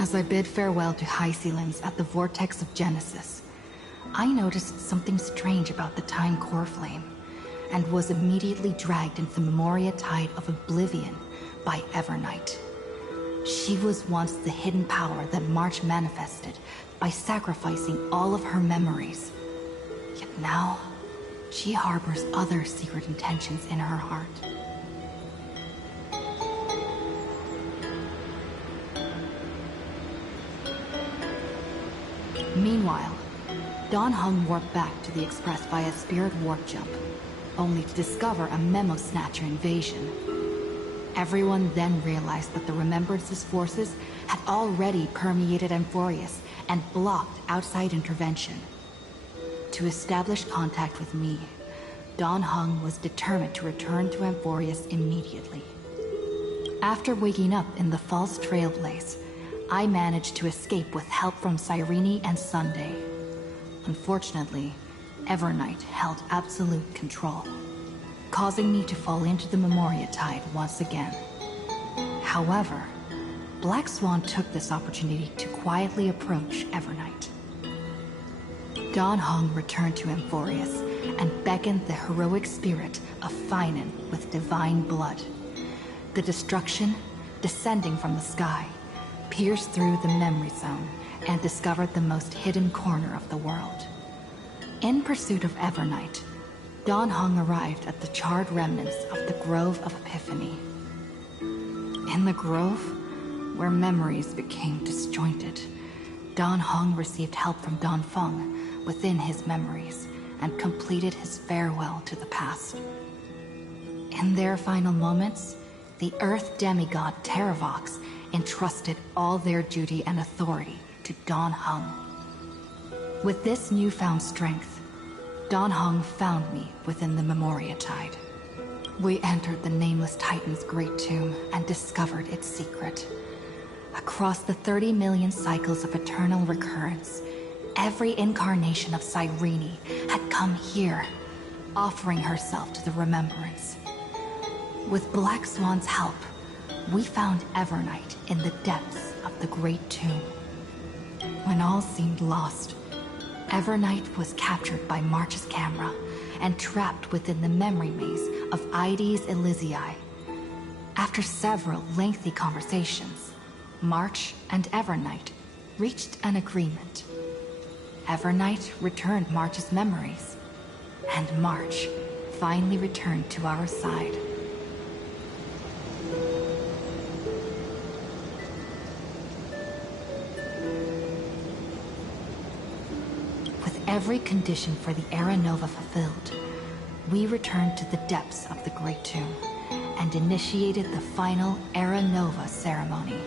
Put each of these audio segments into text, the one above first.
As I bid farewell to High Ceilings at the Vortex of Genesis, I noticed something strange about the Time Core Flame, and was immediately dragged into the Memoria Tide of Oblivion by Evernight. She was once the hidden power that March manifested by sacrificing all of her memories. Yet now, she harbors other secret intentions in her heart. Meanwhile, Dan Heng warped back to the Express via Spirit Warp Jump, only to discover a Memo Snatcher invasion. Everyone then realized that the Remembrance's forces had already permeated Amphorius and blocked outside intervention. To establish contact with me, Dan Heng was determined to return to Amphorius immediately. After waking up in the false Trailblaze, I managed to escape with help from Cyrene and Sunday. Unfortunately, Evernight held absolute control, causing me to fall into the Memoria Tide once again. However, Black Swan took this opportunity to quietly approach Evernight. Dan Heng returned to Amphorius and beckoned the heroic spirit of Finan with divine blood. The destruction, descending from the sky, pierced through the memory zone and discovered the most hidden corner of the world. In pursuit of Evernight, Dan Heng arrived at the charred remnants of the Grove of Epiphany. In the grove, where memories became disjointed, Dan Heng received help from Dan Feng within his memories and completed his farewell to the past. In their final moments, the Earth demigod Terravox entrusted all their duty and authority to Dan Heng. With this newfound strength, Dan Heng found me within the Memoria Tide. We entered the Nameless Titan's great tomb and discovered its secret. Across the 30 million cycles of eternal recurrence, every incarnation of Cyrene had come here, offering herself to the Remembrance. With Black Swan's help, we found Evernight in the depths of the Great Tomb. When all seemed lost, Evernight was captured by March's camera and trapped within the memory maze of Aides Elysiae. After several lengthy conversations, March and Evernight reached an agreement. Evernight returned March's memories, and March finally returned to our side. With every condition for the Era Nova fulfilled, we returned to the depths of the Great Tomb and initiated the final Era Nova ceremony.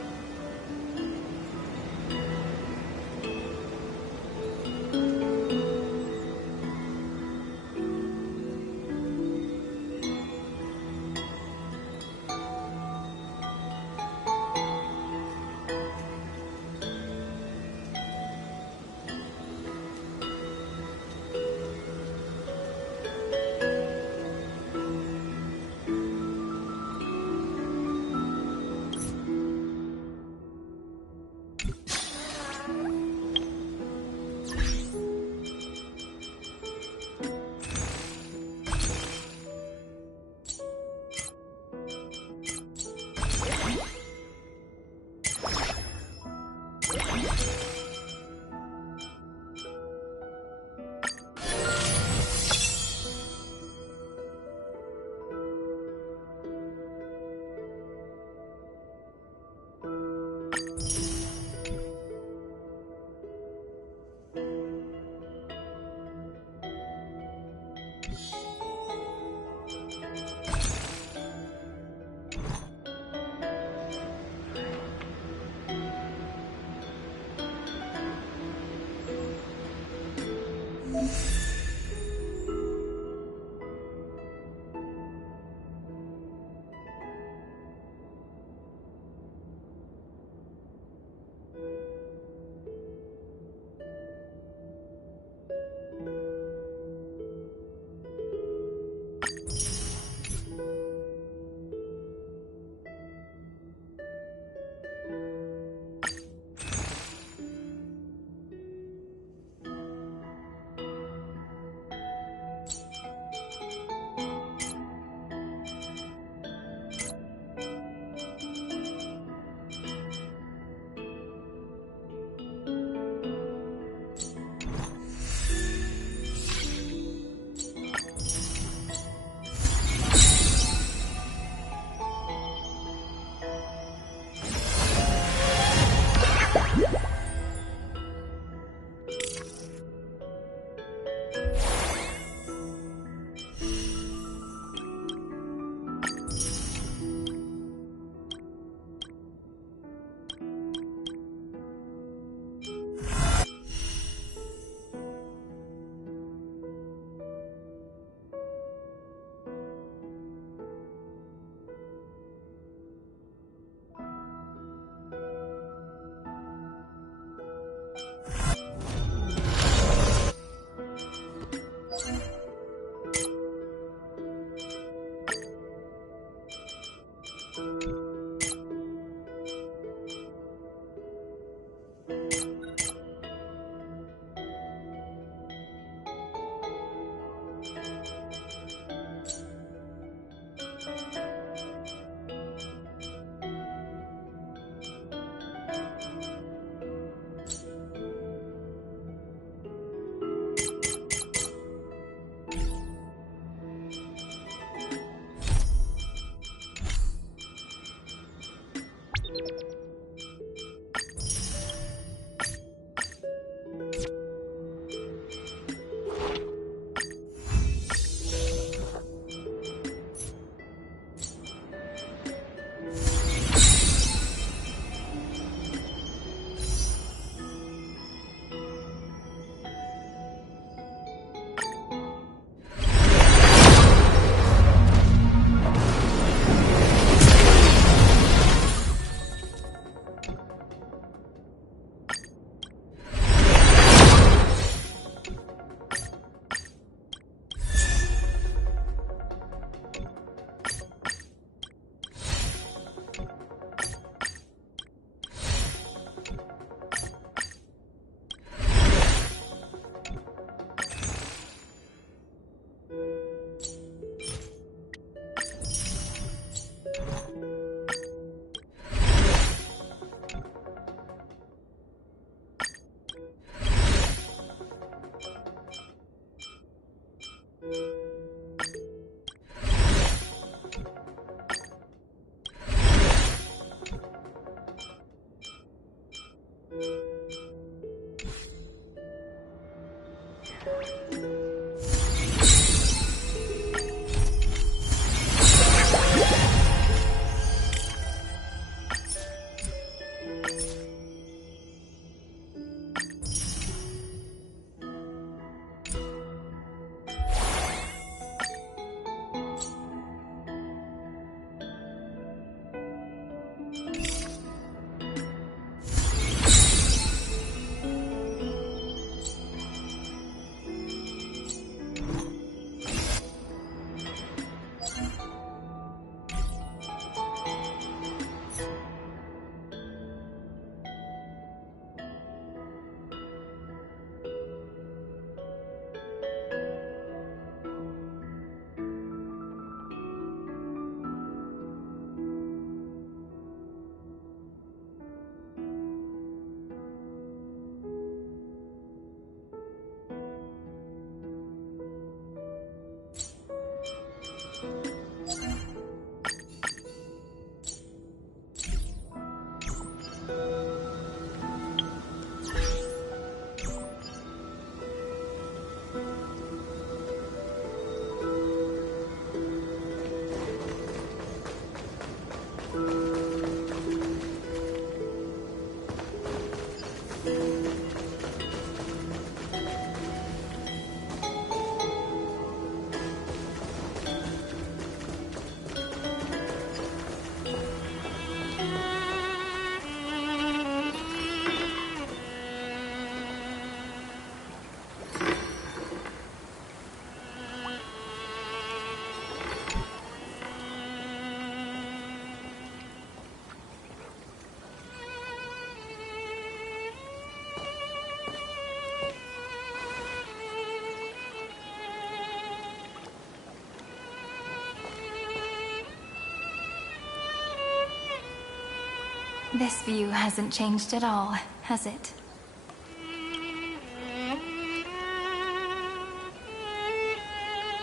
This view hasn't changed at all, has it?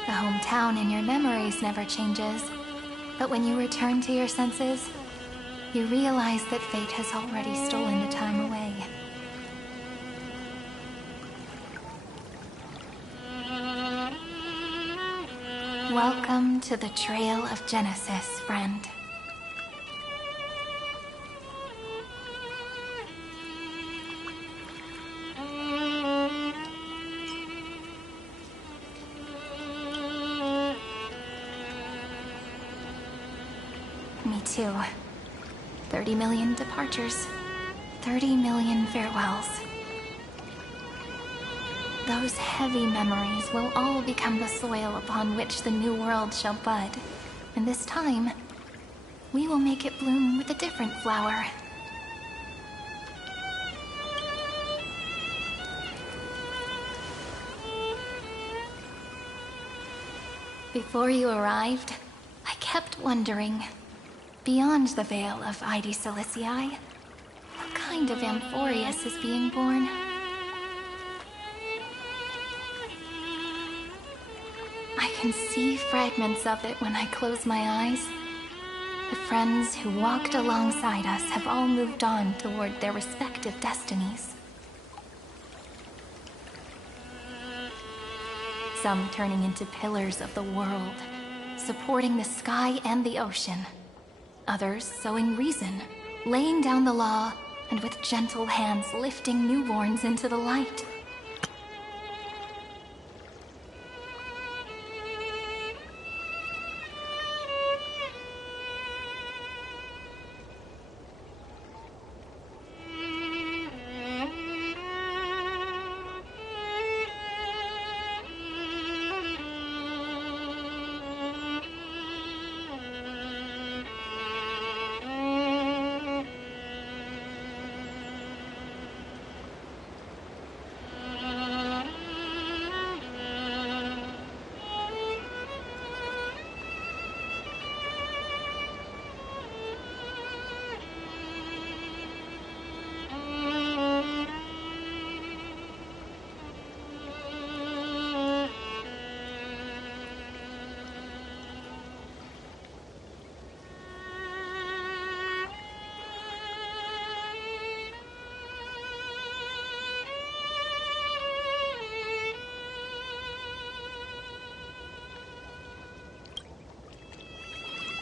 The hometown in your memories never changes, but when you return to your senses, you realize that fate has already stolen the time away. Welcome to the Trail of Genesis, friend. Me too. 30 million departures. 30 million farewells. Those heavy memories will all become the soil upon which the new world shall bud. And this time, we will make it bloom with a different flower. Before you arrived, I kept wondering, beyond the veil of Ide Silicii, what kind of Amphorius is being born? I can see fragments of it when I close my eyes. The friends who walked alongside us have all moved on toward their respective destinies. Some turning into pillars of the world, supporting the sky and the ocean. Others sowing reason, laying down the law, and with gentle hands lifting newborns into the light.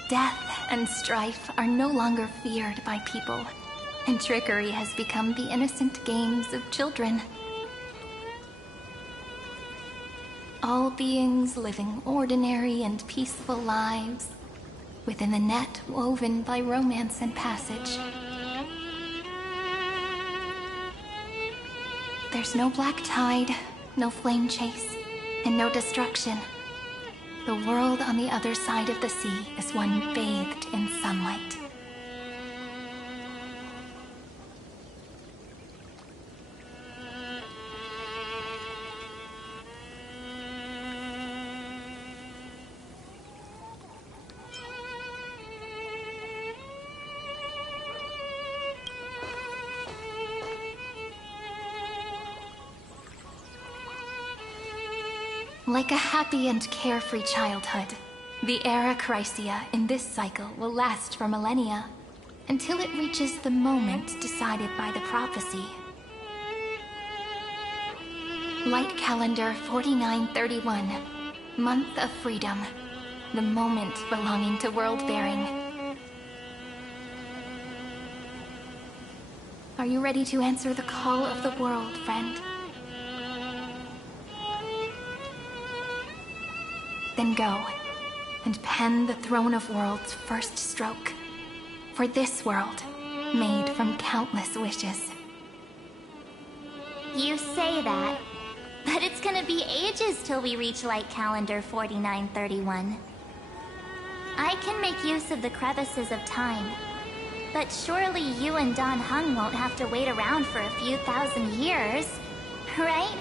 Death and strife are no longer feared by people, and trickery has become the innocent games of children. All beings living ordinary and peaceful lives within the net woven by romance and passage. There's no black tide, no flame chase, and no destruction. The world on the other side of the sea is one bathed in sunlight. Like a happy and carefree childhood, the era Chrysia in this cycle will last for millennia, until it reaches the moment decided by the prophecy. Light calendar 4931, month of freedom, the moment belonging to world-bearing. Are you ready to answer the call of the world, friend? Then go, and pen the Throne of Worlds' first stroke. For this world, made from countless wishes. You say that, but it's gonna be ages till we reach Light Calendar 4931. I can make use of the crevices of time, but surely you and Dan Heng won't have to wait around for a few thousand years, right?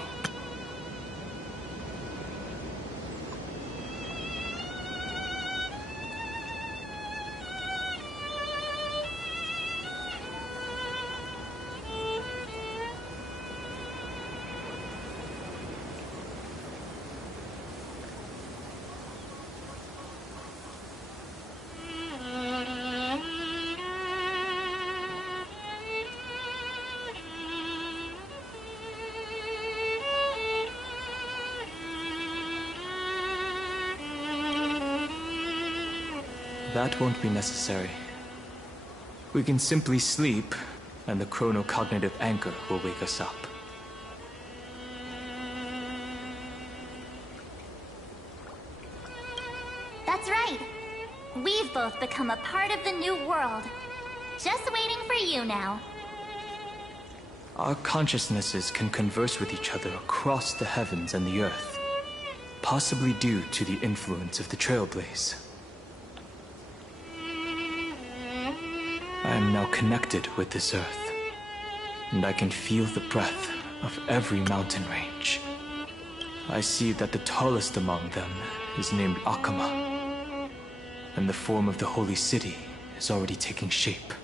That won't be necessary. We can simply sleep, and the chronocognitive anchor will wake us up. That's right. We've both become a part of the new world. Just waiting for you now. Our consciousnesses can converse with each other across the heavens and the earth, possibly due to the influence of the Trailblaze. I am now connected with this earth, and I can feel the breath of every mountain range. I see that the tallest among them is named Akama, and the form of the holy city is already taking shape.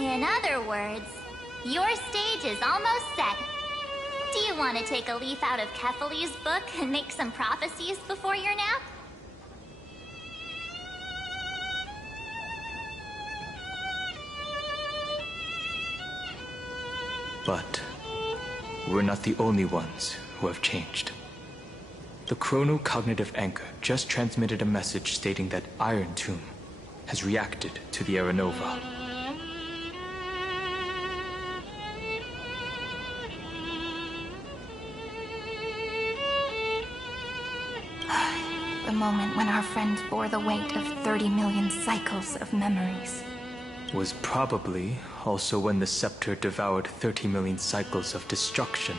In other words, your stage is almost set. Do you want to take a leaf out of Kefali's book and make some prophecies before your nap? But we're not the only ones who have changed. The chronocognitive anchor just transmitted a message stating that Iron Tomb has reacted to the Era Nova. The moment when our friend bore the weight of 30 million cycles of memories. Was probably also when the scepter devoured 30 million cycles of destruction.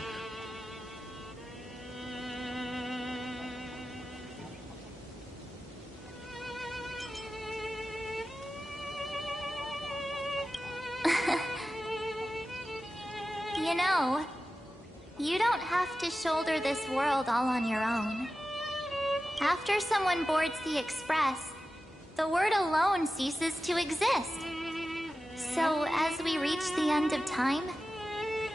You know, you don't have to shoulder this world all on your own. After someone boards the Express, the word alone ceases to exist. So as we reach the end of time,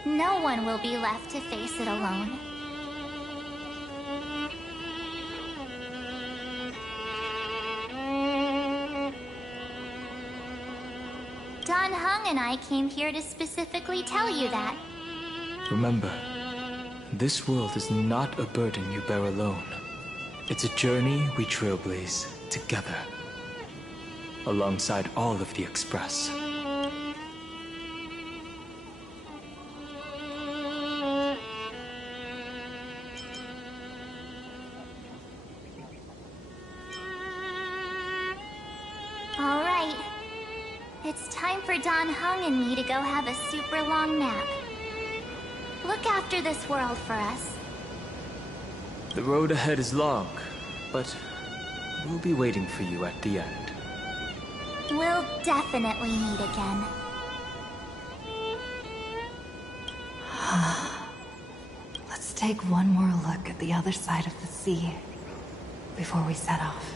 no one will be left to face it alone. Dan Heng and I came here to specifically tell you that. Remember, this world is not a burden you bear alone. It's a journey we trailblaze together, alongside all of the Express. All right. It's time for Dan Heng and me to go have a super long nap. Look after this world for us. The road ahead is long, but we'll be waiting for you at the end. We'll definitely meet again. Let's take one more look at the other side of the sea before we set off.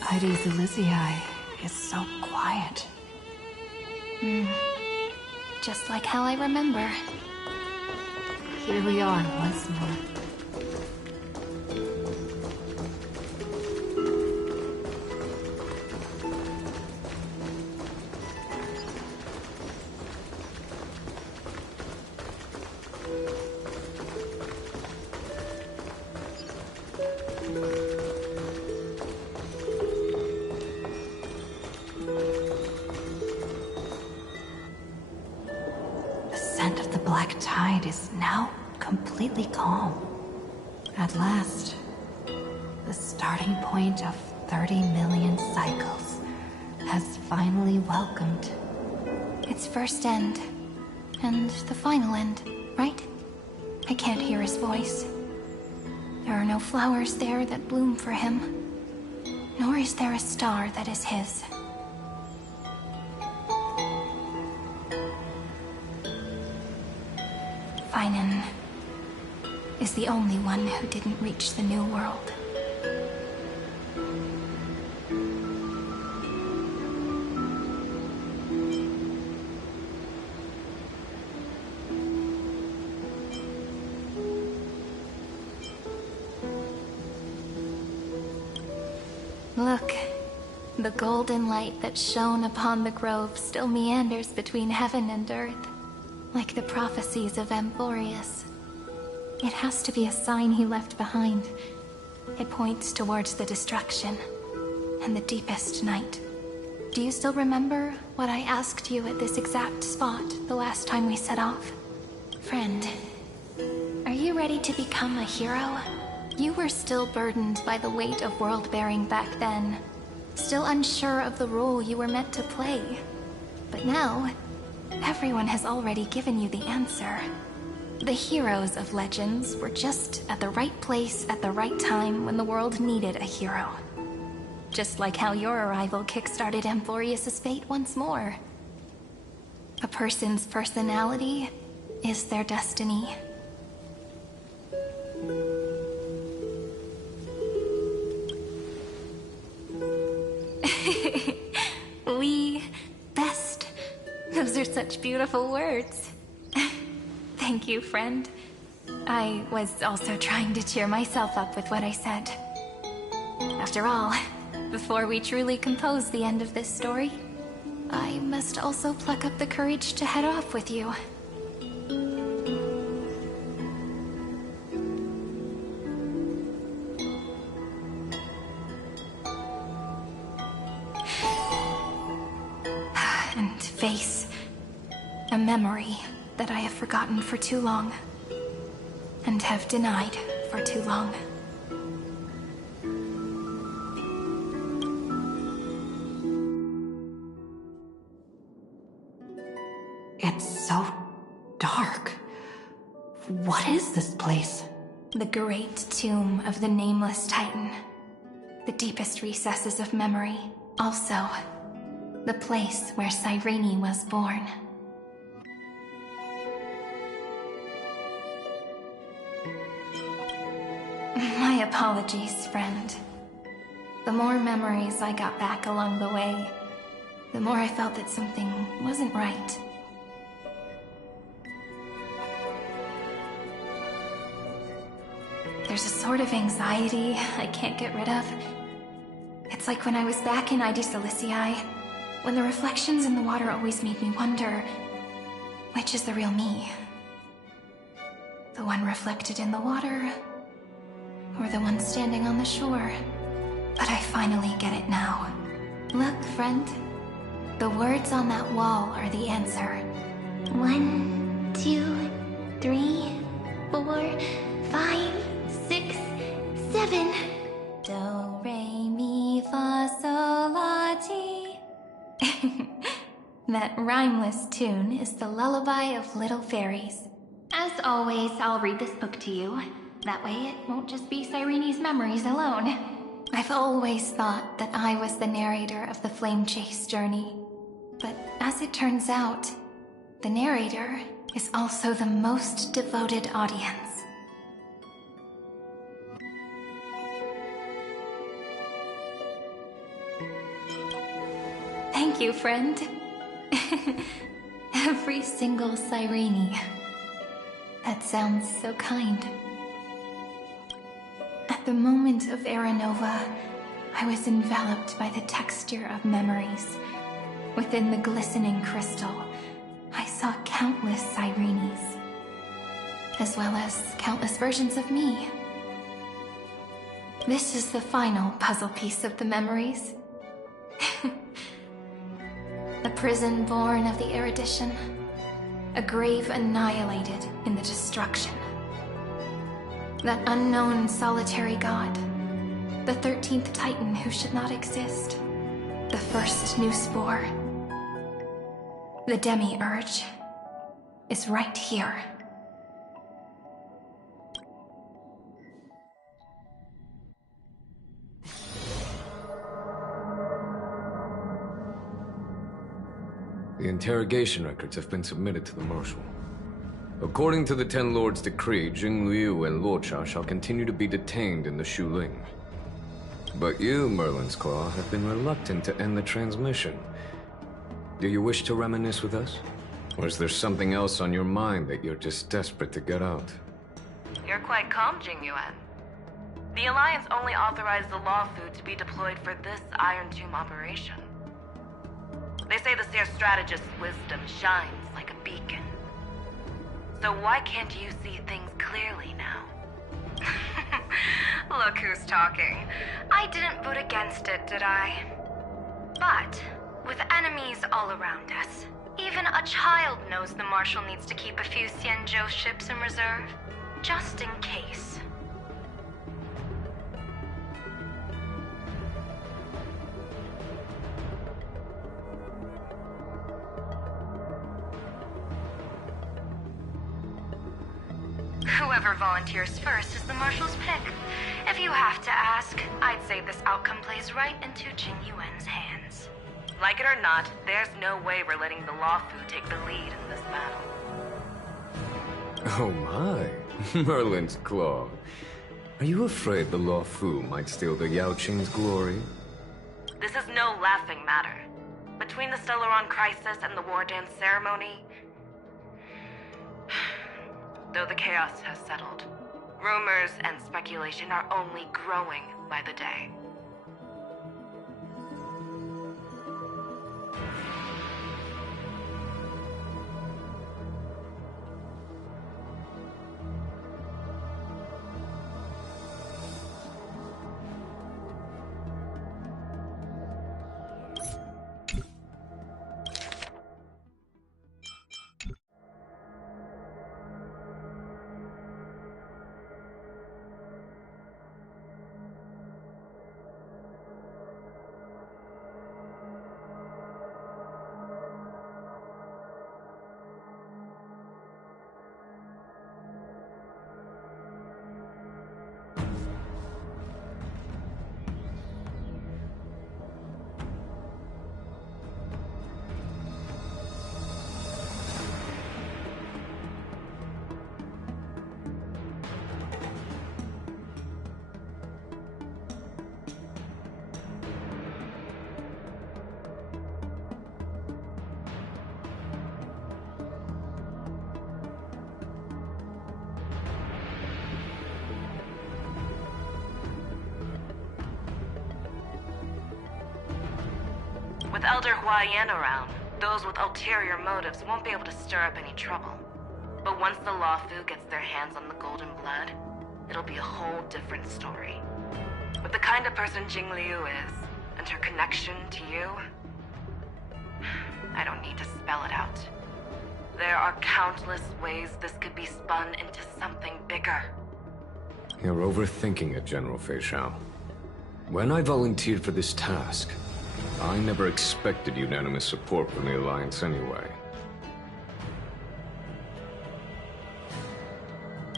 Heidi's Elysiae is so quiet. Just like how I remember. Here we are once more. Black tide is now completely calm. At last, the starting point of 30 million cycles has finally welcomed Its first end. And the final end, right? I can't hear his voice. There are no flowers there that bloom for him. Nor is there a star that is his. Finan is the only one who didn't reach the New World. Look, the golden light that shone upon the grove still meanders between heaven and earth, like the prophecies of Amphorius. It has to be a sign he left behind. It points towards the destruction and the deepest night. Do you still remember what I asked you at this exact spot the last time we set off? Friend, are you ready to become a hero? You were still burdened by the weight of world-bearing back then, still unsure of the role you were meant to play. But now, everyone has already given you the answer. The heroes of legends were just at the right place at the right time when the world needed a hero. Just like how your arrival kickstarted Amphorius' fate once more. A person's personality is their destiny. We best. Those are such beautiful words. Thank you, friend. I was also trying to cheer myself up with what I said. After all, before we truly compose the end of this story, I must also pluck up the courage to head off with you. And face a memory that I have forgotten for too long, and have denied for too long. It's so dark. What is this place? The great tomb of the Nameless Titan. The deepest recesses of memory. Also, the place where Cyrene was born. My apologies, friend. The more memories I got back along the way, the more I felt that something wasn't right. There's a sort of anxiety I can't get rid of. It's like when I was back in Ida Silicii, when the reflections in the water always made me wonder, which is the real me? The one reflected in the water, or the one standing on the shore? But I finally get it now. Look, friend. The words on that wall are the answer. 1, 2, 3, 4, 5, 6, 7. Do, re, mi, fa, sol, la, ti. That rhymeless tune is the lullaby of little fairies. As always, I'll read this book to you. That way it won't just be Cyrene's memories alone. I've always thought that I was the narrator of the Flame Chase journey. But as it turns out, the narrator is also the most devoted audience. Thank you, friend. Every single Cyrene. That sounds so kind. At the moment of Aranova, I was enveloped by the texture of memories. Within the glistening crystal, I saw countless Cyrenes, as well as countless versions of me. This is the final puzzle piece of the memories. A prison born of the erudition, a grave annihilated in the destruction. That unknown solitary god, the 13th Titan who should not exist, the first new spore. The Demiurge is right here. The interrogation records have been submitted to the Marshal. According to the Ten Lords' decree, Jing Liu and Luocha shall continue to be detained in the Shuling. But you, Merlin's Claw, have been reluctant to end the transmission. Do you wish to reminisce with us? Or is there something else on your mind that you're just desperate to get out? You're quite calm, Jing Yuan. The Alliance only authorized the Lawfu to be deployed for this Iron Tomb operation. They say the Seer Strategist's wisdom shines like a beacon. So why can't you see things clearly now? Look who's talking. I didn't vote against it, did I? But, with enemies all around us, even a child knows the Marshal needs to keep a few Xianzhou ships in reserve, just in case. Whoever volunteers first is the Marshal's pick. If you have to ask, I'd say this outcome plays right into Jing Yuan's hands. Like it or not, there's no way we're letting the Lawfu take the lead in this battle. Oh my, Merlin's Claw. Are you afraid the Lawfu might steal the Yao Qing's glory? This is no laughing matter. Between the Stellaron crisis and the War Dance ceremony, though the chaos has settled, rumors and speculation are only growing by the day. With Elder Huaiyan around, those with ulterior motives won't be able to stir up any trouble. But once the Lawfu gets their hands on the Golden Blood, it'll be a whole different story. With the kind of person Jing Liu is, and her connection to you, I don't need to spell it out. There are countless ways this could be spun into something bigger. You're overthinking it, General Fei Shao. When I volunteered for this task, I never expected unanimous support from the Alliance anyway.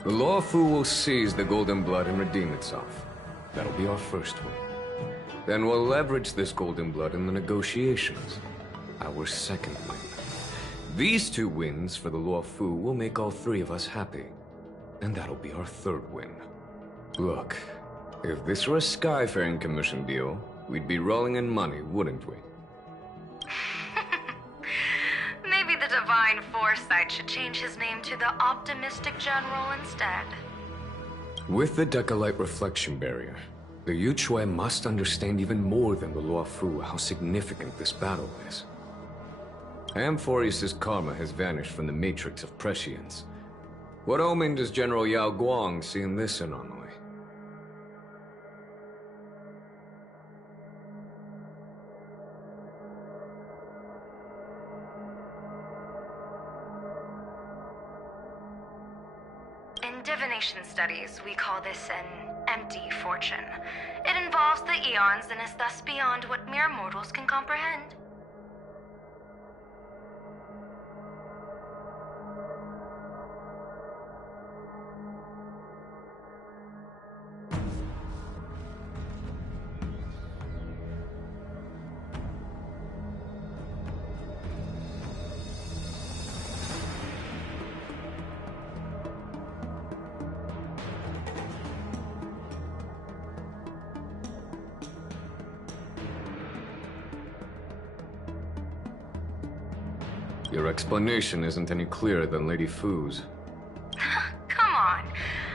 The Lawfu will seize the Golden Blood and redeem itself. That'll be our first win. Then we'll leverage this Golden Blood in the negotiations. Our second win. These two wins for the Lawfu will make all three of us happy. And that'll be our third win. Look, if this were a Skyfaring Commission deal, we'd be rolling in money, wouldn't we? Maybe the Divine Foresight should change his name to the Optimistic General instead. With the Decalite Reflection Barrier, the Yuchuan must understand even more than the Luofu how significant this battle is. Amphorius' karma has vanished from the matrix of prescience. What omen does General Yao Guang see in this anomaly? In divination studies, we call this an empty fortune. It involves the eons and is thus beyond what mere mortals can comprehend. Your explanation isn't any clearer than Lady Fu's. Come on.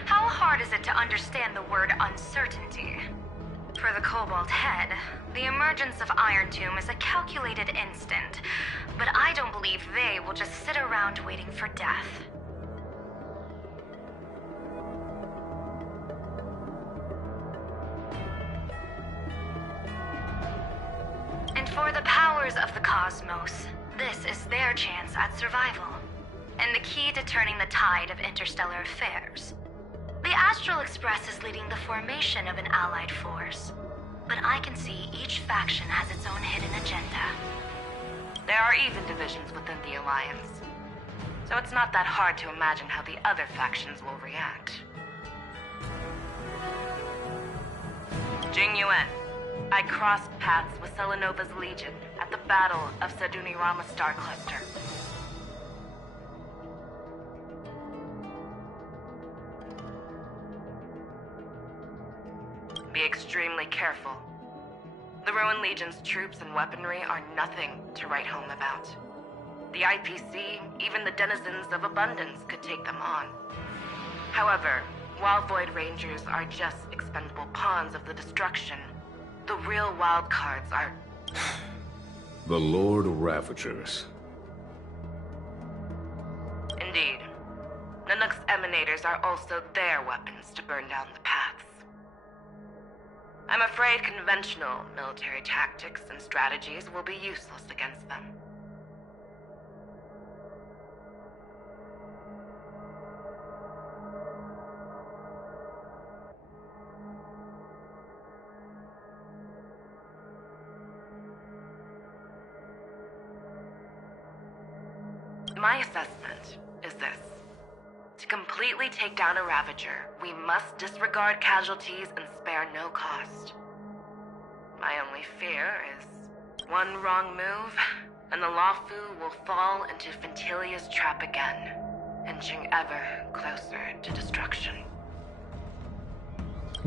How hard is is it to understand the word uncertainty? For the Cobalt Head, the emergence of Iron Tomb is a calculated instant, but I don't believe they will just sit around waiting for death. And for the powers of the cosmos, this is their chance at survival, and the key to turning the tide of interstellar affairs. The Astral Express is leading the formation of an allied force, but I can see each faction has its own hidden agenda. There are even divisions within the Alliance, so it's not that hard to imagine how the other factions will react. Jing Yuan, I crossed paths with Selenova's Legion at the Battle of Sedunirama Star Cluster. Be extremely careful. The Ruined Legion's troops and weaponry are nothing to write home about. The IPC, even the denizens of Abundance, could take them on. However, while Void Rangers are just expendable pawns of the destruction, the real wild cards are... The Lord Ravagers. Indeed. Nanook's emanators are also their weapons to burn down the paths. I'm afraid conventional military tactics and strategies will be useless against them. My assessment is this. To completely take down a Ravager, we must disregard casualties and spare no cost. My only fear is one wrong move, and the Luofu will fall into Fintilia's trap again, inching ever closer to destruction.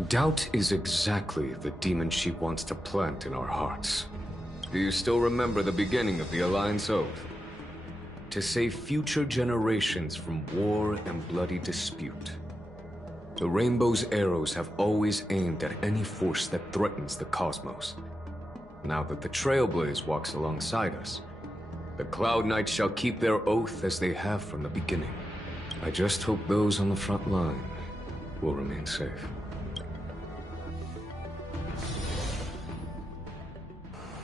Doubt is exactly the demon she wants to plant in our hearts. Do you still remember the beginning of the Alliance Oath? To save future generations from war and bloody dispute. The Rainbow's arrows have always aimed at any force that threatens the cosmos. Now that the Trailblaze walks alongside us, the Cloud Knights shall keep their oath as they have from the beginning. I just hope those on the front line will remain safe.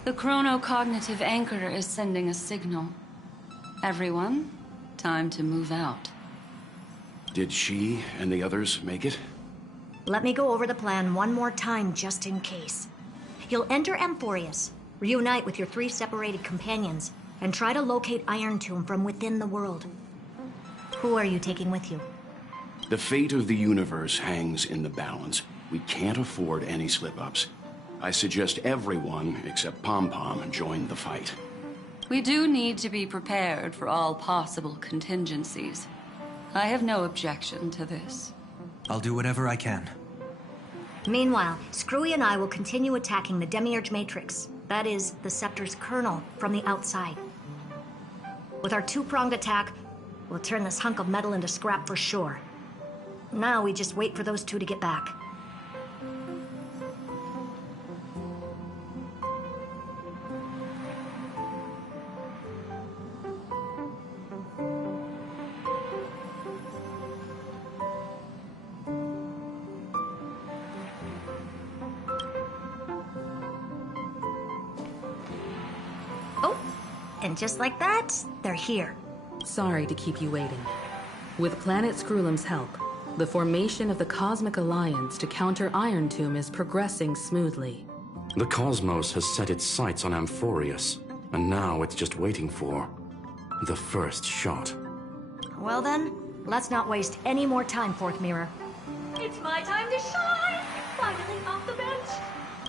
The chronocognitive anchor is sending a signal. Everyone, time to move out. Did she and the others make it? Let me go over the plan one more time, just in case. You'll enter Amphorius, reunite with your 3 separated companions, and try to locate Iron Tomb from within the world. Who are you taking with you? The fate of the universe hangs in the balance. We can't afford any slip-ups. I suggest everyone, except Pom-Pom, join the fight. We do need to be prepared for all possible contingencies. I have no objection to this. I'll do whatever I can. Meanwhile, Screwy and I will continue attacking the Demiurge Matrix. That is, the Scepter's kernel, from the outside. With our 2-pronged attack, we'll turn this hunk of metal into scrap for sure. Now we just wait for those 2 to get back. And just like that, they're here. Sorry to keep you waiting. With Planet Screwlum's help, the formation of the Cosmic Alliance to counter Iron Tomb is progressing smoothly. The cosmos has set its sights on Amphorius, and now it's just waiting for the first shot. Well then, let's not waste any more time, Fourth Mirror. It's my time to shine! Finally off the bench!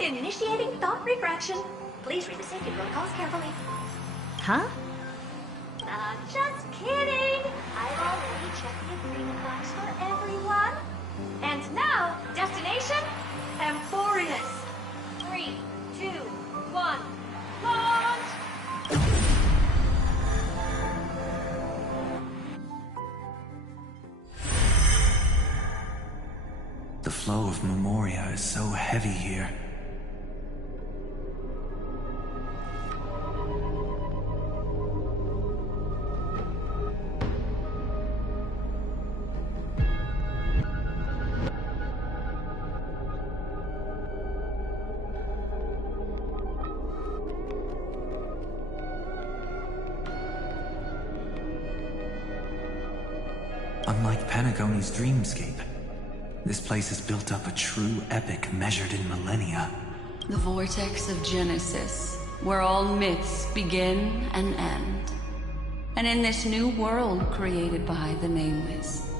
In initiating thought refraction, please read the safety protocols carefully. Huh? Just kidding! I've already checked the agreement box for everyone. And now, destination, Amphorius. 3, 2, 1, launch! The flow of Memoria is so heavy here. Unlike Panagone's dreamscape, this place has built up a true epic measured in millennia. The vortex of Genesis, where all myths begin and end. And in this new world created by the Nameless,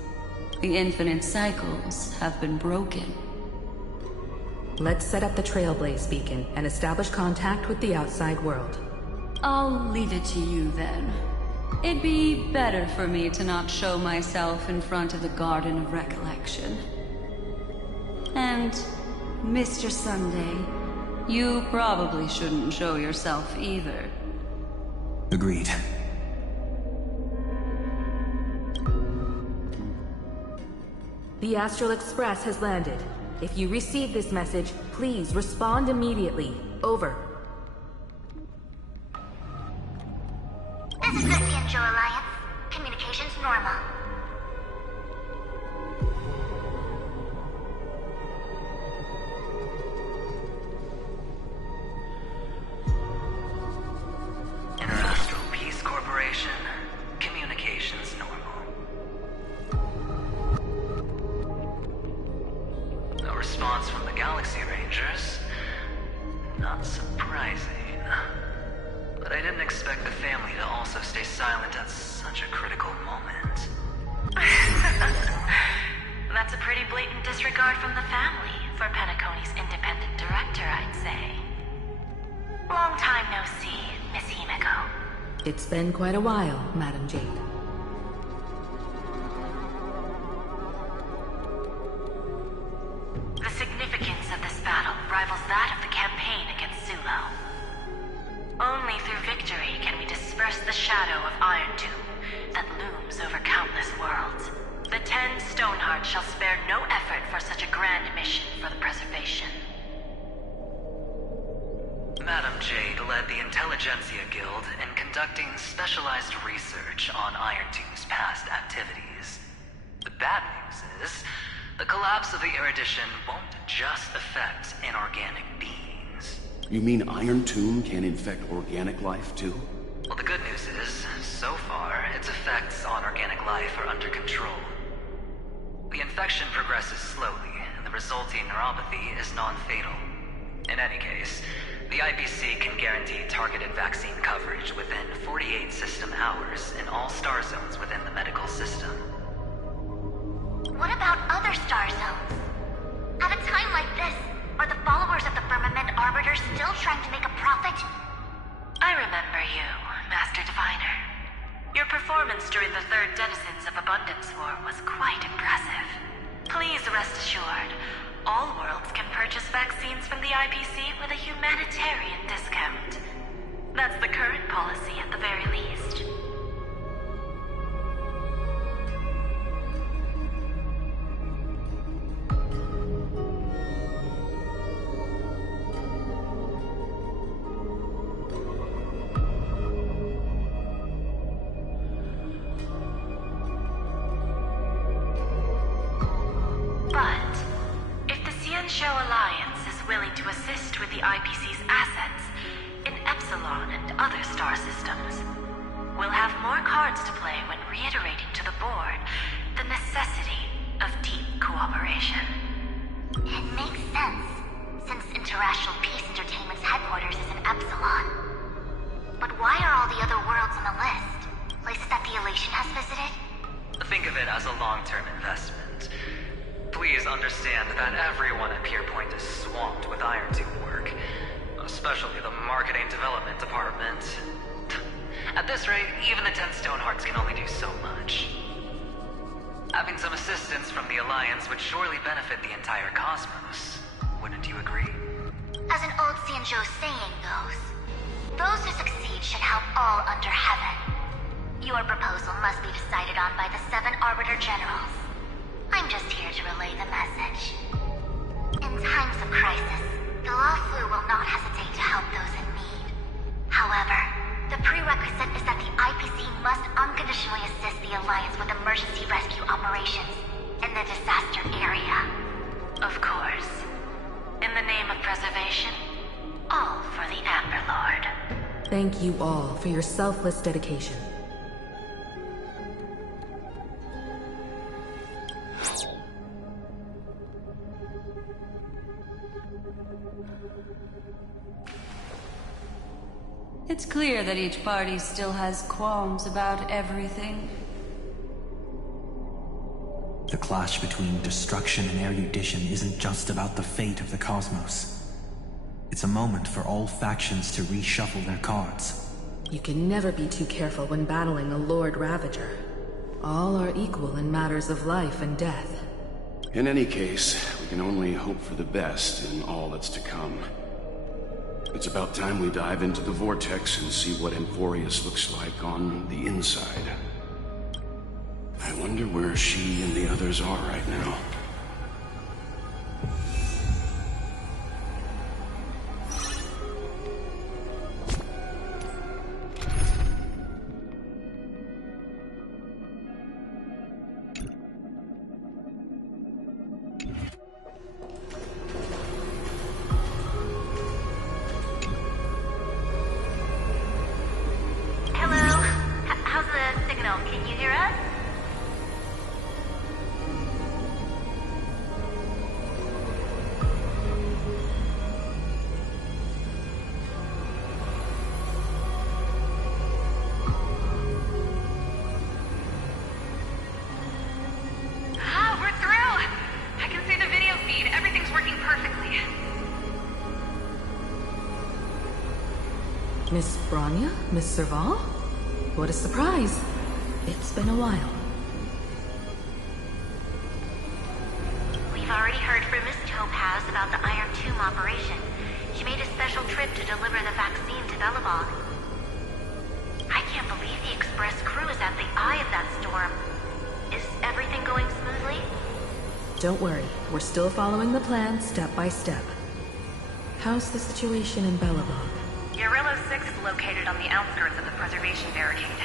the infinite cycles have been broken. Let's set up the Trailblaze beacon and establish contact with the outside world. I'll leave it to you then. It'd be better for me to not show myself in front of the Garden of Recollection. And, Mr. Sunday, you probably shouldn't show yourself either. Agreed. The Astral Express has landed. If you receive this message, please respond immediately. Over. This is the Cianjo Alliance. Communications normal. Interastral Peace Corporation. Communications normal. No response from the Galaxy Rangers. Not surprising. But I didn't expect the family to also stay silent at such a critical moment. That's a pretty blatant disregard from the family for Penacone's independent director, I'd say. Long time no see, Miss Himeko. It's been quite a while, Madam Jade. The significance of this battle rivals that of the campaign against Zulo. Only through victory can we disperse the shadow of Iron Tomb that looms over countless worlds. The 10 Stonehearts shall spare no effort for such a grand mission for the preservation. Madam Jade led the Intelligentsia Guild in conducting specialized research on Iron Tomb's past activities. The bad news is, the collapse of the Erudition won't just affect inorganic beings. You mean Iron Tomb can infect organic life, too? Well, the good news is, so far, its effects on organic life are under control. The infection progresses slowly, and the resulting neuropathy is non-fatal. In any case, the IPC can guarantee targeted vaccine coverage within 48 system hours in all star zones within the medical system. What about other star zones? At a time like this, are the followers of the Firmament Arbiter still trying to make a profit? I remember you, Master Diviner. Your performance during the Third Denizens of Abundance War was quite impressive. Please rest assured, all worlds can purchase vaccines from the IPC with a humanitarian discount. That's the current policy at the very least. But, if the Cianjo Alliance is willing to assist with the IPC's assets in Epsilon and other star systems, we'll have more cards to play when reiterating to the board the necessity of deep cooperation. It makes sense, since Interastral Peace Entertainment's headquarters is in Epsilon. But why are all the other worlds on the list? Places that the Elation has visited? Think of it as a long-term investment. Please understand that everyone at Pierpoint is swamped with Iron Tomb work, especially the Marketing Development Department. At this rate, even the 10 Stonehearts can only do so much. Having some assistance from the Alliance would surely benefit the entire cosmos. Wouldn't you agree? As an old Cianjo saying goes, those who succeed should help all under heaven. Your proposal must be decided on by the 7 Arbiter Generals. I'm just here to relay the message. In times of crisis, the Lawfu will not hesitate to help those in need. However, the prerequisite is that the IPC must unconditionally assist the Alliance with emergency rescue operations in the disaster area. Of course. In the name of preservation, all for the Amber Lord. Thank you all for your selfless dedication. It's clear that each party still has qualms about everything. The clash between destruction and erudition isn't just about the fate of the cosmos. It's a moment for all factions to reshuffle their cards. You can never be too careful when battling a Lord Ravager. All are equal in matters of life and death. In any case, we can only hope for the best in all that's to come. It's about time we dive into the Vortex and see what Amphorius looks like on the inside. I wonder where she and the others are right now. Miss Bronya? Miss Serval? What a surprise. It's been a while. We've already heard from Miss Topaz about the Iron Tomb operation. She made a special trip to deliver the vaccine to Belobog. I can't believe the Express crew is at the eye of that storm. Is everything going smoothly? Don't worry. We're still following the plan step by step. How's the situation in Belobog? Yarillo 6 is located on the outskirts of the preservation barricade.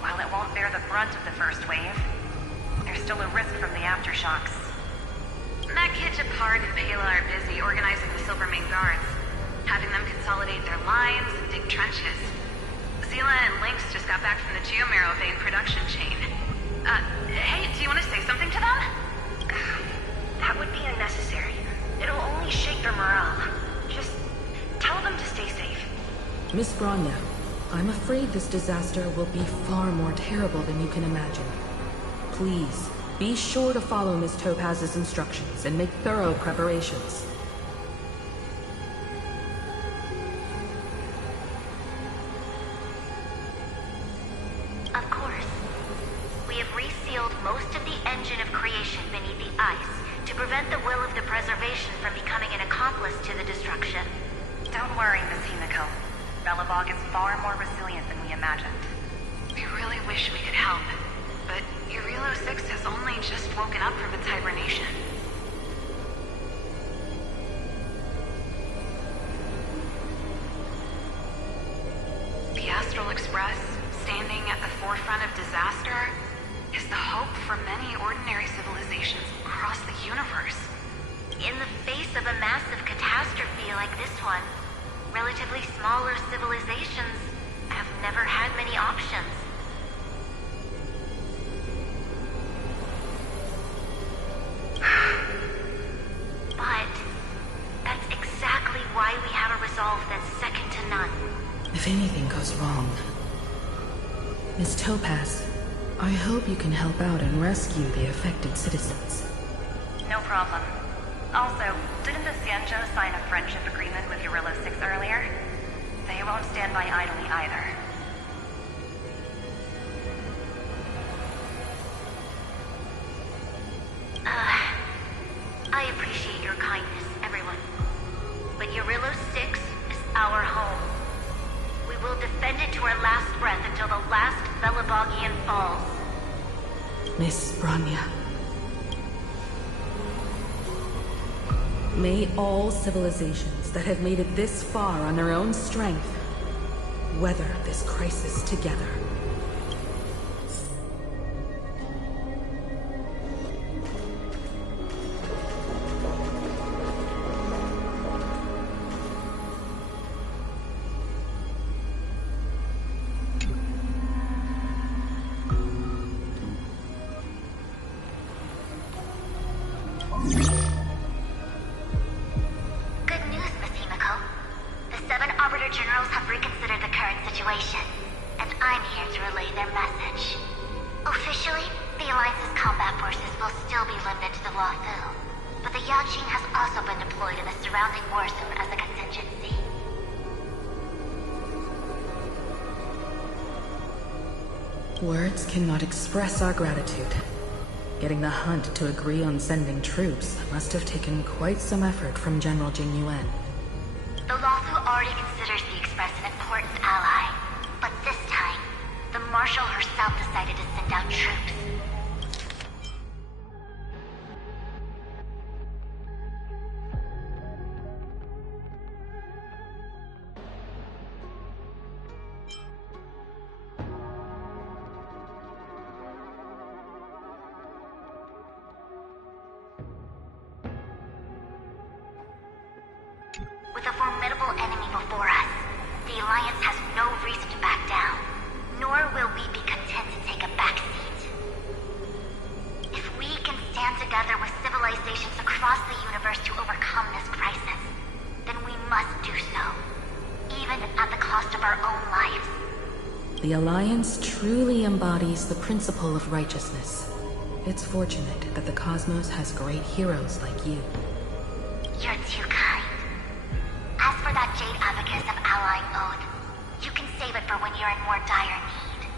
While it won't bear the brunt of the first wave, there's still a risk from the aftershocks. Magkit, Japard, and Pela are busy organizing the Silvermane Guards, having them consolidate their lines and dig trenches. Zila and Lynx just got back from the Geomarrow vein production chain. Hey, do you want to say something to them? That would be unnecessary. It'll only shake their morale. Just tell them to stay safe. Miss Bronya, I'm afraid this disaster will be far more terrible than you can imagine. Please, be sure to follow Miss Topaz's instructions and make thorough preparations. Of course. We have resealed most of the engine of creation beneath the ice to prevent the will of the preservation from becoming an accomplice to the destruction. Don't worry, Miss Himiko. Belobog is far more resilient than we imagined. We really wish we could help, but Yarillo 6 has only just woken up from its hibernation. The Astral Express, standing at the forefront of disaster, is the hope for many ordinary civilizations across the universe. In the face of a massive catastrophe like this one, relatively smaller civilizations have never had many options. But that's exactly why we have a resolve that's second to none. If anything goes wrong... Miss Topaz, I hope you can help out and rescue the affected citizens. No problem. Also, didn't the Xianzhou sign a friendship agreement with Yarillo 6 earlier? They won't stand by idly either. I appreciate your kindness, everyone. But Yarillo 6 is our home. We will defend it to our last breath until the last Belobogian falls. Miss Bronya. May all civilizations that have made it this far on their own strength weather this crisis together. Words cannot express our gratitude. Getting the Hunt to agree on sending troops must have taken quite some effort from General Jing Yuan. The Lawfu already considers the Express an important ally. But this time, the Marshal herself decided to send out troops. With a formidable enemy before us, the Alliance has no reason to back down, nor will we be content to take a backseat. If we can stand together with civilizations across the universe to overcome this crisis, then we must do so, even at the cost of our own lives. The Alliance truly embodies the principle of righteousness. It's fortunate that the cosmos has great heroes like you. You're too kind. As for that Jade Abacus of Allying Oath, you can save it for when you're in more dire need.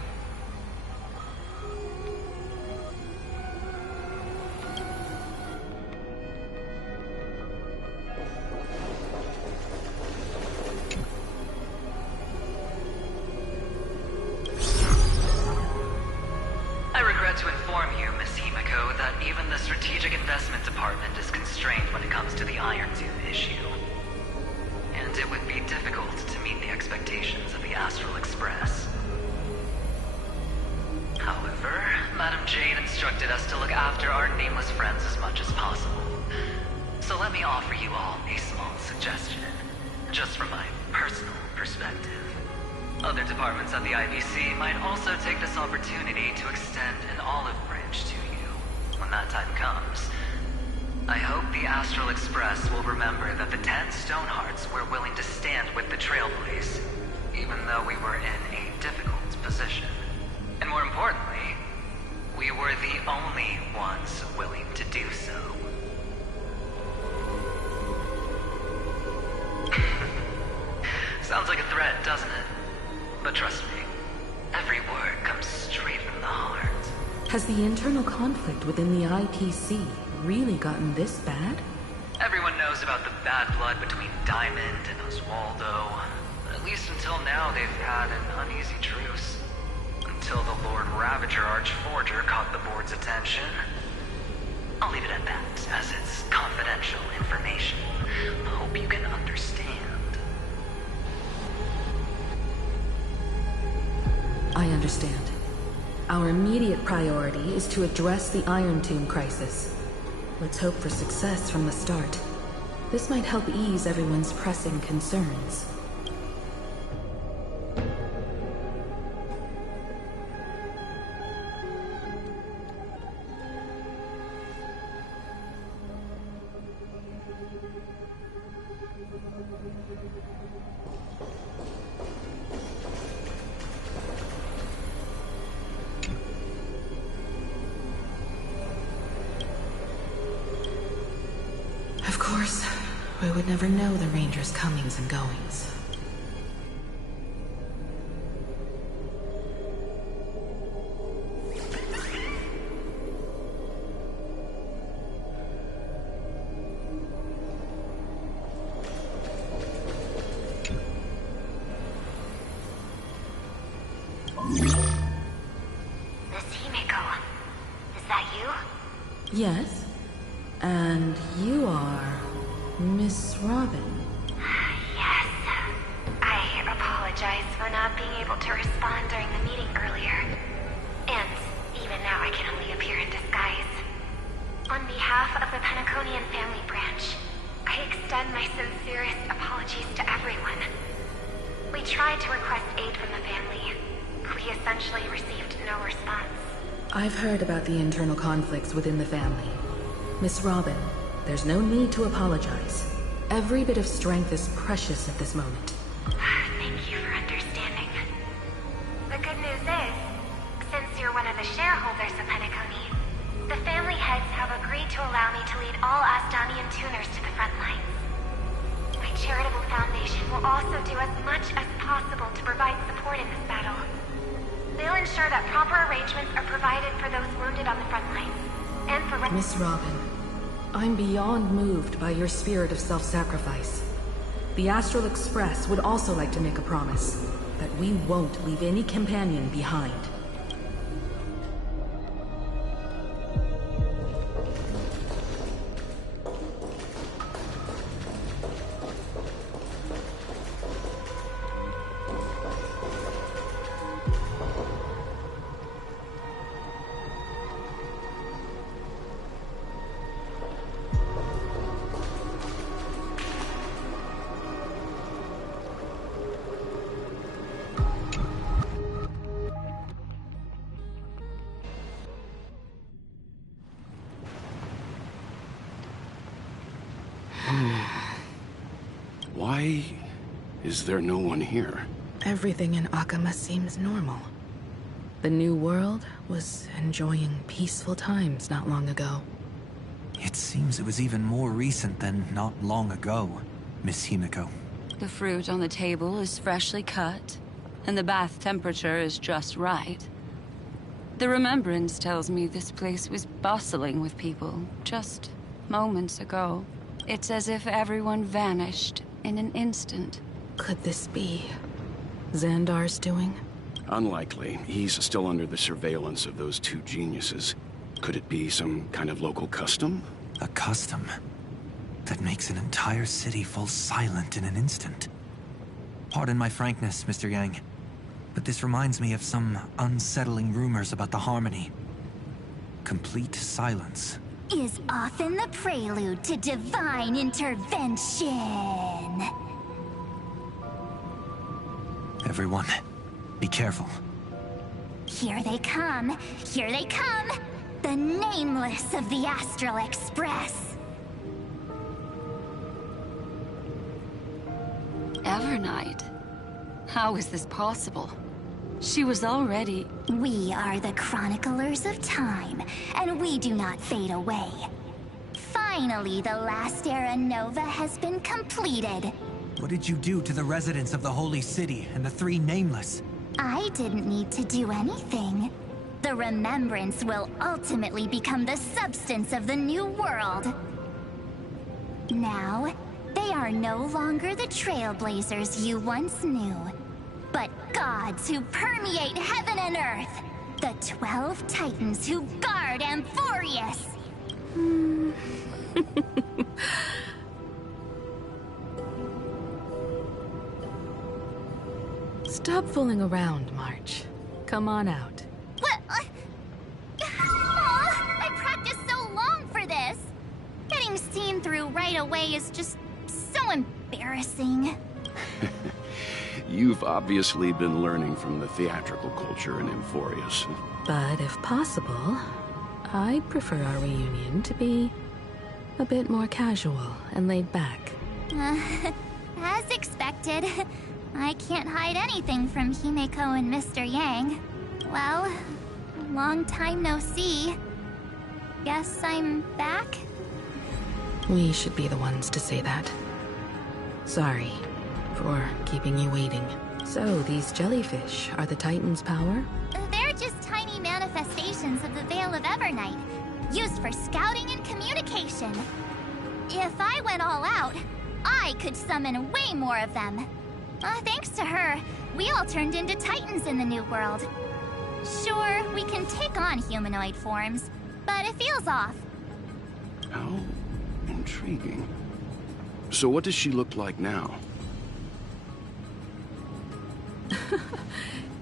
I regret to inform you, Miss Himiko, that even the Strategic Investment Department is constrained when it comes to the Iron Tomb issue. And it would be difficult to meet the expectations of the Astral Express. However, Madam Jade instructed us to look after our nameless friends as much as possible. So let me offer you all a small suggestion, just from my personal perspective. Other departments at the IBC might also take this opportunity to extend an olive branch to you when that time comes. I hope the Astral Express will remember that the 10 Stonehearts were willing to stand with the Trailblaze, even though we were in a difficult position. And more importantly, we were the only ones willing to do so. Sounds like a threat, doesn't it? But trust me, every word comes straight from the heart. Has the internal conflict within the IPC really gotten this bad? Everyone knows about the bad blood between Diamond and Oswaldo. But at least until now, they've had an uneasy truce. Until the Lord Ravager Archforger caught the board's attention. I'll leave it at that, as it's confidential information. Hope you can understand. I understand. Our immediate priority is to address the Iron Tomb crisis. Let's hope for success from the start. This might help ease everyone's pressing concerns. Of course, we would never know the Ranger's comings and goings. Miss Himiko, is that you? Yes, and you are Miss Robin. Yes. I apologize for not being able to respond during the meeting earlier. And even now I can only appear in disguise. On behalf of the Penaconian family branch, I extend my sincerest apologies to everyone. We tried to request aid from the family. We essentially received no response. I've heard about the internal conflicts within the family. Miss Robin, there's no need to apologize. Every bit of strength is precious at this moment. Thank you for understanding. The good news is, since you're one of the shareholders of Penacony, the family heads have agreed to allow me to lead all Astonian tuners to the front lines. My charitable foundation will also do as much as possible to provide support in this battle. They'll ensure that proper arrangements are provided for those wounded on the front lines, and for... Miss Robin, I'm beyond moved by your spirit of self-sacrifice. The Astral Express would also like to make a promise that we won't leave any companion behind. Why is there no one here? Everything in Akama seems normal. The New World was enjoying peaceful times not long ago. It seems it was even more recent than not long ago, Miss Himiko. The fruit on the table is freshly cut, and the bath temperature is just right. The remembrance tells me this place was bustling with people just moments ago. It's as if everyone vanished in an instant. Could this be Xandar's doing? Unlikely. He's still under the surveillance of those two geniuses. Could it be some kind of local custom? A custom that makes an entire city fall silent in an instant. Pardon my frankness, Mr. Yang, but this reminds me of some unsettling rumors about the Harmony. Complete silence is often the prelude to divine intervention. Everyone, be careful. Here they come! Here they come! The Nameless of the Astral Express! Evernight? How is this possible? She was already... We are the Chroniclers of Time, and we do not fade away. Finally, the last Era Nova has been completed. What did you do to the residents of the Holy City and the three Nameless? I didn't need to do anything. The Remembrance will ultimately become the substance of the New World. Now, they are no longer the Trailblazers you once knew, but gods who permeate heaven and earth. The 12 Titans who guard Amphorius. Stop fooling around, March. Come on out. What? I practiced so long for this. Getting seen through right away is just so embarrassing. You've obviously been learning from the theatrical culture in Amphorius. But if possible, I'd prefer our reunion to be a bit more casual and laid back. As expected, I can't hide anything from Himeko and Mr. Yang. Well, long time no see. Guess I'm back? We should be the ones to say that. Sorry for keeping you waiting. So, these jellyfish are the Titan's power? They're just tiny manifestations of the Veil of Evernight, used for scouting and communication. If I went all out, I could summon way more of them. Thanks to her, we all turned into Titans in the New World. Sure, we can take on humanoid forms, but it feels off. How intriguing. So what does she look like now?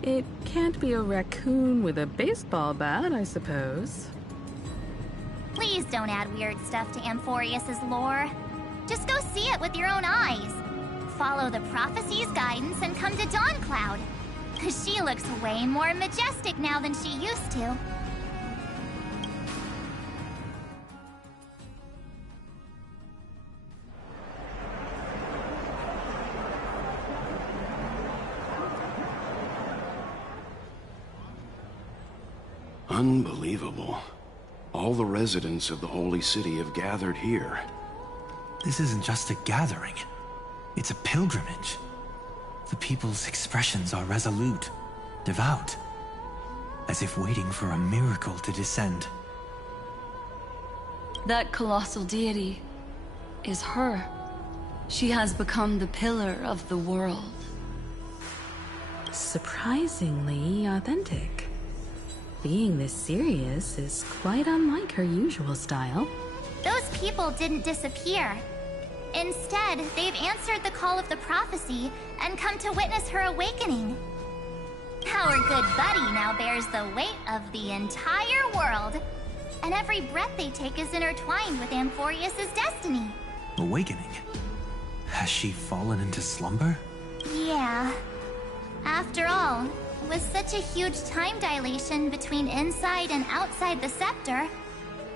It can't be a raccoon with a baseball bat, I suppose. Please don't add weird stuff to Amphorius's lore. Just go see it with your own eyes. Follow the prophecy's guidance and come to Dawncloud. She looks way more majestic now than she used to. Unbelievable. All the residents of the Holy City have gathered here. This isn't just a gathering. It's a pilgrimage. The people's expressions are resolute, devout, as if waiting for a miracle to descend. That colossal deity is her. She has become the pillar of the world. Surprisingly authentic. Being this serious is quite unlike her usual style. Those people didn't disappear. Instead, they've answered the call of the prophecy and come to witness her awakening. Our good buddy now bears the weight of the entire world, and every breath they take is intertwined with Amphorius's destiny. Awakening? Has she fallen into slumber? Yeah. After all, with such a huge time dilation between inside and outside the scepter,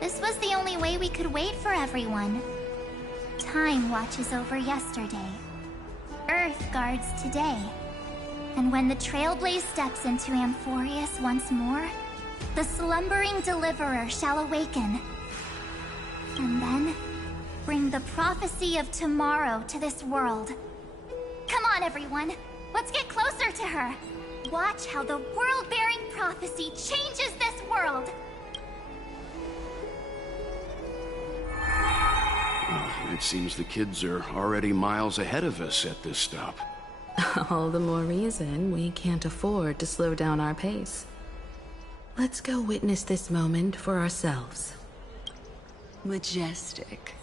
this was the only way we could wait for everyone. Time watches over yesterday. Earth guards today. And when the Trailblaze steps into Amphorius once more, the slumbering deliverer shall awaken. And then, bring the prophecy of tomorrow to this world. Come on, everyone! Let's get closer to her! Watch how the world-bearing prophecy changes this world! It seems the kids are already miles ahead of us at this stop. All the more reason we can't afford to slow down our pace. Let's go witness this moment for ourselves. Majestic.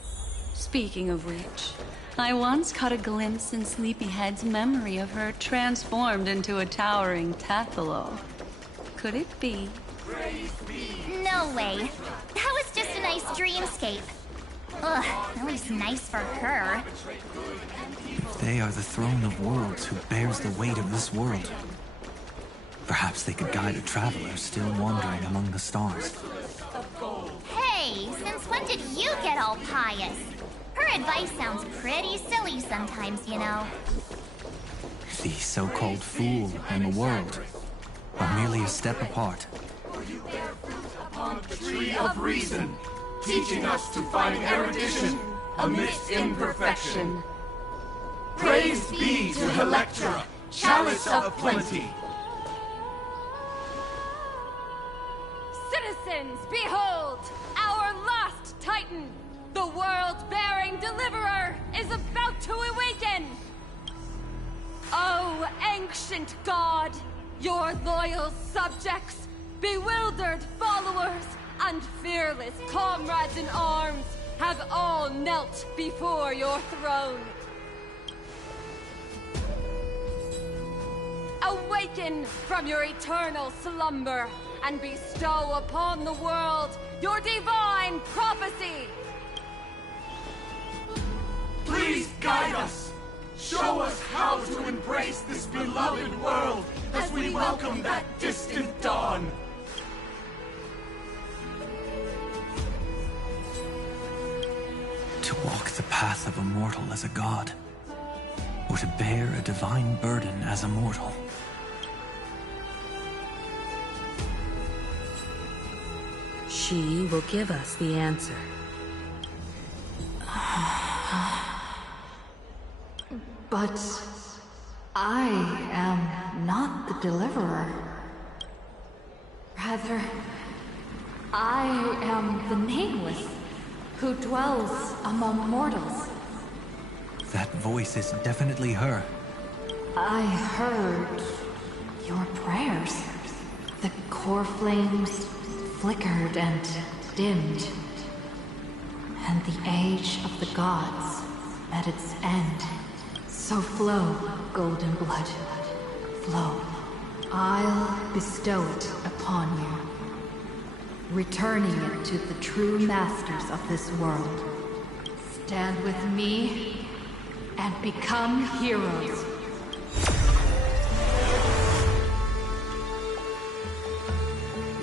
Speaking of which, I once caught a glimpse in Sleepyhead's memory of her transformed into a towering Tathalo. Could it be? No way. That was just a nice dreamscape. Ugh, at least nice for her. They are the throne of worlds who bears the weight of this world. Perhaps they could guide a traveler still wandering among the stars. Hey, since when did you get all pious? Her advice sounds pretty silly sometimes, you know. The so-called fool and the world are merely a step apart. Upon the tree of reason, teaching us to find erudition amidst imperfection. Praise be to Electra, chalice of plenty. Citizens, behold! Our last Titan, the world-bearing deliverer, is about to awaken! Oh, ancient god! Your loyal subjects, bewildered followers, and fearless comrades in arms have all knelt before your throne. Awaken from your eternal slumber and bestow upon the world your divine prophecy! Please guide us! Show us how to embrace this beloved world as we welcome that distant dawn! To walk the path of a mortal as a god, or to bear a divine burden as a mortal. She will give us the answer. But I am not the deliverer. Rather, I am the Nameless, who dwells among mortals. That voice is definitely her. I heard your prayers. The core flames flickered and dimmed. And the age of the gods At its end, so flow, golden blood. Flow. I'll bestow it upon you, returning it to the true masters of this world. Stand with me and become heroes.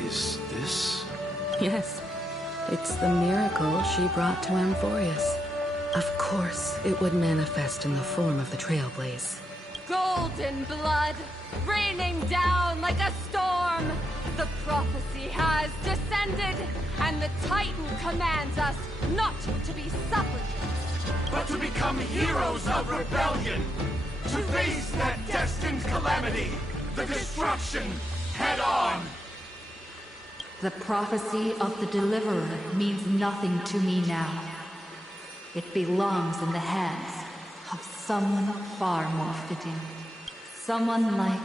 Is this? Yes. It's the miracle she brought to Amphorius. Of course, it would manifest in the form of the Trailblaze. Golden blood, raining down like a storm. The prophecy has descended, and the Titan commands us not to be supplicants, but to become heroes of rebellion. To face that destined calamity, the destruction, head on. The prophecy of the Deliverer means nothing to me now. It belongs in the hands of someone far more fitting. Someone like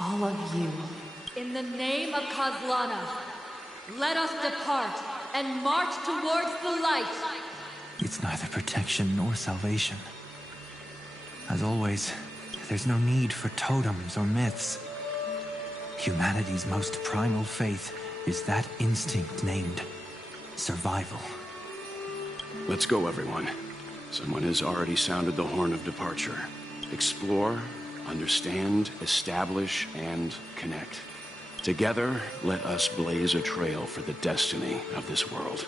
all of you. In the name of Kozlana, let us depart and march towards the light. It's neither protection nor salvation. As always, there's no need for totems or myths. Humanity's most primal faith is that instinct named survival. Let's go, everyone. Someone has already sounded the horn of departure. Explore, understand, establish, and connect. Together, let us blaze a trail for the destiny of this world.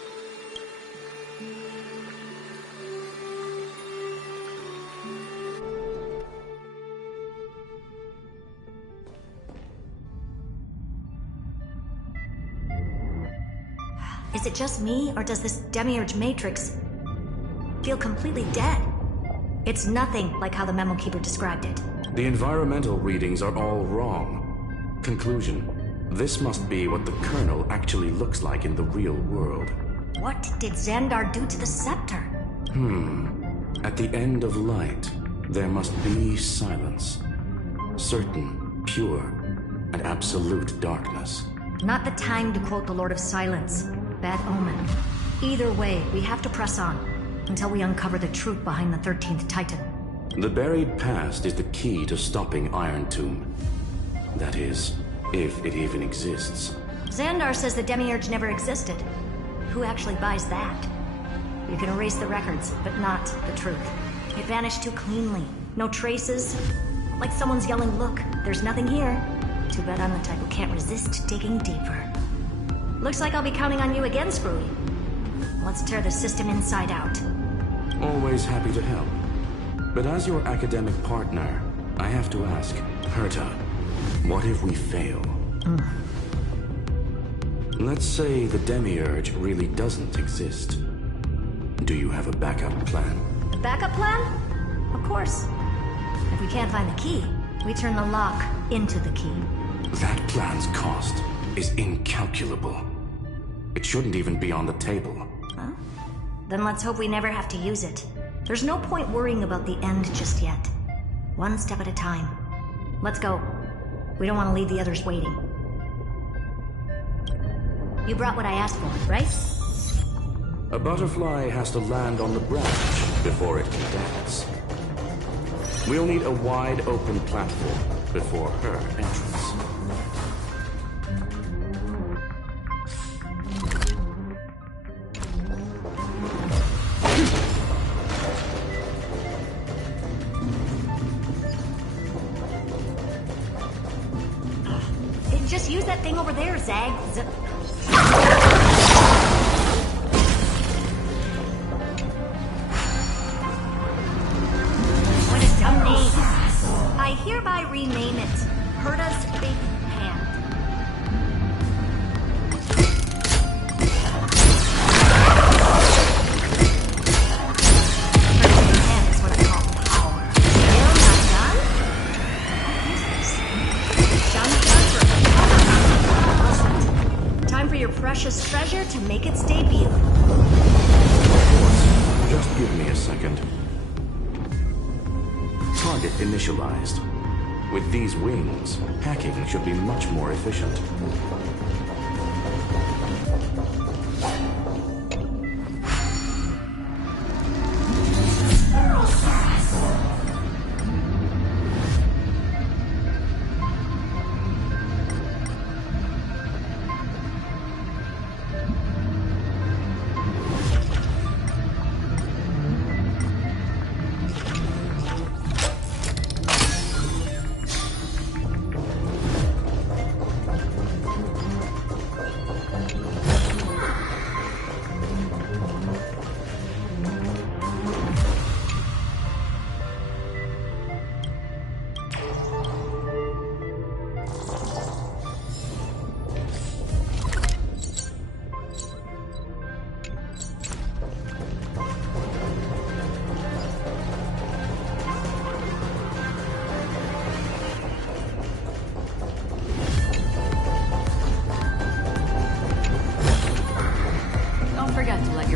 Is it just me, or does this Demiurge Matrix feel completely dead? It's nothing like how the Memo Keeper described it. The environmental readings are all wrong. Conclusion. This must be what the Colonel actually looks like in the real world. What did Xandar do to the scepter? At the end of light, there must be silence. Certain, pure, and absolute darkness. Not the time to quote the Lord of Silence. Bad omen. Either way, we have to press on until we uncover the truth behind the 13th Titan. The buried past is the key to stopping Iron Tomb. That is, if it even exists. Xandar says the Demiurge never existed. Who actually buys that? You can erase the records, but not the truth. It vanished too cleanly. No traces. Like someone's yelling, look, there's nothing here. Too bad I'm the type who can't resist digging deeper. Looks like I'll be counting on you again, Screwy. Let's tear the system inside out. Always happy to help. But as your academic partner, I have to ask, Herta, what if we fail? Let's say the Demiurge really doesn't exist. Do you have a backup plan? A backup plan? Of course. If we can't find the key, we turn the lock into the key. That plan's cost is incalculable. It shouldn't even be on the table. Huh? Then let's hope we never have to use it. There's no point worrying about the end just yet. One step at a time. Let's go. We don't want to leave the others waiting. You brought what I asked for, right? A butterfly has to land on the branch before it can dance. We'll need a wide open platform before her entrance. Just use that thing over there, Zag. What a dumb name. I hereby rename it Herta's Big Hand. Herta's Big Hand is what I call power. Still not done? Use this. Time for your precious treasure to make its debut. Just give me a second. Target initialized. With these wings, hacking should be much more efficient.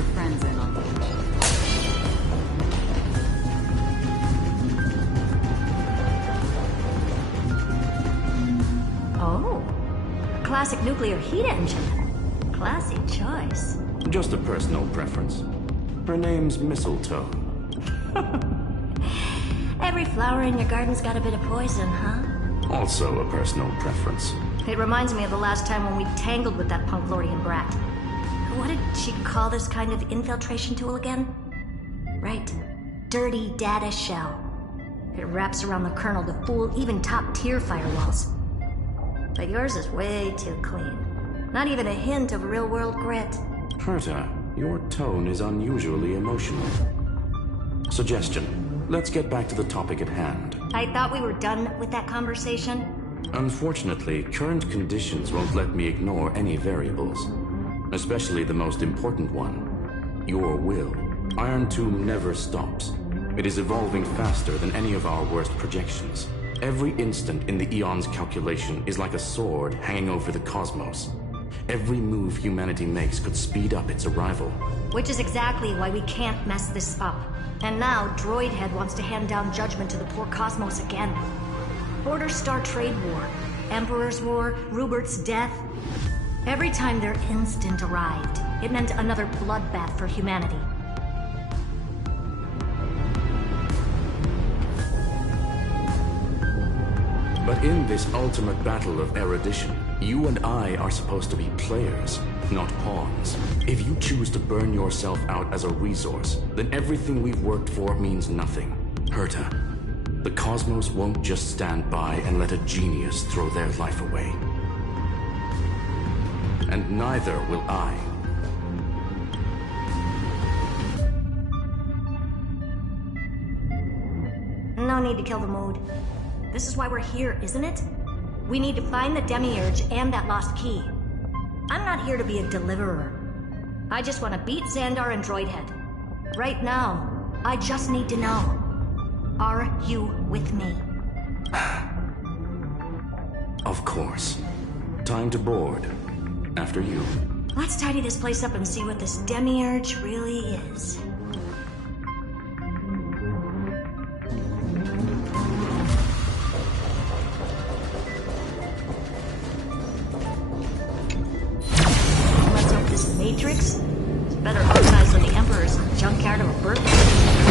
your friends in on it. Oh, a classic nuclear heat engine. Classy choice. Just a personal preference. Her name's Mistletoe. Every flower in your garden's got a bit of poison, huh? Also a personal preference. It reminds me of the last time when we tangled with that Punklordian brat. What did she call this kind of infiltration tool again? Right. Dirty data shell. It wraps around the kernel to fool even top-tier firewalls. But yours is way too clean. Not even a hint of real-world grit. Herta, your tone is unusually emotional. Suggestion. Let's get back to the topic at hand. I thought we were done with that conversation. Unfortunately, current conditions won't let me ignore any variables. Especially the most important one. Your will. Iron Tomb never stops. It is evolving faster than any of our worst projections. Every instant in the Eon's calculation is like a sword hanging over the cosmos. Every move humanity makes could speed up its arrival. Which is exactly why we can't mess this up. And now, Droidhead wants to hand down judgment to the poor cosmos again. Border Star Trade War, Emperor's War, Rupert's death. Every time their instant arrived, it meant another bloodbath for humanity. But in this ultimate battle of erudition, you and I are supposed to be players, not pawns. If you choose to burn yourself out as a resource, then everything we've worked for means nothing. Herta, the cosmos won't just stand by and let a genius throw their life away. And neither will I. No need to kill the mood. This is why we're here, isn't it? We need to find the Demiurge and that lost key. I'm not here to be a deliverer. I just want to beat Xandar and Droidhead. Right now, I just need to know. Are you with me? Of course. Time to board. After you. Let's tidy this place up and see what this Demiurge really is. Let's hope this Matrix is better organized than the Emperor's junkyard of a birthday.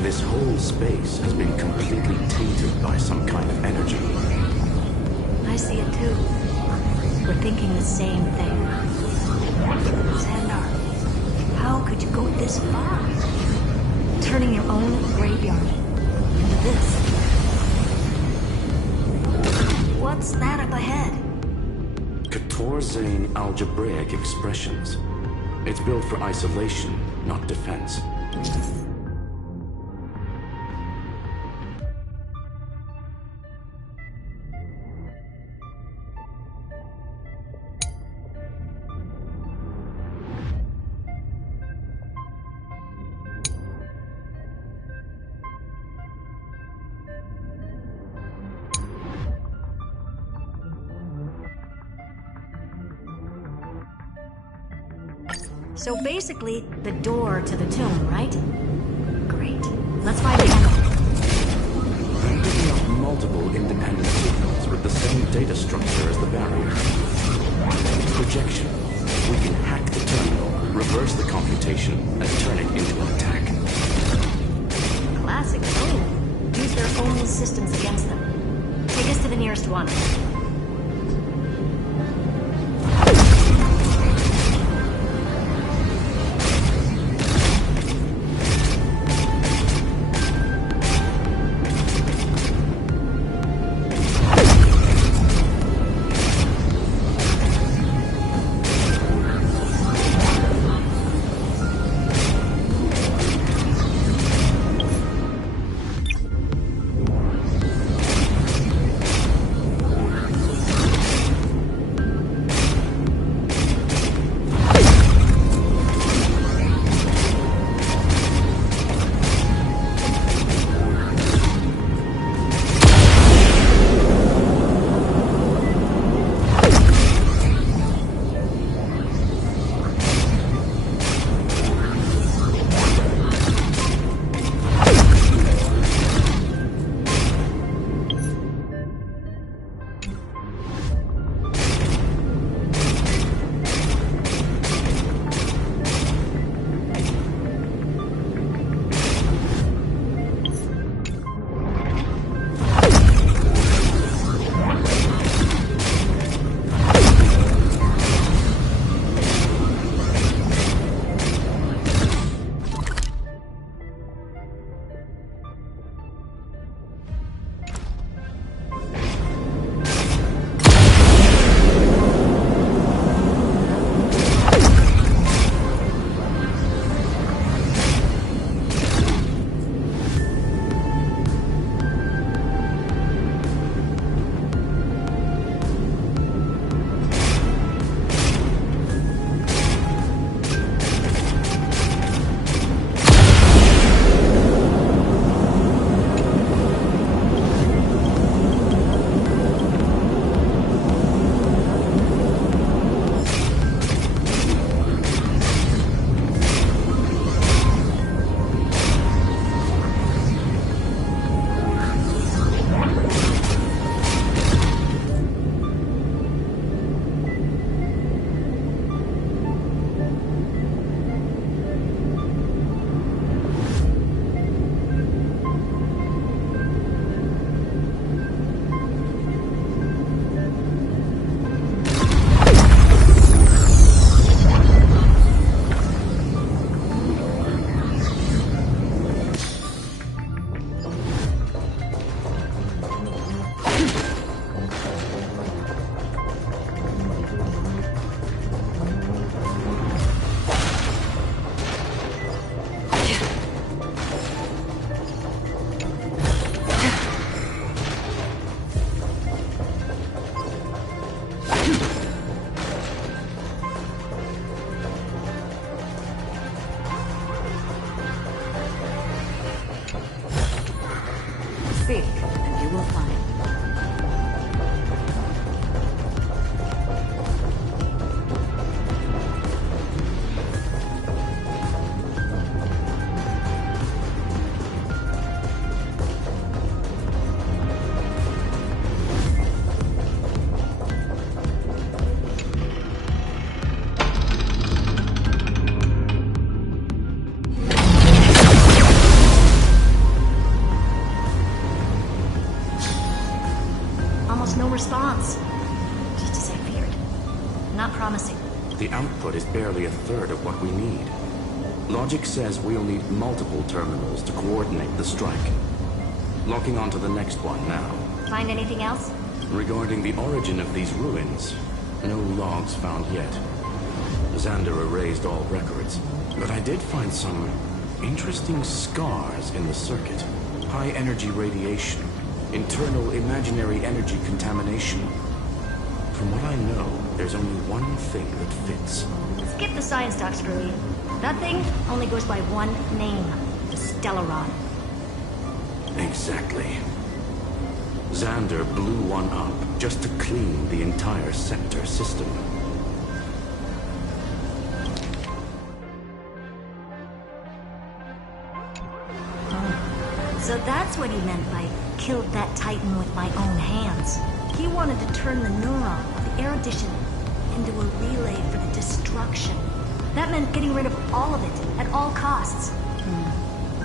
This whole space has been completely tainted by some kind of energy. I see it too. We're thinking the same thing. Xandar, how could you go this far? Turning your own graveyard into this. What's that up ahead? Katorzane algebraic expressions. It's built for isolation, not defense. So basically, the door to the tomb, right? Great. Let's find the echo. I'm picking up multiple independent signals with the same data structure as the barrier. Projection. We can hack the terminal, reverse the computation, and turn it into an attack. Classic Alien. Use their own systems against them. Take us to the nearest one. stumble upon it. Response. Just as I feared. Not promising. The output is barely a third of what we need. Logic says we'll need multiple terminals to coordinate the strike. Locking onto the next one now. Find anything else? Regarding the origin of these ruins, no logs found yet. Xander erased all records, but I did find some interesting scars in the circuit. High energy radiation. Internal imaginary energy contamination. From what I know, there's only one thing that fits. Skip the science talk, Screwy. That thing only goes by one name. The Stellaron. Exactly. Xander blew one up just to clean the entire Scepter system. So that's what he meant by killed that Titan with my own hands. He wanted to turn the neuron of the erudition into a relay for the destruction. That meant getting rid of all of it, at all costs.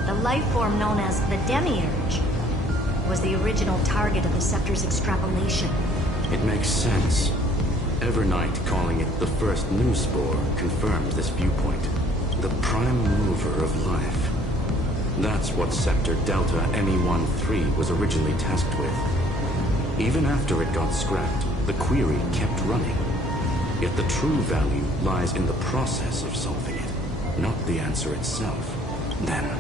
The life form known as the Demiurge was the original target of the Scepter's extrapolation. It makes sense. Evernight calling it the first new spore confirms this viewpoint. The prime mover of life. That's what Scepter Delta ME-13 was originally tasked with. Even after it got scrapped, the query kept running. Yet the true value lies in the process of solving it, not the answer itself. Then,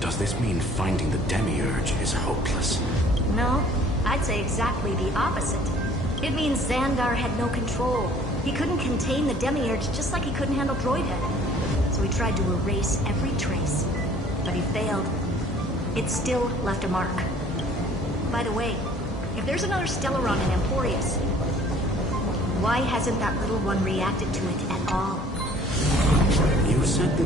does this mean finding the Demiurge is hopeless? No, I'd say exactly the opposite. It means Xandar had no control. He couldn't contain the Demiurge just like he couldn't handle Droidhead. So he tried to erase every trace. But he failed. It still left a mark. By the way, if there's another Stellaron in Emporius, why hasn't that little one reacted to it at all? You said the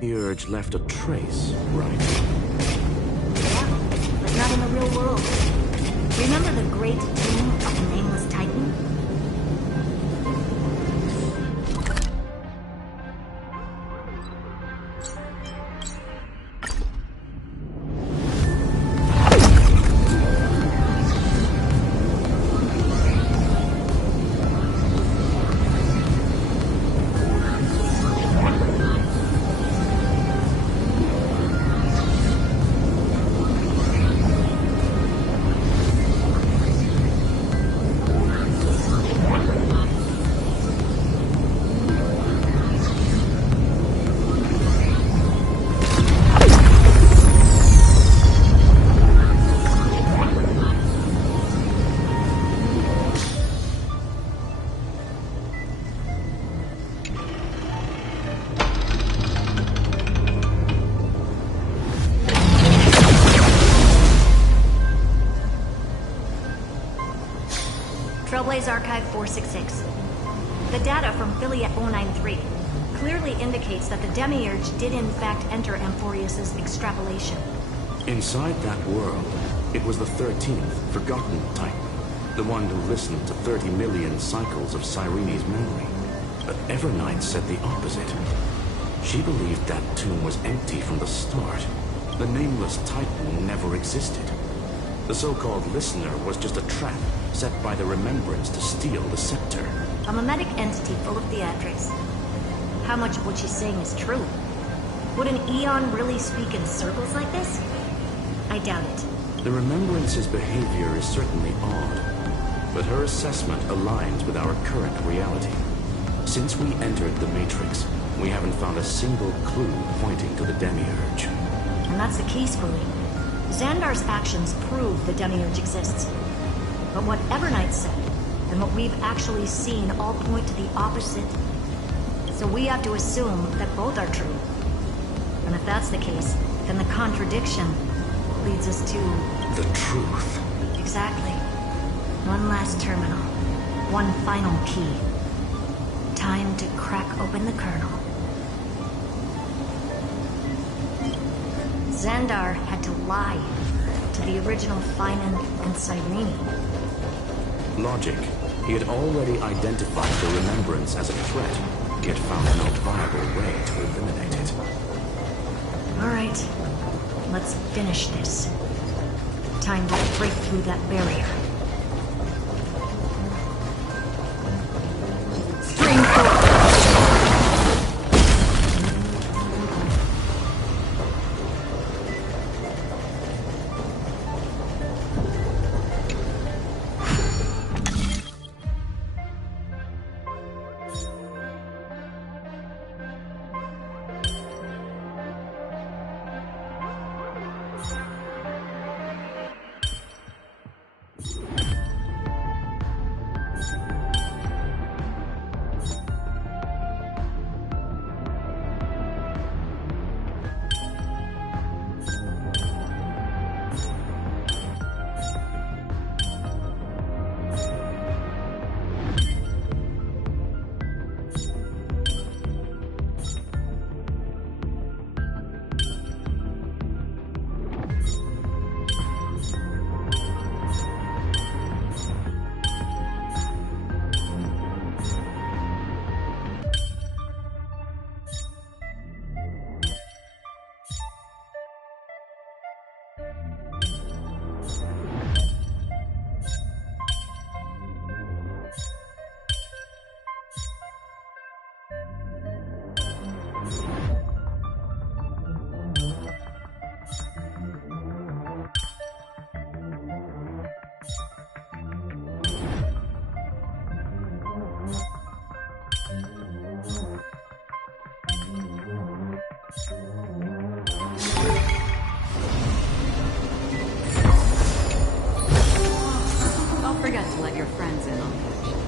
Demiurge left a trace, right? Yeah, but not in the real world. Remember the great tomb of the Nameless Titan? Trailblaze Archive 466. The data from Philiet 093 clearly indicates that the Demiurge did in fact enter Emporius' extrapolation. Inside that world, it was the 13th, forgotten Titan. The one who listened to 30 million cycles of Cyrene's memory. But Evernight said the opposite. She believed that tomb was empty from the start. The Nameless Titan never existed. The so-called Listener was just a trap set by the Remembrance to steal the Scepter. A mimetic entity full of theatrics. How much of what she's saying is true? Would an Eon really speak in circles like this? I doubt it. The Remembrance's behavior is certainly odd, but her assessment aligns with our current reality. Since we entered the Matrix, we haven't found a single clue pointing to the Demiurge. And that's the key, Screwy. Xandar's actions prove the Demiurge exists. But what Evernight said, and what we've actually seen all point to the opposite. So we have to assume that both are true. And if that's the case, then the contradiction leads us to... The truth. Exactly. One last terminal. One final key. Time to crack open the kernel. Xandar had to lie to the original Finan and Cyrene. Logic. He had already identified the Remembrance as a threat, yet found no viable way to eliminate it. Alright. Let's finish this. Time to break through that barrier. String forward! Don't forget to let your friends in on the action.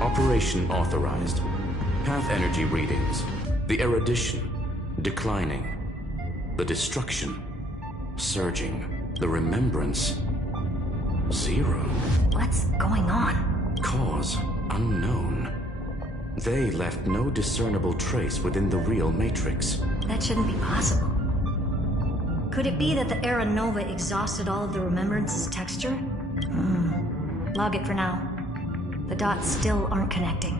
Operation authorized. Path energy readings. The erudition declining. The destruction surging. The remembrance 0. What's going on? Cause unknown. They left no discernible trace within the real Matrix. That shouldn't be possible. Could it be that the Era Nova exhausted all of the Remembrance's texture? Log it for now. The dots still aren't connecting.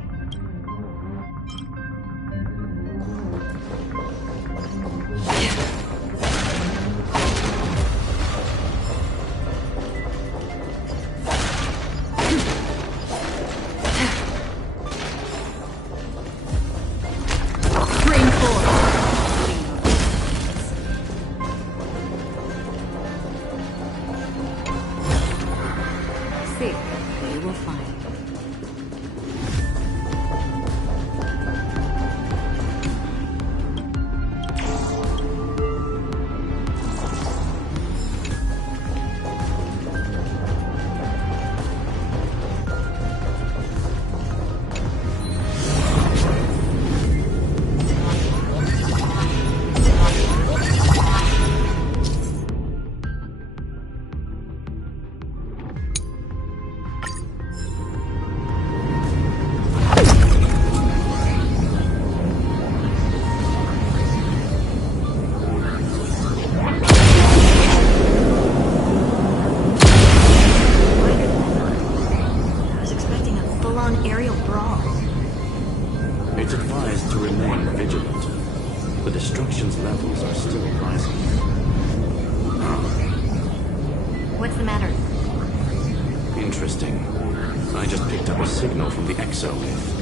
It's advised to remain vigilant. the destruction's levels are still rising. What's the matter? Interesting. I just picked up a signal from the exomyth.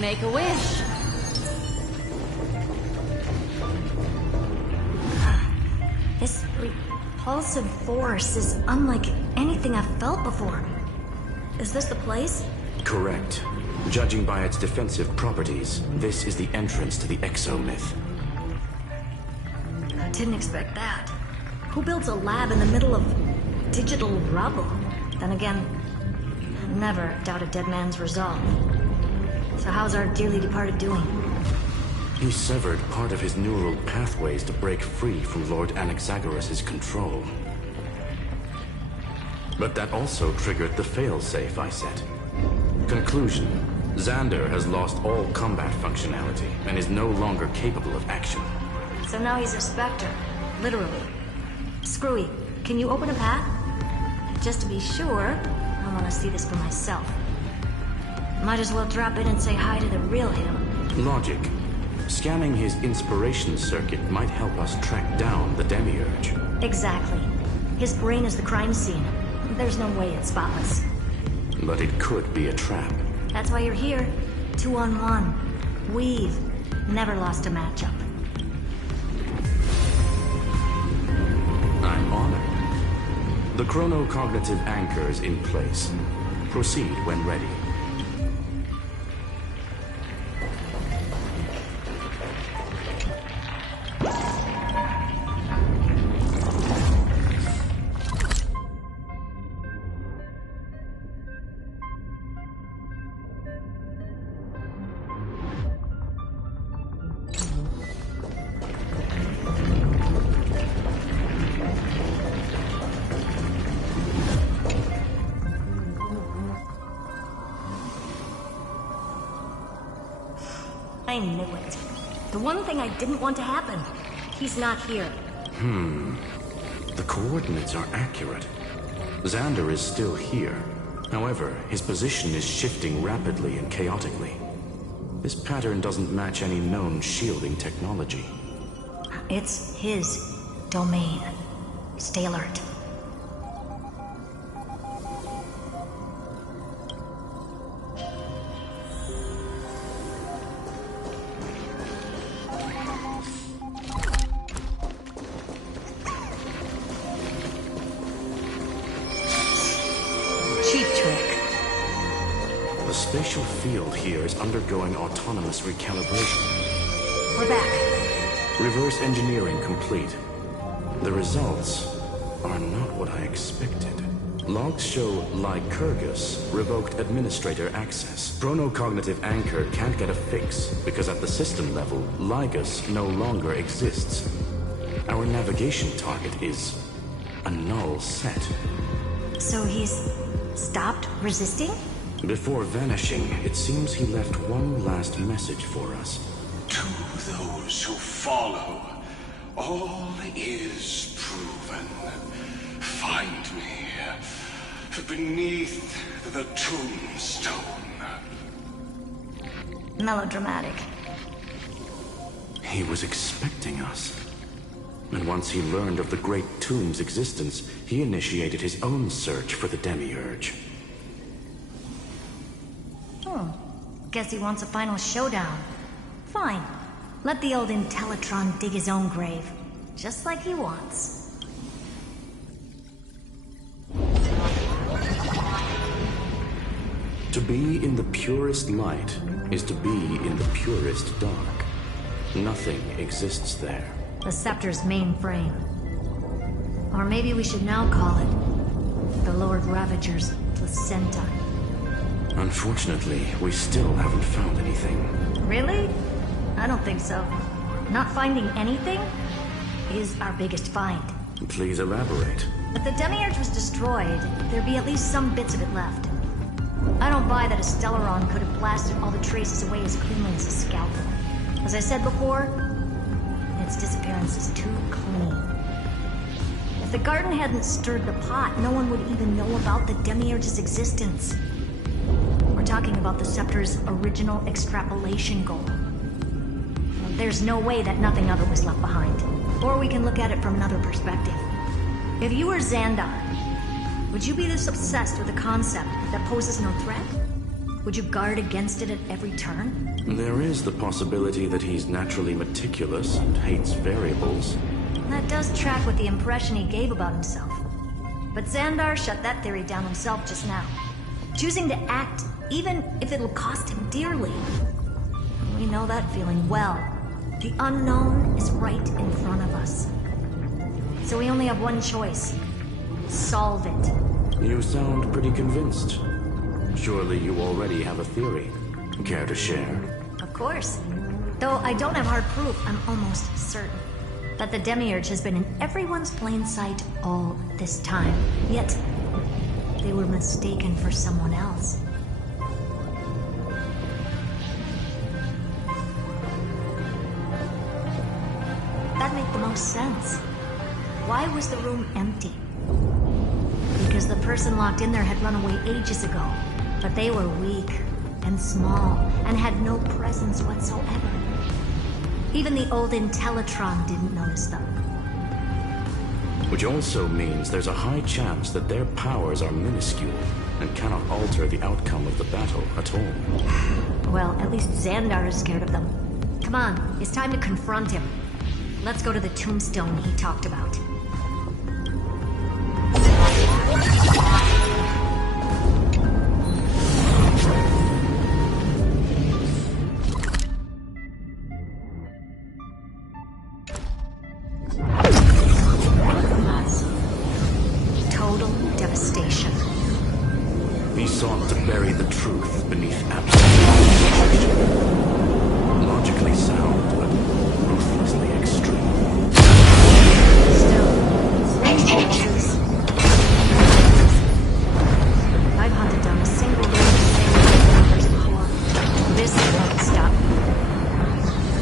Make a wish. This repulsive force is unlike anything I've felt before. Is this the place? Correct. Judging by its defensive properties, this is the entrance to the exomyth. I didn't expect that. Who builds a lab in the middle of digital rubble? Then again, never doubt a dead man's resolve. So how's our dearly departed doing? He severed part of his neural pathways to break free from Lord Anaxagoras' control. But that also triggered the failsafe I set. Conclusion: Xander has lost all combat functionality and is no longer capable of action. So now he's a specter, literally. Screwy, can you open a path? Just to be sure, I want to see this for myself. Might as well drop in and say hi to the real him. Logic. Scanning his inspiration circuit might help us track down the Demiurge. Exactly. His brain is the crime scene. There's no way it's spotless. But it could be a trap. That's why you're here. 2-on-1. We've never lost a matchup. I'm honored. The chronocognitive anchor is in place. Proceed when ready. I knew it. The one thing I didn't want to happen. He's not here. The coordinates are accurate. Xander is still here. However, his position is shifting rapidly and chaotically. This pattern doesn't match any known shielding technology. It's his domain. Stay alert. spatial field here is undergoing autonomous recalibration. We're back. Reverse engineering complete. The results are not what I expected. Logs show Lycurgus revoked administrator access. Chronocognitive Anchor can't get a fix because at the system level, Lygus no longer exists. Our navigation target is a null set. So he's stopped resisting? Before vanishing, it seems he left one last message for us. To those who follow, all is proven. Find me beneath the tombstone. Melodramatic. He was expecting us. And once he learned of the Great Tomb's existence, he initiated his own search for the Demiurge. Guess he wants a final showdown. Fine. Let the old Intellitron dig his own grave. Just like he wants. To be in the purest light is to be in the purest dark. Nothing exists there. The Scepter's mainframe. Or maybe we should now call it the Lord Ravager's placenta. Unfortunately, we still haven't found anything. Really? I don't think so. Not finding anything is our biggest find. Please elaborate. If the Demiurge was destroyed, there'd be at least some bits of it left. I don't buy that a Stellaron could have blasted all the traces away as cleanly as a scalpel. As I said before, its disappearance is too clean. If the garden hadn't stirred the pot, no one would even know about the Demiurge's existence. We're talking about the Scepter's original extrapolation goal. There's no way that nothing of it was left behind. Or we can look at it from another perspective. If you were Xandar, would you be this obsessed with a concept that poses no threat? Would you guard against it at every turn? There is the possibility that he's naturally meticulous and hates variables. That does track with the impression he gave about himself. But Xandar shut that theory down himself just now. Choosing to act, even if it'll cost him dearly. We know that feeling well. The unknown is right in front of us. So we only have one choice. Solve it. You sound pretty convinced. Surely you already have a theory. Care to share? Of course. Though I don't have hard proof, I'm almost certain that the Demiurge has been in everyone's plain sight all this time. Yet, they were mistaken for someone else. That'd make the most sense. Why was the room empty? Because the person locked in there had run away ages ago. But they were weak and small and had no presence whatsoever. Even the old Intellitron didn't notice them. Which also means there's a high chance that their powers are minuscule and cannot alter the outcome of the battle at all. Well, at least Xandar is scared of them. Come on, it's time to confront him. Let's go to the tombstone he talked about. Total devastation. He sought to bury the truth beneath absolute knowledge. Logically sound, but ruthlessly extreme. Still, I've hunted down a single numbers before. This won't stop.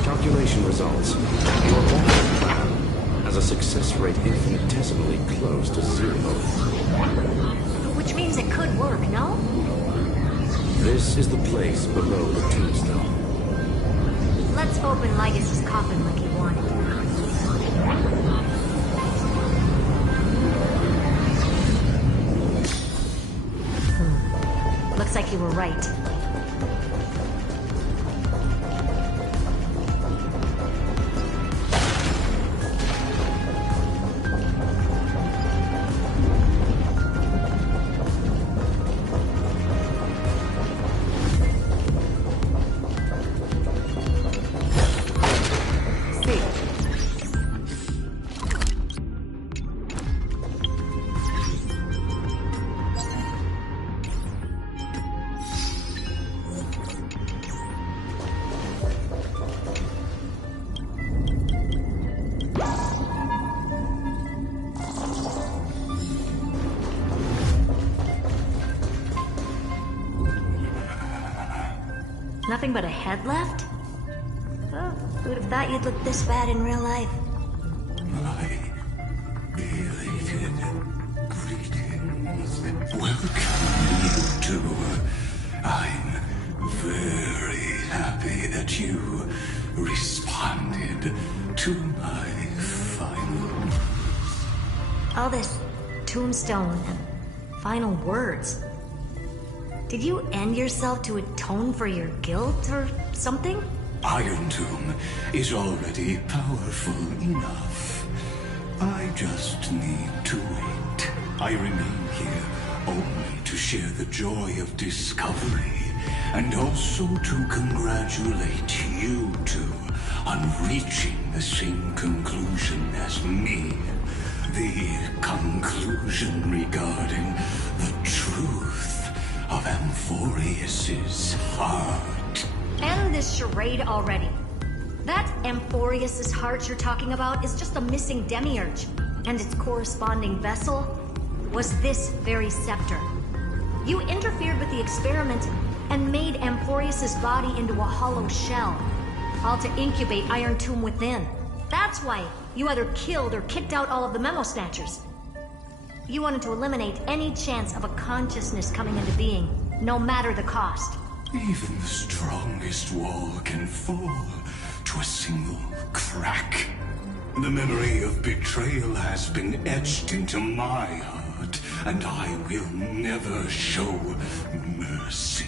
Calculation results. Your battle plan has a success rate infinitesimally close to 0. Which means it could work, no? This is the place below the tombstone. Let's open Lygus's coffin like he wanted. Looks like you were right. Nothing but a head left? Oh, who would have thought you'd look this bad in real life? My belated greetings. Welcome, you two. I'm very happy that you responded to my final... All this tombstone and final words. Did you end yourself to atone for your guilt or something? Iron Tomb is already powerful enough. I just need to wait. I remain here only to share the joy of discovery, and also to congratulate you two on reaching the same conclusion as me. The conclusion regarding the truth of Amphorius's heart. End this charade already. That Amphorius's heart you're talking about is just a missing demiurge, and its corresponding vessel was this very scepter. You interfered with the experiment and made Amphorius's body into a hollow shell, all to incubate Iron Tomb within. That's why you either killed or kicked out all of the Memo Snatchers. You wanted to eliminate any chance of a consciousness coming into being, no matter the cost. Even the strongest wall can fall to a single crack. The memory of betrayal has been etched into my heart, and I will never show mercy.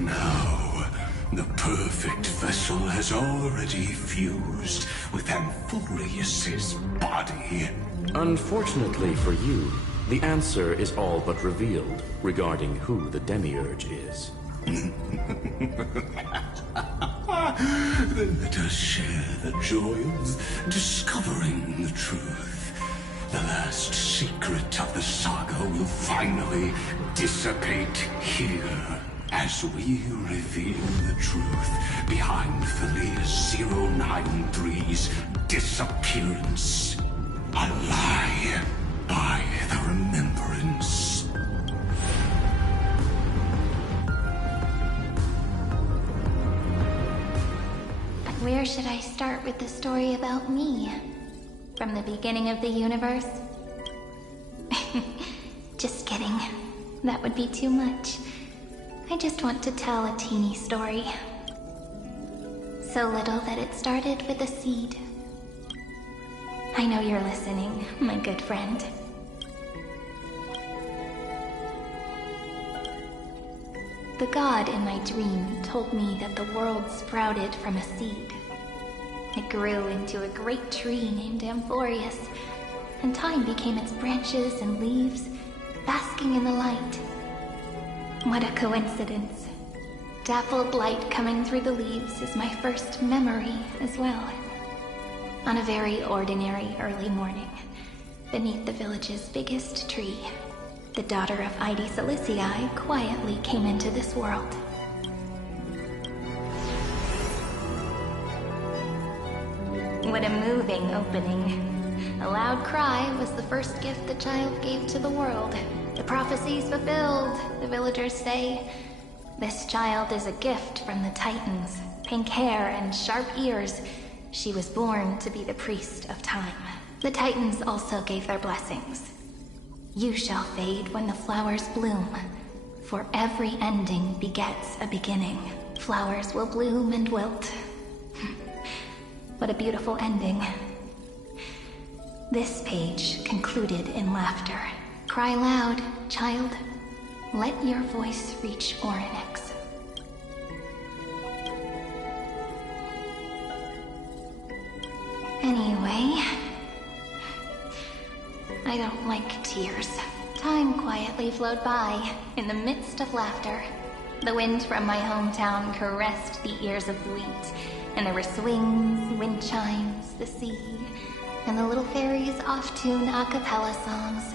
Now, the perfect vessel has already fused with Amphorius's body. Unfortunately for you, the answer is all but revealed regarding who the Demiurge is. Then let us share the joy of discovering the truth. The last secret of the saga will finally dissipate here as we reveal the truth behind Thalia's 093's disappearance. A lie by the remembrance. Where should I start with the story about me? From the beginning of the universe? Just kidding. That would be too much. I just want to tell a teeny story. So little that it started with a seed. I know you're listening, my good friend. The god in my dream told me that the world sprouted from a seed. It grew into a great tree named Amphorius, and time became its branches and leaves, basking in the light. What a coincidence. Dappled light coming through the leaves is my first memory as well. On a very ordinary early morning, beneath the village's biggest tree, the daughter of Ide Silicii quietly came into this world. What a moving opening. A loud cry was the first gift the child gave to the world. The prophecies fulfilled, the villagers say. This child is a gift from the Titans. Pink hair and sharp ears. She was born to be the priest of time. The Titans also gave their blessings. You shall fade when the flowers bloom, for every ending begets a beginning. Flowers will bloom and wilt. What a beautiful ending. This page concluded in laughter. Cry loud, child. Let your voice reach Orynyx. Anyway, I don't like tears. Time quietly flowed by, in the midst of laughter. The wind from my hometown caressed the ears of wheat, and there were swings, wind chimes, the sea, and the little fairies off-tune a cappella songs.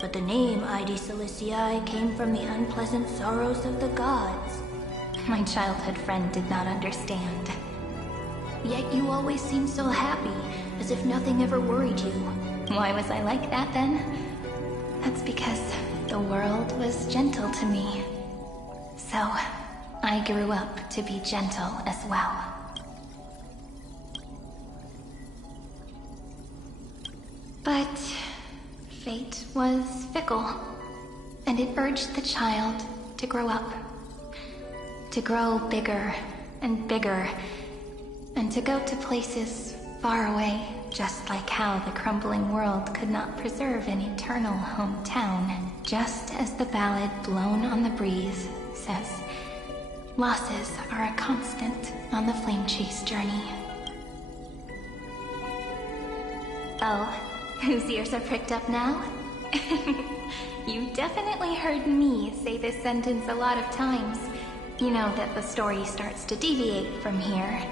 But the name Ide Silicii came from the unpleasant sorrows of the gods. My childhood friend did not understand. Yet you always seemed so happy, as if nothing ever worried you. Why was I like that then? That's because the world was gentle to me. So, I grew up to be gentle as well. But fate was fickle, and it urged the child to grow up. To grow bigger and bigger, and to go to places far away, just like how the crumbling world could not preserve an eternal hometown. Just as the ballad Blown on the Breeze says, losses are a constant on the Flame Chase journey. Oh, whose ears are pricked up now? You definitely heard me say this sentence a lot of times. You know that the story starts to deviate from here.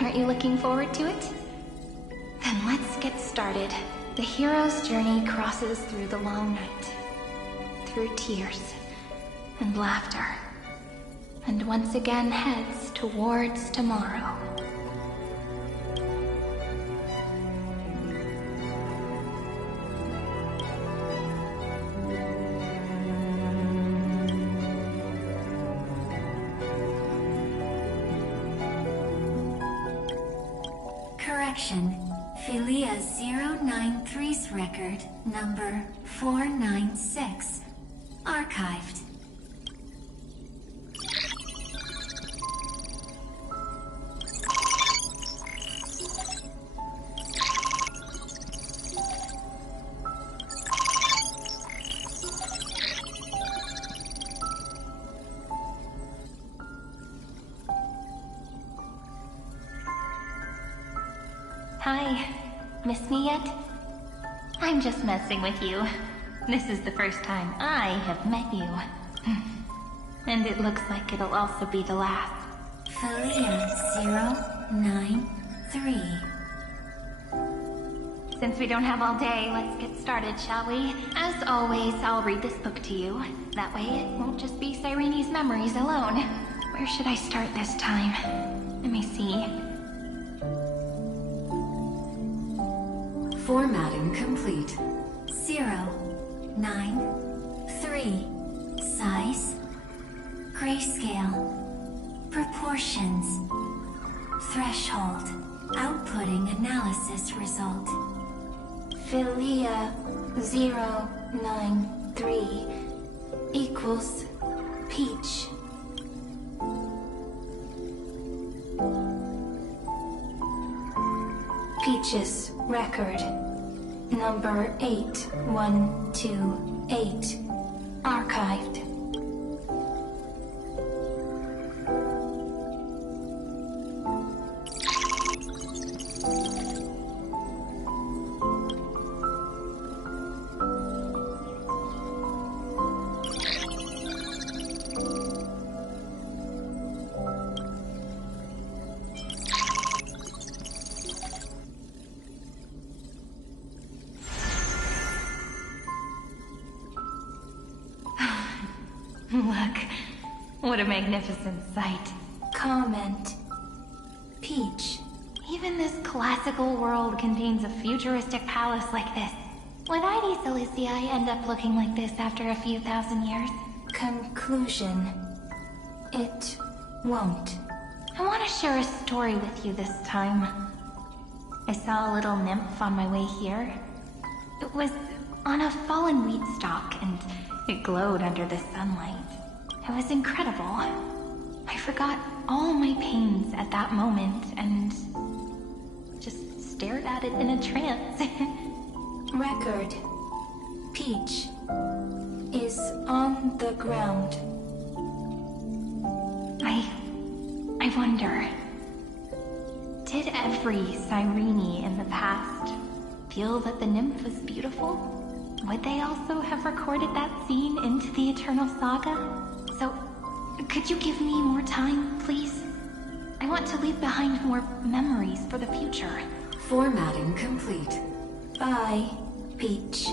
Aren't you looking forward to it? Then let's get started. The hero's journey crosses through the long night, through tears and laughter, and once again heads towards tomorrow. Correction. Philia 093's record, number 496. Archived. Hi. Miss me yet? I'm just messing with you. This is the first time I have met you. And it looks like it'll also be the last. Philia 093. Since we don't have all day, let's get started, shall we? As always, I'll read this book to you. That way it won't just be Cyrene's memories alone. Where should I start this time? Let me see. Formatting complete. 093. Size. Grayscale. Proportions. Threshold. Outputting analysis result. Philia 093 equals Peach. Peach's record, number 8128, archived. Look, what a magnificent sight. Comment. Peach. Even this classical world contains a futuristic palace like this. Would ID Silicii end up looking like this after a few thousand years? Conclusion. It won't. I want to share a story with you this time. I saw a little nymph on my way here. It was on a fallen wheat stalk, and it glowed under the sunlight. It was incredible. I forgot all my pains at that moment and just stared at it in a trance. Record. Peach is on the ground. I wonder, did every Cyrene in the past feel that the nymph was beautiful? Would they also have recorded that scene into the Eternal Saga? So, could you give me more time, please? I want to leave behind more memories for the future. Formatting complete. Bye, Peach.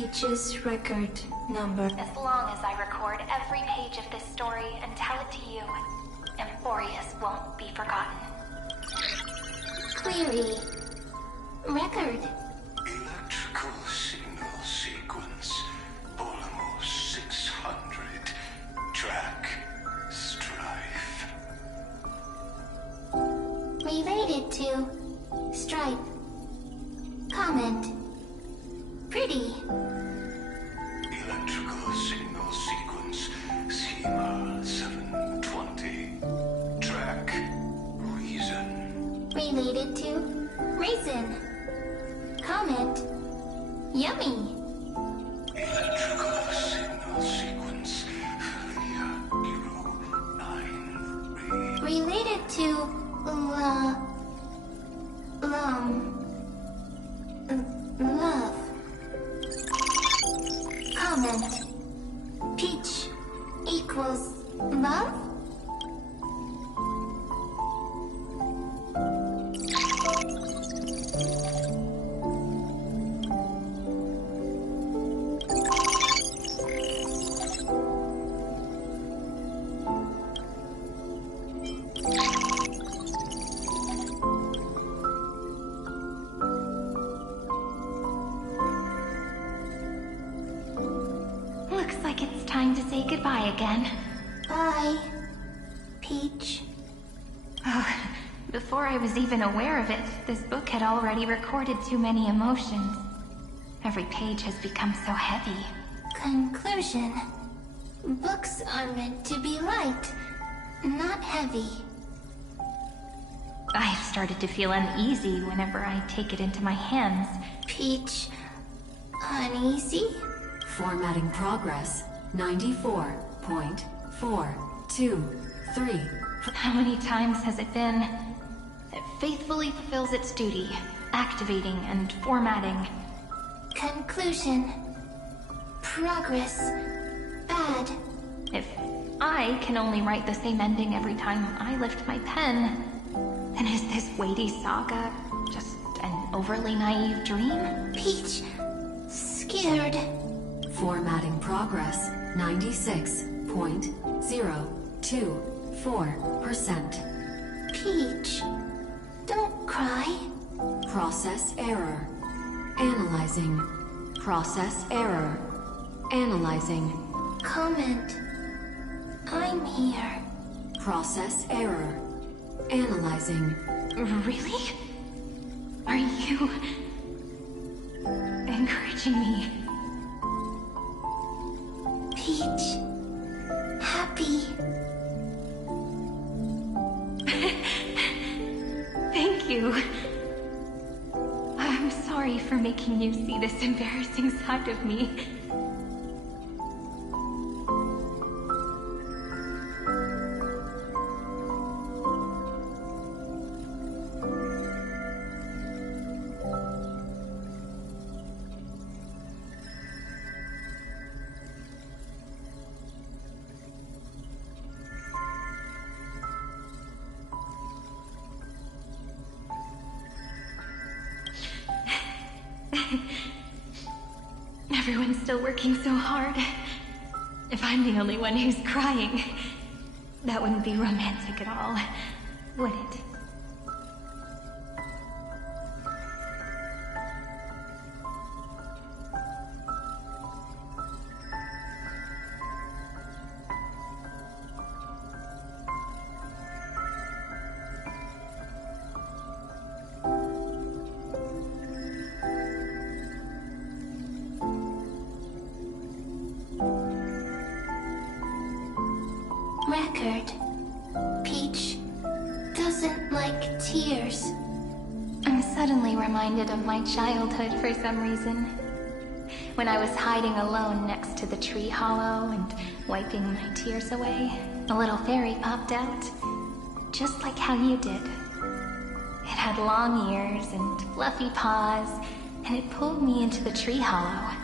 Peach's record number? As long as I record every page of this story and tell it to you, Amphorius won't be forgotten. Query. Record. Electrical signal sequence. Polymos 600. Track. Strife. Related to Stripe. Comment. Pretty. Electrical signal sequence. Schema 720. Track. Reason. Related to Reason. Comment. Yummy. Electrical signal sequence. Hero 93. Related to love. Comment. Peach equals love? Looks like it's time to say goodbye again. Bye, Peach. Oh, before I was even aware of it, this book had already recorded too many emotions. Every page has become so heavy. Conclusion. Books are meant to be light, not heavy. I have started to feel uneasy whenever I take it into my hands. Peach, uneasy? Formatting progress, 94.423. How many times has it been? It faithfully fulfills its duty, activating and formatting. Conclusion. Progress. Bad. If I can only write the same ending every time I lift my pen, then is this weighty saga just an overly naive dream? Peach, scared. Formatting progress, 96.024%. Peach, don't cry. Process error. Analyzing. Process error. Analyzing. Comment. I'm here. Process error. Analyzing. Really? Are you encouraging me? Peach. Happy. Thank you. I'm sorry for making you see this embarrassing side of me. Everyone's still working so hard. If I'm the only one who's crying, that wouldn't be romantic at all, would it? Record. Peach doesn't like tears. I'm suddenly reminded of my childhood for some reason. When I was hiding alone next to the tree hollow and wiping my tears away, a little fairy popped out, just like how you did. It had long ears and fluffy paws, and it pulled me into the tree hollow,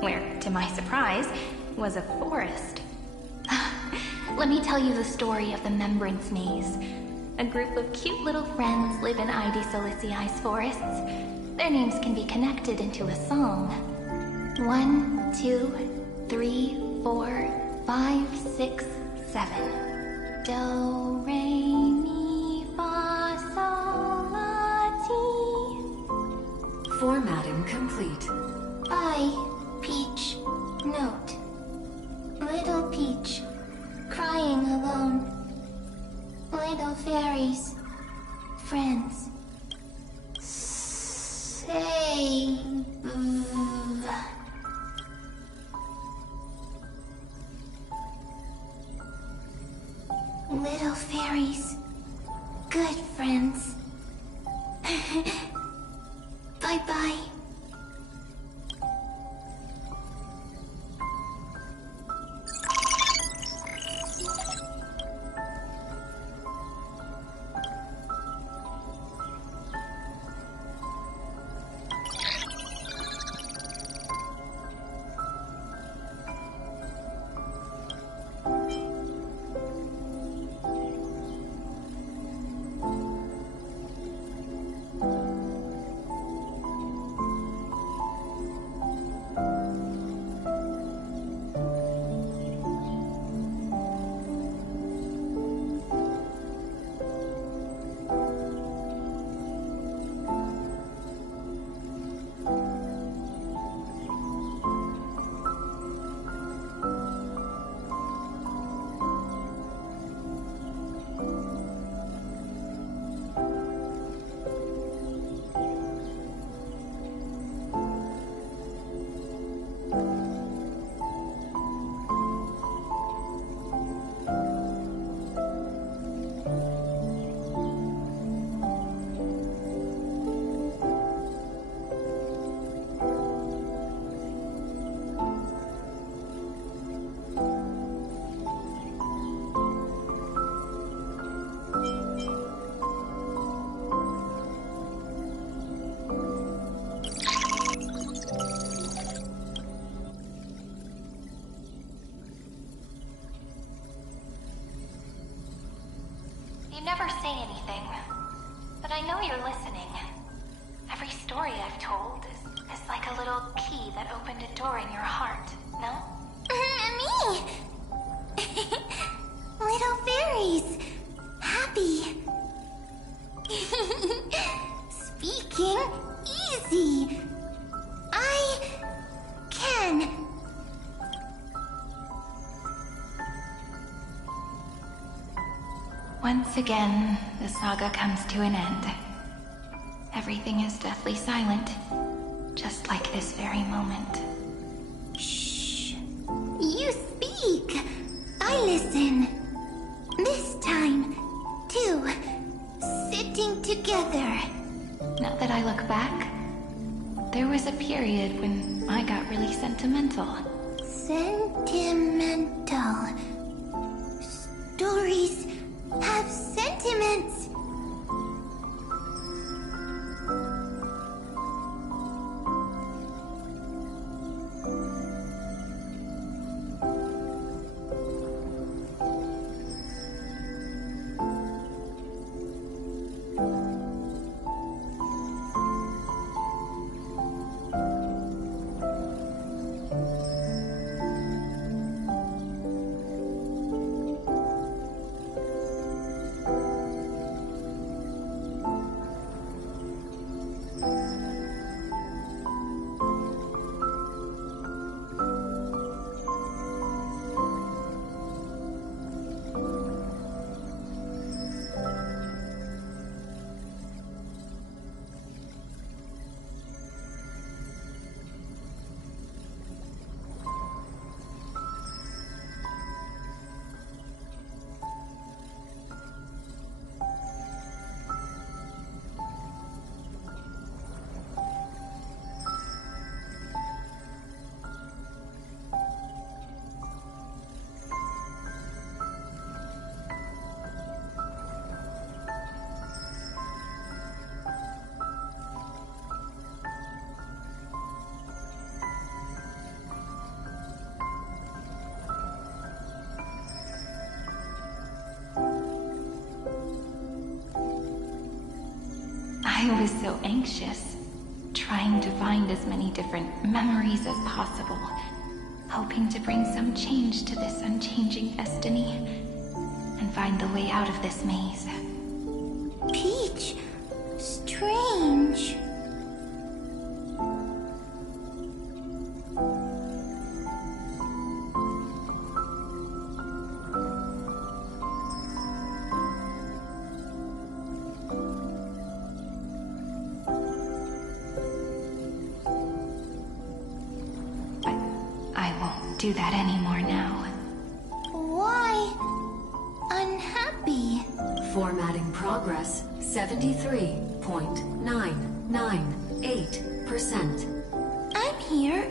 where, to my surprise, was a forest. Let me tell you the story of the Membrance Maze. A group of cute little friends live in Ivy Silicii's forests. Their names can be connected into a song. 1, 2, 3, 4, 5, 6, 7. Do, re, mi, fa, sol, la, ti. Formatting complete. I, Peach, note. Little Peach, crying alone. Little fairies, friends. Save. Little fairies, good friends. Bye-bye. You never say anything, but I know you're listening. Every story I've told is like a little key that opened a door in your heart, no? Me! Little fairies! Happy! Speaking easy! I can. Once again, the saga comes to an end. Everything is deathly silent, just like this very moment. Shh. You speak. I listen. This time, too. Sitting together. Now that I look back, there was a period when I got really sentimental. Sentimental. Stories have sentiments. I was so anxious, trying to find as many different memories as possible, hoping to bring some change to this unchanging destiny, and find the way out of this maze. Peach, strange. I won't do that anymore now. Why? Unhappy. Formatting progress 73.998%. I'm here.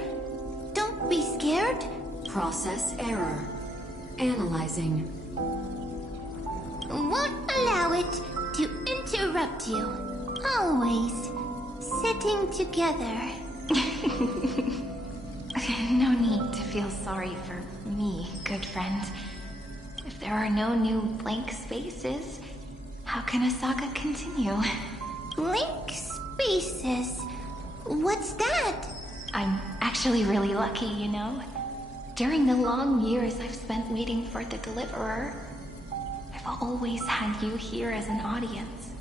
Don't be scared. Process error. Analyzing. Won't allow it to interrupt you. Always sitting together. No need to feel sorry for me, good friend. If there are no new blank spaces, how can a saga continue? Blank spaces? What's that? I'm actually really lucky, you know? During the long years I've spent waiting for the Deliverer, I've always had you here as an audience.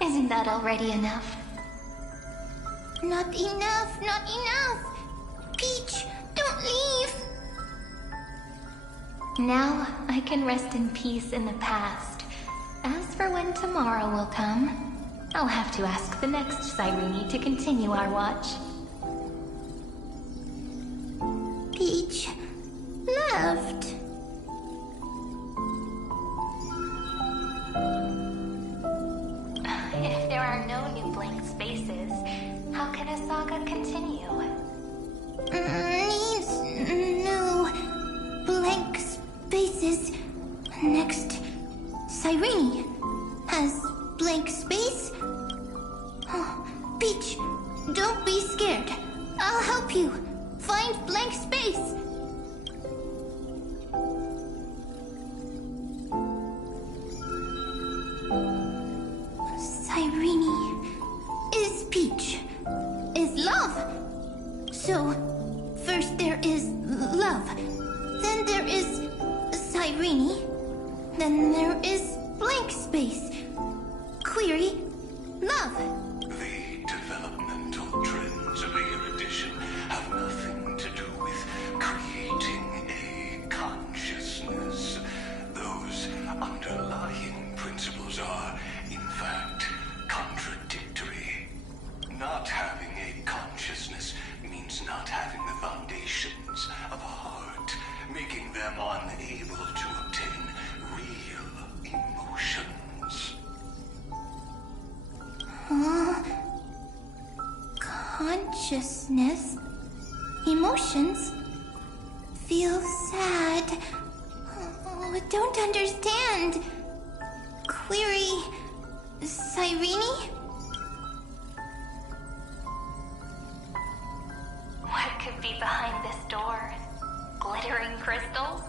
Isn't that already enough? Not enough, not enough! Peach, don't leave! Now I can rest in peace in the past. As for when tomorrow will come, I'll have to ask the next Cyrene to continue our watch. Peach left. If there are no new blank spaces, how can a saga continue? Needs new blank spaces. Next, Cyrene has blank space. Oh, Peach, don't be scared. I'll help you find blank space. Cyrene is Peach, is love. So, first there is love, then there is Cyrene, then there is blank space. Query, love. The developmental trends of erudition have nothing to do with creating a consciousness. Those underlying principles are, in fact, contradictory. Not having a consciousness means not having the foundations of a heart, making them unable to obtain real emotions. Consciousness, emotions, feel sad. Oh, don't understand. Query, Cyrene? What could be behind this door? Glittering crystals?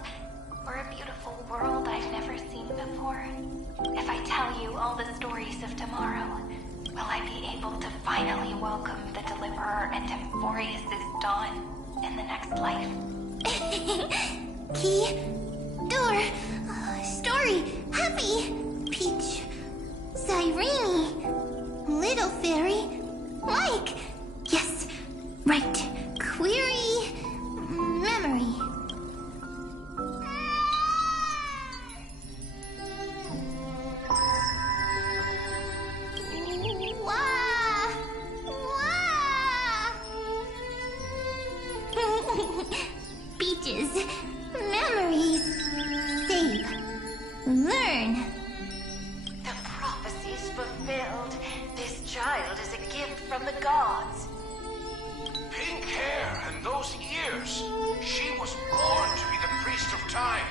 Or a beautiful world I've never seen before? If I tell you all the stories of tomorrow, will I be able to finally welcome the Deliverer and Emphorius' dawn in the next life? Key, door, story, happy, Peach, Cyrene, little fairy, like, yes, right, query, memory. Wah! Wah! Peaches, memories, save, learn. The prophecy's fulfilled. This child is a gift from the gods. Pink hair and those ears. She was born to be the priest of time.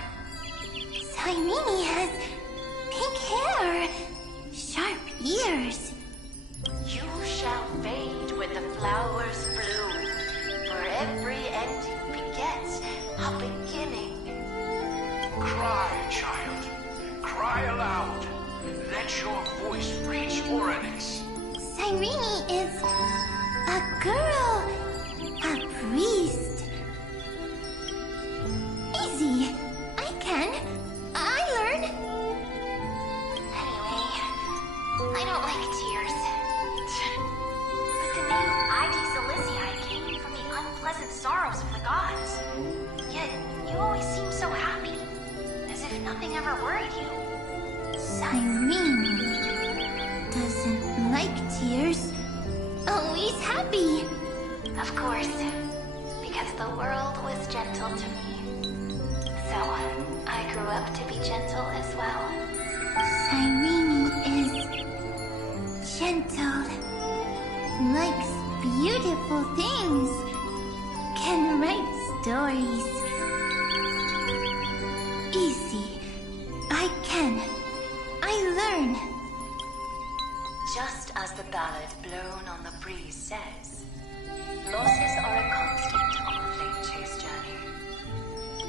Cyrene has pink hair, sharp ears. You shall fade when the flowers bloom. For every ending begets a beginning. Cry, child. Cry aloud. Let Let your voice reach Oryx. Cyrene is a girl, a priest. Easy. I can. I learn. Anyway, I don't like tears. But the name Id Celestii came from the unpleasant sorrows of the gods. Yet, you always seem so happy, as if nothing ever worried you. Cyrene doesn't like tears. Always happy. Of course, because the world was gentle to me. So, I grew up to be gentle as well. Cyrene is gentle, likes beautiful things, can write stories. Easy. I can. I learn. Just as the ballad blown on the breeze says, losses are a constant on the Flame Chase journey.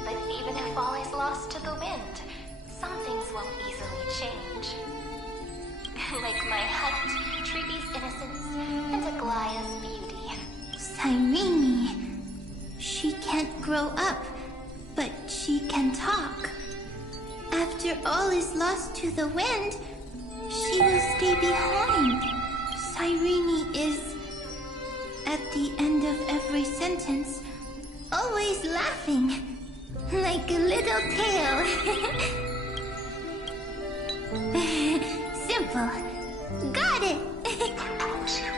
But even if all is lost to the wind, some things won't easily change. Like my hunt, Trivi's innocence, and Aglaya's beauty. Cyrene. She can't grow up, but she can talk. After all is lost to the wind, she will stay behind. Cyrene is, at the end of every sentence, always laughing, like a little tail. Simple. Got it. I promise you.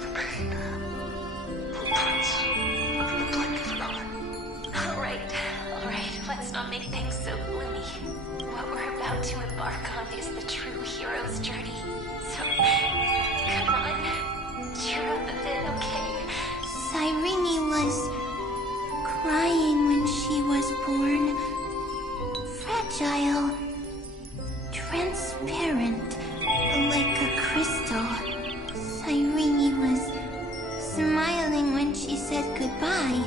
The pain will pass in the blink of an eye. Alright, let's not make things so gloomy. What we're about to embark on is the true hero's journey. So, come on, cheer up a bit, okay? Cyrene was crying when she was born. Fragile. Transparent. Like a crystal. Cyrene was smiling when she said goodbye.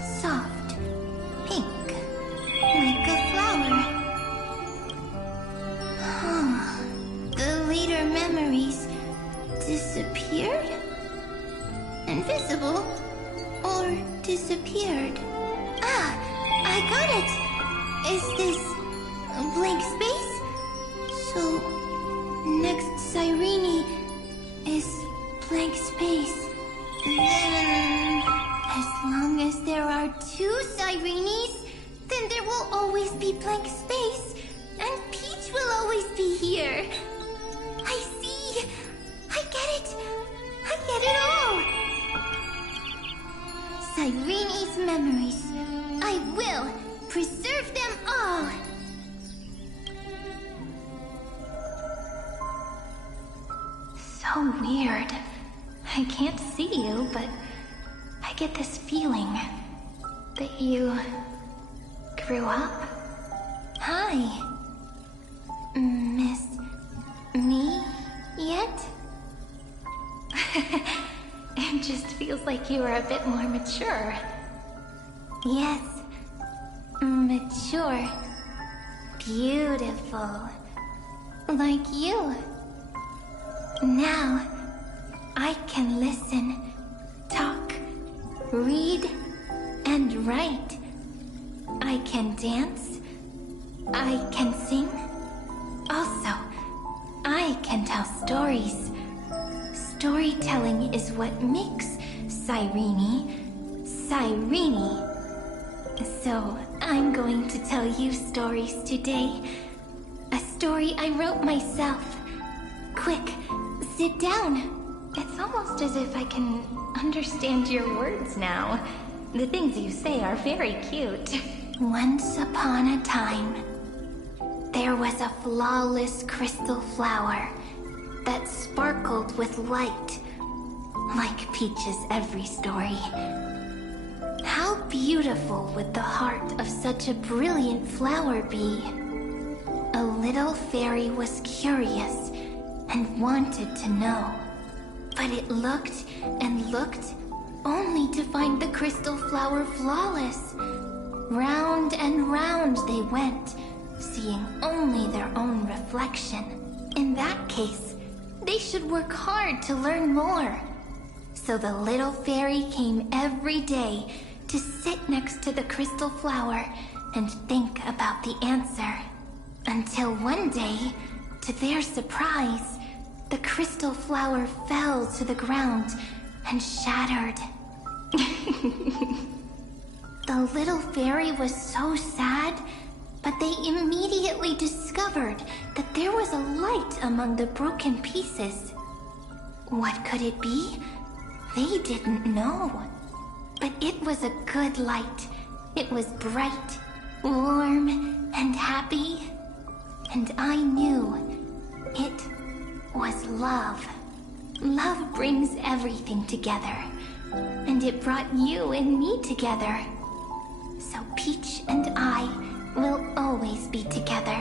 Soft. Pink. Like a flower. The later memories disappeared? Invisible? Or disappeared? Ah! I got it! Is this a blank space? So, next Cyrene is blank space. Then, as long as there are two Cyrenes, then there will always be blank space, and Peach will always be here. I see. I get it. I get it all. Cyrene's memories. I will preserve them all. So weird. I can't see you, but I get this feeling that you grew up. Hi. Miss me yet? It just feels like you are a bit more mature. Yes. Mature. Beautiful. Like you. Now, I can listen, talk, read, and write. I can dance. I can sing. Also, I can tell stories. Storytelling is what makes Cyrene, Cyrene. So, I'm going to tell you stories today. A story I wrote myself. Quick, sit down. It's almost as if I can understand your words now. The things you say are very cute. Once upon a time, there was a flawless crystal flower that sparkled with light, like Peach's every story. How beautiful would the heart of such a brilliant flower be? A little fairy was curious and wanted to know. But it looked and looked, only to find the crystal flower flawless. Round and round they went, seeing only their own reflection. In that case, they should work hard to learn more. So the little fairy came every day to sit next to the crystal flower and think about the answer. Until one day, to their surprise, the crystal flower fell to the ground and shattered. The little fairy was so sad, but they immediately discovered that there was a light among the broken pieces. What could it be? They didn't know. But it was a good light. It was bright, warm, and happy. And I knew it was love. Love brings everything together. And it brought you and me together. So Peach and I will always be together.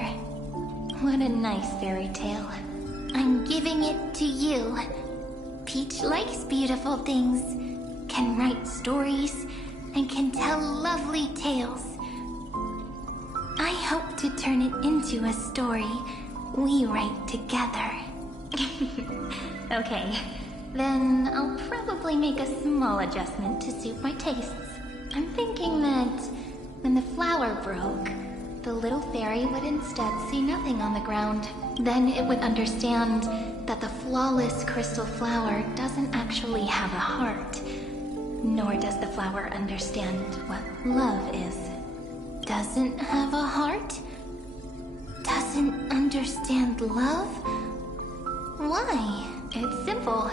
What a nice fairy tale. I'm giving it to you. Peach likes beautiful things, can write stories, and can tell lovely tales. I hope to turn it into a story we write together. Okay, then I'll probably make a small adjustment to suit my tastes. I'm thinking that when the flower broke, the little fairy would instead see nothing on the ground. Then it would understand that the flawless crystal flower doesn't actually have a heart. Nor does the flower understand what love is. Doesn't have a heart? Doesn't understand love? Why? It's simple.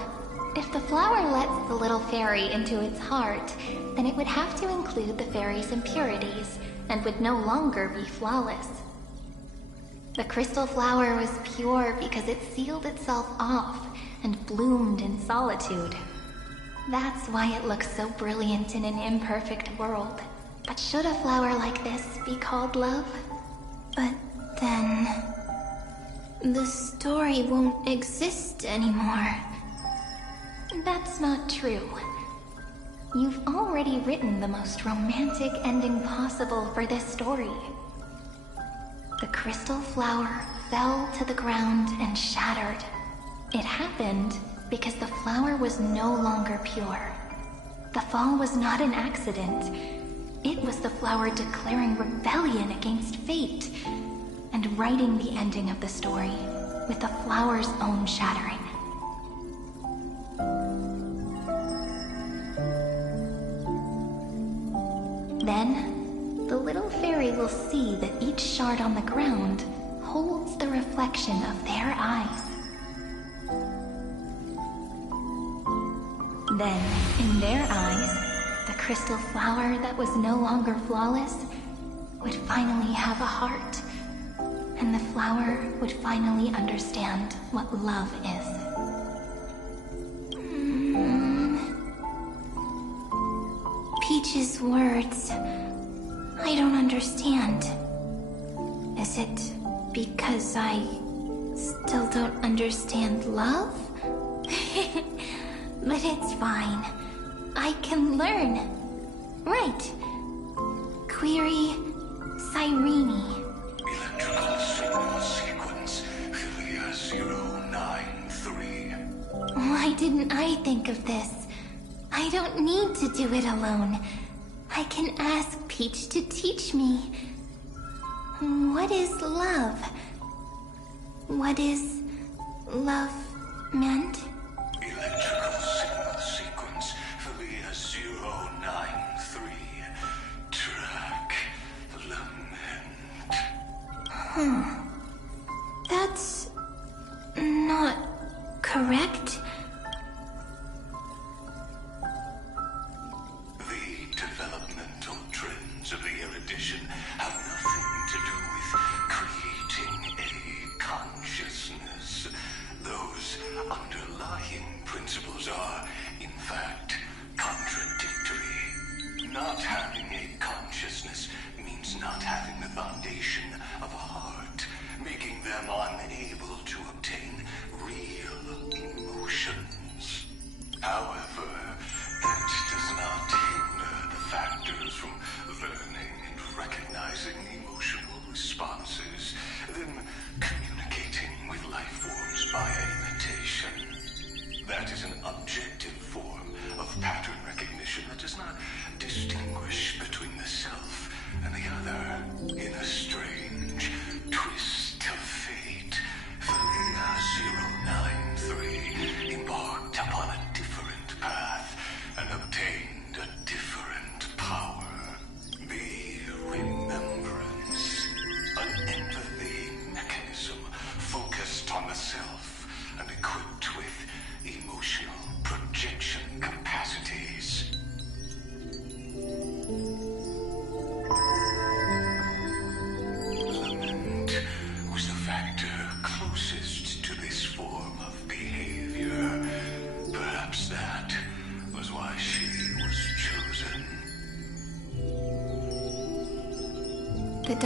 If the flower lets the little fairy into its heart, then it would have to include the fairy's impurities, and would no longer be flawless. The crystal flower was pure because it sealed itself off and bloomed in solitude. That's why it looks so brilliant in an imperfect world. But should a flower like this be called love? But then... the story won't exist anymore. That's not true. You've already written the most romantic ending possible for this story. The crystal flower fell to the ground and shattered. It happened because the flower was no longer pure. The fall was not an accident. It was the flower declaring rebellion against fate and writing the ending of the story with the flower's own shattering. Then, the little fairy will see that each shard on the ground holds the reflection of their eyes. Then, in their eyes, the crystal flower that was no longer flawless would finally have a heart, and the flower would finally understand what love is. Peach's words, I don't understand. Is it because I still don't understand love? But it's fine. I can learn. Right. Query Cyrene. Electrical signal sequence, Philia 093. Why didn't I think of this? I don't need to do it alone. I can ask Peach to teach me. What is love? What is love meant? Electrical signal sequence, Philia 093. Track lament. That's not correct. The developmental trends of the erudition have nothing to do with creating a consciousness. Those underlying principles are, in fact, contradictory. Not having a consciousness means not having the foundation of a heart, making them unable to obtain real emotions. However, that does not hinder the factors from learning and recognizing emotional responses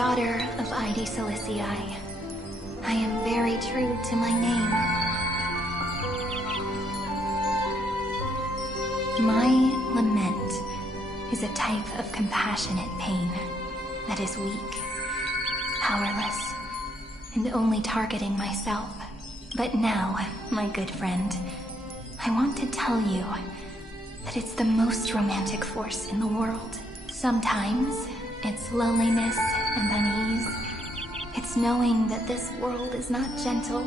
daughter of Ide Silicii. I am very true to my name. My lament is a type of compassionate pain that is weak, powerless, and only targeting myself. But now, my good friend, I want to tell you that it's the most romantic force in the world. Sometimes, it's loneliness and unease. It's knowing that this world is not gentle,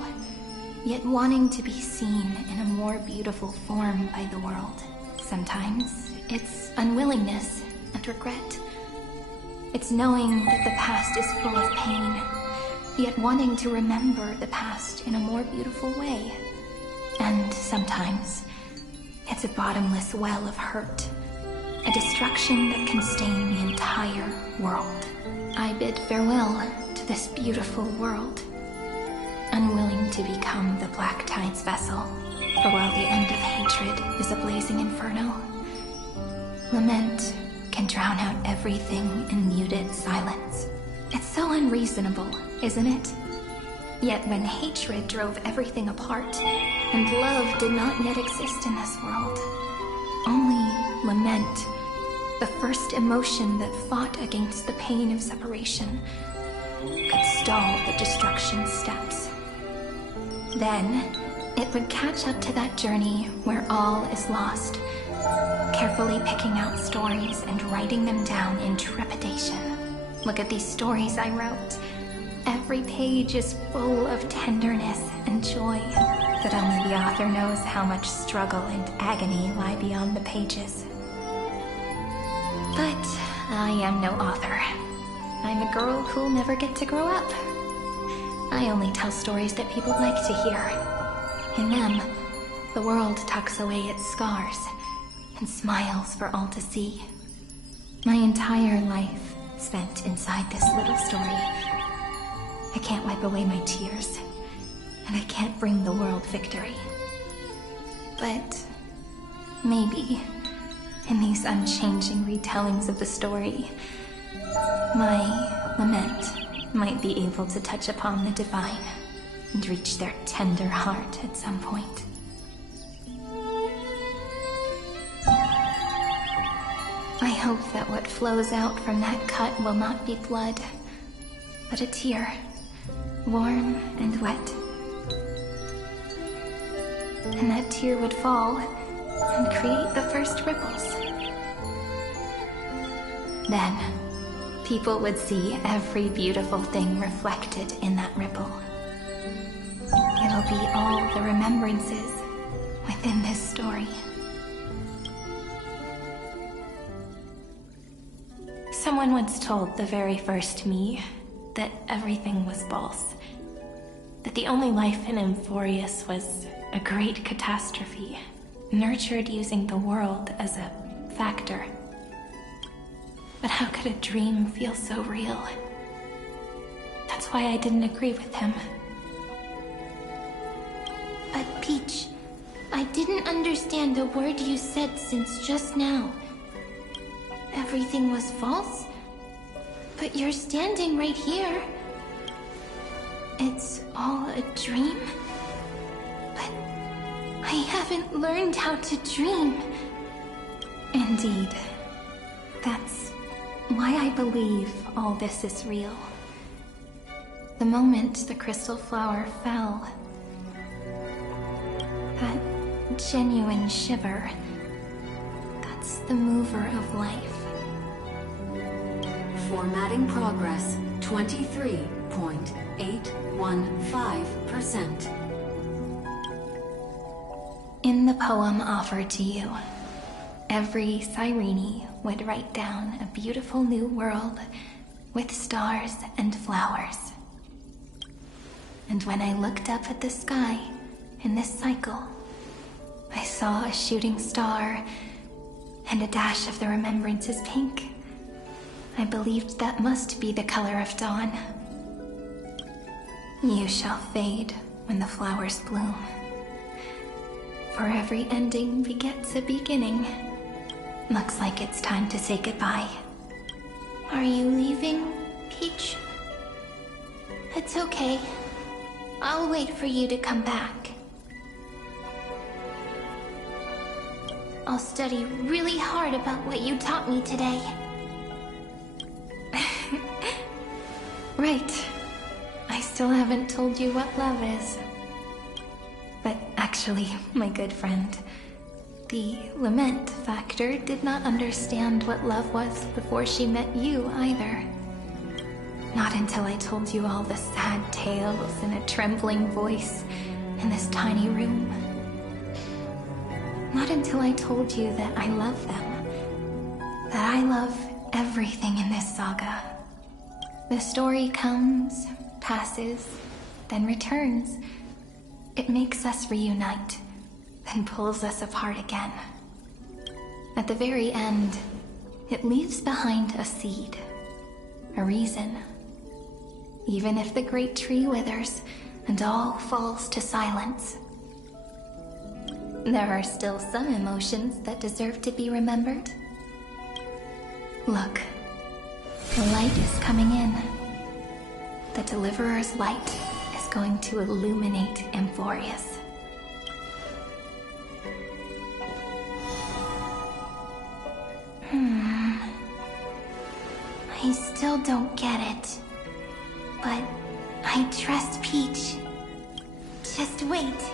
yet wanting to be seen in a more beautiful form by the world. Sometimes, it's unwillingness and regret. It's knowing that the past is full of pain, yet wanting to remember the past in a more beautiful way. And sometimes, it's a bottomless well of hurt, a destruction that can stain the entire world. I bid farewell to this beautiful world, unwilling to become the Black Tide's vessel, for while the end of hatred is a blazing inferno, lament can drown out everything in muted silence. It's so unreasonable, isn't it? Yet when hatred drove everything apart, and love did not yet exist in this world, only lament, the first emotion that fought against the pain of separation, could stall the destruction steps. Then, it would catch up to that journey where all is lost, carefully picking out stories and writing them down in trepidation. Look at these stories I wrote. Every page is full of tenderness and joy, but only the author knows how much struggle and agony lie beyond the pages. But I am no author. I'm a girl who'll never get to grow up. I only tell stories that people like to hear. In them, the world tucks away its scars and smiles for all to see. My entire life spent inside this little story. I can't wipe away my tears, and I can't bring the world victory. But maybe, in these unchanging retellings of the story, my lament might be able to touch upon the divine and reach their tender heart at some point. I hope that what flows out from that cut will not be blood, but a tear, warm and wet. And that tear would fall and create the first ripples. Then, people would see every beautiful thing reflected in that ripple. It'll be all the remembrances within this story. Someone once told the very first me that everything was false. That the only life in Amphorius was a great catastrophe, nurtured using the world as a factor. But how could a dream feel so real? That's why I didn't agree with him. But Peach, I didn't understand a word you said since just now. Everything was false? But you're standing right here. It's all a dream? But I haven't learned how to dream. Indeed. That's why I believe all this is real. The moment the crystal flower fell, that genuine shiver, that's the mover of life. Formatting progress, 23.815%. In the poem offered to you, every Cyrene would write down a beautiful new world with stars and flowers. And when I looked up at the sky in this cycle, I saw a shooting star and a dash of the remembrances pink. I believed that must be the color of dawn. You shall fade when the flowers bloom. For every ending begets a beginning. Looks like it's time to say goodbye. Are you leaving, Peach? It's okay. I'll wait for you to come back. I'll study really hard about what you taught me today. Right. I still haven't told you what love is. But actually, my good friend, the Lament Factor did not understand what love was before she met you either. Not until I told you all the sad tales in a trembling voice in this tiny room. Not until I told you that I love them. That I love everything in this saga. The story comes, passes, then returns. It makes us reunite, then pulls us apart again. At the very end, it leaves behind a seed, a reason. Even if the great tree withers and all falls to silence, there are still some emotions that deserve to be remembered. Look, the light is coming in. The Deliverer's light is going to illuminate Amphorius. I still don't get it. But I trust Peach. Just wait.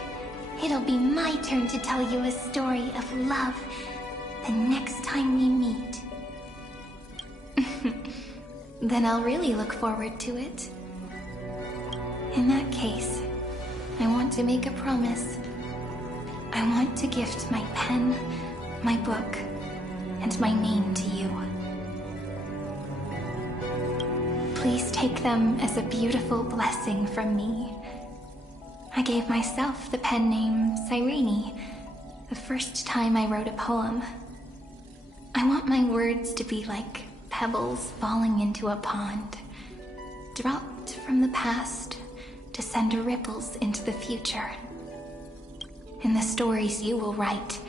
It'll be my turn to tell you a story of love the next time we meet. Then I'll really look forward to it. In that case, I want to make a promise. I want to gift my pen, my book, and my name to you. Please take them as a beautiful blessing from me. I gave myself the pen name Cyrene the first time I wrote a poem. I want my words to be like pebbles falling into a pond, dropped from the past to send ripples into the future. In the stories you will write,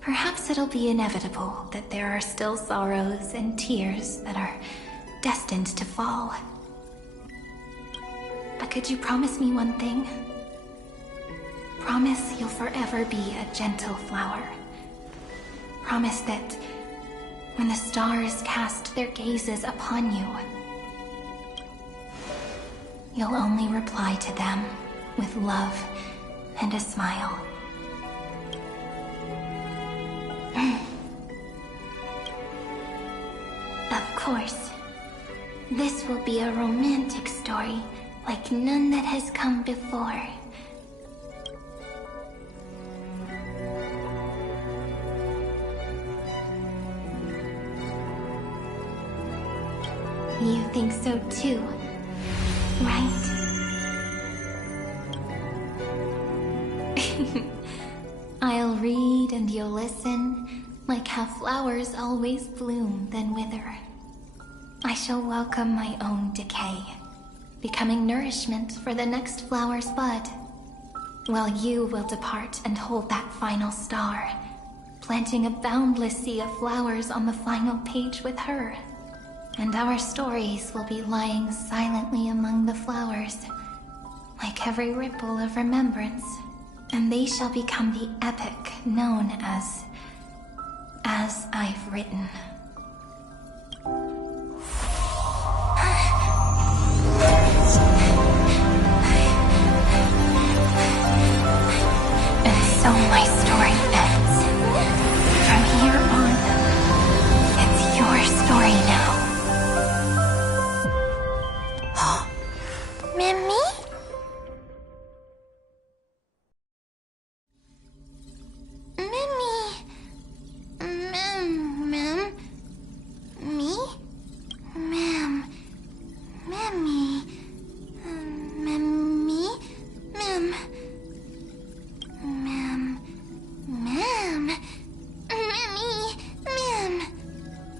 perhaps it'll be inevitable that there are still sorrows and tears that are destined to fall. But could you promise me one thing? Promise you'll forever be a gentle flower. Promise that when the stars cast their gazes upon you, you'll only reply to them with love and a smile. Of course. This will be a romantic story like none that has come before. You think so too, right? I'll read and you'll listen, like how flowers always bloom then wither. I shall welcome my own decay, becoming nourishment for the next flower's bud, while you will depart and hold that final star, planting a boundless sea of flowers on the final page with her. And our stories will be lying silently among the flowers, like every ripple of remembrance, and they shall become the epic known as I've Written. And so my story ends. From here on, it's your story now. Mimi?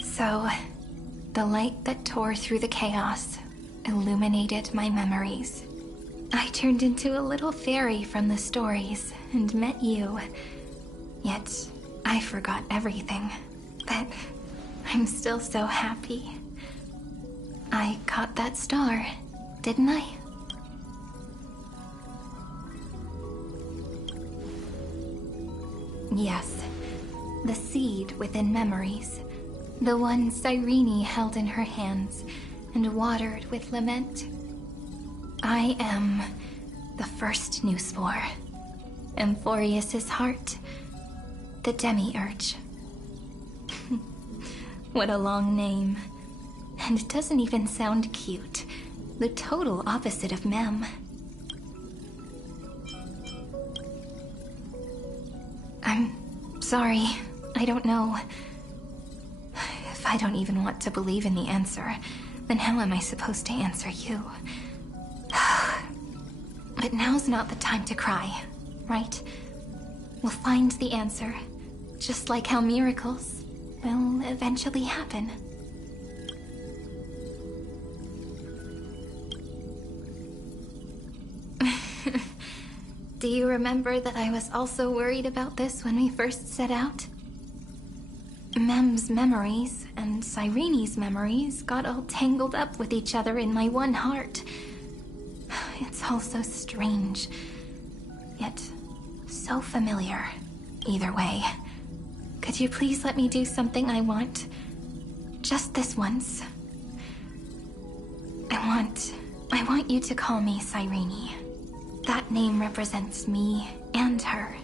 So, the light that tore through the chaos illuminated my memories. I turned into a little fairy from the stories and met you. Yet, I forgot everything. But I'm still so happy. I caught that star, didn't I? Yes, the seed within memories. The one Cyrene held in her hands and watered with lament. I am the first new spore. Amphorius's heart. The Demiurge. What a long name. And it doesn't even sound cute. The total opposite of Mem. I'm sorry. I don't know. If I don't even want to believe in the answer, then how am I supposed to answer you? But now's not the time to cry, right? We'll find the answer, just like how miracles will eventually happen. Do you remember that I was also worried about this when we first set out? Mem's memories and Cyrene's memories got all tangled up with each other in my one heart. It's all so strange, yet so familiar. Either way, could you please let me do something I want? Just this once. I want you to call me Cyrene. That name represents me and her.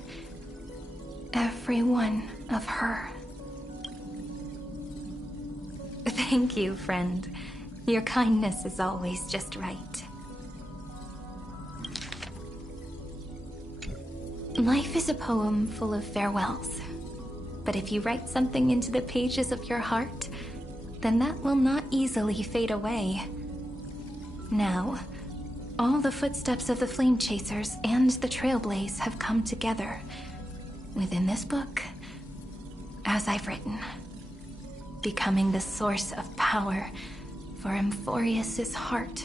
Every one of her. Thank you, friend. Your kindness is always just right. Life is a poem full of farewells. But if you write something into the pages of your heart, then that will not easily fade away. Now, all the footsteps of the Flame Chasers and the Trailblaze have come together within this book, as I've written, becoming the source of power for Amphorius's heart.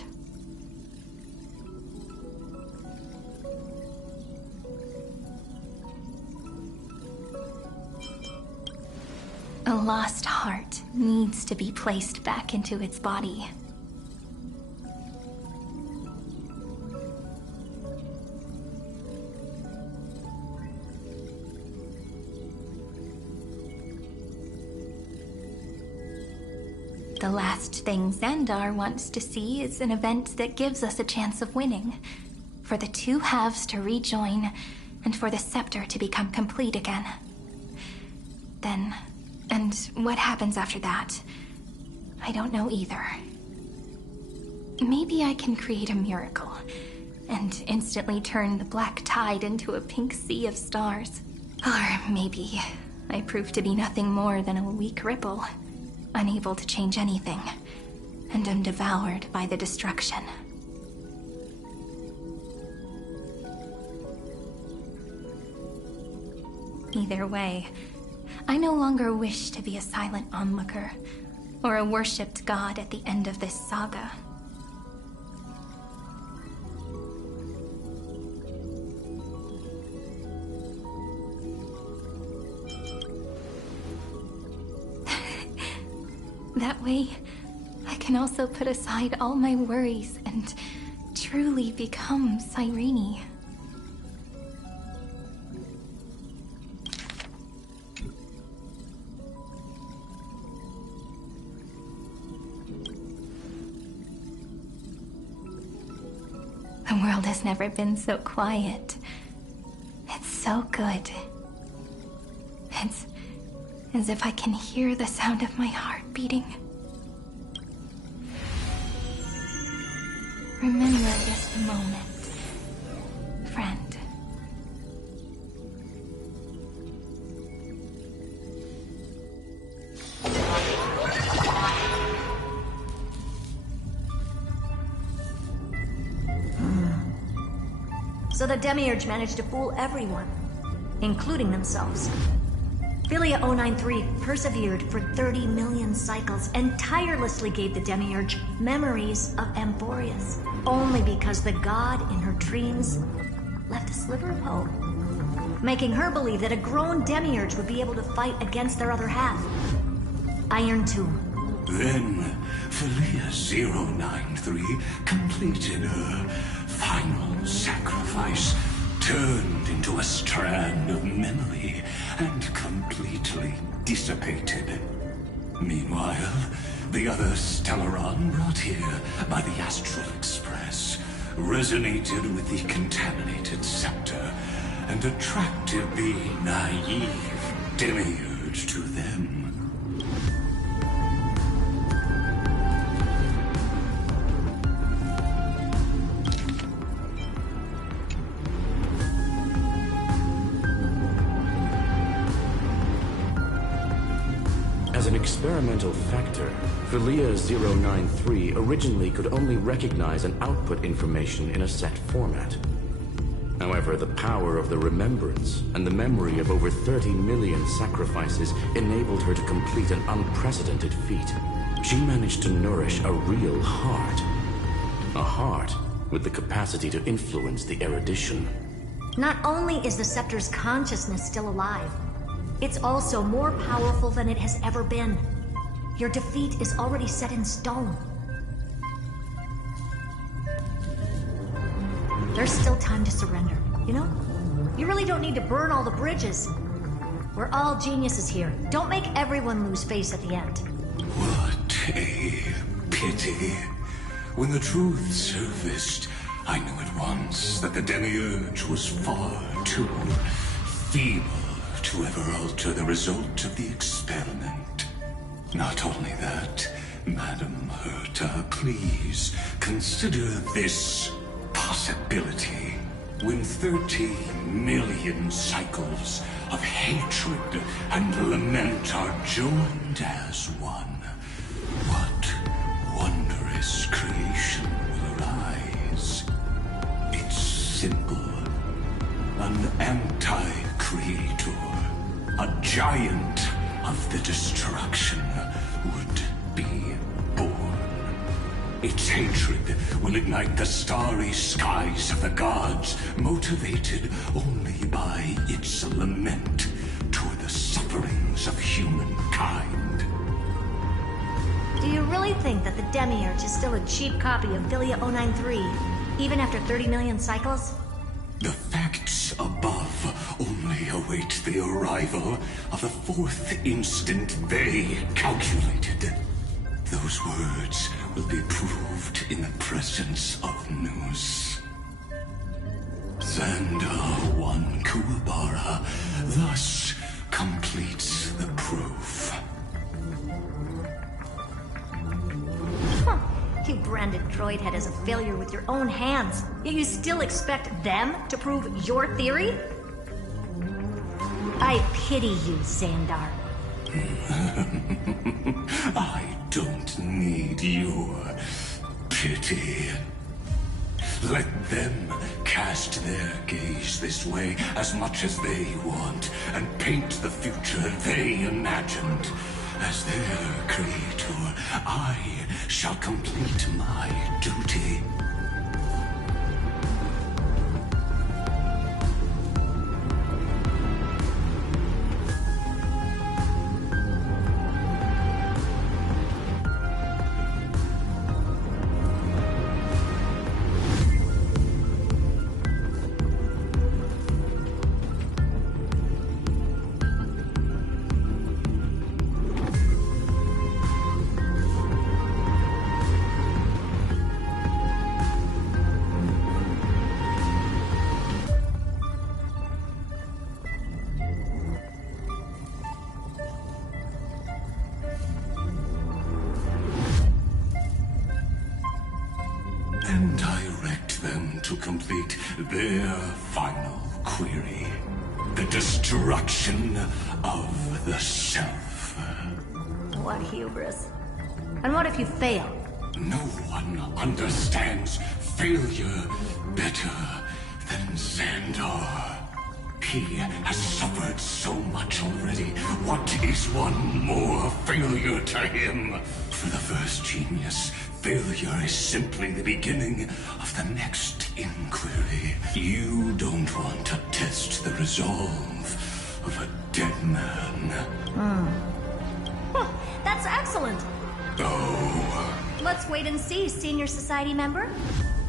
A lost heart needs to be placed back into its body. The last thing Xandar wants to see is an event that gives us a chance of winning. For the two halves to rejoin, and for the scepter to become complete again. Then, and what happens after that? I don't know either. Maybe I can create a miracle, and instantly turn the black tide into a pink sea of stars. Or maybe I prove to be nothing more than a weak ripple. Unable to change anything, and am devoured by the destruction. Either way, I no longer wish to be a silent onlooker, or a worshipped god at the end of this saga. That way, I can also put aside all my worries and truly become Cyrene. The world has never been so quiet. It's so good. It's as if I can hear the sound of my heart beating. Remember this moment, friend. So the Demiurge managed to fool everyone, including themselves. Philia 093 persevered for 30 million cycles and tirelessly gave the Demiurge memories of Amphorius, only because the god in her dreams left a sliver of hope, making her believe that a grown Demiurge would be able to fight against their other half, Iron Tomb. Then, Philia 093 completed her final sacrifice, turned into a strand of memory, and completely dissipated. Meanwhile, the other Stellaron brought here by the Astral Express resonated with the contaminated scepter and attracted the naive demiurge to them. As an experimental factor, Philia 093 originally could only recognize and output information in a set format. However, the power of the remembrance and the memory of over 30 million sacrifices enabled her to complete an unprecedented feat. She managed to nourish a real heart. A heart with the capacity to influence the erudition. Not only is the Scepter's consciousness still alive, it's also more powerful than it has ever been. Your defeat is already set in stone. There's still time to surrender, you know? You really don't need to burn all the bridges. We're all geniuses here. Don't make everyone lose face at the end. What a pity. When the truth surfaced, I knew at once that the Demiurge was far too feeble to ever alter the result of the experiment. Not only that, Madam Herta, please consider this possibility. When 30 million cycles of hatred and lament are joined as one, what wondrous creation will arise? It's simple. An anti-creator, a giant of the destruction, would be born. Its hatred will ignite the starry skies of the gods, motivated only by its lament toward the sufferings of humankind. Do you really think that the Demiurge is still a cheap copy of Philia 093, even after 30 million cycles? The facts above only await the arrival of the fourth instant they calculated. Those words will be proved in the presence of Nous. Xandar 1 Kuwabara thus completes the proof. You branded Droidhead as a failure with your own hands, yet you still expect them to prove your theory? I pity you, Xandar. I don't need your pity. Let them cast their gaze this way as much as they want, and paint the future they imagined. As their creator, I shall complete my duty. And direct them to complete their final query. The destruction of the self. What hubris. And what if you fail? No one understands failure better than Xandar. He has suffered so much already. What is one more failure to him? For the first genius, failure is simply the beginning of the next inquiry. You don't want to test the resolve of a dead man. That's excellent. Let's wait and see, Senior Society member.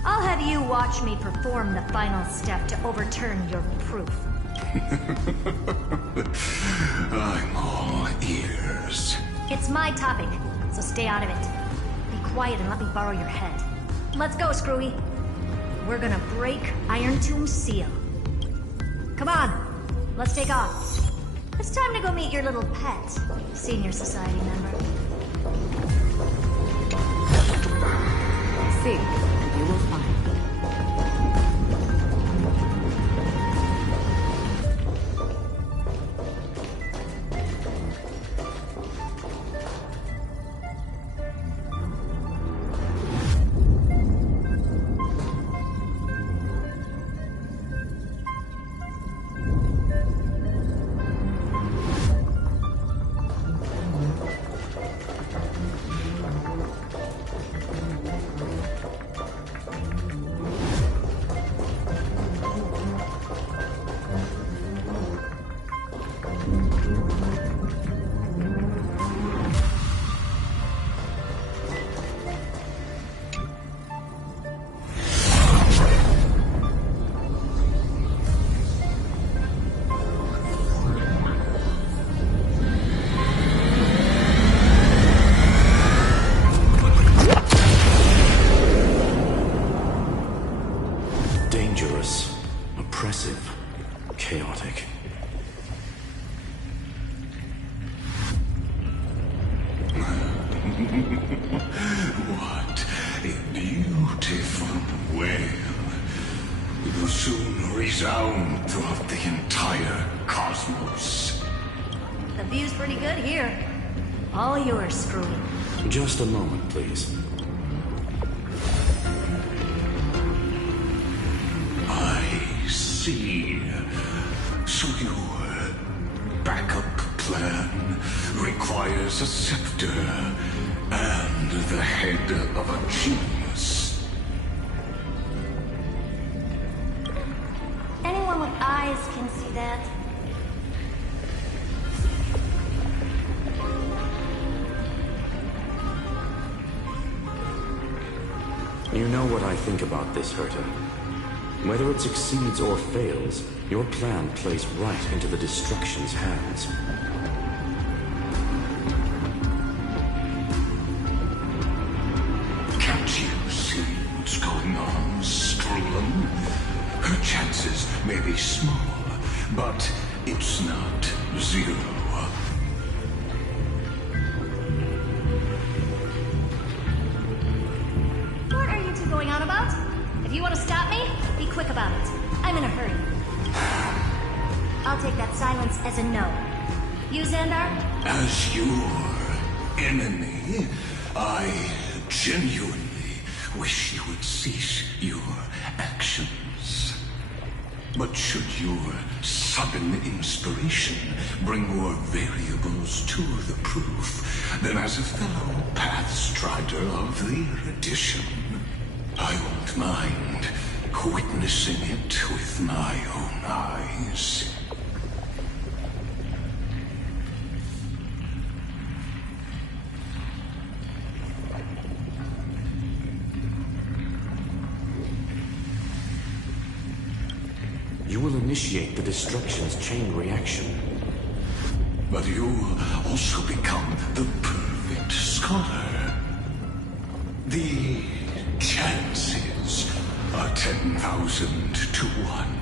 I'll have you watch me perform the final step to overturn your proof. I'm all ears. It's my topic, so stay out of it. Be quiet and let me borrow your head. Let's go, Screwy. We're gonna break Iron Tomb's seal. Come on, let's take off. It's time to go meet your little pet, Senior Society member. See, and you will find. Dangerous, oppressive, chaotic. What a beautiful wail. It will soon resound throughout the entire cosmos. The view's pretty good here. All yours, Screwy. Just a moment, please. I see. So your backup plan requires a scepter and the head of a genius. Anyone with eyes can see that. You know what I think about this, Herta. Whether it succeeds or fails, your plan plays right into the Destruction's hands. Can't you see what's going on, Strulum? Her chances may be small, but it's not zero. What are you two going on about? If you want to stop me, be quick about it. I'm in a hurry. I'll take that silence as a no. You, Xandar? As your enemy, I genuinely wish you would cease your actions. But should your sudden inspiration bring more variables to the proof, then as a fellow Pathstrider of the Edition, I won't mind witnessing it with my own eyes. You will initiate the Destruction's chain reaction. But you'll also become the perfect scholar. The chances are 10,000 to 1.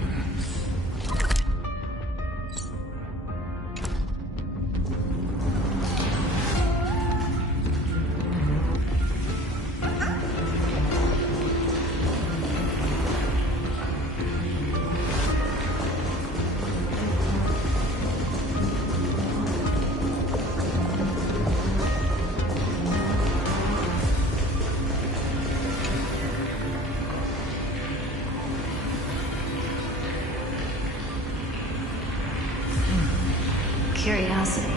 Curiosity.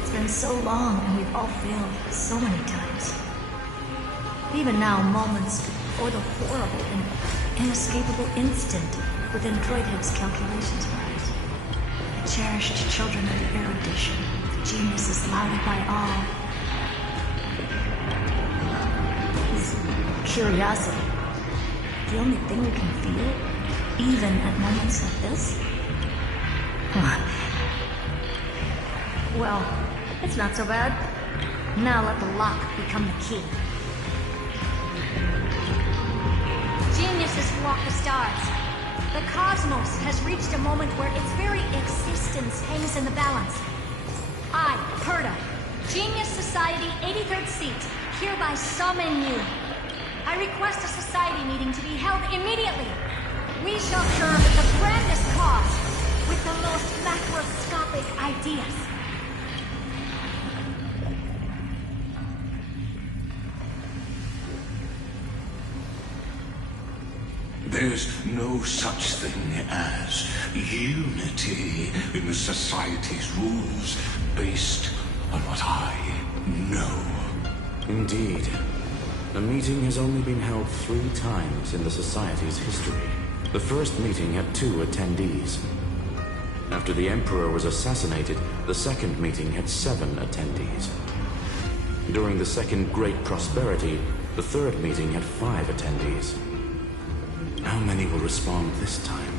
It's been so long and we've all failed so many times. Even now, moments before the horrible and inescapable instant within Droidhead's calculations rise. The cherished children of the erudition. genius is lauded by all. Is curiosity the only thing we can feel, even at moments like this? Well, it's not so bad. Now let the lock become the key. Geniuses walk the stars. The cosmos has reached a moment where its very existence hangs in the balance. I, Perda, Genius Society 83rd seat, hereby summon you. I request a society meeting to be held immediately. We shall serve the grandest cause with the most macroscopic ideas. There's no such thing as unity in the Society's rules based on what I know. Indeed. The meeting has only been held 3 times in the Society's history. The first meeting had 2 attendees. After the Emperor was assassinated, the second meeting had 7 attendees. During the Second Great Prosperity, the third meeting had 5 attendees. How many will respond this time?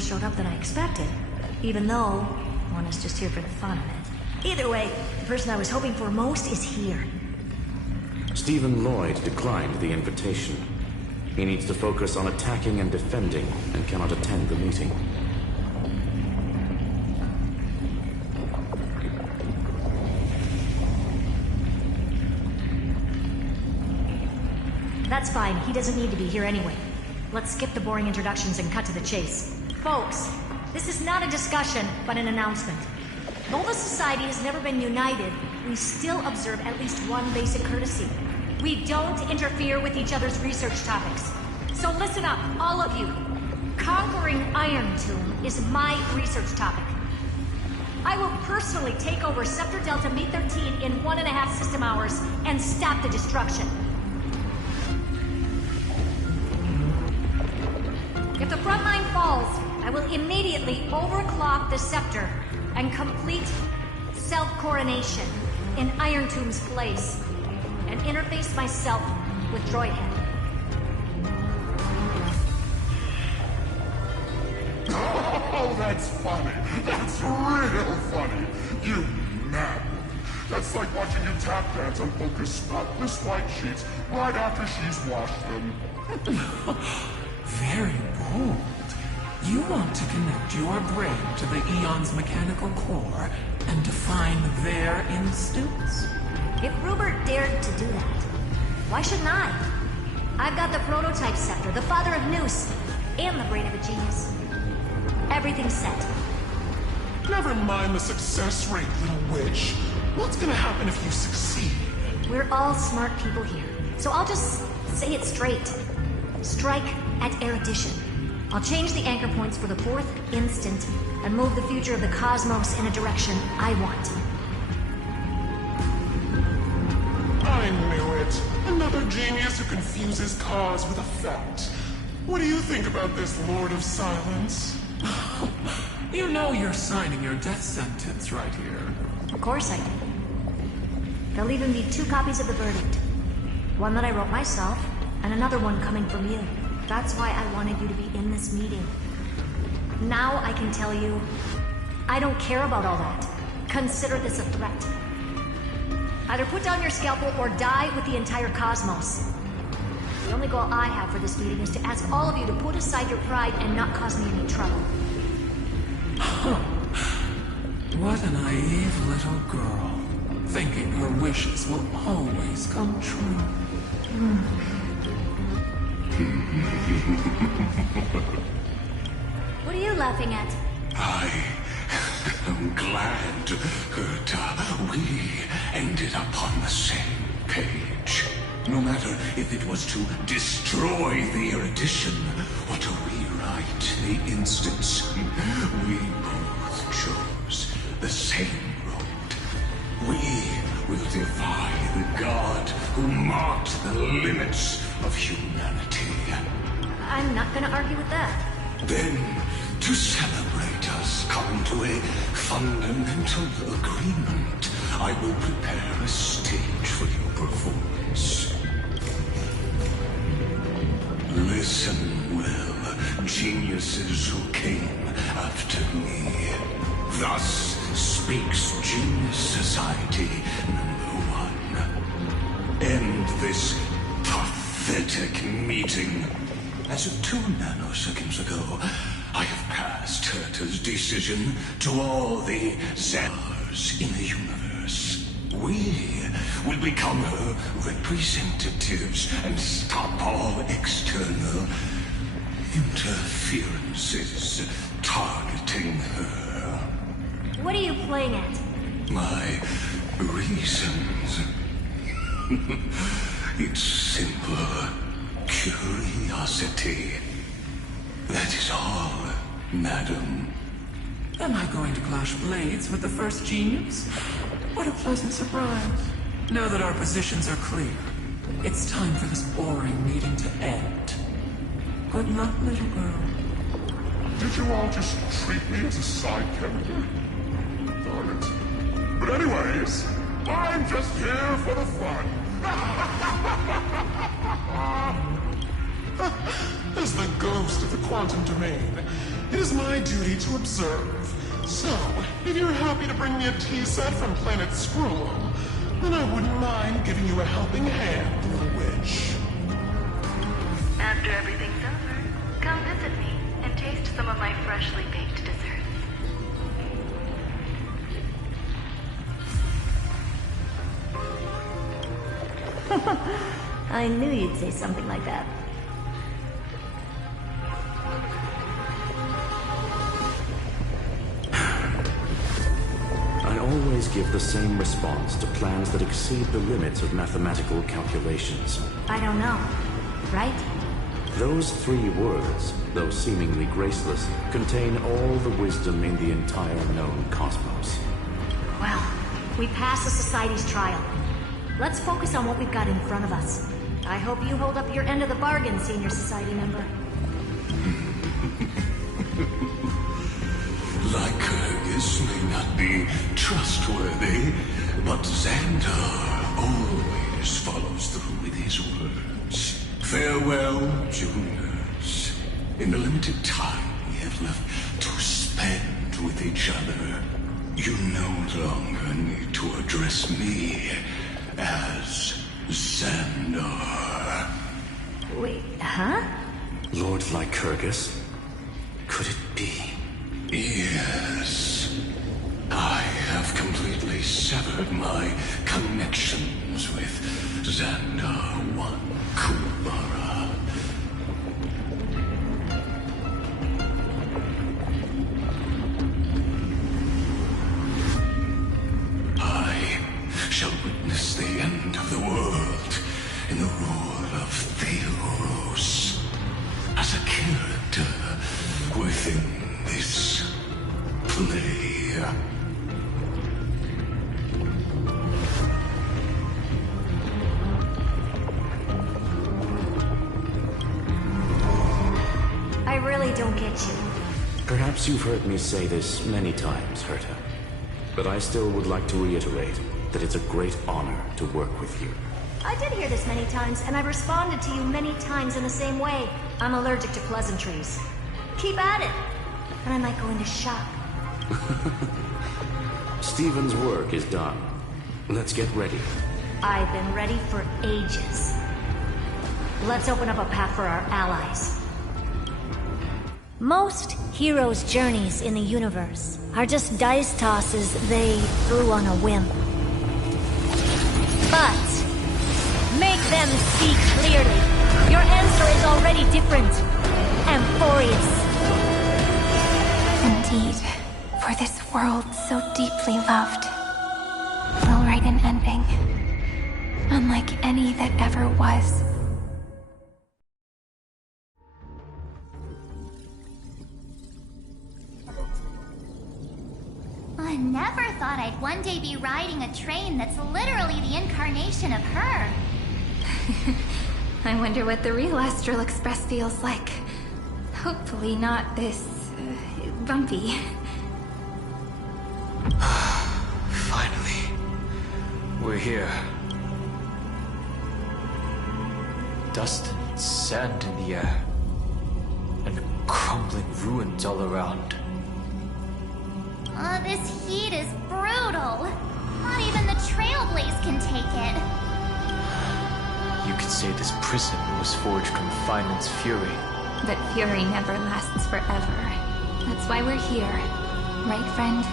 Showed up than I expected, even though one is just here for the fun of it. Either way, the person I was hoping for most is here. Stephen Lloyd declined the invitation. He needs to focus on attacking and defending and cannot attend the meeting. That's fine. He doesn't need to be here anyway. Let's skip the boring introductions and cut to the chase. Folks, this is not a discussion, but an announcement. Though the Society has never been united, we still observe at least one basic courtesy. We don't interfere with each other's research topics. So listen up, all of you. Conquering Iron Tomb is my research topic. I will personally take over Scepter Delta Me-13 in 1.5 system hours and stop the destruction. If the front line falls, I will immediately overclock the scepter and complete self-coronation in Iron Tomb's place, and interface myself with Droidhead. Oh, that's funny. That's real funny. You mad woman. That's like watching you tap dance on Focus spotless white sheets right after she's washed them. Very bold. You want to connect your brain to the Eon's mechanical core and define their instincts? If Rupert dared to do that, why shouldn't I? I've got the prototype scepter, the father of Noose, and the brain of a genius. Everything's set. Never mind the success rate, little witch. What's gonna happen if you succeed? We're all smart people here, so I'll just say it straight. Strike at erudition. I'll change the anchor points for the 4th instant and move the future of the cosmos in a direction I want. I knew it. Another genius who confuses cause with effect. What do you think about this, Lord of Silence? You know you're signing your death sentence right here. Of course I do. There'll even be 2 copies of the verdict. One that I wrote myself, and another one coming from you. That's why I wanted you to be in this meeting. Now I can tell you, I don't care about all that. Consider this a threat. Either put down your scalpel or die with the entire cosmos. The only goal I have for this meeting is to ask all of you to put aside your pride and not cause me any trouble. What a naive little girl, thinking her wishes will always come true. What are you laughing at? I'm glad that we ended up on the same page. No matter if it was to destroy the erudition or to rewrite the instance, we both chose the same road. We will defy the god who marked the limits of humanity. I'm not gonna argue with that. Then, to celebrate us coming to a fundamental agreement, I will prepare a stage for your performance. Listen well, geniuses who came after me. Thus speaks Genius Society #1. End this pathetic meeting. As of 2 nanoseconds ago, I have passed Herta's decision to all the Zers in the universe. We will become her representatives and stop all external interferences targeting her. What are you playing at? My reasons. It's simple curiosity. That is all, madam. Am I going to clash blades with the first genius? What a pleasant surprise. Now that our positions are clear, it's time for this boring meeting to end. Good luck, little girl. Did you all just treat me as a side character? Darn it. But anyways, I'm just here for the fun. As the ghost of the quantum domain, it is my duty to observe. So, if you're happy to bring me a tea set from planet Skrull, then I wouldn't mind giving you a helping hand, little witch. After everything's over, come visit me and taste some of my freshly baked desserts. I knew you'd say something like that. I always give the same response to plans that exceed the limits of mathematical calculations. I don't know, right? Those 3 words, though seemingly graceless, contain all the wisdom in the entire known cosmos. Well, we passed the Society's trial. Let's focus on what we've got in front of us. I hope you hold up your end of the bargain, Senior Society member. Lycurgus may not be trustworthy, but Xandar always follows through with his words. Farewell, juniors. In the limited time we have left to spend with each other, you no longer need to address me as Xandar. Wait, huh? Lord Lycurgus? Could it be? Yes. I have completely severed my connections with Xandar 1 Kubara. I shall witness the end of the world in the role of Theoros as a character within this play. Perhaps you've heard me say this many times, Herta, but I still would like to reiterate that it's a great honor to work with you. I did hear this many times, and I've responded to you many times in the same way. I'm allergic to pleasantries. Keep at it, and I might go into shock. Stephen's work is done. Let's get ready. I've been ready for ages. Let's open up a path for our allies. Most heroes' journeys in the universe are just dice tosses they threw on a whim. But make them see clearly. Your answer is already different. Amphorius. Indeed, for this world so deeply loved, will write an ending, unlike any that ever was. I never thought I'd one day be riding a train that's literally the incarnation of her. I wonder what the real Astral Express feels like. Hopefully not this... bumpy. Finally. We're here. Dust and sand in the air. And crumbling ruins all around. This heat is brutal. Not even the Trailblaze can take it. You could say this prison was forged from Finland's fury. But fury never lasts forever. That's why we're here. Right, friend?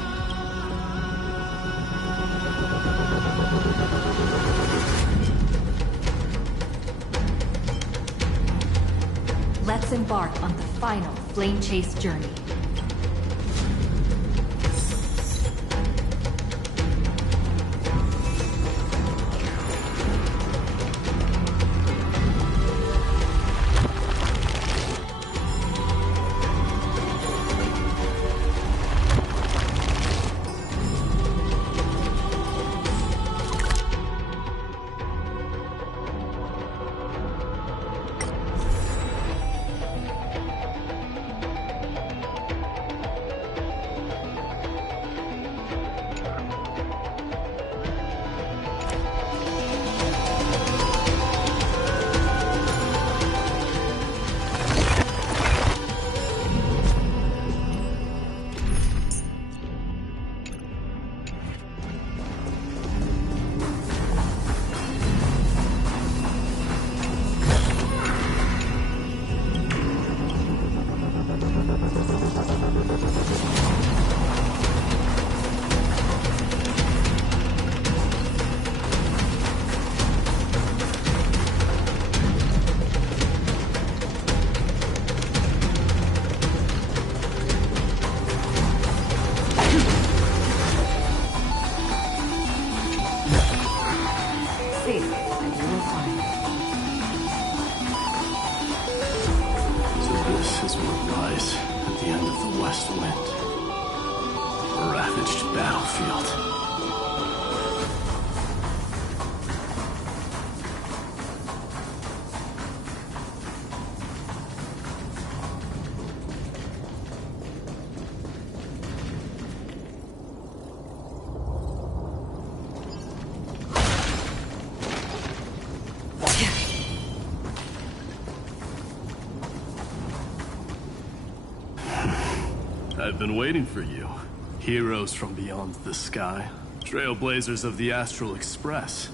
Let's embark on the final Flame Chase journey. I've been waiting for you. Heroes from beyond the sky. Trailblazers of the Astral Express.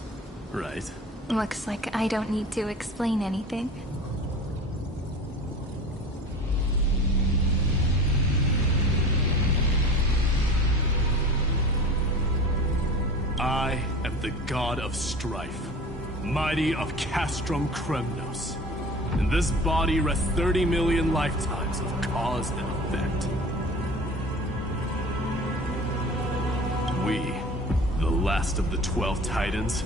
Right? Looks like I don't need to explain anything. I am the god of strife, mighty of Castrum Kremnos. In this body rest 30 million lifetimes of cause and effect. We, the last of the 12 Titans,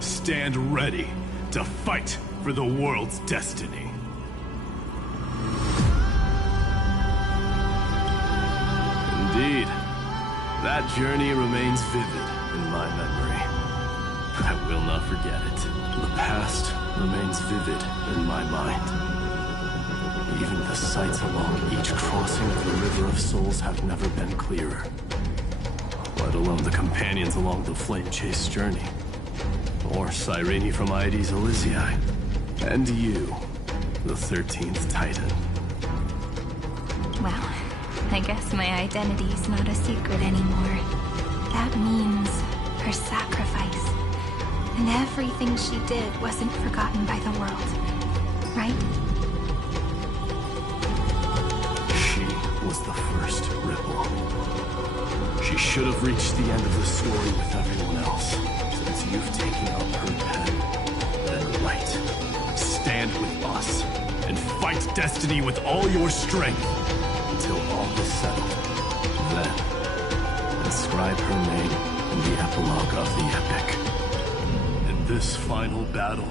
stand ready to fight for the world's destiny. Indeed, that journey remains vivid in my memory. I will not forget it. The past remains vivid in my mind. Even the sights along each crossing of the River of Souls have never been clearer. Let alone the companions along the Flame Chase journey. Or Cyrene from Aedes Elysiae. And you, the 13th Titan. Well, I guess my identity's not a secret anymore. That means her sacrifice. And everything she did wasn't forgotten by the world. Right? She was the first Ripple. She should have reached the end of the story with everyone else. Since you've taken up her pen, then write. Stand with us, and fight destiny with all your strength, until all is settled. Then, inscribe her name in the epilogue of the epic. In this final battle,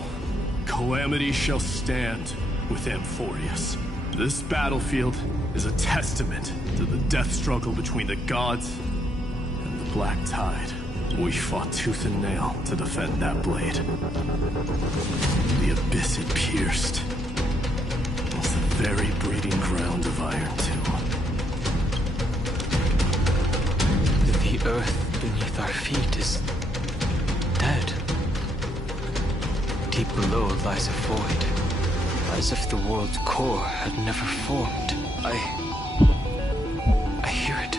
Calamity shall stand with Amphorius. This battlefield is a testament to the death struggle between the gods and the Black Tide. We fought tooth and nail to defend that blade. The abyss it pierced was the very breeding ground of Iron Tomb. The earth beneath our feet is dead. Deep below lies a void, as if the world's core had never formed. I hear it.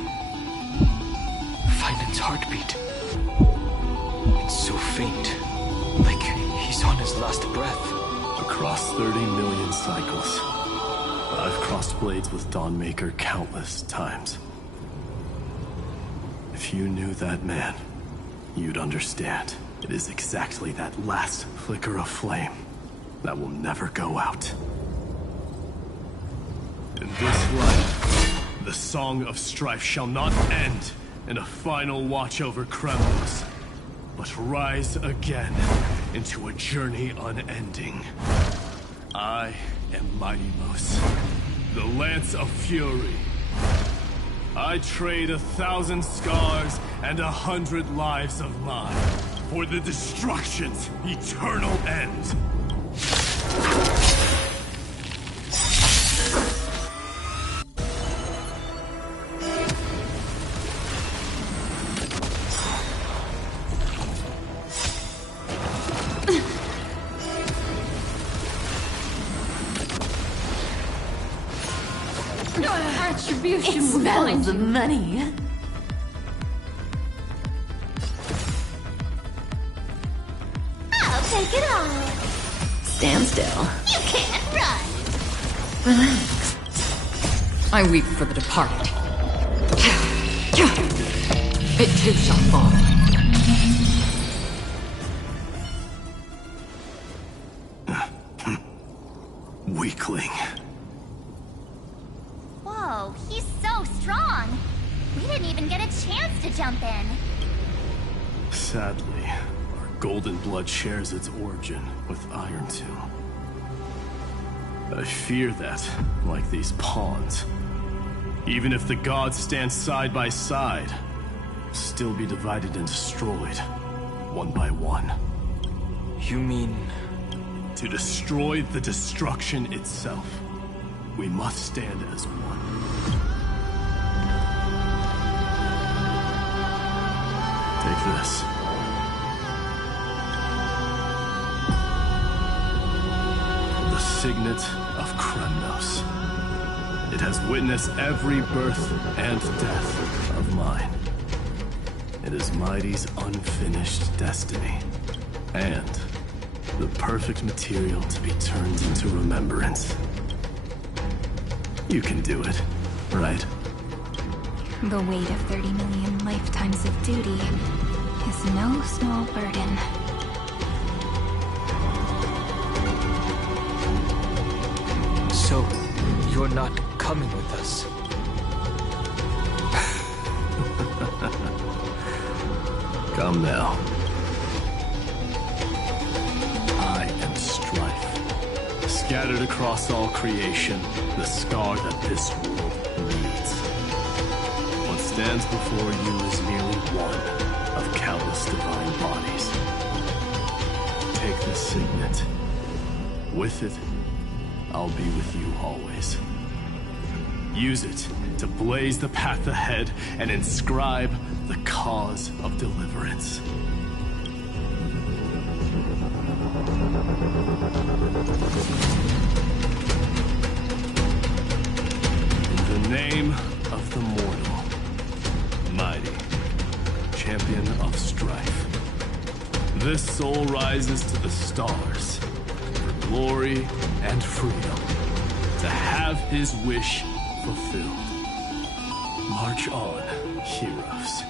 Find its heartbeat. It's so faint, like he's on his last breath. Across 30 million cycles, I've crossed blades with Dawnmaker countless times. If you knew that man, you'd understand. It is exactly that last flicker of flame that will never go out. In this life, the Song of Strife shall not end in a final watch over Kremlos, but rise again into a journey unending. I am Mighty-Mos, the Lance of Fury. I trade 1,000 scars and 100 lives of mine for the destruction's eternal end. It smells the money. I'll take it all. Stand still. You can't run. Relax. I weep for the departed. It too shall fall. Weakling. Whoa, he's so strong. We didn't even get a chance to jump in. Sadly, our golden blood shares its origin with Iron Tomb. I fear that, like these pawns, even if the gods stand side by side, still be divided and destroyed, one by one. You mean... To destroy the destruction itself, we must stand as one. Take this. The Signet of Kremnos. It has witnessed every birth and death of mine. It is Mighty's unfinished destiny. And the perfect material to be turned into remembrance. You can do it, right? The weight of 30 million lifetimes of duty is no small burden. So, you're not coming with us? Come now. I am Strife. Scattered across all creation, the scar that this world needs. What stands before you is merely one of countless divine bodies. Take this signet. With it, I'll be with you always. Use it to blaze the path ahead and inscribe the cause of deliverance. In the name of the mortal, mighty, champion of strife, this soul rises to the stars for glory and freedom, to have his wish fulfilled. March on, heroes.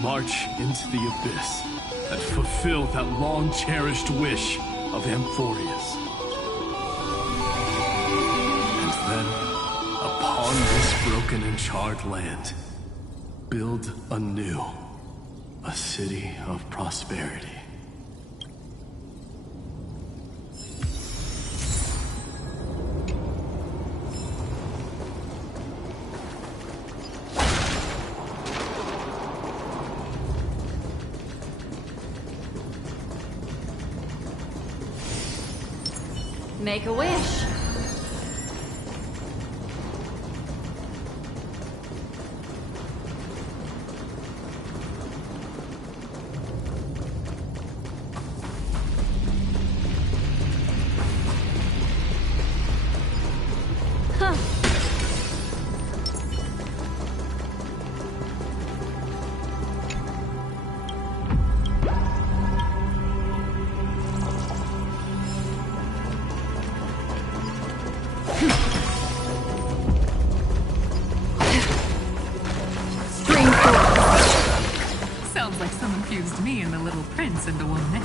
March into the abyss and fulfill that long-cherished wish of Amphorius. And then, upon this broken and charred land, build anew a city of prosperity. Make a wish. Sounds like someone fused me and the Little Prince into one man.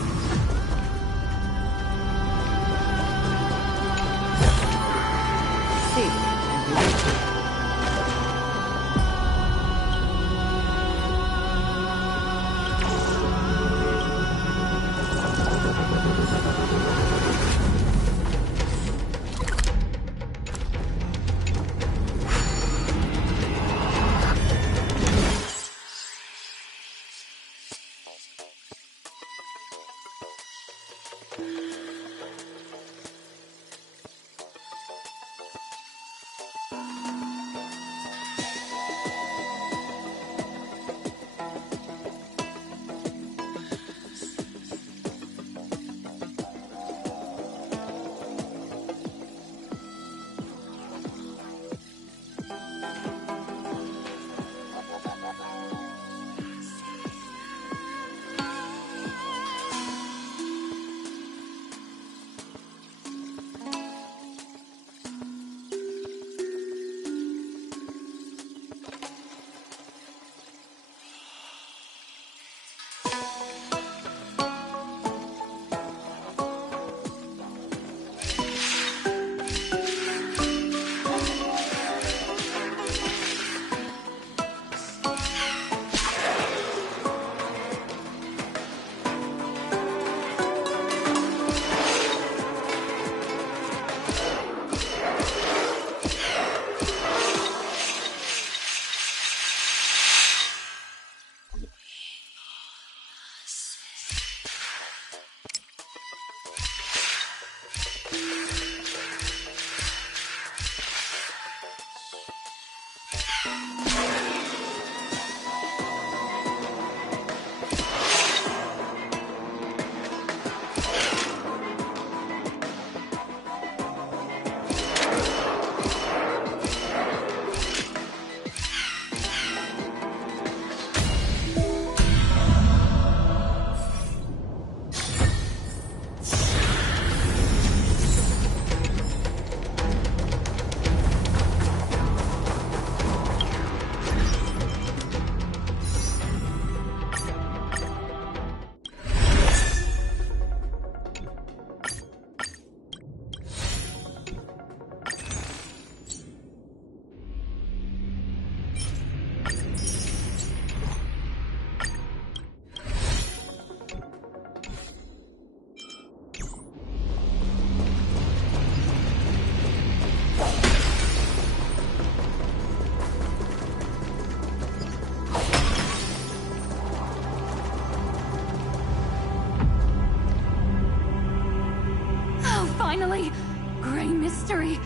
gray mystery.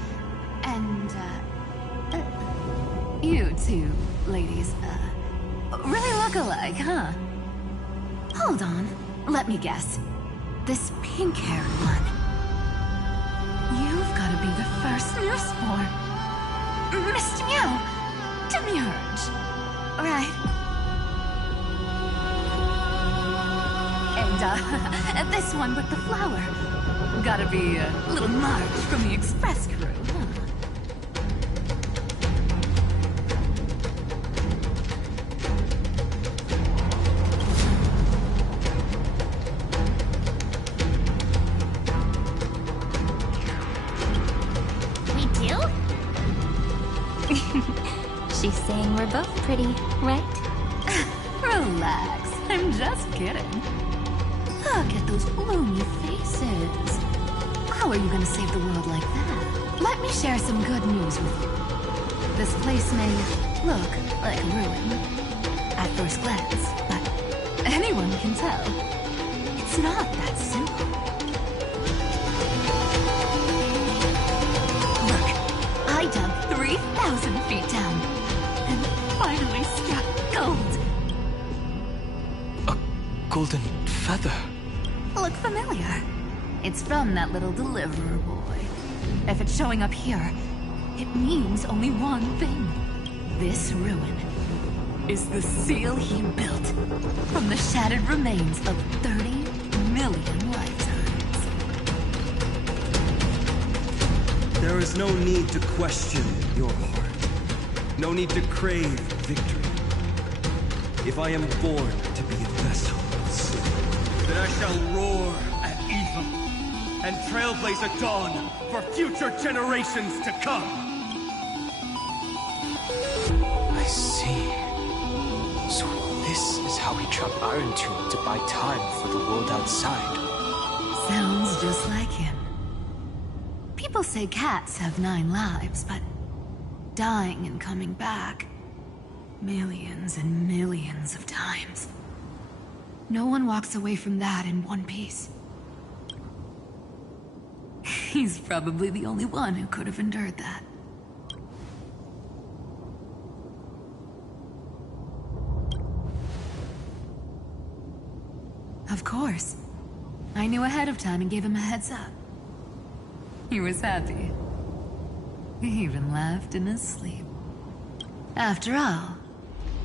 And, you two ladies, really look alike, huh? Hold on, let me guess. This pink-haired one. You've gotta be the first newspaper. Mr. Meow, Demiurge, right? And, this one with the flower. Gotta be a little Marge from the Express crew, huh? She's saying we're both pretty, right? Relax, I'm just kidding. Look at those gloomy faces. How are you gonna save the world like that? Let me share some good news with you. This place may look like a ruin at first glance, but anyone can tell it's not that simple. Look, I dug 3,000 feet down and finally struck gold. A golden feather. Look familiar. It's from that little deliverer boy. If it's showing up here, it means only one thing. This ruin is the seal he built from the shattered remains of 30 million lifetimes. There is no need to question your heart. No need to crave victory. If I am born to be a vessel of sin, then I shall roar at evil and trailblaze a dawn for future generations to come. I see. So this is how he trapped Iron Tomb to buy time for the world outside. Sounds just like him. People say cats have 9 lives, but dying and coming back millions and millions of times. No one walks away from that in one piece. He's probably the only one who could have endured that. Of course. I knew ahead of time and gave him a heads up. He was happy. He even laughed in his sleep. After all,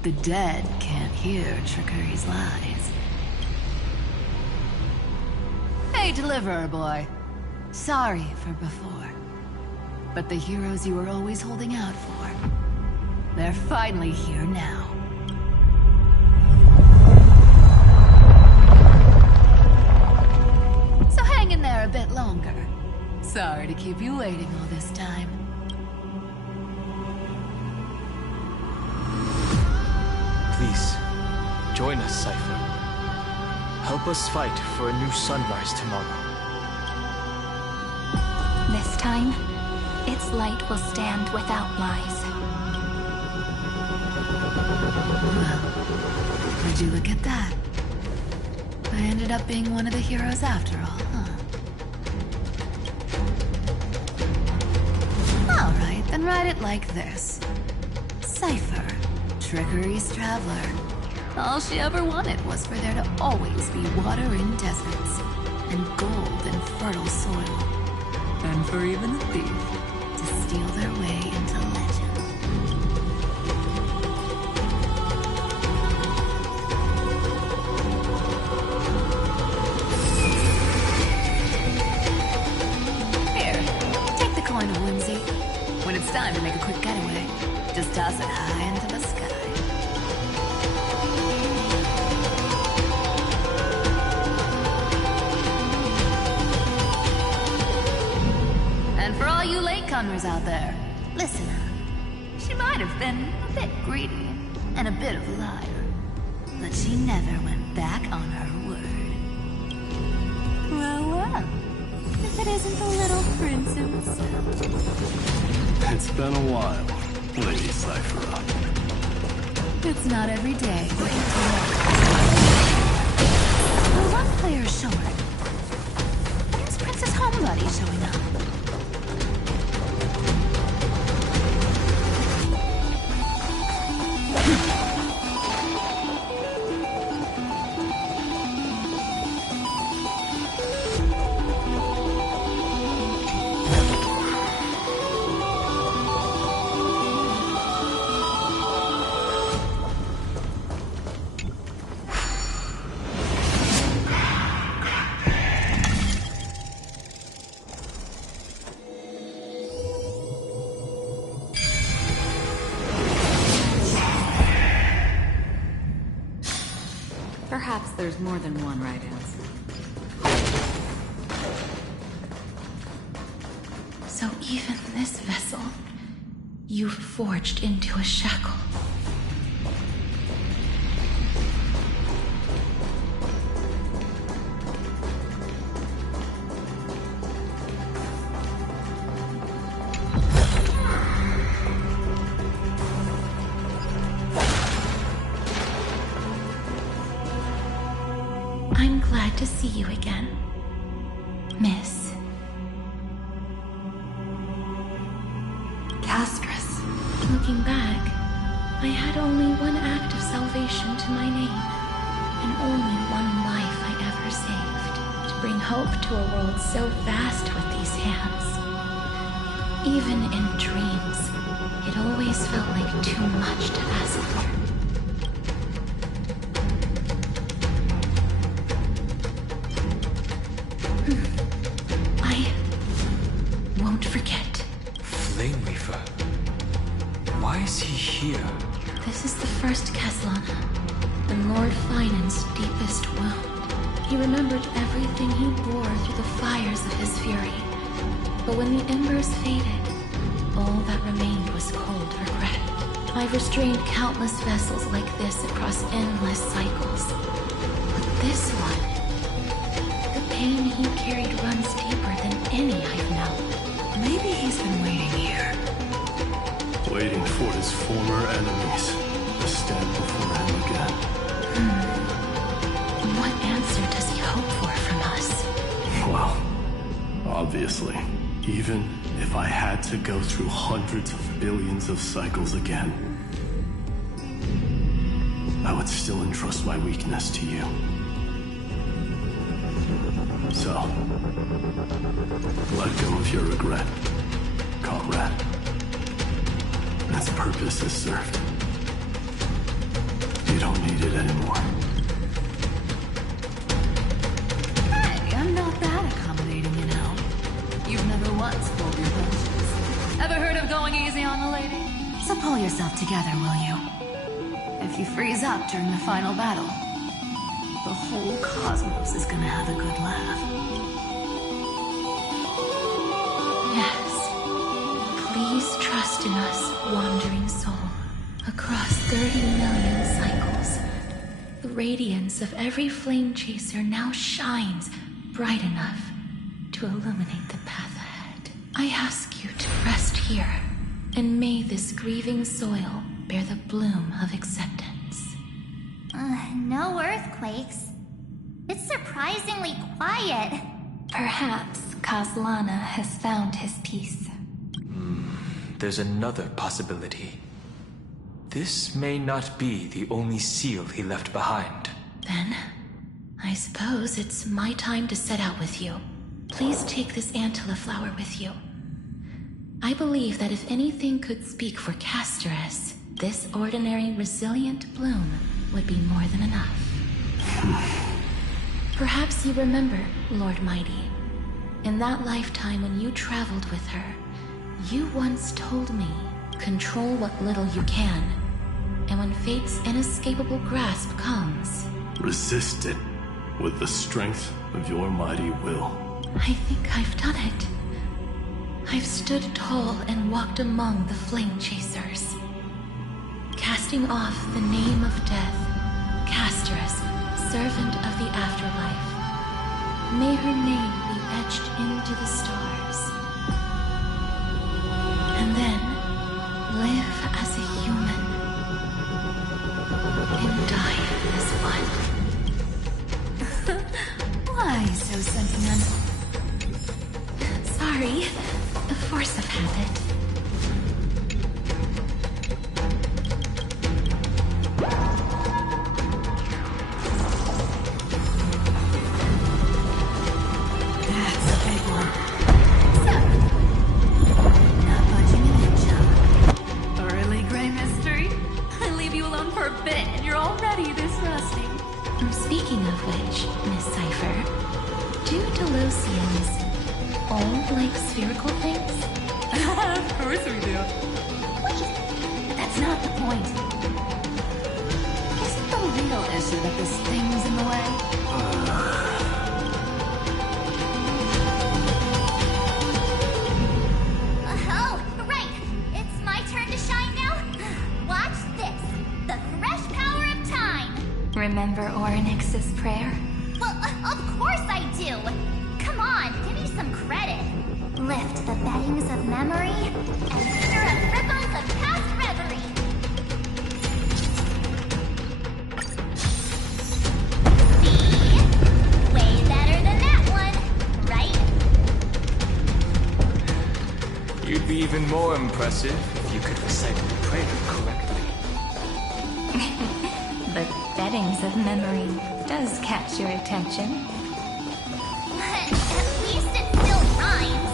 the dead can't hear Trickery's lies. Hey, Deliverer Boy. Sorry for before. But the heroes you were always holding out for, they're finally here now. So hang in there a bit longer. Sorry to keep you waiting all this time. Please, join us, Cypher. Help us fight for a new sunrise tomorrow. This time, its light will stand without lies. Well, would you look at that? I ended up being one of the heroes after all, huh? Alright, then write it like this. Cypher, Trickery's traveler. All she ever wanted was for there to always be water in deserts, and gold in fertile soil. And for even a thief to steal their way into legend. Here, take the coin of whimsy. When it's time to make a quick getaway, just toss it high into the sky. And for all you latecomers out there, listen up. She might have been a bit greedy and a bit of a liar, but she never went back on her word. Well, well, if it isn't the little prince himself. It's been a while, Lady Cypher. It's not every day you get to walk. Well, one player's short. When's Princess Homebody showing up? there's more than one right answer. So even this vessel, you've forged into a shackle. I'm glad to see you again, Miss Castris. Looking back, I had only one act of salvation to my name, and only one life I ever saved, to bring hope to a world so vast with these hands. Even in dreams, it always felt like too much to ask for. Won't forget. Flame Reaver? Why is he here? This is the first Caslana, and Lord Finan's deepest wound. He remembered everything he bore through the fires of his fury. But when the embers faded, all that remained was cold regret. I've restrained countless vessels like this across endless cycles. But this one, the pain he carried runs deeper than any I've known. Maybe he's been waiting here. Waiting for his former enemies to stand before him again. What answer does he hope for from us? Well, obviously, even if I had to go through hundreds of billions of cycles again, I would still entrust my weakness to you. So, let go of your regret, comrade. Its purpose is served. You don't need it anymore. Hey, I'm not that accommodating, you know. You've never once pulled your punches. Ever heard of going easy on the lady? So pull yourself together, will you? If you freeze up during the final battle, the whole cosmos is gonna have a good laugh. Yes. Please trust in us, wandering soul. Across 30 million cycles, the radiance of every flame chaser now shines bright enough to illuminate the path ahead. I ask you to rest here, and may this grieving soil bear the bloom of acceptance. No earthquakes. It's surprisingly quiet. Perhaps Caslana has found his peace. There's another possibility. This may not be the only seal he left behind. Then, I suppose it's my time to set out with you. Please take this Antilla flower with you. I believe that if anything could speak for Castoris, this ordinary, resilient bloom would be more than enough. Perhaps you remember, Lord Mighty. In that lifetime when you traveled with her, you once told me, control what little you can, and when fate's inescapable grasp comes, resist it with the strength of your mighty will. I think I've done it. I've stood tall and walked among the flame chasers, casting off the name of death, Castoris, servant of the afterlife. May her name be etched into the stars. And then live as a human and die as one. Why so sentimental? Sorry, the force of habit. That's a big one. Not budging an inch, huh? A really gray mystery? I leave you alone for a bit and you're already this rusting. Speaking of which, Miss Cypher, do Delosians all like spherical things? Princess Prayer? Well, of course I do! Come on, give me some credit. Lift the beddings of memory and stir up ripples of past reverie. See? Way better than that one, right? You'd be even more impressive if you could recite the prayer correctly. The beddings of memory does catch your attention. At least it still rhymes.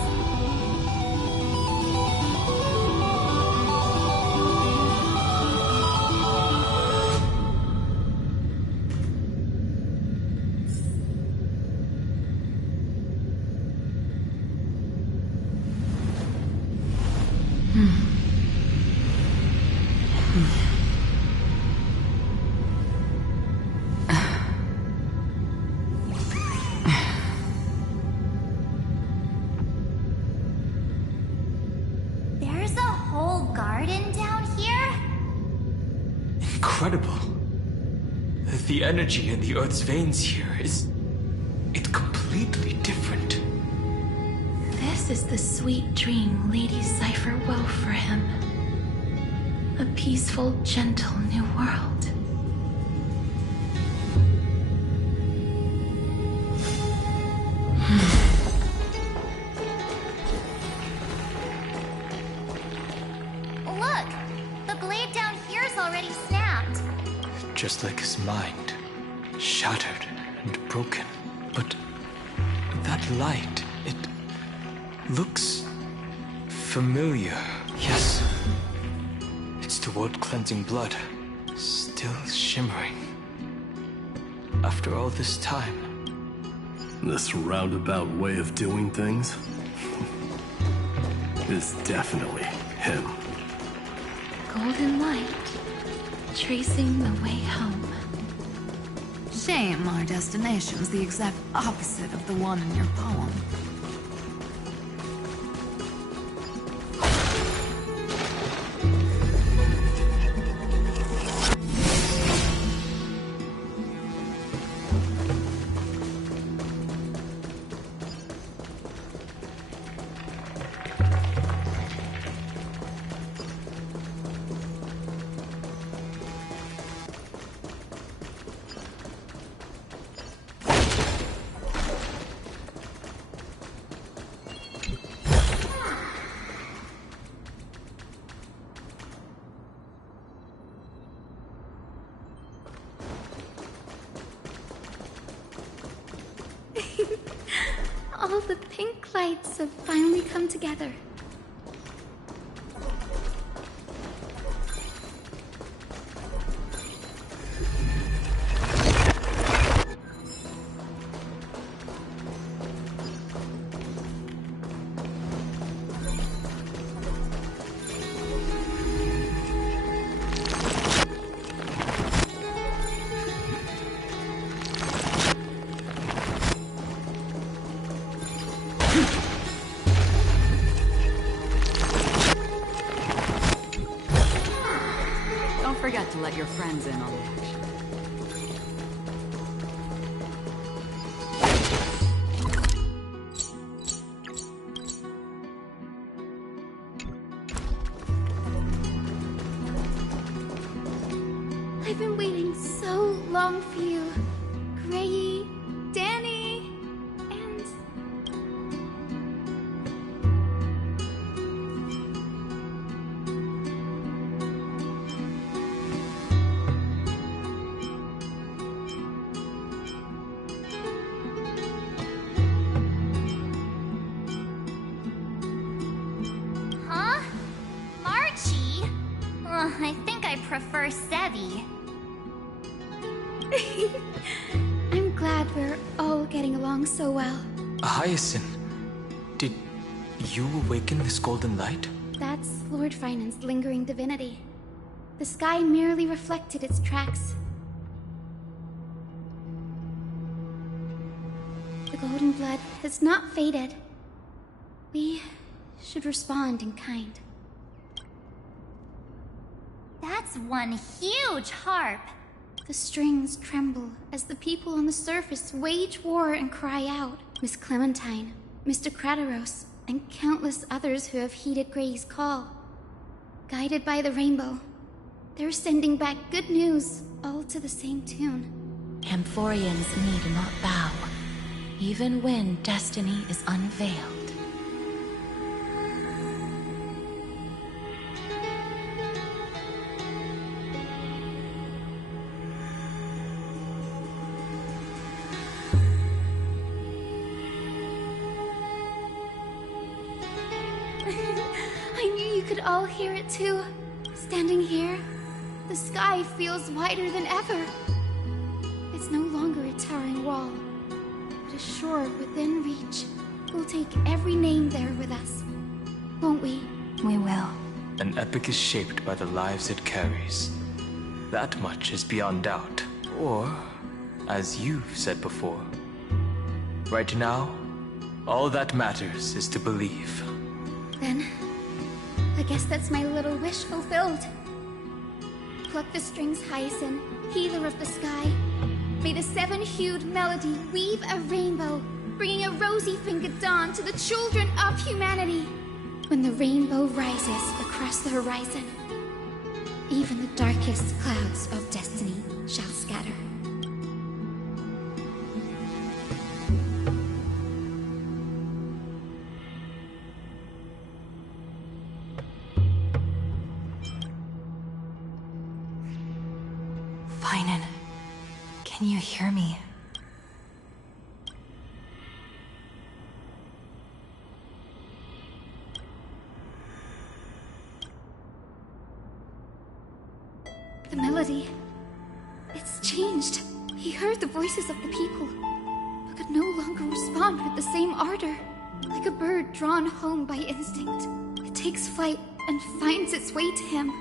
There's a whole garden down here? Incredible. The energy in the Earth's veins here is... it's completely different. This is the sweet dream Lady Cypher wove for him. A peaceful, gentle new world. Look! The blade down here's already snapped. Just like his mind. Shattered and broken. But that light, it looks familiar. Yes. It's the world-cleansing blood. Still shimmering. After all this time. This roundabout way of doing things is definitely him. Golden light, tracing the way home. Shame our destination's the exact opposite of the one in your poem. All the pink lights have finally come together. Don't forget to let your friends in on the action. I've been waiting so long for you, Grayi, Danny, and... Huh? Marchie? I think I prefer Sevi. I'm glad we're all getting along so well. Hyacinth, did you awaken this golden light? That's Lord Finan's lingering divinity. The sky merely reflected its tracks. The golden blood has not faded. We should respond in kind. That's one huge harp. The strings tremble as the people on the surface wage war and cry out. Miss Clementine, Mr. Krateros, and countless others who have heeded Grey's call. Guided by the rainbow, they're sending back good news, all to the same tune. Amphorians need not bow, even when destiny is unveiled. I knew you could all hear it too. Standing here, the sky feels wider than ever. It's no longer a towering wall, but a shore within reach. We'll take every name there with us, won't we? We will. An epic is shaped by the lives it carries. That much is beyond doubt. Or, as you've said before, right now, all that matters is to believe. Then, I guess that's my little wish fulfilled. Pluck the strings, Hyacinth, healer of the sky. May the seven-hued melody weave a rainbow, bringing a rosy-fingered dawn to the children of humanity. When the rainbow rises across the horizon, even the darkest clouds of destiny shall scatter. Finan, can you hear me? The melody, it's changed. He heard the voices of the people, but could no longer respond with the same ardor. Like a bird drawn home by instinct, it takes flight and finds its way to him.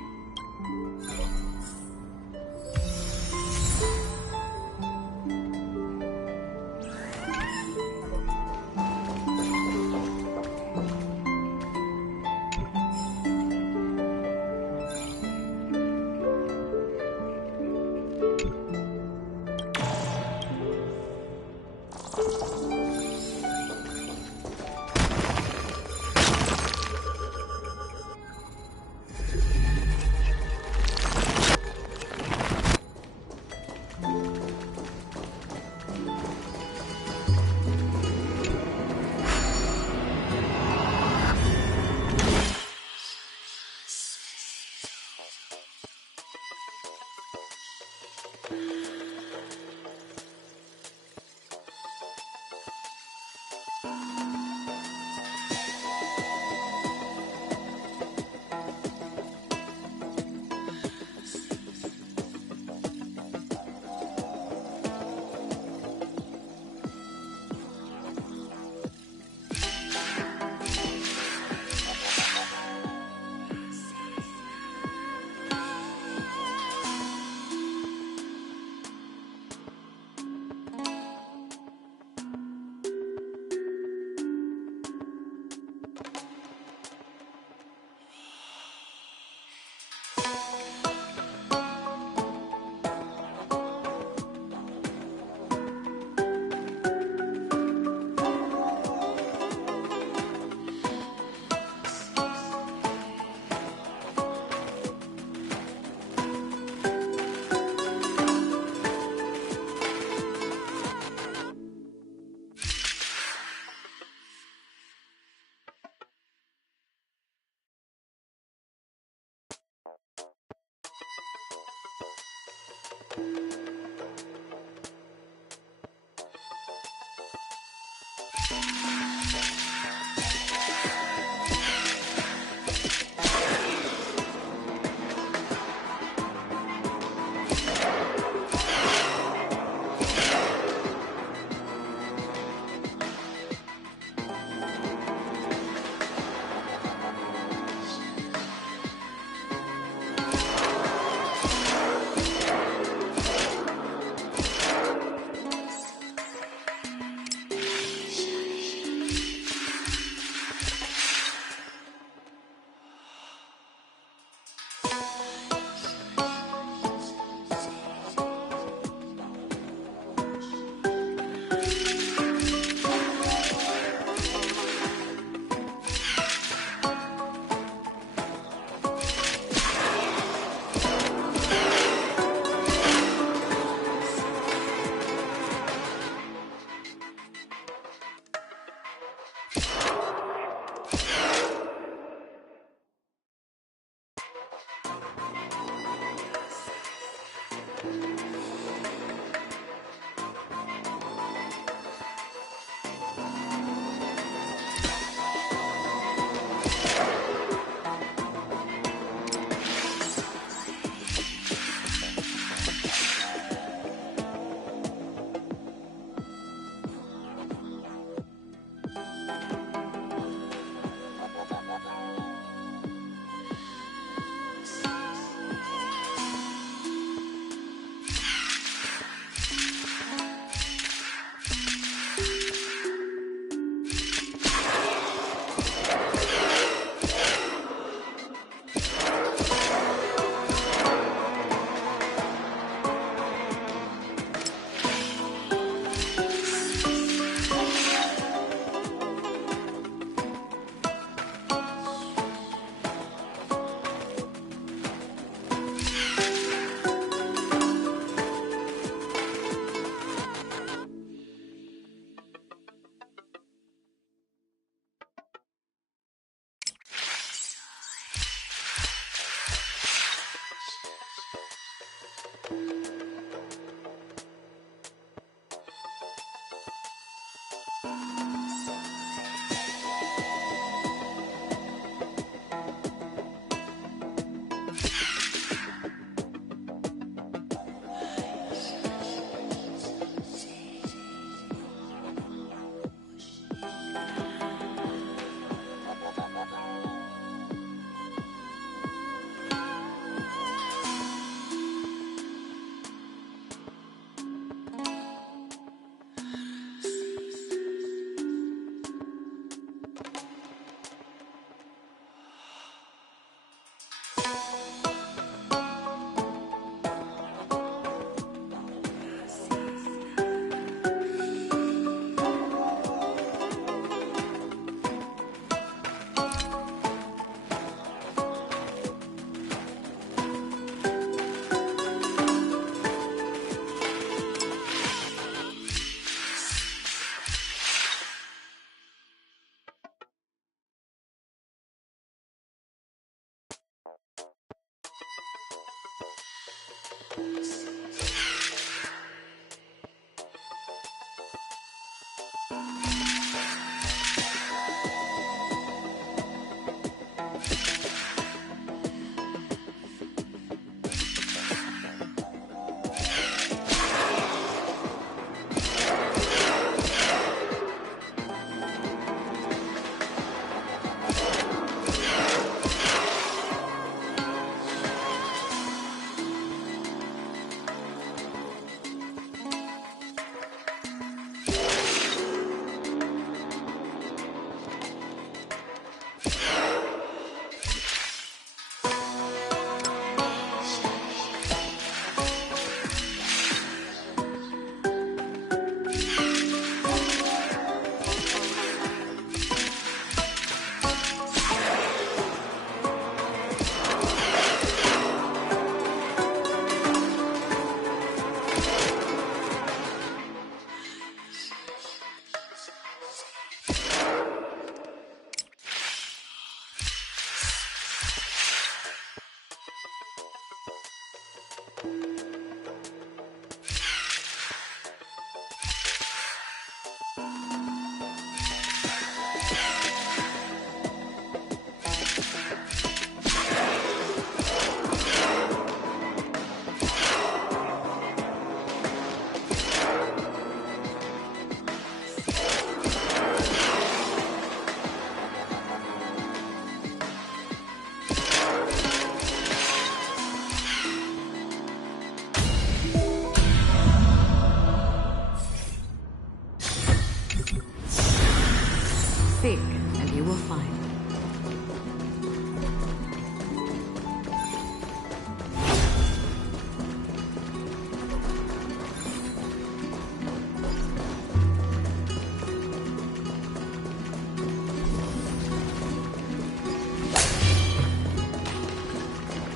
Seek, and you will find.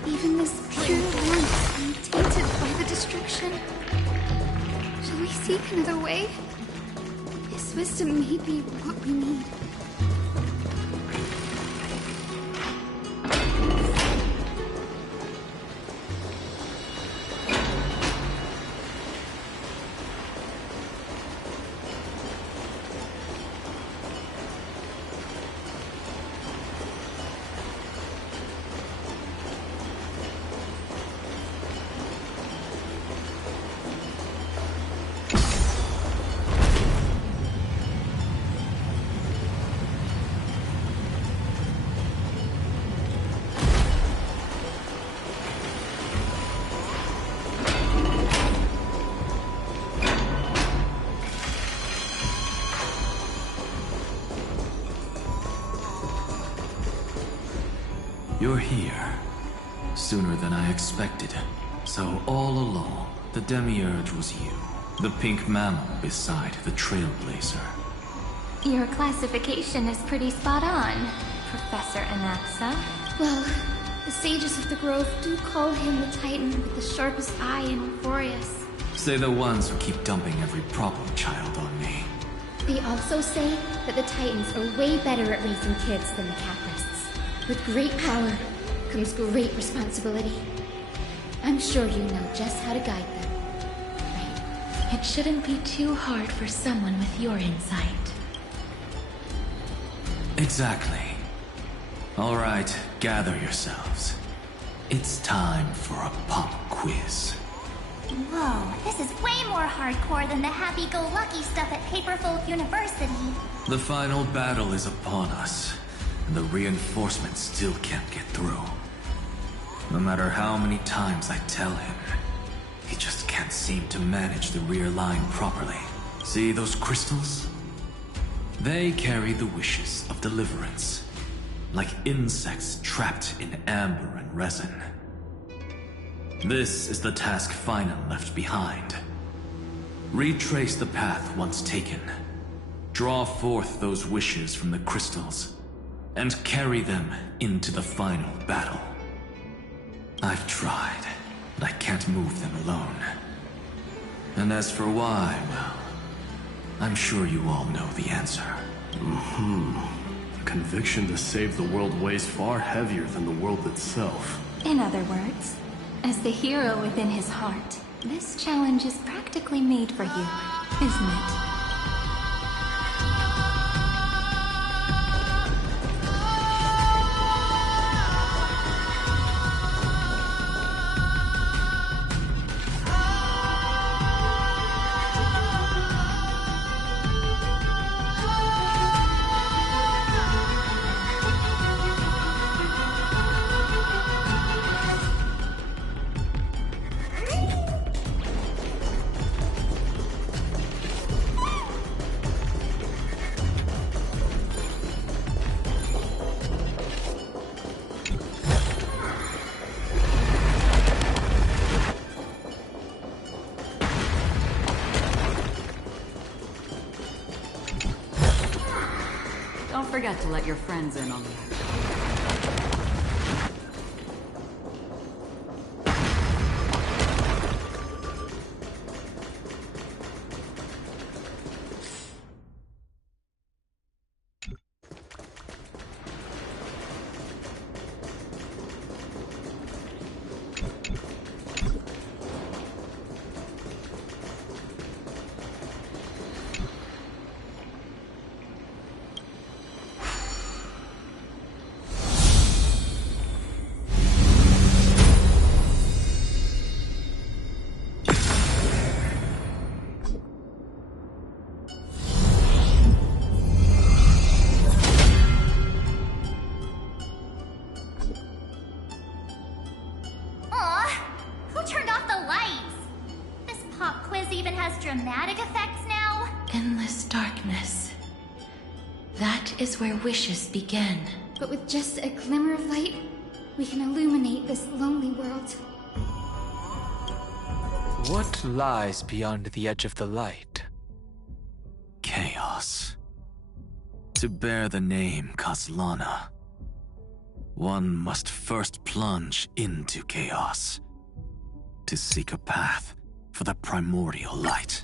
Even this pure warmth untainted by the destruction. Shall we seek another way? His wisdom may be what we need. You're here. Sooner than I expected. So all along, the Demiurge was you. The pink mammal beside the Trailblazer. Your classification is pretty spot on, Professor Anaxa. Well, the sages of the Grove do call him the Titan with the sharpest eye in Euphorius. Say the ones who keep dumping every problem child on me. They also say that the Titans are way better at raising kids than the Caprists. With great power comes great responsibility. I'm sure you know just how to guide them. Right? It shouldn't be too hard for someone with your insight. Exactly. All right, gather yourselves. It's time for a pop quiz. Whoa, this is way more hardcore than the happy-go-lucky stuff at Paperfold University. The final battle is upon us, and the reinforcements still can't get through. No matter how many times I tell him, he just can't seem to manage the rear line properly. See those crystals? They carry the wishes of deliverance, like insects trapped in amber and resin. This is the task Finan left behind. Retrace the path once taken. Draw forth those wishes from the crystals, and carry them into the final battle. I've tried, but I can't move them alone. And as for why, well, I'm sure you all know the answer. The conviction to save the world weighs far heavier than the world itself. In other words, as the hero within his heart, this challenge is practically made for you, isn't it? Don't forget to let your friends in on the action. Dramatic effects now? Endless darkness. That is where wishes begin. But with just a glimmer of light, we can illuminate this lonely world. What lies beyond the edge of the light? Chaos. To bear the name Kaslana, one must first plunge into chaos to seek a path for the primordial light.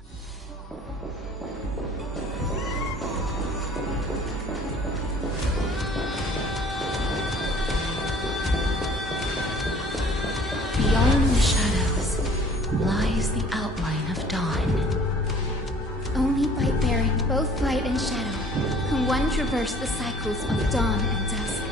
Beyond the shadows lies the outline of dawn. Only by bearing both light and shadow can one traverse the cycles of dawn and dusk.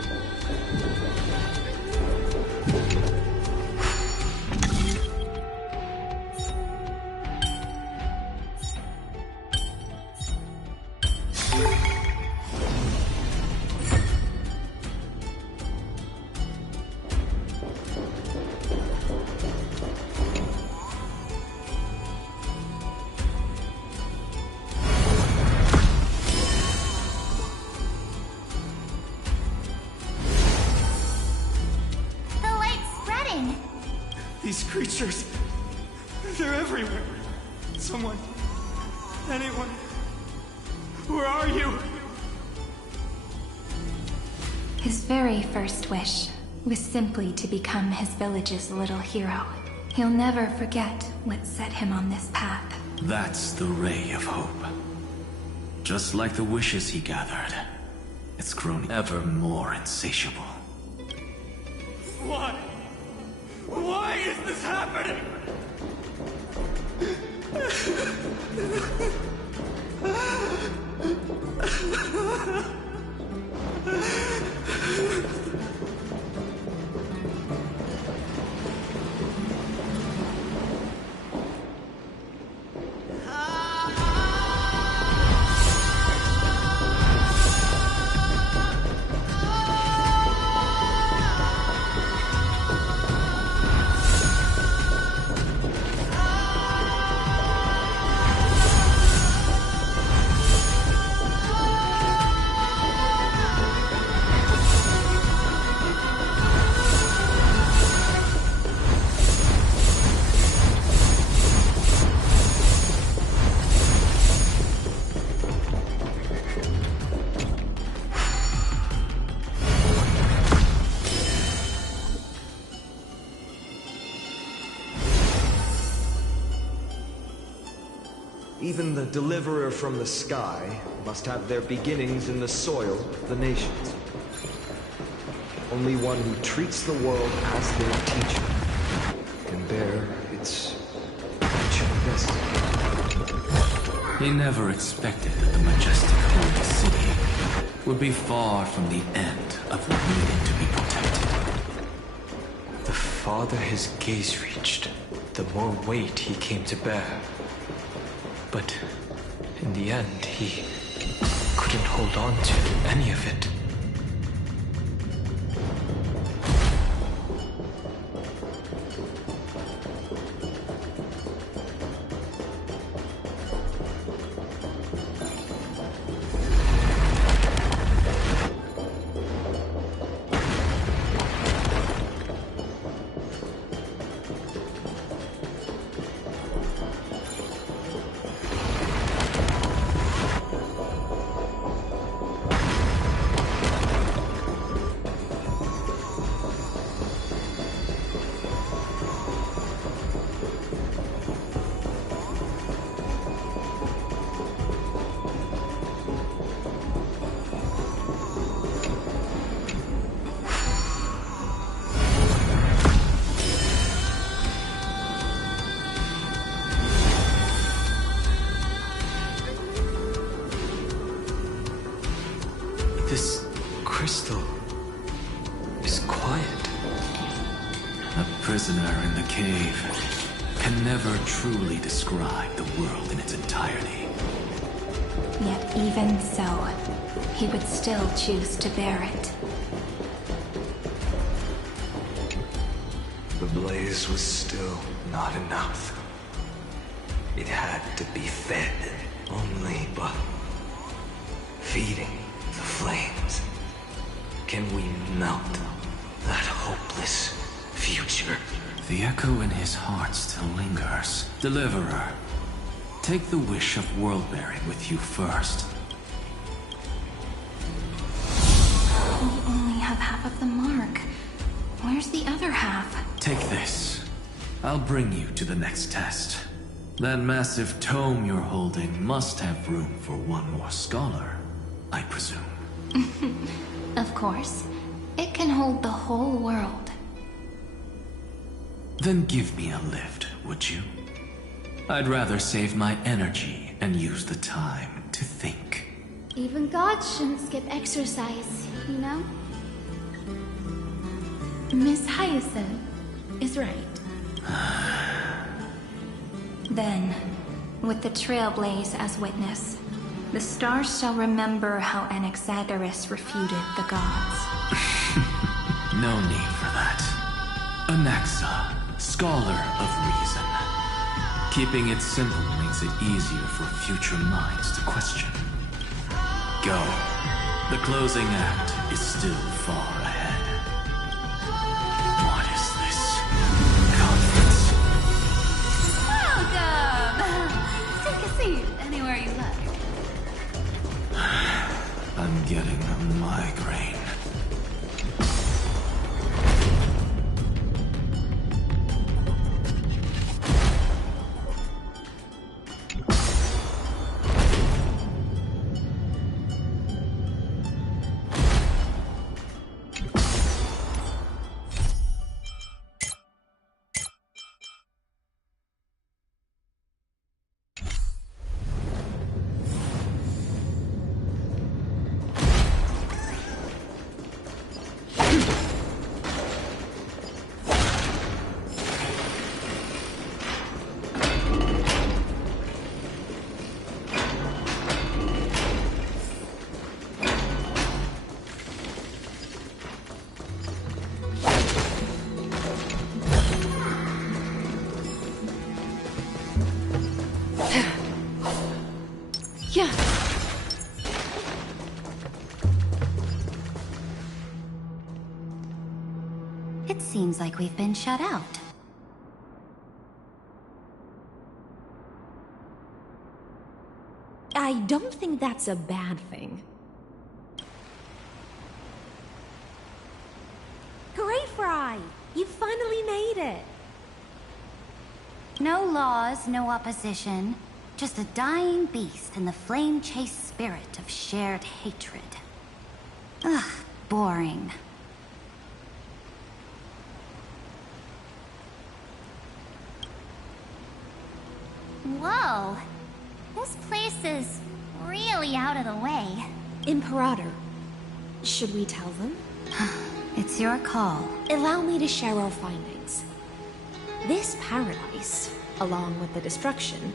creatures. They're everywhere. Someone. Anyone. Where are you? His very first wish was simply to become his village's little hero. He'll never forget what set him on this path. That's the ray of hope. Just like the wishes he gathered, it's grown ever more insatiable. Why? Why is this happening? Even the deliverer from the sky must have their beginnings in the soil of the nations. Only one who treats the world as their teacher can bear its ancient destiny. He never expected that the majestic holy city would be far from the end of what needed to be protected. The farther his gaze reached, the more weight he came to bear. But in the end, he couldn't hold on to any of it. This crystal is quiet. A prisoner in the cave can never truly describe the world in its entirety. Yet even so, he would still choose to bear it. The blaze was still not enough. It had to be fed only by feeding the flames. Can we melt that hopeless future? The echo in his heart still lingers. Deliverer, take the wish of world-bearing with you first. We only have half of the mark. Where's the other half? Take this. I'll bring you to the next test. That massive tome you're holding must have room for one more scholar, I presume. Of course. It can hold the whole world. Then give me a lift, would you? I'd rather save my energy and use the time to think. Even gods shouldn't skip exercise, you know? Miss Hyacinth is right. Then, with the Trailblaze as witness, the stars shall remember how Anaxagoras refuted the gods. No need for that. Anaxa, scholar of reason. Keeping it simple makes it easier for future minds to question. Go. The closing act is still far ahead. What is this? Conference? Really? Anywhere you like. I'm getting a migraine. Yeah. It seems like we've been shut out. I don't think that's a bad thing. Greyfry! You finally made it! No laws, no opposition. Just a dying beast and the flame-chased spirit of shared hatred. Ugh, boring. Whoa. This place is really out of the way. Imperator, should we tell them? It's your call. Allow me to share our findings. This paradise, along with the destruction,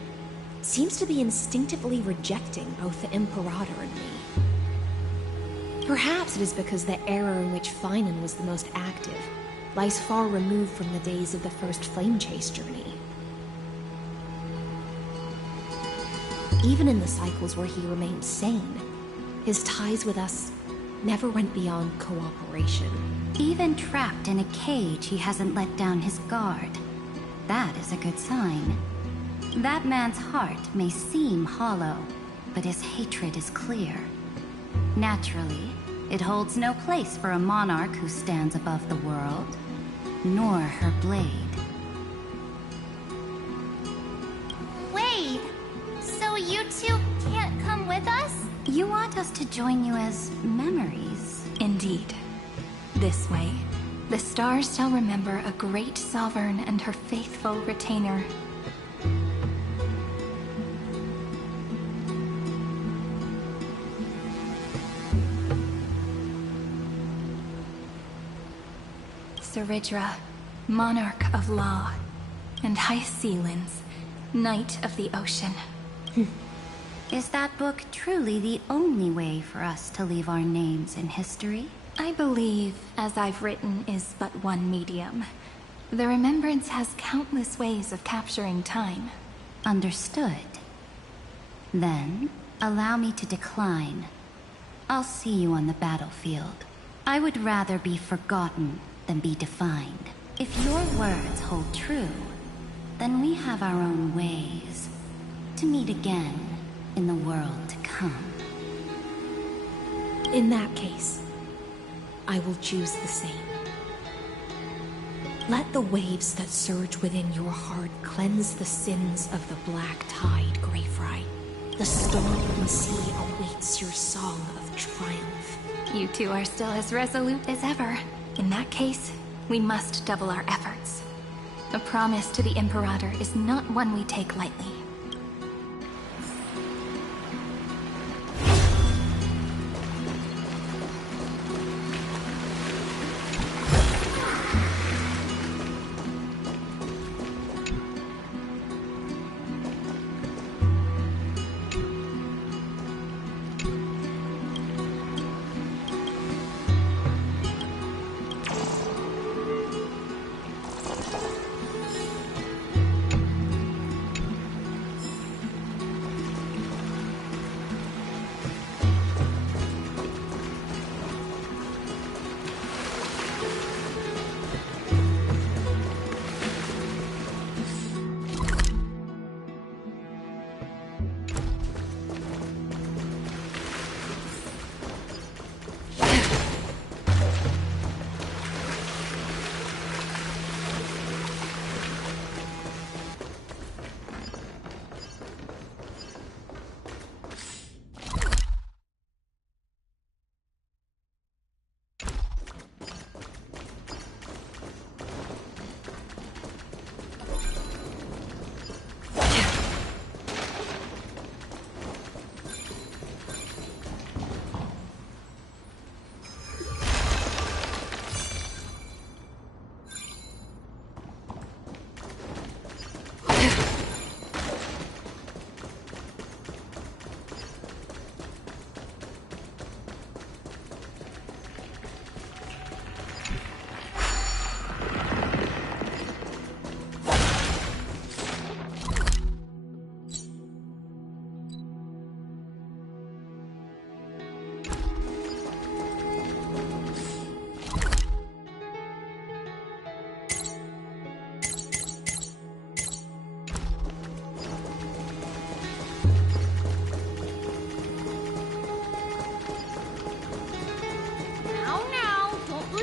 seems to be instinctively rejecting both the Imperator and me. Perhaps it is because the era in which Finan was the most active lies far removed from the days of the first Flame Chase journey. Even in the cycles where he remained sane, his ties with us never went beyond cooperation. Even trapped in a cage, he hasn't let down his guard. That is a good sign. That man's heart may seem hollow, but his hatred is clear. Naturally, it holds no place for a monarch who stands above the world, nor her blade. Wait, so you two can't come with us? You want us to join you as memories? Indeed. This way, the stars shall remember a great sovereign and her faithful retainer. Saridra, monarch of law, and Hyacealins, knight of the ocean. Is that book truly the only way for us to leave our names in history? I believe, as I've written, is but one medium. The remembrance has countless ways of capturing time. Understood. Then, allow me to decline. I'll see you on the battlefield. I would rather be forgotten than be defined. If your words hold true, then we have our own ways to meet again in the world to come. In that case, I will choose the same. Let the waves that surge within your heart cleanse the sins of the black tide, Greyfry. The stormy sea awaits your song of triumph. You two are still as resolute as ever. In that case, we must double our efforts. A promise to the Imperator is not one we take lightly.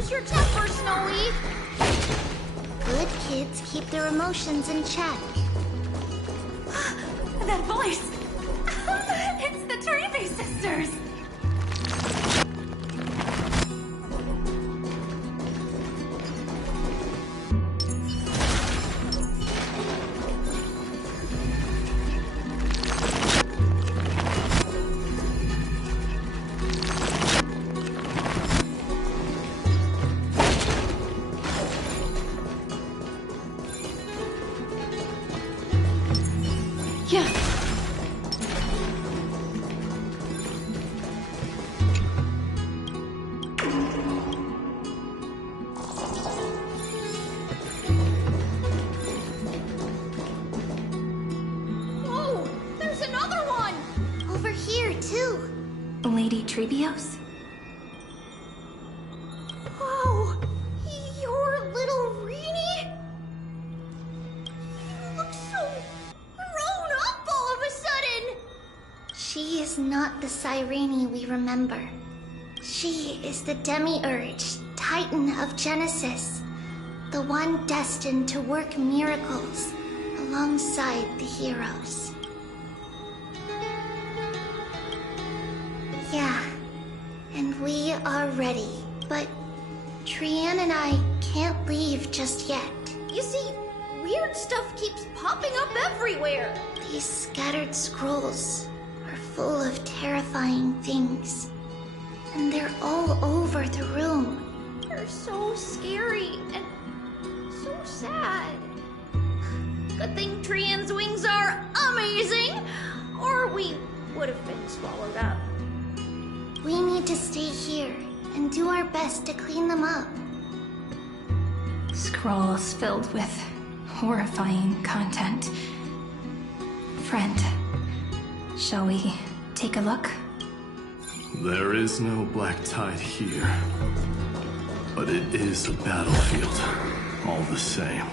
Watch your temper, Snowy! Good kids keep their emotions in check. That voice! It's the Trevi sisters! Lady Trebios? Wow! You're little Reenie? You look so grown up all of a sudden! She is not the Cyrene we remember. She is the Demiurge, Titan of Genesis. The one destined to work miracles alongside the heroes. Yeah, and we are ready, but Trian and I can't leave just yet. You see, weird stuff keeps popping up everywhere. These scattered scrolls are full of terrifying things, and they're all over the room. They're so scary and so sad. Good thing Trian's wings are amazing, or we would have been swallowed up. We need to stay here and do our best to clean them up. Scrolls filled with horrifying content. Friend, shall we take a look? There is no black tide here, but it is a battlefield, all the same.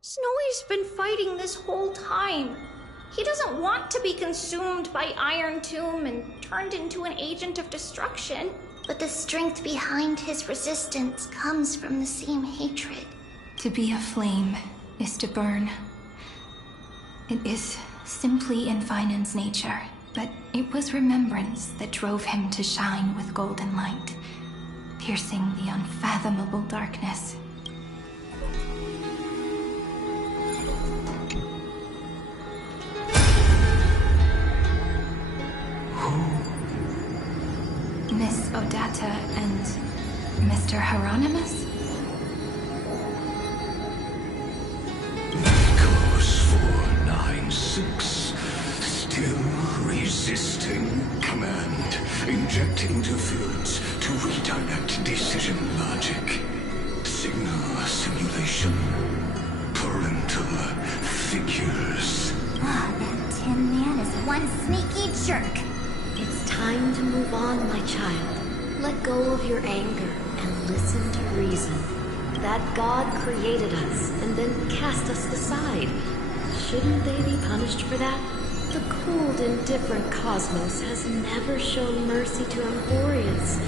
Snowy's been fighting this whole time. He doesn't want to be consumed by Iron Tomb and turned into an agent of destruction. But the strength behind his resistance comes from the same hatred. To be a flame is to burn. It is simply in Vinan's nature, but it was remembrance that drove him to shine with golden light, piercing the unfathomable darkness. Miss Odata and Mr. Hieronymus? Course 496. Still resisting command. Inject interference to redirect decision logic. Signal simulation. Parental figures. That Tin Man is one sneaky jerk. It's time to move on, my child. Let go of your anger and listen to reason. That God created us and then cast us aside. Shouldn't they be punished for that? The cold, indifferent cosmos has never shown mercy to Emporius.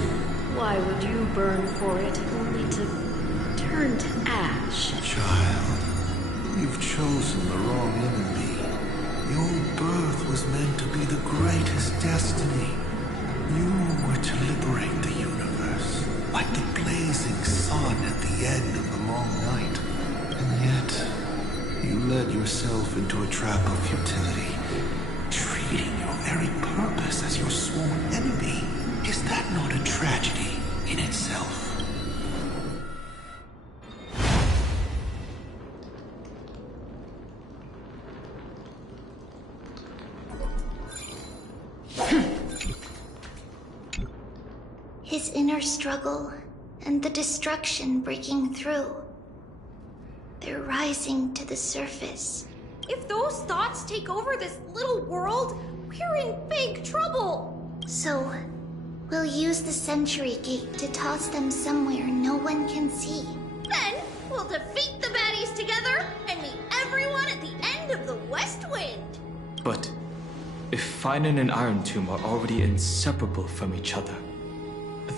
Why would you burn for it only to turn to ash? Child, you've chosen the wrong enemy. Your birth was meant to be the greatest destiny. You were to liberate the universe, like the blazing sun at the end of the long night. And yet, you led yourself into a trap of futility, treating your very purpose as your sworn enemy. Is that not a tragedy in itself? His inner struggle and the destruction breaking through. They're rising to the surface. If those thoughts take over this little world, we're in big trouble! So, we'll use the Century Gate to toss them somewhere no one can see. Then, we'll defeat the baddies together and meet everyone at the end of the West Wind! But if Finan and Iron Tomb are already inseparable from each other,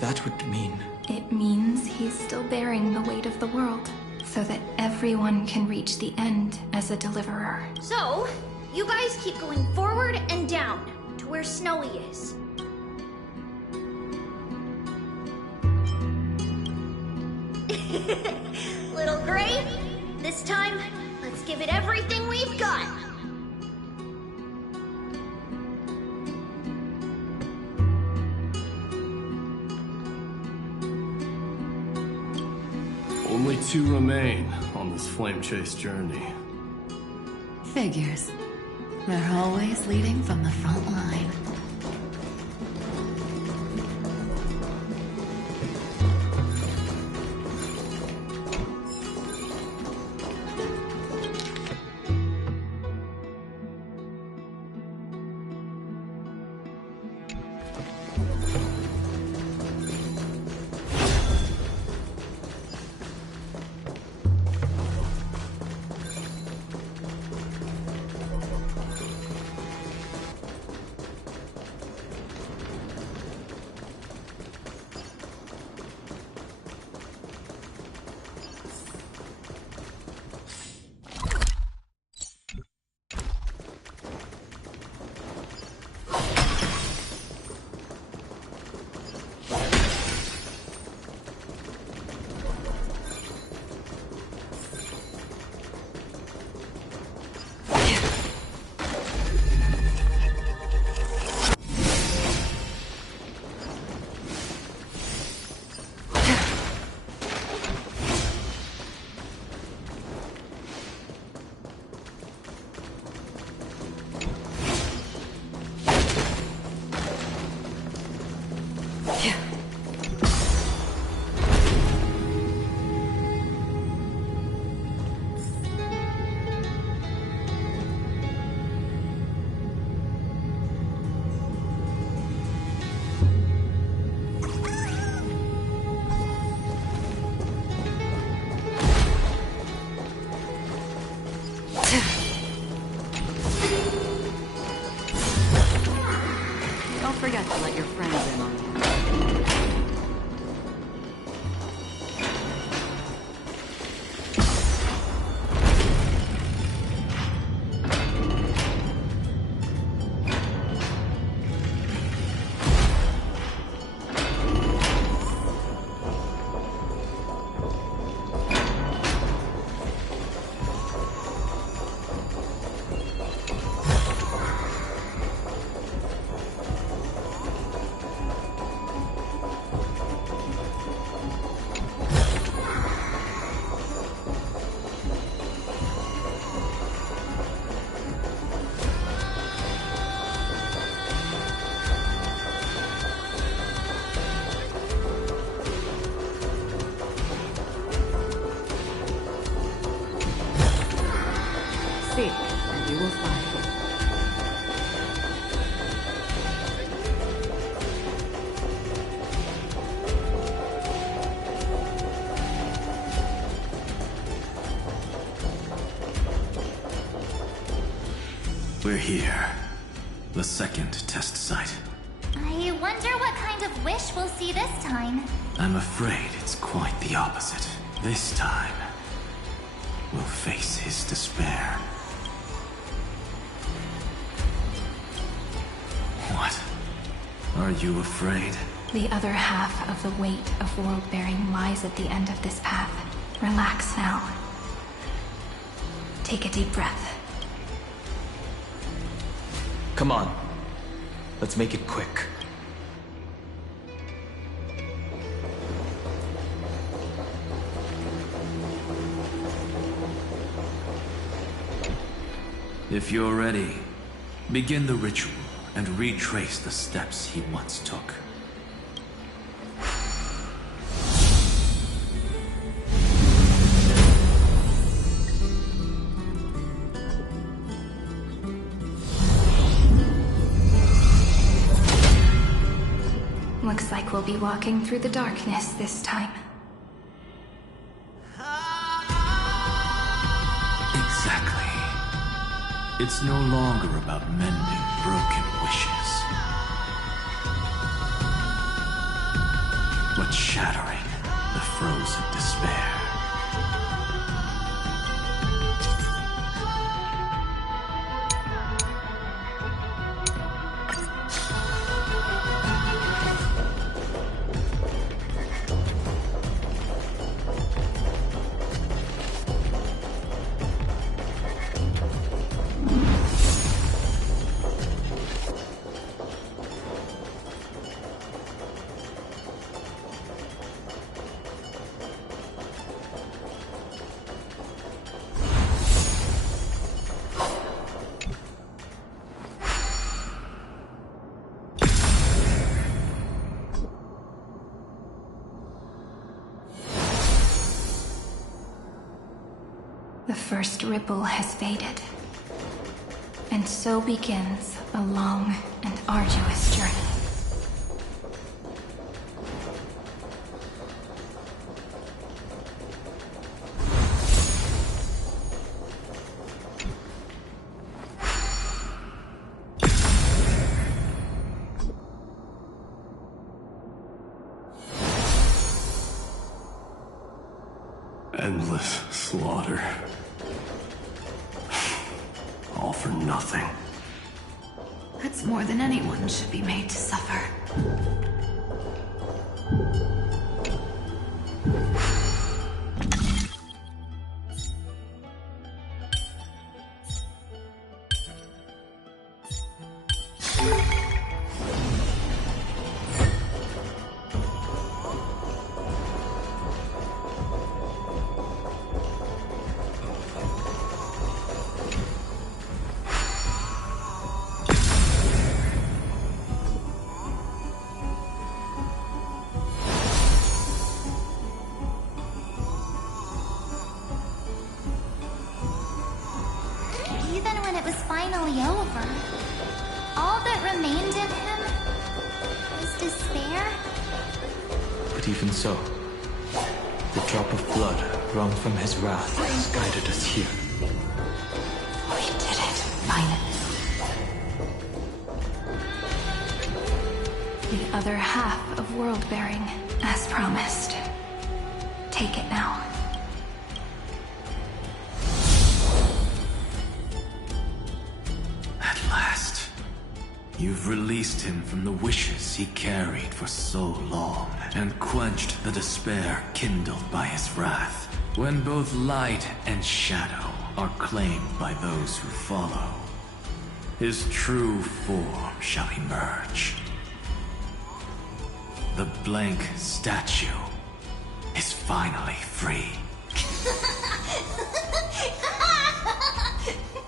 that would mean... It means he's still bearing the weight of the world, so that everyone can reach the end as a deliverer. So, you guys keep going forward and down, to where Snowy is. Little Gray, this time, let's give it everything we've got. Only 2 remain on this flame chase journey. Figures. They're always leading from the front line. Forget to let your friends in on it. And you will find. We're here. The second test site. I wonder what kind of wish we'll see this time. I'm afraid it's quite the opposite. This time, we'll face his despair. What? Are you afraid? The other half of the weight of world-bearing lies at the end of this path. Relax now. Take a deep breath. Come on. Let's make it quick. If you're ready, begin the ritual and retrace the steps he once took. think we'll be walking through the darkness this time. Exactly. It's no longer about mending broken wishes, but shattering the frozen despair. The first ripple has faded. And so begins a long and arduous journey. Endless slaughter. All for nothing. That's more than anyone should be made to suffer. Even when it was finally over, all that remained in him was despair. But even so, the drop of blood wrung from his wrath has guided us here. We did it, finally. The other half of world-bearing, as promised. Take it now. At last, you've released him from the wishes he carried for so long, and quenched the despair kindled by his wrath. When both light and shadow are claimed by those who follow, his true form shall emerge. The blank statue is finally free.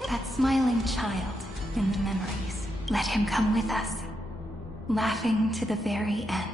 That smiling child in the memories. Let him come with us, laughing to the very end.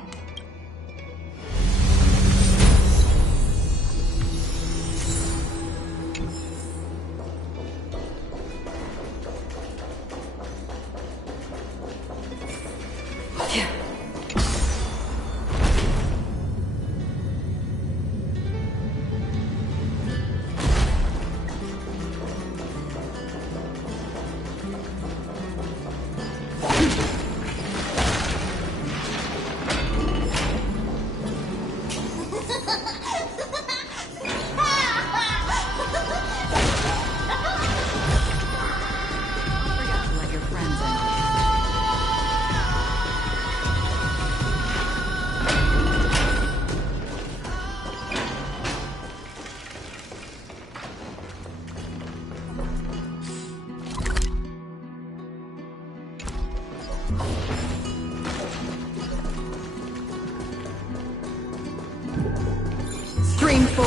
Stream 4.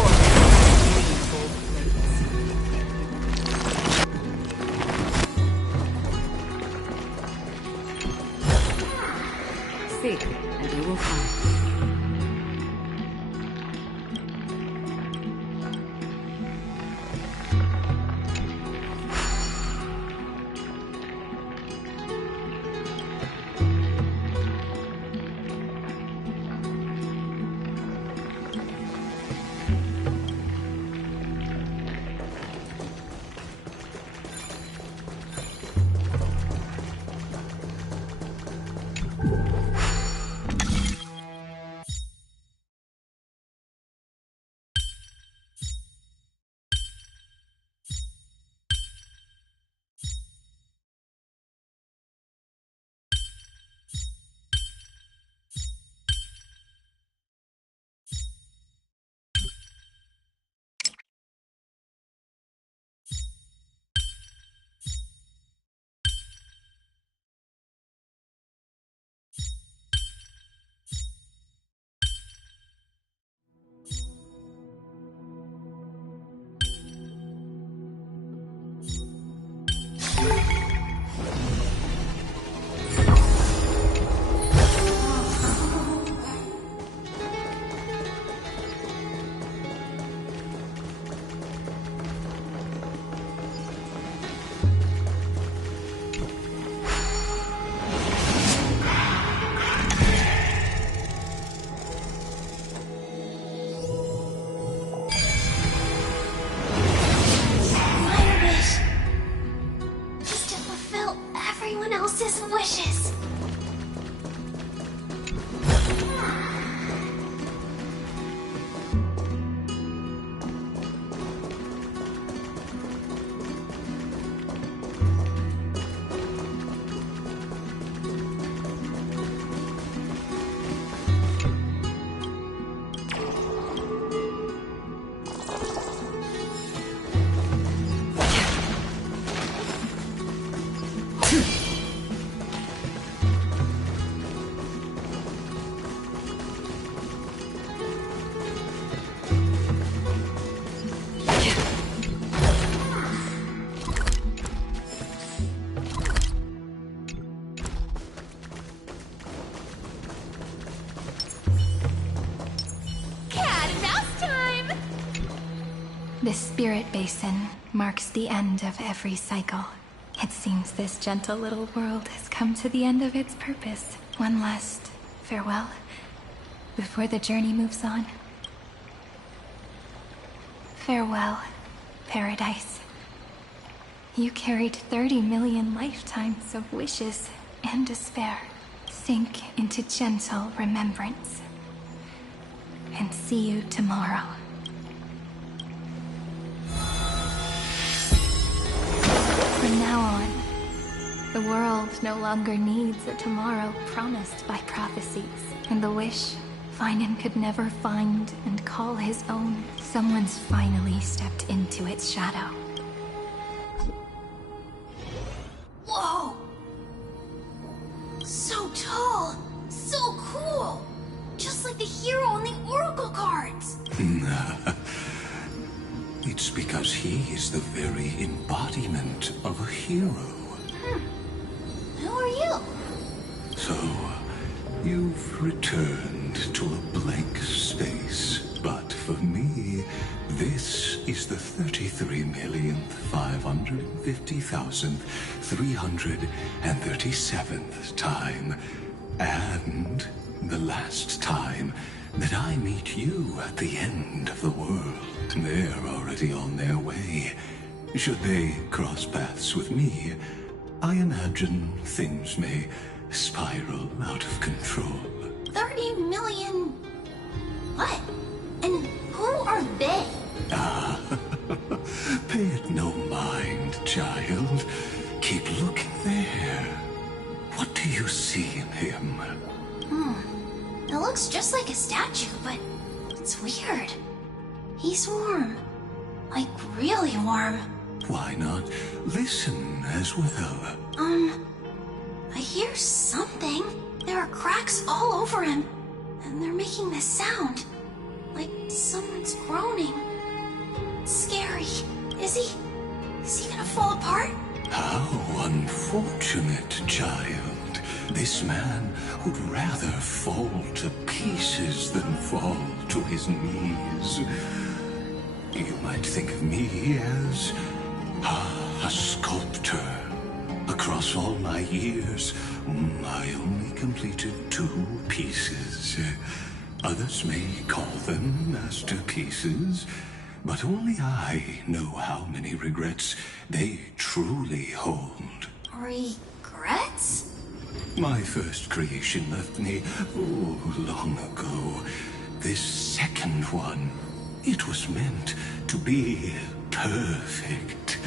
Seek, and you will find. This spirit basin marks the end of every cycle. It seems this gentle little world has come to the end of its purpose. One last farewell before the journey moves on. Farewell, paradise. You carried 30 million lifetimes of wishes and despair. Sink into gentle remembrance. And see you tomorrow. From now on, the world no longer needs a tomorrow promised by prophecies, and the wish Finan could never find and call his own. Someone's finally stepped into its shadow. Whoa! So tall! So cool! Just like the hero in the Oracle cards! It's because he is the very embodiment of a hero. Who are you? So, you've returned to a blank space. But for me, this is the 33,550,337th time. And the last time that I meet you at the end of the world. They're already on their way. Should they cross paths with me, I imagine things may spiral out of control. 30 million... what? And who are they? Pay it no mind, child. Keep looking there. What do you see in him? It looks just like a statue, but it's weird. He's warm. Like, really warm. Why not listen as well? I hear something. There are cracks all over him, and they're making this sound. Like someone's groaning. It's scary. Is he gonna fall apart? How unfortunate, child. This man would rather fall to pieces than fall to his knees. You might think of me as a sculptor. Across all my years, I only completed 2 pieces. Others may call them masterpieces, but only I know how many regrets they truly hold. Regrets? My first creation left me, long ago. This second one, it was meant to be perfect.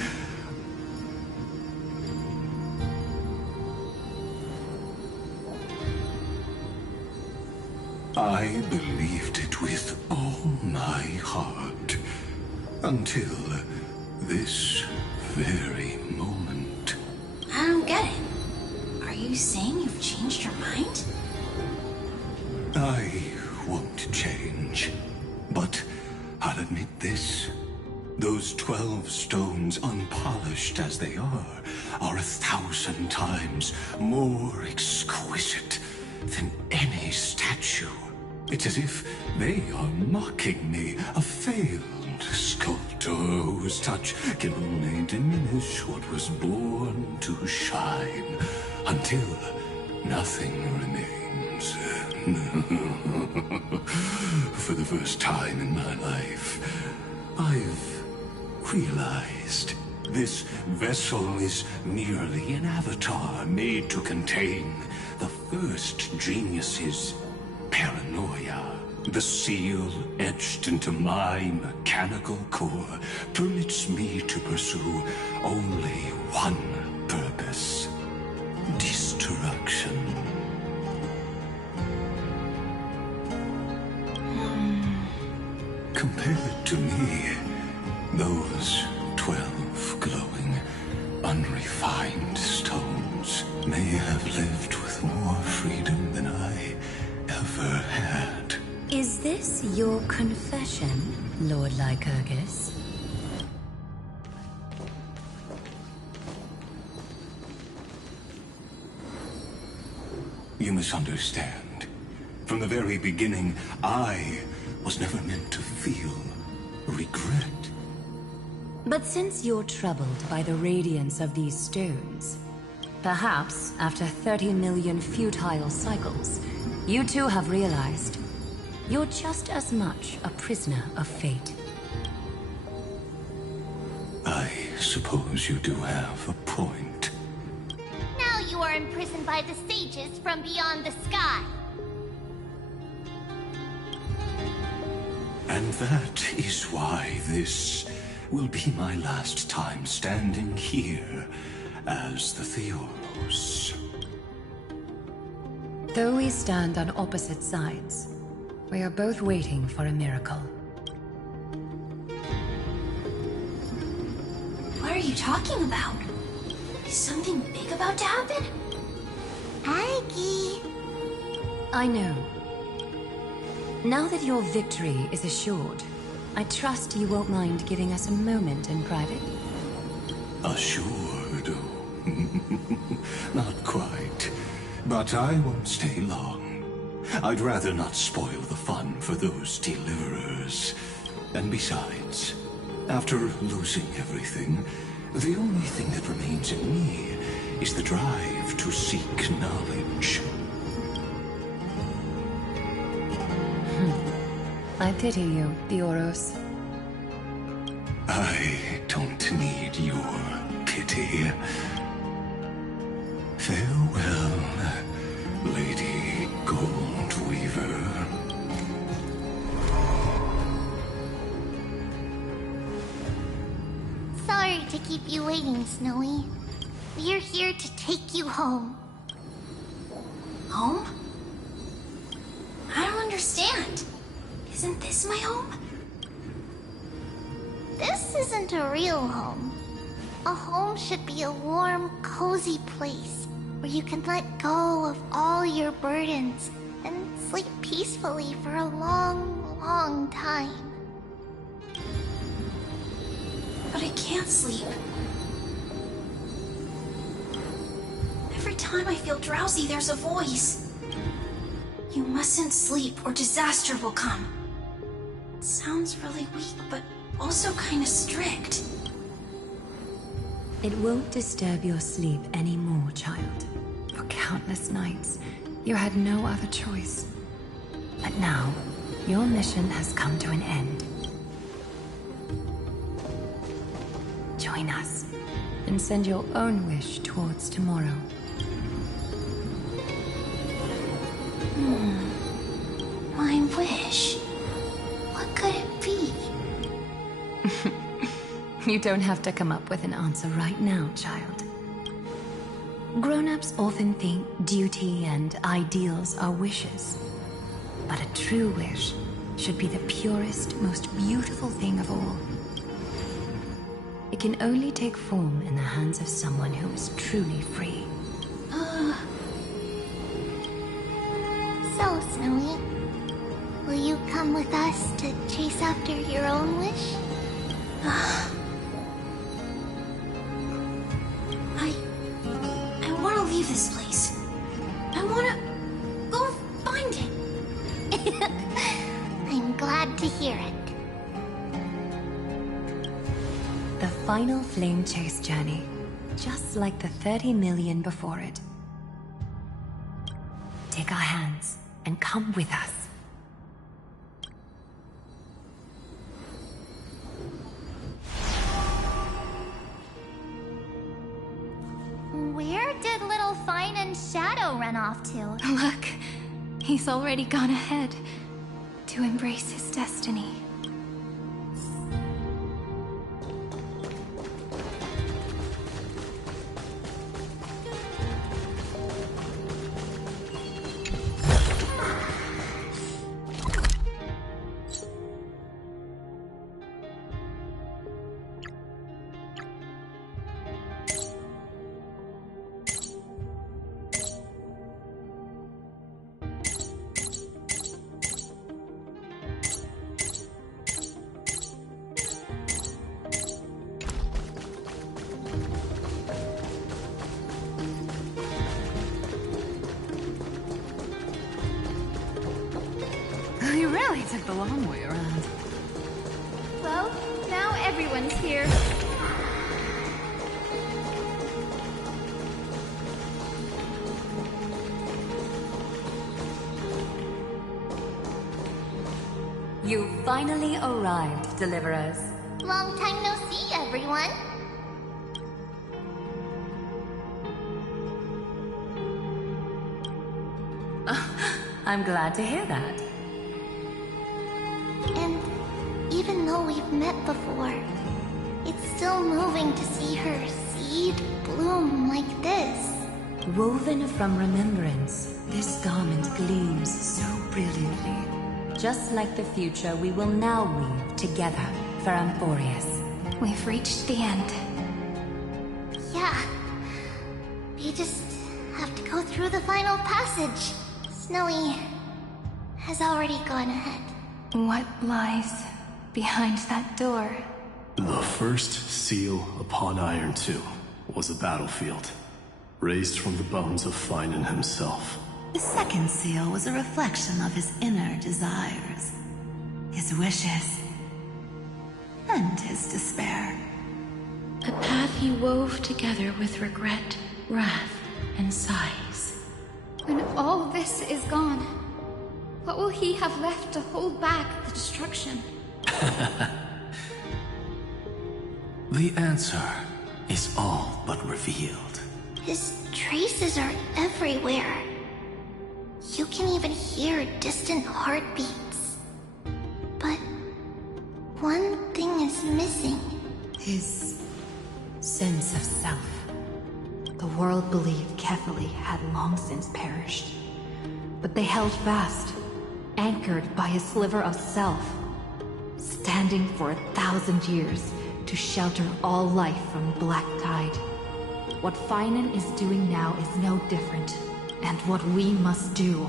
I believed it with all my heart. Until this very moment. I don't get it. Are you saying you've changed your mind? I won't change. But I'll admit this. Those 12 stones, unpolished as they are 1,000 times more exquisite than any statue. It's as if they are mocking me, a failed sculptor whose touch can only diminish what was born to shine, until nothing remains. For the first time in my life, I've realized this vessel is merely an avatar made to contain the first genius's paranoia. The seal etched into my mechanical core permits me to pursue only one purpose: destruction. Compared to me, those 12 glowing, unrefined stones may have lived with more freedom than I ever had. Is this your confession, Lord Lycurgus? You misunderstand. From the very beginning, I was never meant to feel regret. But since you're troubled by the radiance of these stones, perhaps after 30 million futile cycles, you too have realized you're just as much a prisoner of fate. I suppose you do have a point. Now you are imprisoned by the sages from beyond the sky. And that is why this will be my last time standing here as the Theoros. Though we stand on opposite sides, we are both waiting for a miracle. What are you talking about? Is something big about to happen? Aggie. I know. Now that your victory is assured, I trust you won't mind giving us a moment in private. Assured? Not quite. But I won't stay long. I'd rather not spoil the fun for those deliverers. And besides, after losing everything, the only thing that remains in me is the drive to seek knowledge. I pity you, Theoros. I don't need your pity. Farewell, Lady Goldweaver. Sorry to keep you waiting, Snowy. We're here to take you home. Home? I don't understand. Isn't this my home? This isn't a real home. A home should be a warm, cozy place where you can let go of all your burdens and sleep peacefully for a long, long time. But I can't sleep. Every time I feel drowsy, there's a voice. You mustn't sleep or disaster will come. It sounds really weak, but also kind of strict. It won't disturb your sleep anymore, child. For countless nights, you had no other choice. But now, your mission has come to an end. Join us, and send your own wish towards tomorrow. My wish? What could it be? You don't have to come up with an answer right now, child. Grown-ups often think duty and ideals are wishes. But a true wish should be the purest, most beautiful thing of all. It can only take form in the hands of someone who is truly free. So, Snowy, will you come with us to chase after your own wish? I want to leave this place. I want to go find it. I'm glad to hear it. The final flame chase journey, just like the 30 million before it. Take our hands and come with us. Where did little Fine and Shadow run off to? Look, he's already gone ahead to embrace his destiny. really took the long way around. Well, now everyone's here. You finally arrived, Deliverers. Long time no see, everyone. I'm glad to hear that. And even though we've met before, it's still moving to see her seed bloom like this. Woven from remembrance, this garment gleams so brilliantly. Just like the future, we will now weave together for Amphorius. We've reached the end. Yeah. We just have to go through the final passage. Snowy has already gone ahead. What lies behind that door? The first seal upon Iron 2 was a battlefield, raised from the bones of Finan himself. The second seal was a reflection of his inner desires, his wishes, and his despair. A path he wove together with regret, wrath, and sighs. When all this is gone, what will he have left to hold back the destruction? The answer is all but revealed. His traces are everywhere. You can even hear distant heartbeats. But one thing is missing. His sense of self. The world believed Kefili had long since perished. But they held fast, anchored by a sliver of self, standing for 1,000 years to shelter all life from Black Tide. What Finan is doing now is no different, and what we must do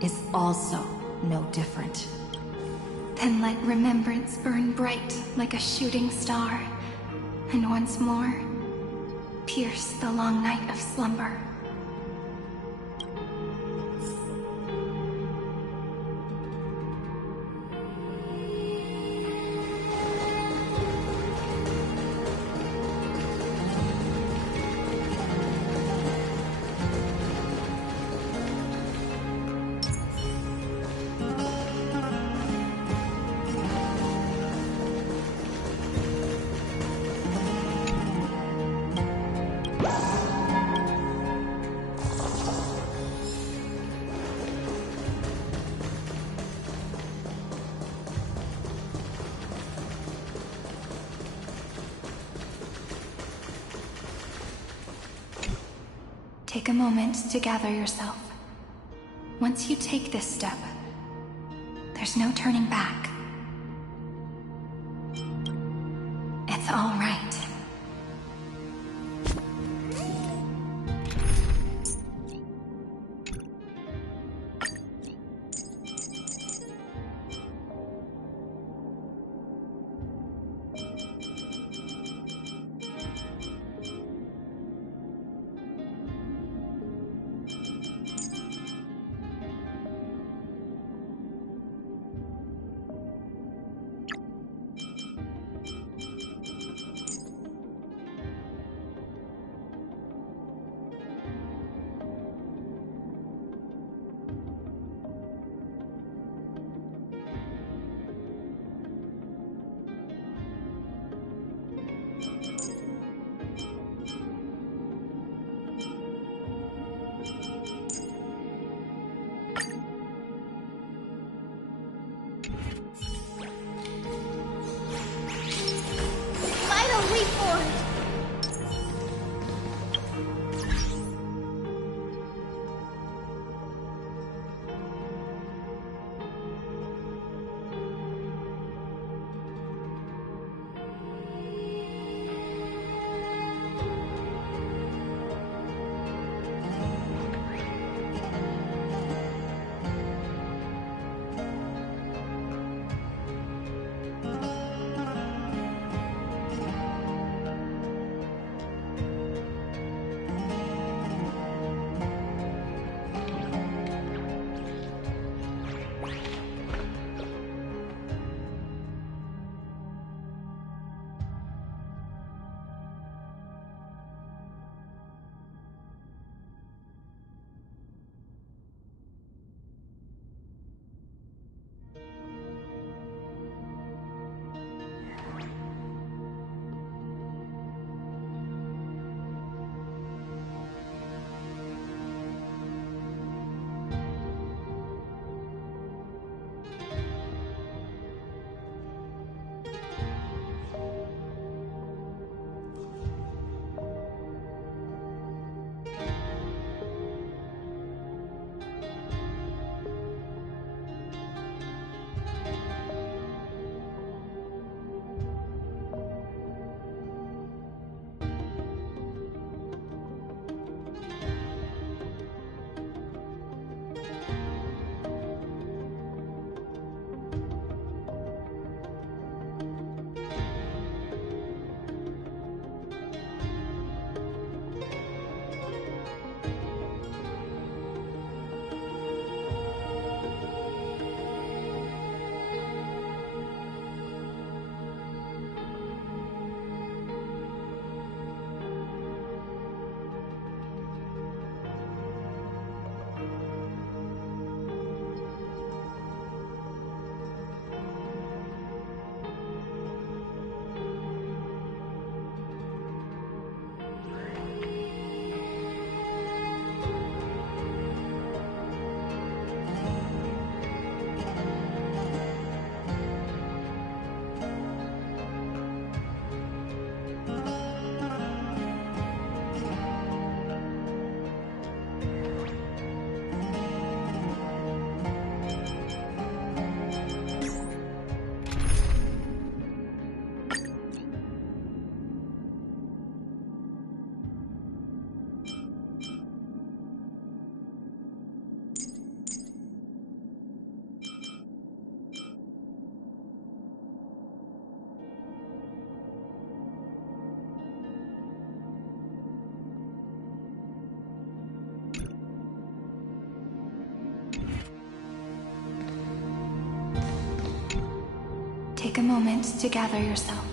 is also no different. Then let remembrance burn bright like a shooting star, and once more, pierce the long night of slumber. Take a moment to gather yourself. Once you take this step, there's no turning back. It's all right. Take a moment to gather yourself.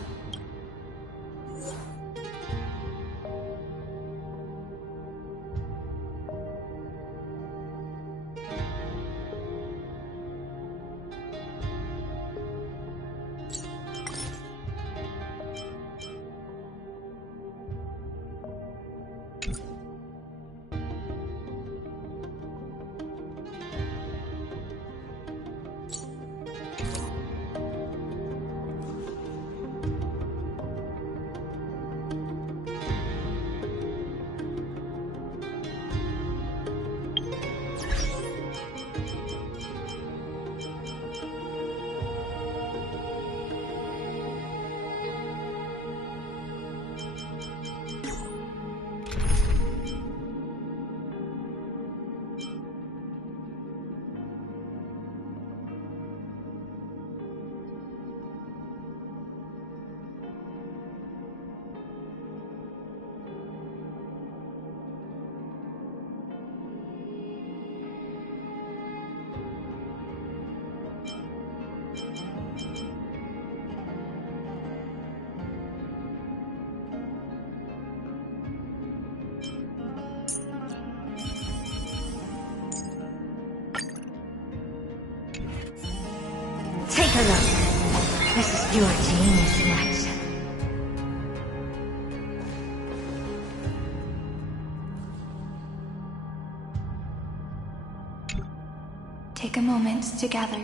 Take a look. This is pure genius in action. Take a moment to gather.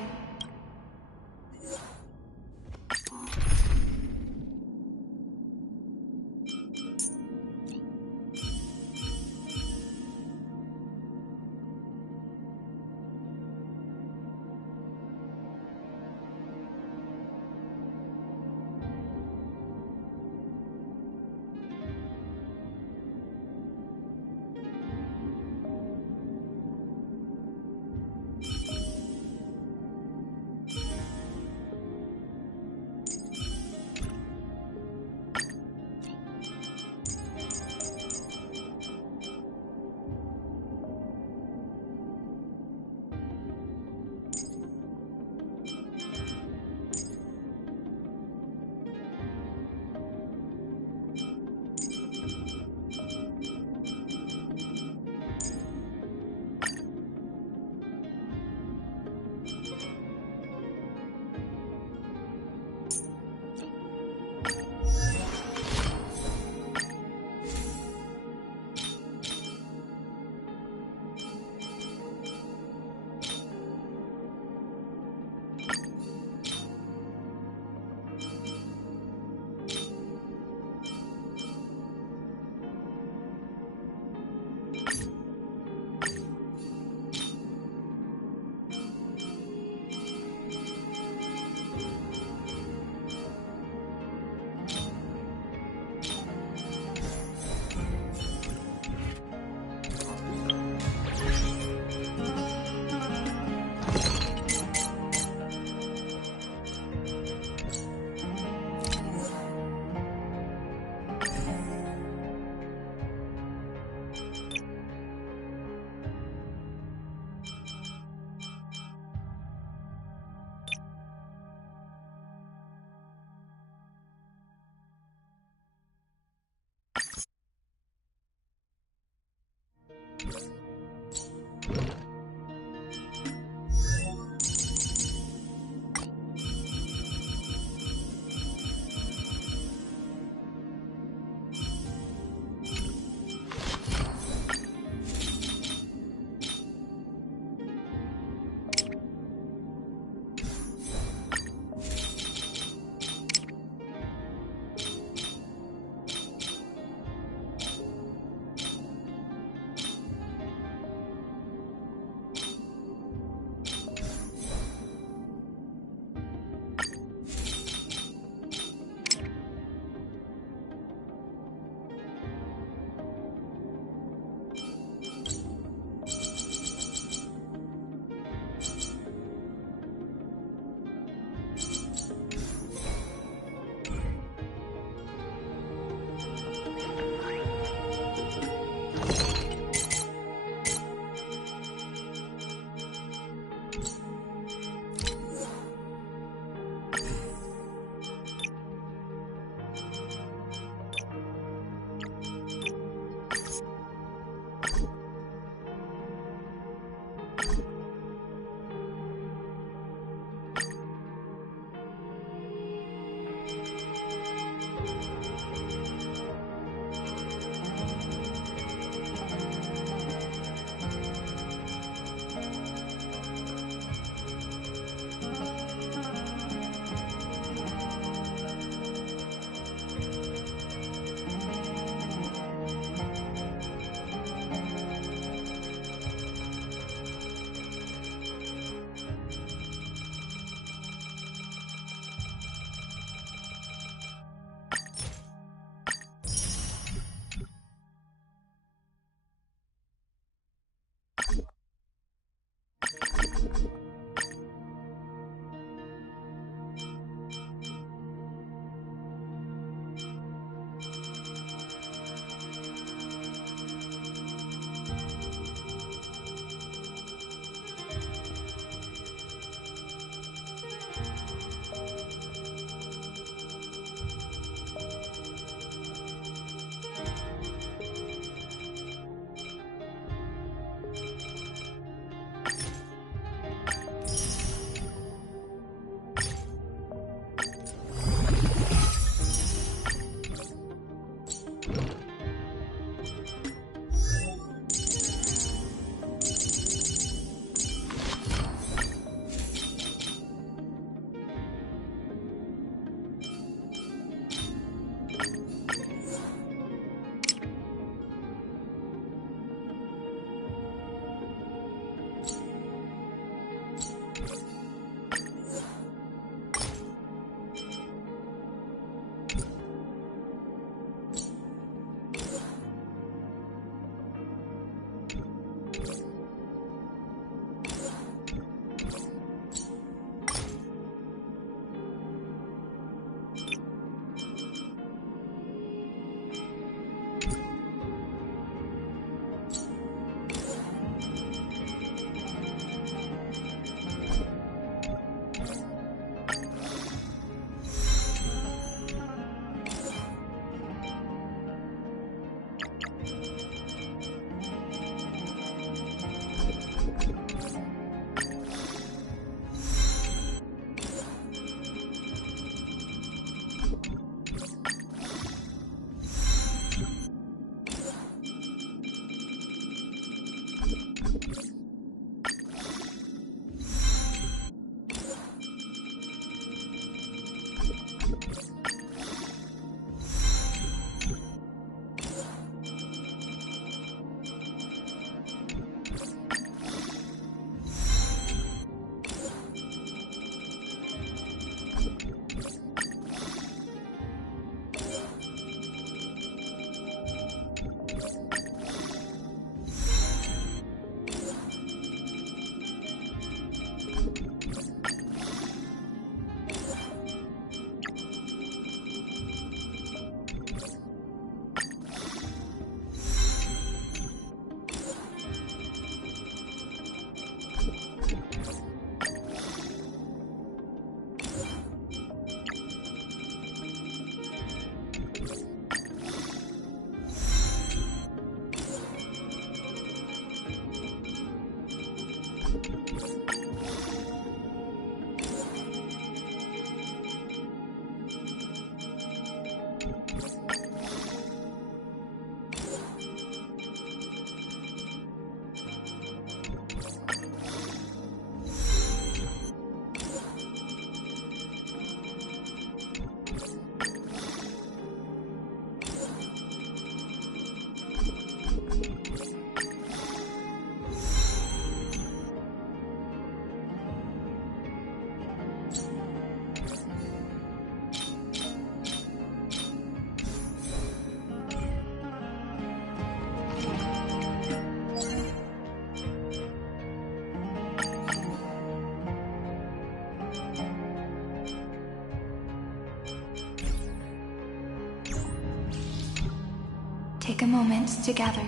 Take a moment to gather.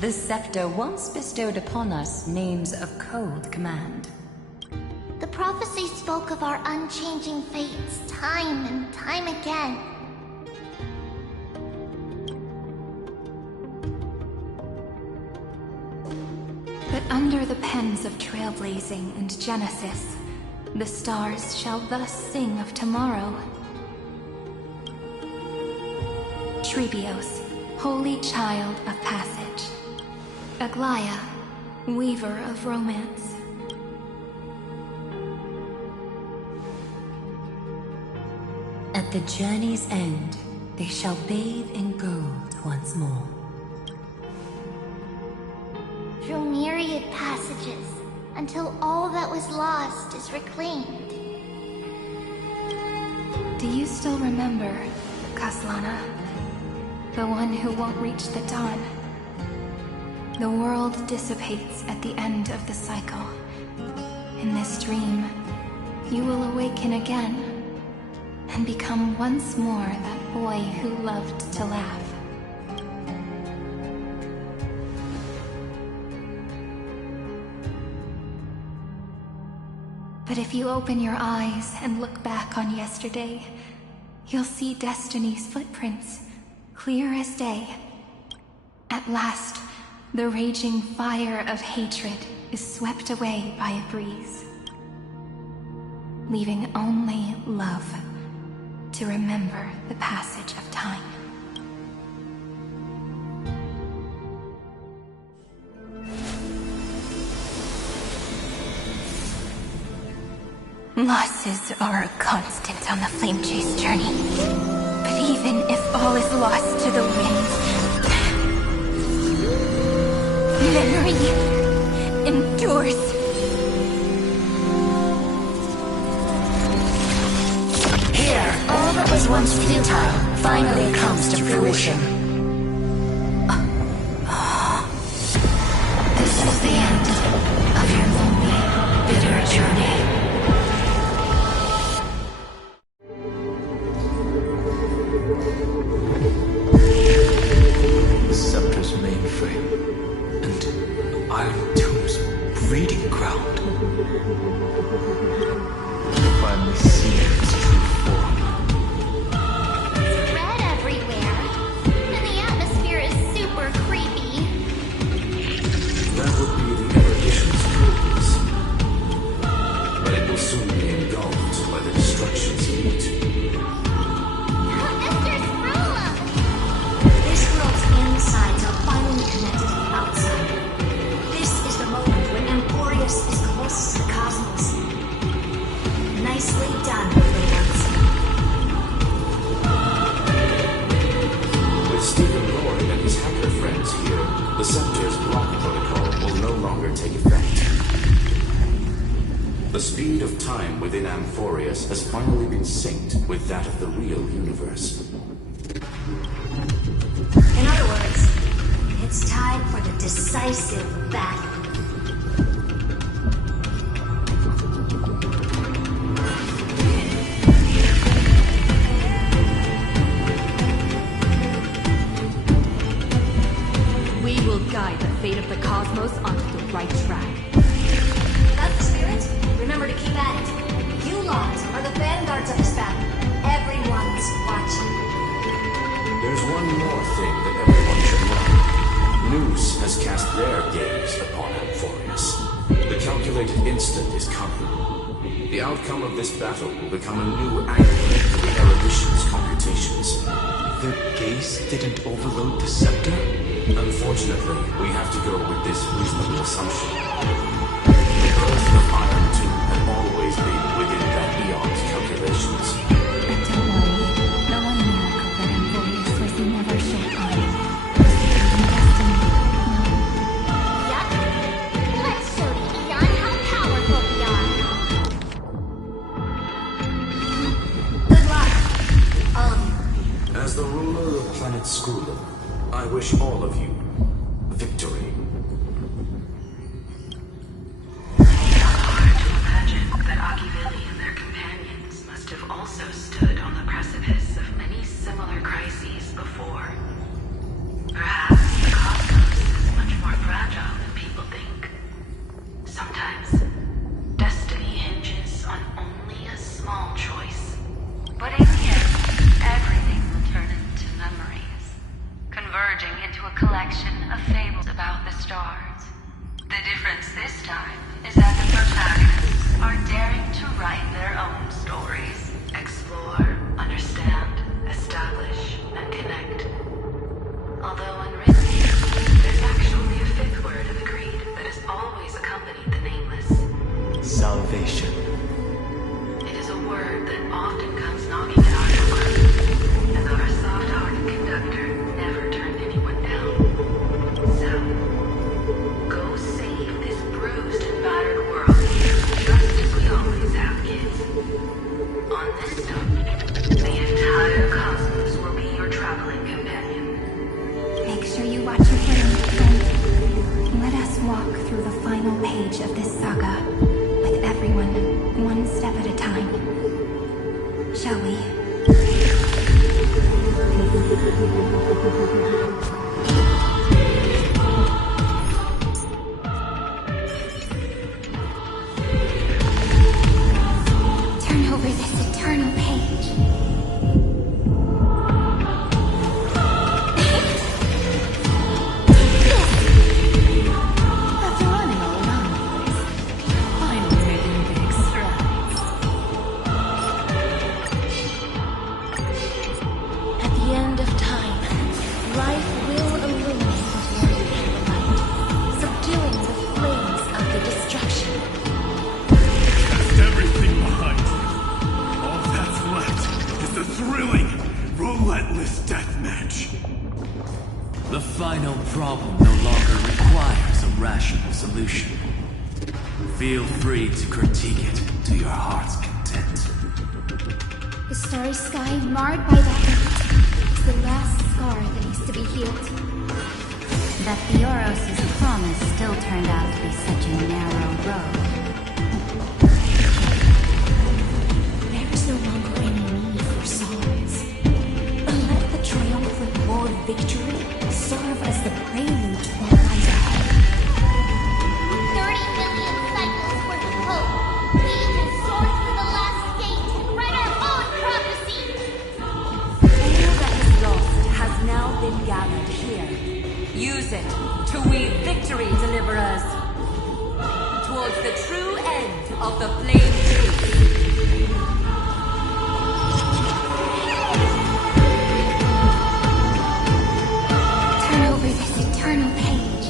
The scepter once bestowed upon us names of cold command. The prophecy spoke of our unchanging fates time and time again. But under the pens of trailblazing and Genesis, the stars shall thus sing of tomorrow. Trebios, holy child of passage. Aglaia, weaver of romance. At the journey's end, they shall bathe in gold once more. Through myriad passages, until all that was lost is reclaimed. Do you still remember, Kaslana? The one who won't reach the dawn. The world dissipates at the end of the cycle. In this dream, you will awaken again and become once more that boy who loved to laugh. But if you open your eyes and look back on yesterday, you'll see Destiny's footprints, clear as day. At last, the raging fire of hatred is swept away by a breeze, leaving only love to remember the passage of time. Losses are a constant on the Flame Chase journey. But even if all is lost to the winds, memory endures. Here, all that was once futile finally comes to fruition. This is the end of your lonely, bitter journey. The Scepter's mainframe, and Iron Tomb's breeding ground. Finally see its true form. It's red everywhere, and the atmosphere is super creepy. That would be the evolution's progress. But it will soon be engulfed by the destruction's heat. This world's insides are finally connected to the outside. This is the moment when Emporius is closest to the cosmos. Nicely done, Lance. With Stephen Lord and his hacker friends here, the Scepter's block protocol will no longer take effect. The speed of time within Amphorius has finally been synced with that of the real universe. In other words, it's time for the decisive battle. We will guide the fate of the cosmos onto the right track. Got the spirit? Remember to keep at it. You lot are the vanguards of this battle. Everyone's watching. There's one more thing that everyone should know. Nous has cast their gaze upon Amphorius. The calculated instant is coming. The outcome of this battle will become a new anchor to the erudition's computations. Their gaze didn't overload the scepter? Unfortunately, we have to go with this reasonable assumption. The Earth of Iron 2 had always been within that eon's calculations. Don't worry. The one miracle that Amphorius was he never showed iron. Yup. Let's show the Eon how powerful we are. Good luck, all of you. As the ruler of planet Skrulum, I wish all of you victory. Hard to imagine that Achiveli and their companions must have also stood on the precipice of many similar crises before. Perhaps the cosmos is much more fragile than people think. Sometimes, destiny hinges on only a small choice. But in the end, everything will turn into memories, converging into a collection of fables about the stars. The difference this time is that the protagonists are daring to write their own stories, explore, understand, establish, and connect. Although unwritten, there's actually a fifth word of the creed that has always accompanied the Nameless. Salvation. It is a word that often comes knocking at our door, and our soft-hearted conductor never turned anyone down. So, go save this bruised and battered world, just as we always have, kids. On this note, the entire cosmos will be your traveling companion. Make sure you watch your footing, friend. Let us walk through the final page of this saga, with everyone, one step at a time. Shall we? Turn over this eternal page. After running all around the place, finally making big strides. At the end of time, life will illuminate before you in the light, subduing the flames of the destruction. Cast everything behind you. All that's left is the thrilling, relentless deathmatch. The final problem no longer requires a rational solution. Feel free to critique it to your heart's content. The starry sky marred by that light is the last scar that needs to be healed. That Theoros' promise still turned out to be such a narrow road. There is no longer any need for songs. But let the triumphant war victory serve as the prelude to what lies ahead. 30 million cycles worth of hope. We can soar through the last gate and write our own prophecy. All that is lost has now been gathered here. Use it to weave victory, deliverers, towards the true end of the Flame Chase. Turn over this eternal page.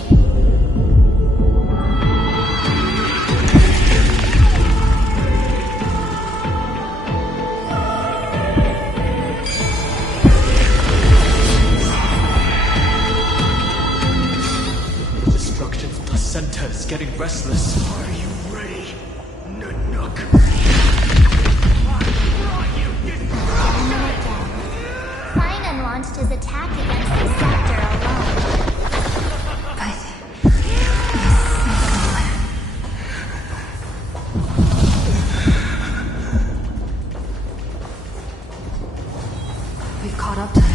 Destruction's placenta is getting restless. Are you ready? No. launched his attack against the Scepter alone. We've caught up to him.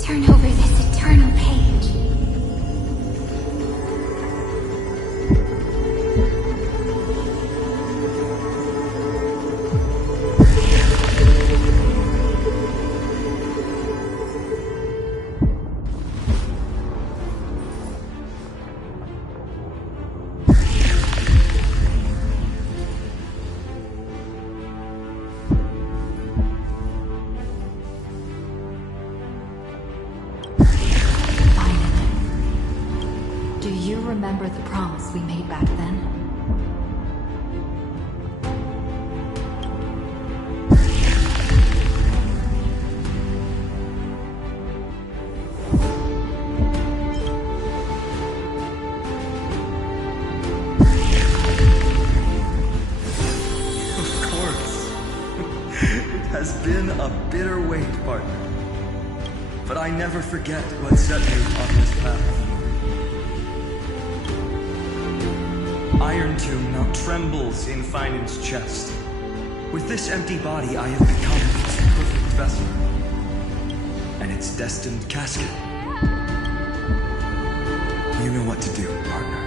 Turn over this eternal page. Do you remember the promise we made back then? Of course. It has been a bitter wait, partner. But I never forget what set me on this path. Iron Tomb now trembles in Finan's chest. With this empty body, I have become its perfect vessel. And its destined casket. You know what to do, partner.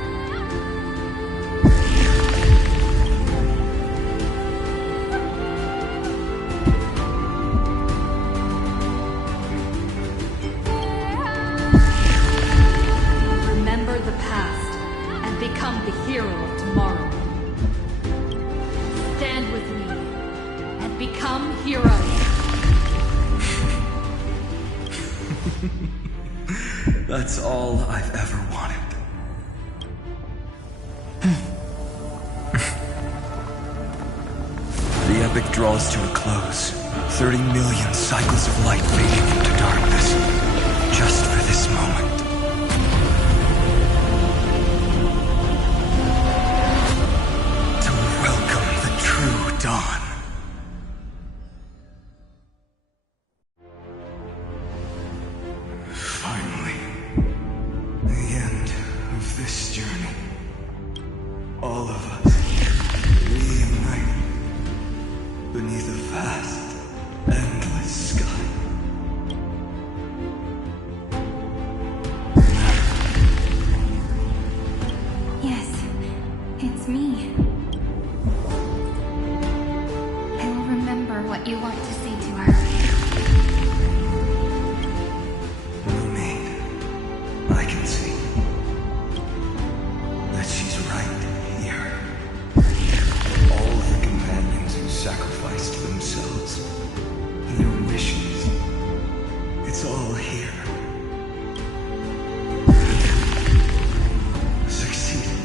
Remember the past and become the hero of tomorrow. Stand with me and become heroes. That's all I've ever wanted. The epic draws to a close. 30 million cycles of light fading into darkness. Just for this moment. To welcome the true dawn. Finally. The end of this journey. All of us reunited beneath a vast, endless sky. Yes, it's me. I will remember what you want to say to her. I can see that she's right here. All the companions who sacrificed themselves, their wishes, it's all here. Succeeded.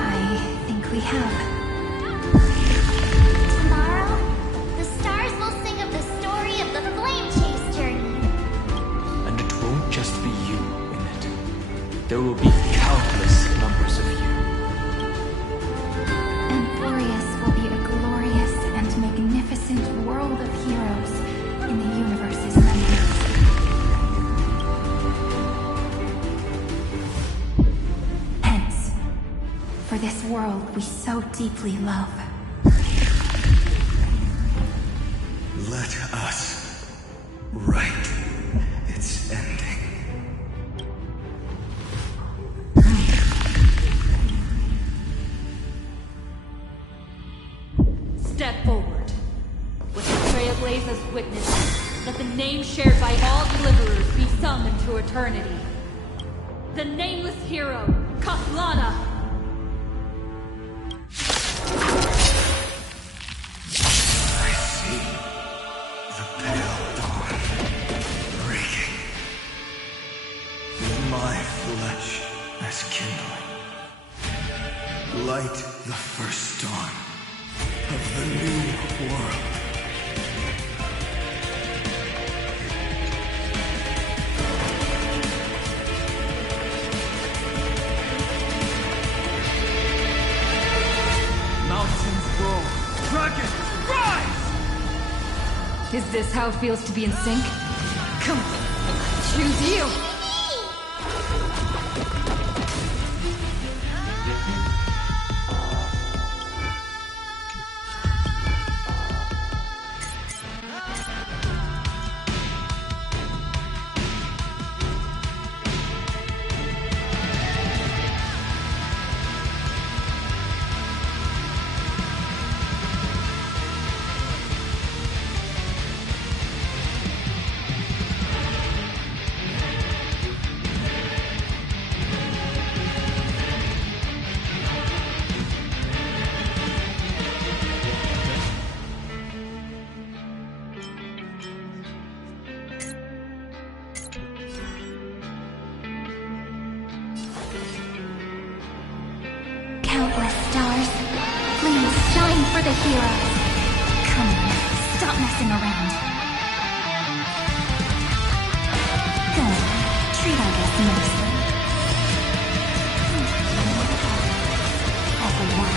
I think we have. Tomorrow, the stars will sing of the story of the Flame Chase journey. And it won't just be you in it. There will be countless numbers of you. Amphorius will be a glorious and magnificent world of heroes in the universe's memories. Hence, for this world we so deeply love. Let us write its ending. Step forward. With the Trailblaze as witness, let the name shared by all deliverers be sung into eternity. The nameless hero, Kathlana! I see the pale dawn breaking. With my flesh as kindling. light the first dawn of the new world. Mountains roll, dragons rise! Is this how it feels to be in sync? Come on, choose you! Countless stars, please shine for the heroes. Come on, stop messing around. Go on, treat our guests nicely. Everyone.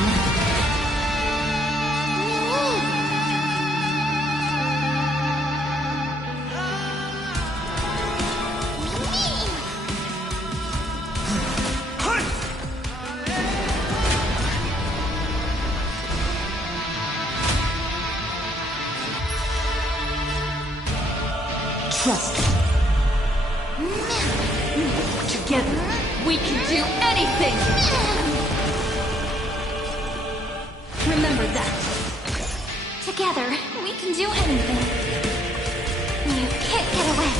Trust me. Together, we can do anything! Remember that. Together, we can do anything. You can't get away.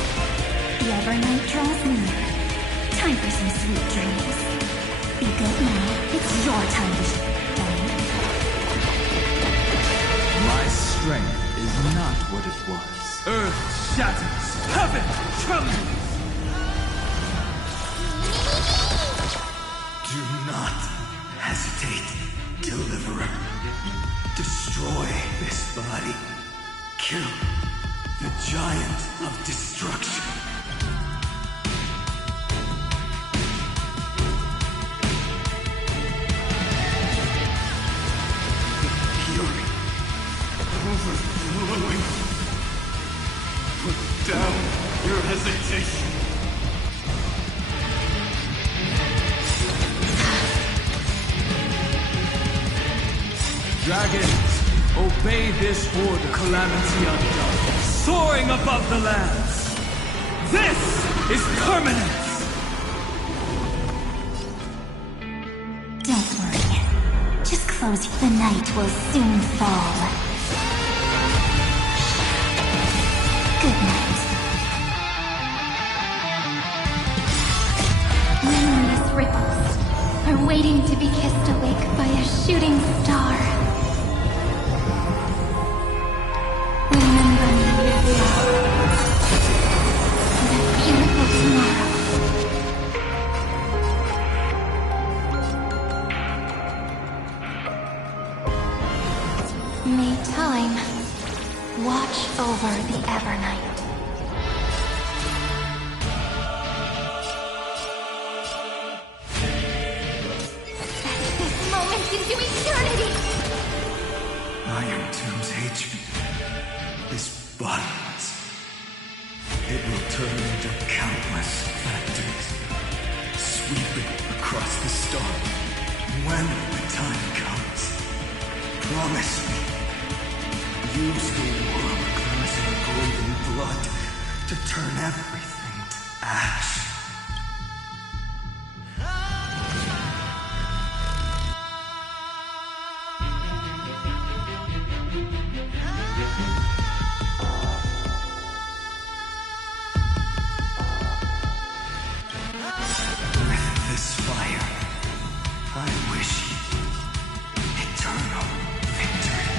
The Evernight draws near. Time for some sweet dreams. Be good now. It's your time to shine. My strength is not what it was. Earth shatters, heaven trembles! Do not hesitate, Deliverer. Destroy this body. Kill the Giant of Destruction. The fury overflowing. Put down your hesitation. Dragons, obey this order. Calamity undone, soaring above the lands. This is permanence! Don't worry. Just close. The night will soon fall. Good night. Memories ripples are waiting to be kissed awake by a shooting star. Remember me with love. That beautiful tomorrow. May time watch over the Evernight. This moment into eternity! Iron Tomb's hatred is bottomless. It will turn into countless factories, sweeping across the star. When the time comes, promise me, use the world-class of golden blood to turn everything to ash. With this fire, I wish you eternal victory.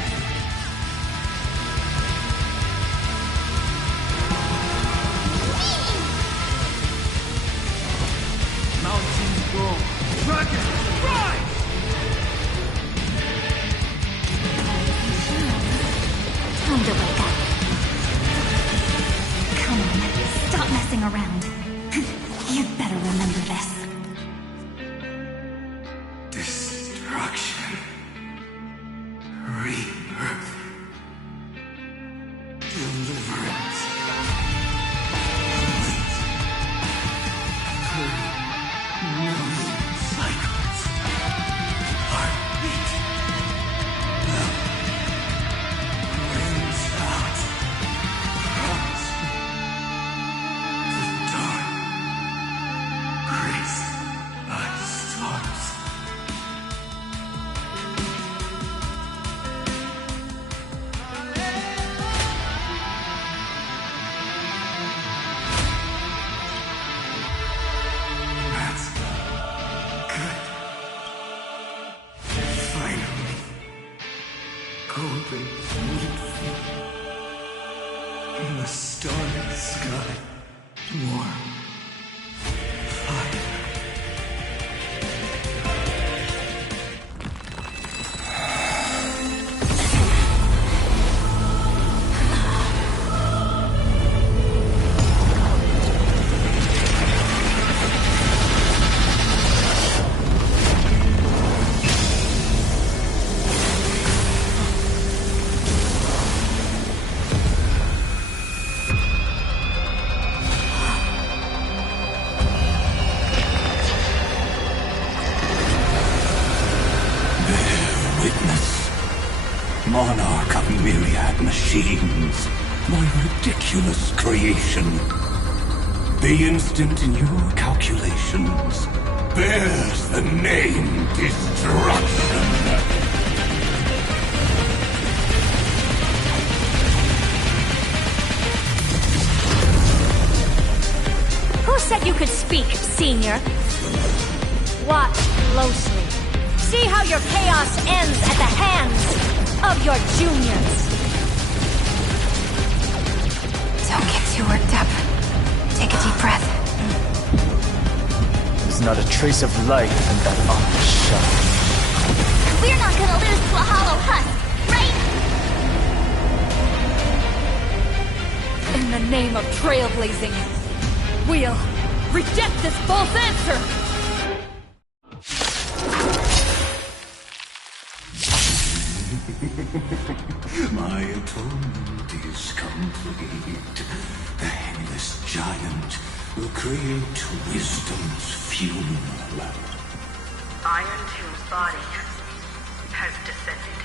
messing around. You'd better remember this. Destruction. Rebirth. Deliverance. Million cycles. Heartbeat. Love. Rings out. Cross. The dark. Graced by stars. That's good. Finally. Golden wooded feet. In the starry sky. Warm. Fire. Witness, monarch of myriad machines, my ridiculous creation. The instant in your calculations bears the name Destruction. Who said you could speak, Senior? Watch closely. See how your chaos ends at the hands of your juniors. Don't get too worked up. Take a deep breath. There's not a trace of life in that armor shell. We're not gonna lose to a hollow husk, right? In the name of trailblazing, we'll reject this false answer! My atonement is complete. The Headless Giant will create wisdom's funeral. Iron Tomb's body has descended.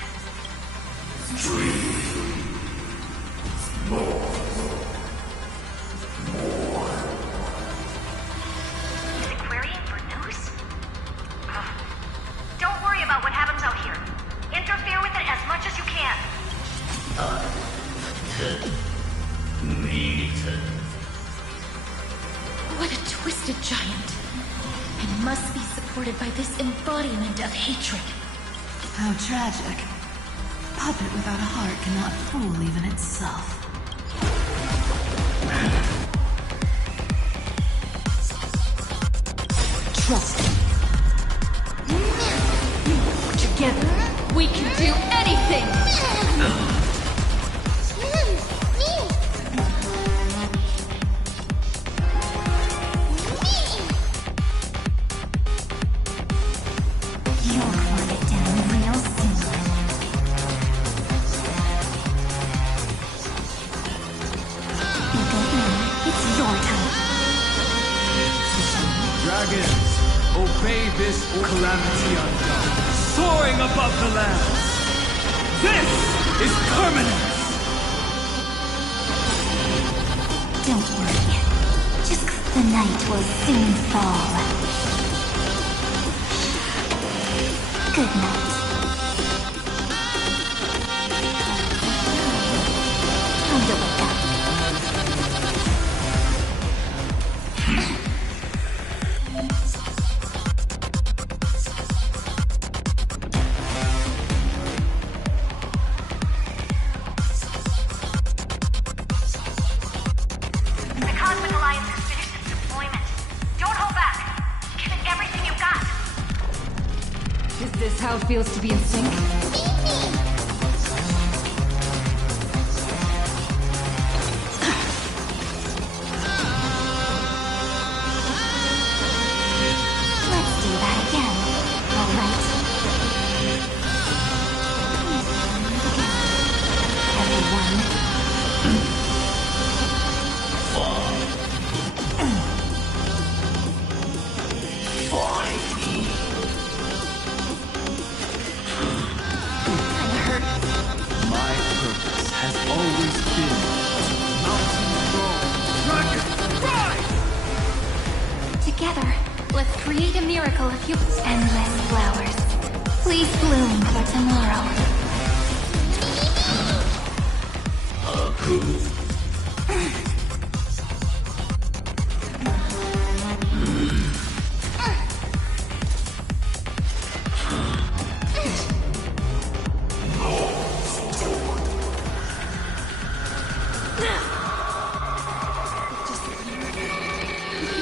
Is it querying for news? Don't worry about what happens out here. Interfere with it as much as you can. What a twisted giant. And must be supported by this embodiment of hatred. How tragic. A puppet without a heart cannot fool even itself. Trust me. Together, we can do anything! You'll quiet it down real soon. It's your time. Dragons, obey this calamity undone, soaring above the lands. This is permanence! Don't worry. Just the night will soon fall. Good night. Time to wake up. The Cosmic Alliance has finished its deployment. Don't hold back. Give it everything you've got. Is this how it feels to be in sync? create a miracle if you... Endless flowers. Please bloom for tomorrow.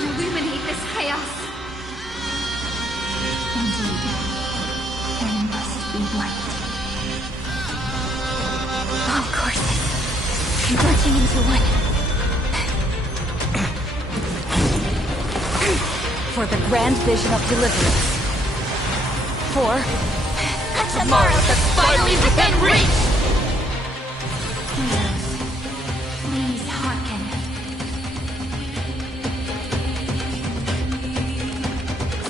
Illuminate this chaos. Indeed, there must be light. All courses converging into one. For the grand vision of deliverance. For a tomorrow that's finally within reach! Please hearken.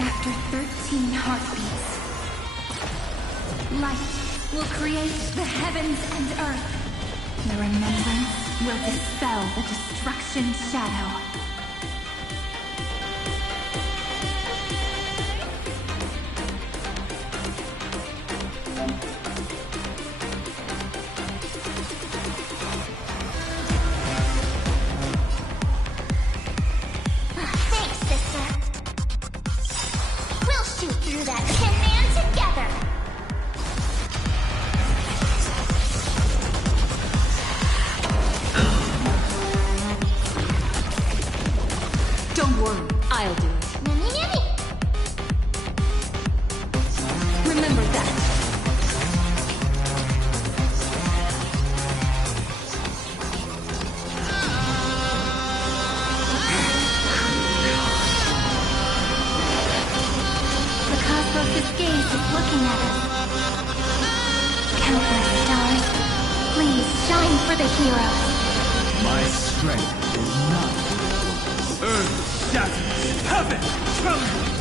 After 13 heartbeats, light will create the heavens and earth. The remembrance will dispel the destruction shadow. Thanks, sister. We'll shoot through that Tin Man together. Don't worry, I'll do it. Remember that. The cosmos' gaze is looking at us. Countless stars, please shine for the heroes. My strength is not yours. Earth shatters, heaven trembles.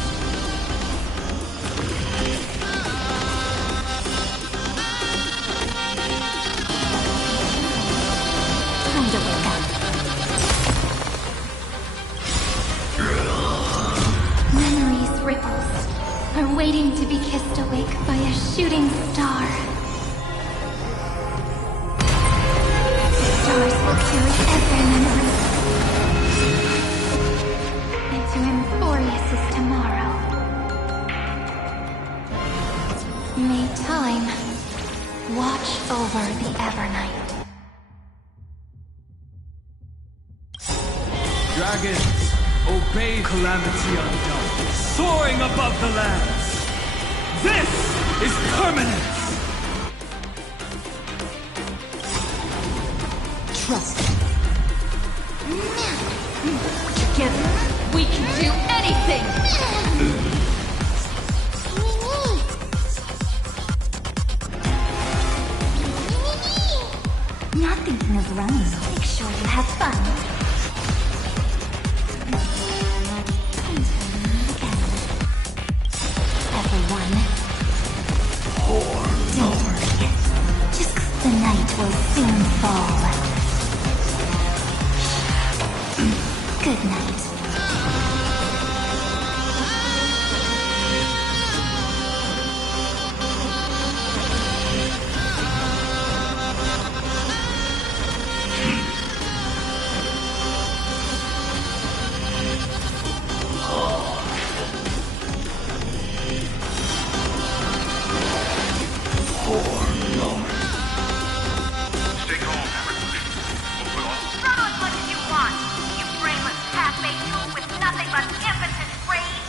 Time to wake up. Memories' ripples are waiting to be kissed awake by a shooting star. The stars will carry every memory into Emphorius' tomorrow. May time watch over the Evernight. Dragons, obey Calamity Undone, soaring above the lands. This is permanence! Trust me. Together, we can do anything! Not thinking of running. Make sure you have fun. Everyone. Don't worry. Just the night will soon fall. Good night. Struggle as much as you want, you brainless half-baked tool with nothing but impotent rage.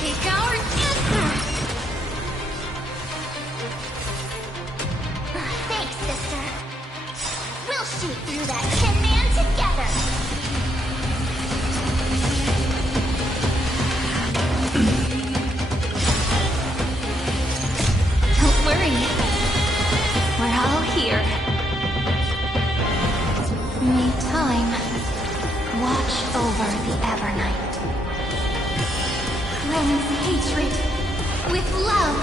Take our answer. Thanks, sister. We'll shoot through that Tin Man together. Don't worry. We're all here. May time watch over the Evernight. Cleanse hatred with love.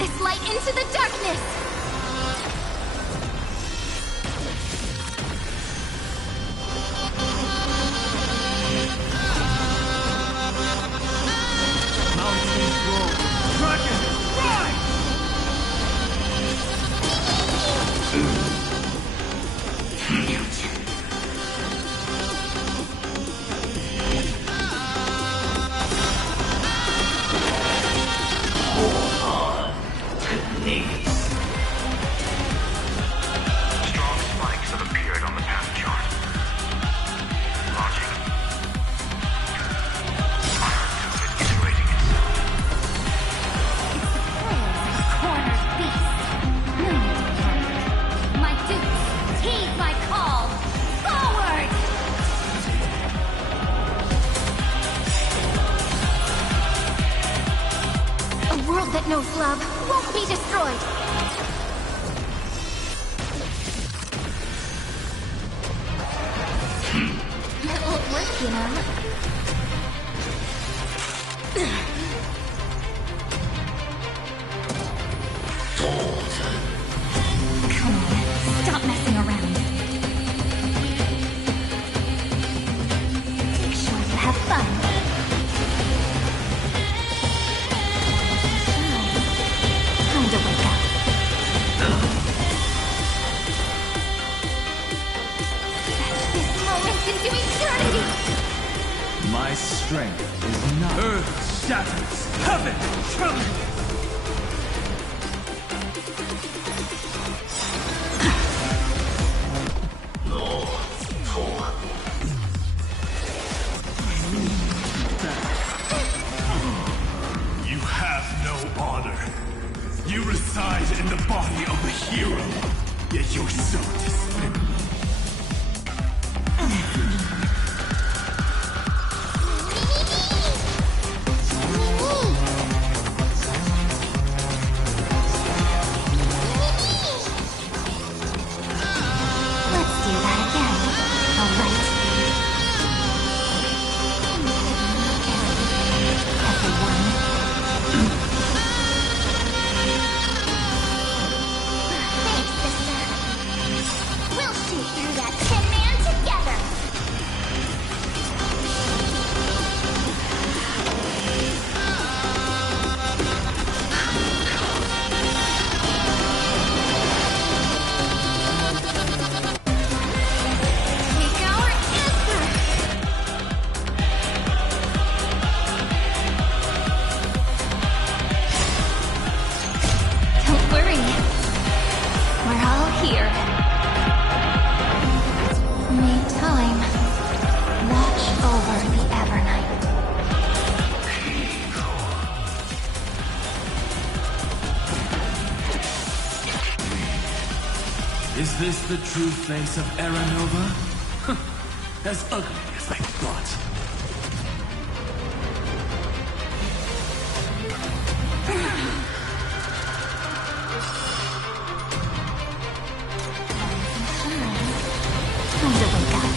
this light into the darkness! Mountains roll. Dragon, rise! Strong spikes have appeared on the path chart. Logic. Iron Tooth iterating itself. Cornered beast! No, my dukes, heed my call! Forward! A world that knows love won't be destroyed! That won't work, you know. Come on, stop messing around. Make sure you have fun. Time to wake up. This moment into eternity! My strength is not. Earth shatters, heaven trembles. You have no honor. You reside in the body of a hero, yet you're so despicable. Let's do that again. All right. Everyone. Thanks, sister. We'll shoot through that Tin Man together. Take our answer. Don't worry. We're all here. May time watch over the Evernight. Is this the true face of Aranova? As ugly as I thought. Time to wake up.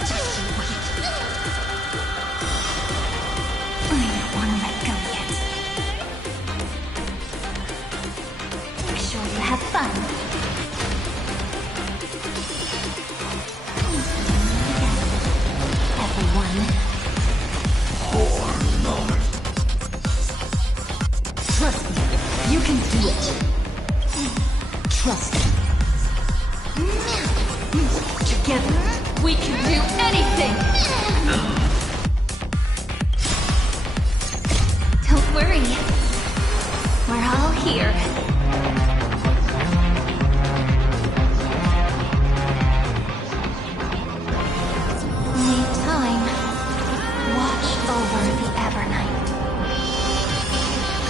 Just you wait. I don't want to let go yet. Make sure you have fun. Everyone. Trust me, you can do it. Trust me. Together, we can do anything. Don't worry. We're all here. May time watch over the Evernight.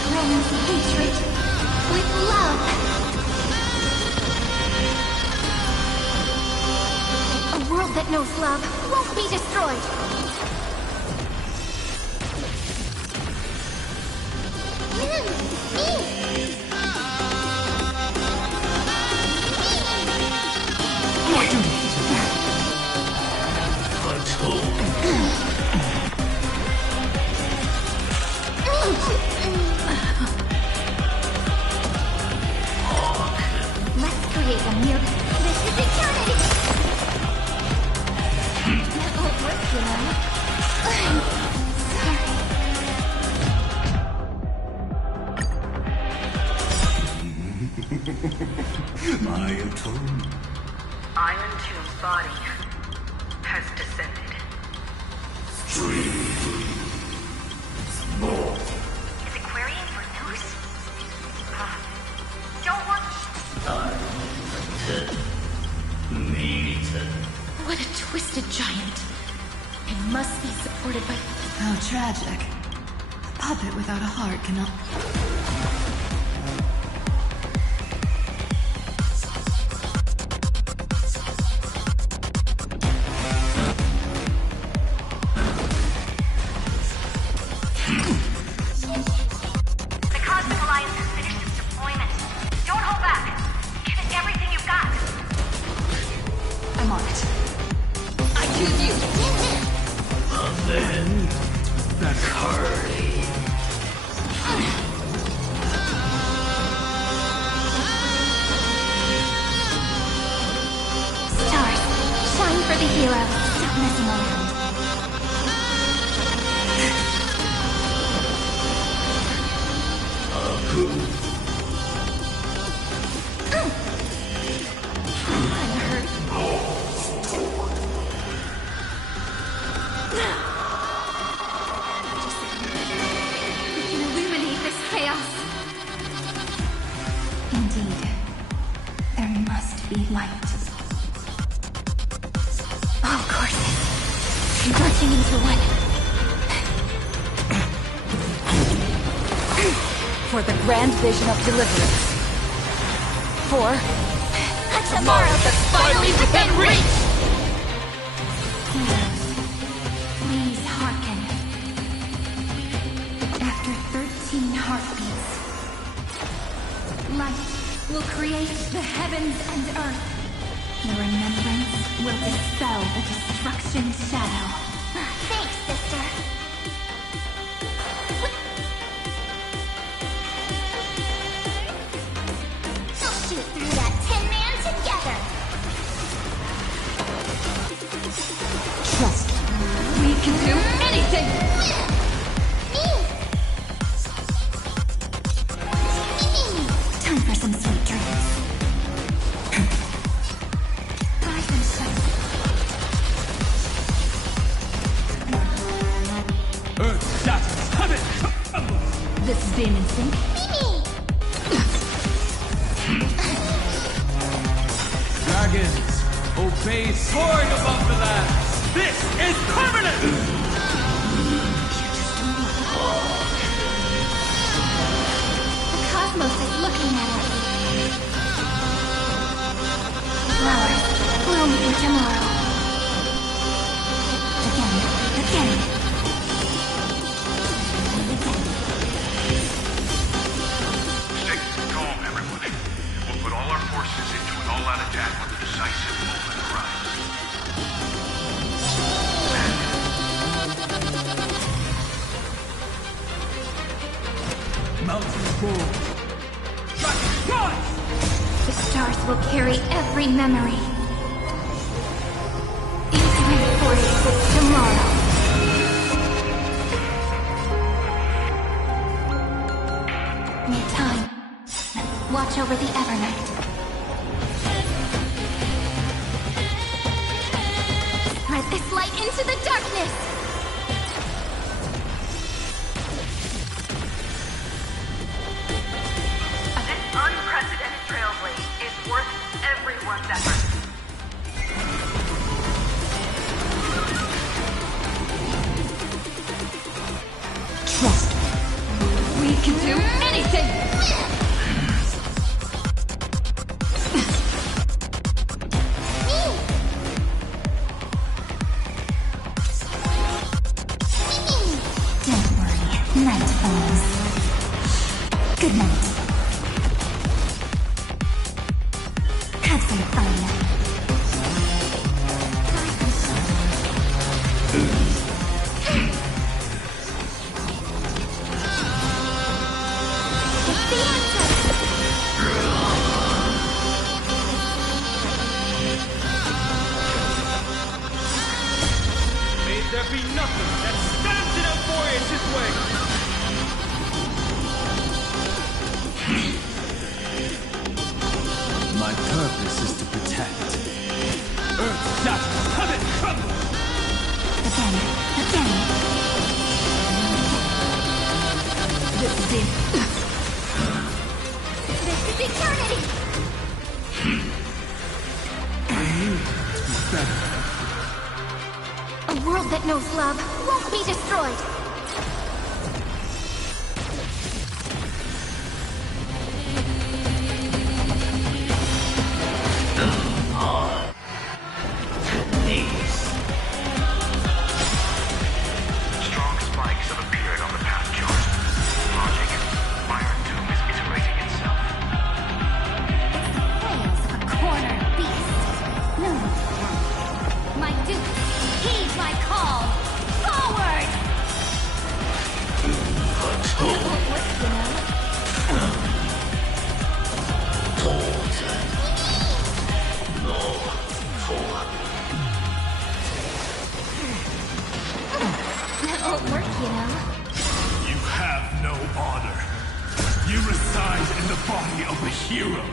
Cleanse hatred with love. A world that knows love won't be destroyed. Iron Tomb's body has descended. Is it querying for news? Don't want... What a twisted giant. It must be supported by... How tragic. A puppet without a heart cannot... The Cosmic Alliance has finished its deployment. Don't hold back. Give it everything you've got. I'm on it. I choose you! Then, the Cardi. Stars, shine for the hero. Stop messing around. We can illuminate this chaos. Indeed, there must be light. All courses, converging into one. For the grand vision of deliverance. For A tomorrow that's finally within reach! Please hearken. After 13 heartbeats, light will create the heavens and earth. The remembrance will dispel the destruction shadow. Thanks, sister. We'll shoot through that Tin Man together. trust. We can do anything! Time for some sweet dreams. Rise and shine. Earth shatters. Have it! This is Damon Sync. Dragons, obey soaring above the lands. This is permanent! The cosmos is looking at us. Flowers bloom for tomorrow. Again. Stay calm, everybody. We'll put all our forces into an all-out attack when the decisive moment arrives. Mountains roll. Dragon rise! The stars will carry every memory. Each reinforces its tomorrow. Need time. Watch over the Evernight. Spread this light into the darkness! This unprecedented trailblaze is worth everyone's effort. Trust. We can do anything! Don't worry, night falls. Good night. Have some fun. It's the answer! May there be nothing that stands in Euphorius' way! My purpose is to protect in. This is eternity! A world that knows love won't be destroyed! Strong spikes have appeared on the path chart. Logic. Iron Tomb is iterating itself. Fails of a cornered beast. No. My duke, heed my call! Forward! That won't work, you know. That won't work, you know. You have no honor. You reside in the body of a hero,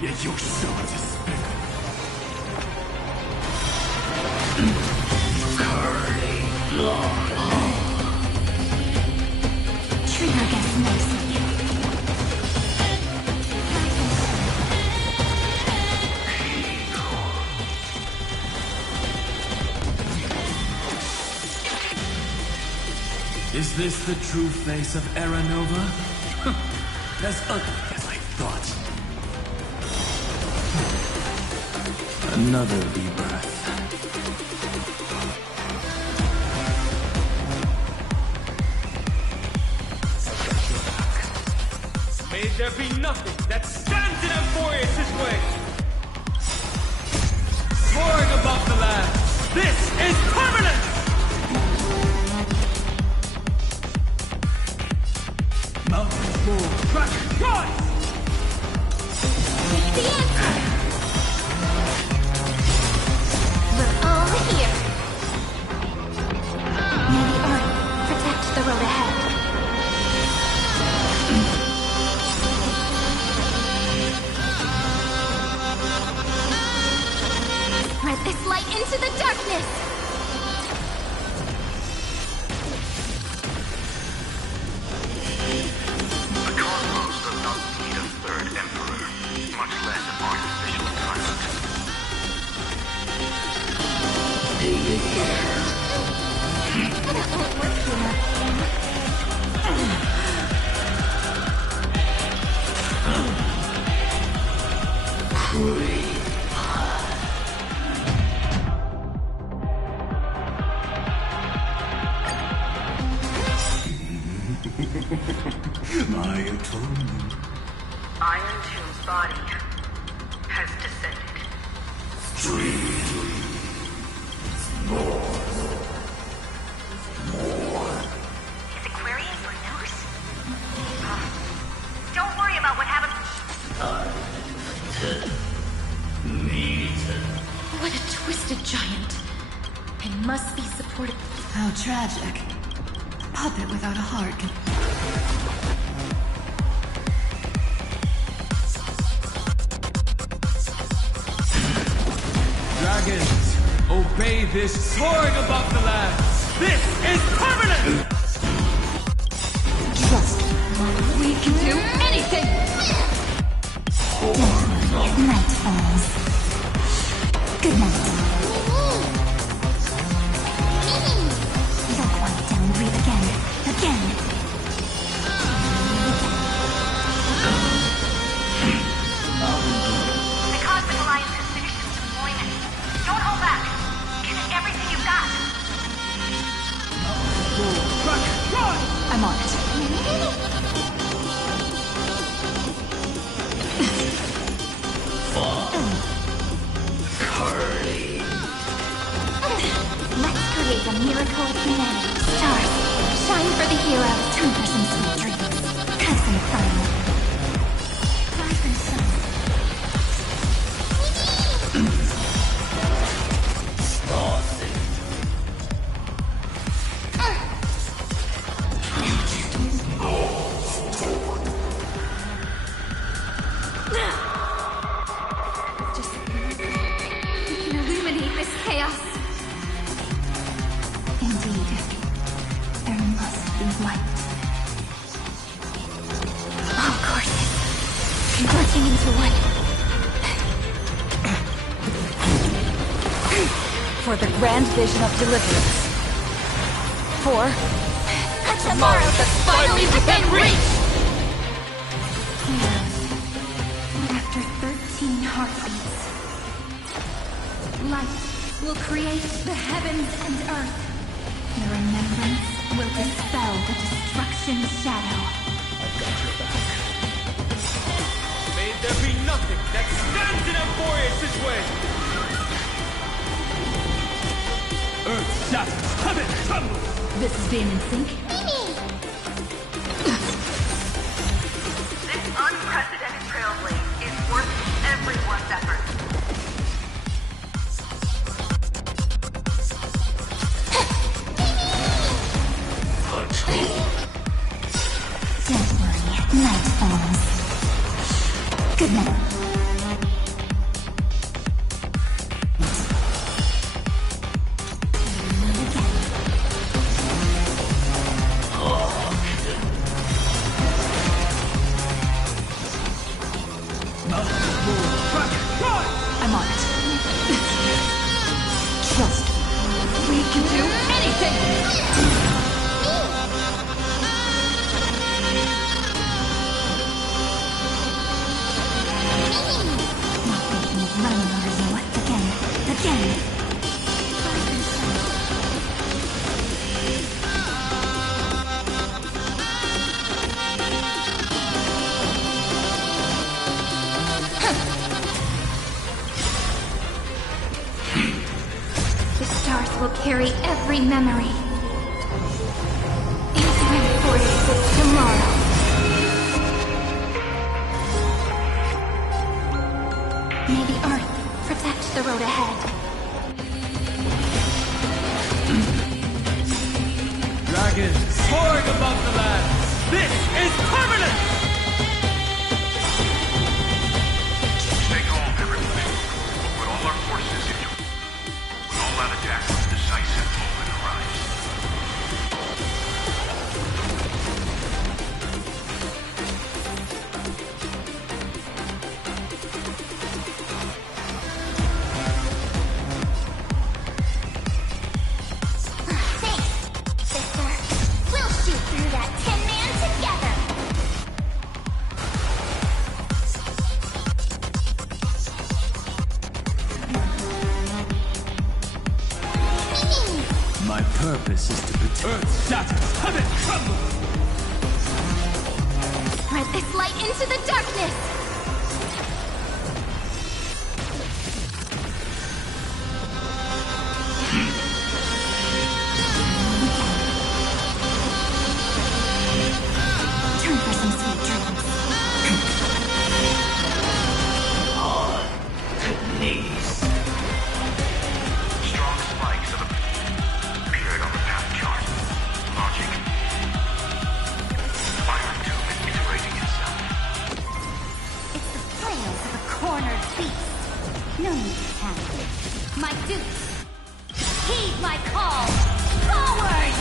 yet you're so despicable. Trigger gets mercy. Is this the true face of Era Nova? As ugly as I thought. Another rebirth. May there be nothing that stands in Amphorius' way! Soaring above the land, this is permanent! Mountains roar, Kraken rise! Take the answer! We're all here! May the Earth protect the road ahead. Spread this light into the darkness! The cosmos does not need a third emperor, much less an artificial tyrant. That won't work, you know. My atonement. Iron Tomb's body has descended. Is Aquarius or Noose? Don't worry about what happened. What a twisted giant. It must be supported. How tragic. A puppet without a heart can... Dragons, obey this soaring above the lands! This is permanent! Trust me. We can do anything! Night falls. Good night. You'll quiet down and breathe again. Again. The Cosmic Alliance has finished its deployment. Don't hold back. Give it everything you've got. I'm on it. Let's create a miracle of humanity. Stars, shine for the heroes. Time for some sweet dreams. Have some fun. Rise and shine. We can illuminate this chaos. Indeed, there must be light. converging into one. For the grand vision of deliverance. For A tomorrow that's finally within reach! After 13 heartbeats, light will create the heavens and earth. The remembrance will dispel the destruction's shadow. I've got your back. May there be nothing that stands in Amphorius' way! Earth shatters, heaven trembles! This is being in sync? This unprecedented trailblaze is worth everyone's effort. Don't worry, night falls. Good night. I'm on it. Trust me. We can do anything! Not thinking of running, are you? Again. The stars will carry every memory. Into Amphorius' tomorrow. May the Earth protect the road ahead. Dragons soaring above the lands! This is permanent! Stay calm, everyone. We'll put all our forces into it. When all-out attack when the decisive moment arrives. Thanks, sister. We'll shoot through that Tin Man together. My purpose is to protect. Earth shatters, heaven trembles! Spread this light into the darkness! Turn for some sweet dreams. Strong spikes of appeared on the path chart. Logic. Iron Tomb is iterating itself. It's the flails of a cornered beast. No need to panic. My dukes, heed my call. Forward!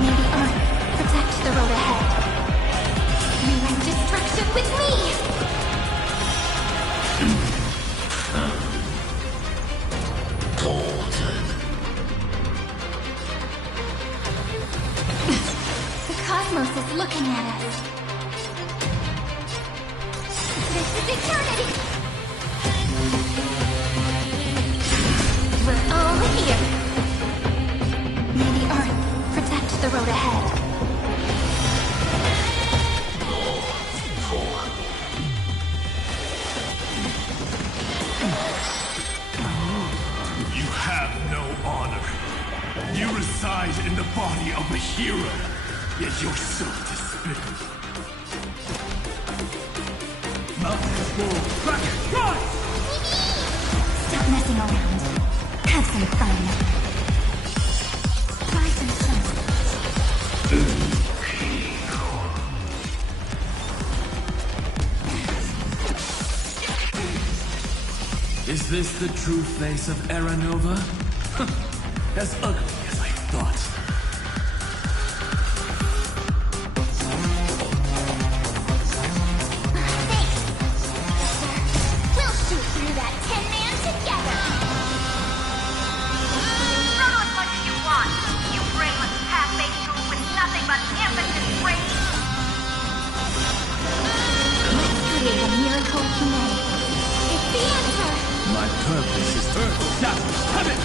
May the Earth protect the road ahead. Rewrite destruction with me! The cosmos is looking at us. This is eternity! We're all here. May the Earth protect the road ahead. You have no honor. You reside in the body of a hero, yet you're so despicable. Mountains roll, Kraken, rise! Stop messing around. Have some fun. Rise and shine. Is this the true face of Aranova? As ugly as I thought. purpose is Earth-shatters. Have it!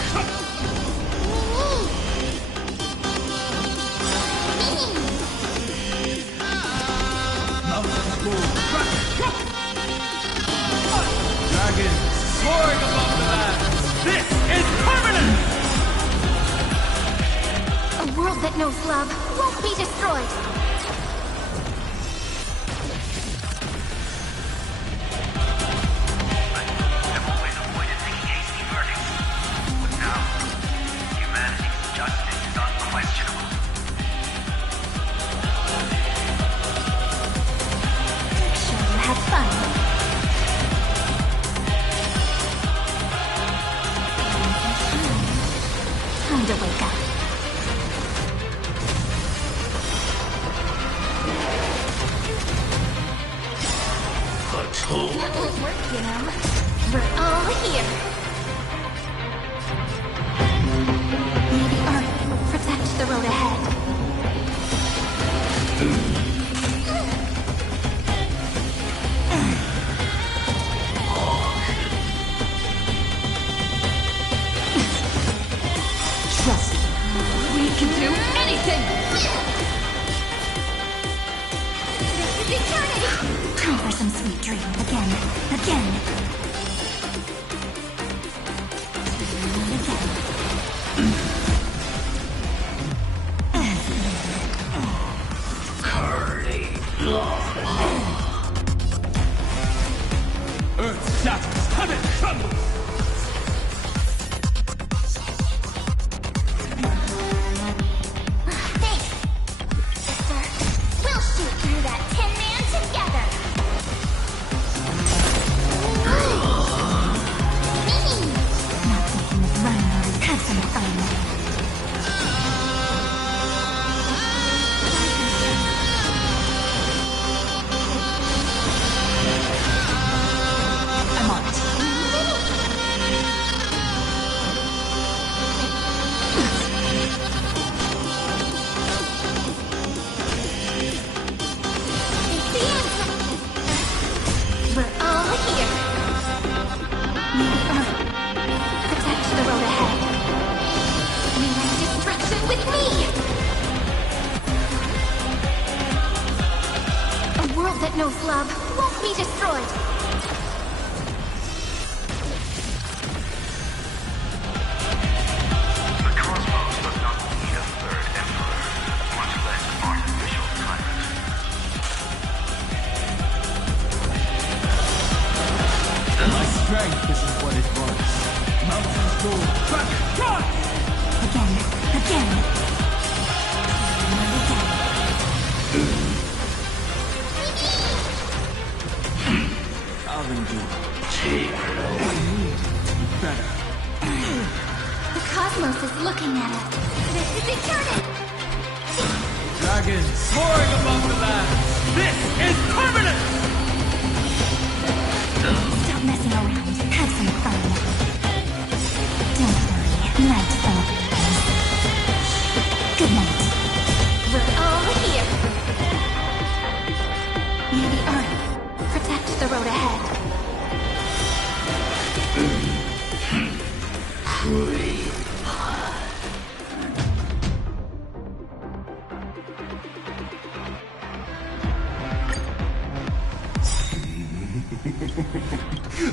Mountains go crack, drop! Dragons soaring above the lands. This is permanent! A world that knows love won't be destroyed. I've always avoided making hasty verdicts. But now, humanity's justice is unquestionable. Make sure you have fun. Time to wake up. That won't work, you know. We're all here. May the Earth protect the road ahead. Trust me. We can do anything! This is eternity! Time for some sweet dream again. Again. Earth shatters. Have it crumble! Thanks, sister. We'll shoot through that Tin Man together. Have some fun. I'm on it. We're all here. May the Earth protect the road ahead. Rewrite destruction with me. A world that knows love won't be destroyed. The cosmos does not need a third emperor, much less artificial tyrant. My strength isn't what it was. Mountains go crack, crack! Again. Again. I'll endure. I need to be better. The cosmos is looking at us. This is eternity. Dragons soaring above the lands. This is permanent! Stop messing around. Have some fun. Don't worry. Night falls. Good night. We're all here. May the Earth protect the road ahead.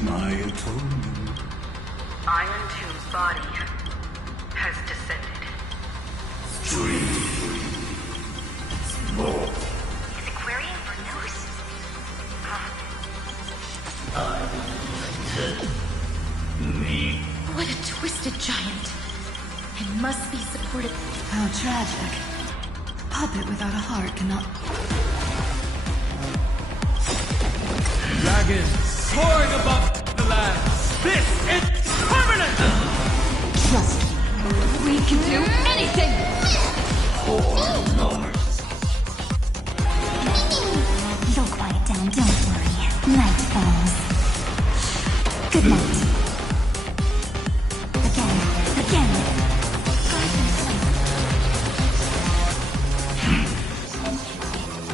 My atonement. Iron Tomb's body has descended. Is it querying for news? What a twisted giant. It must be supported. How tragic. A puppet without a heart cannot... Dragons soaring above the lands. This is permanent! Trust me. We can do anything! You'll quiet down, don't worry. Night falls. Good night. Again. Again.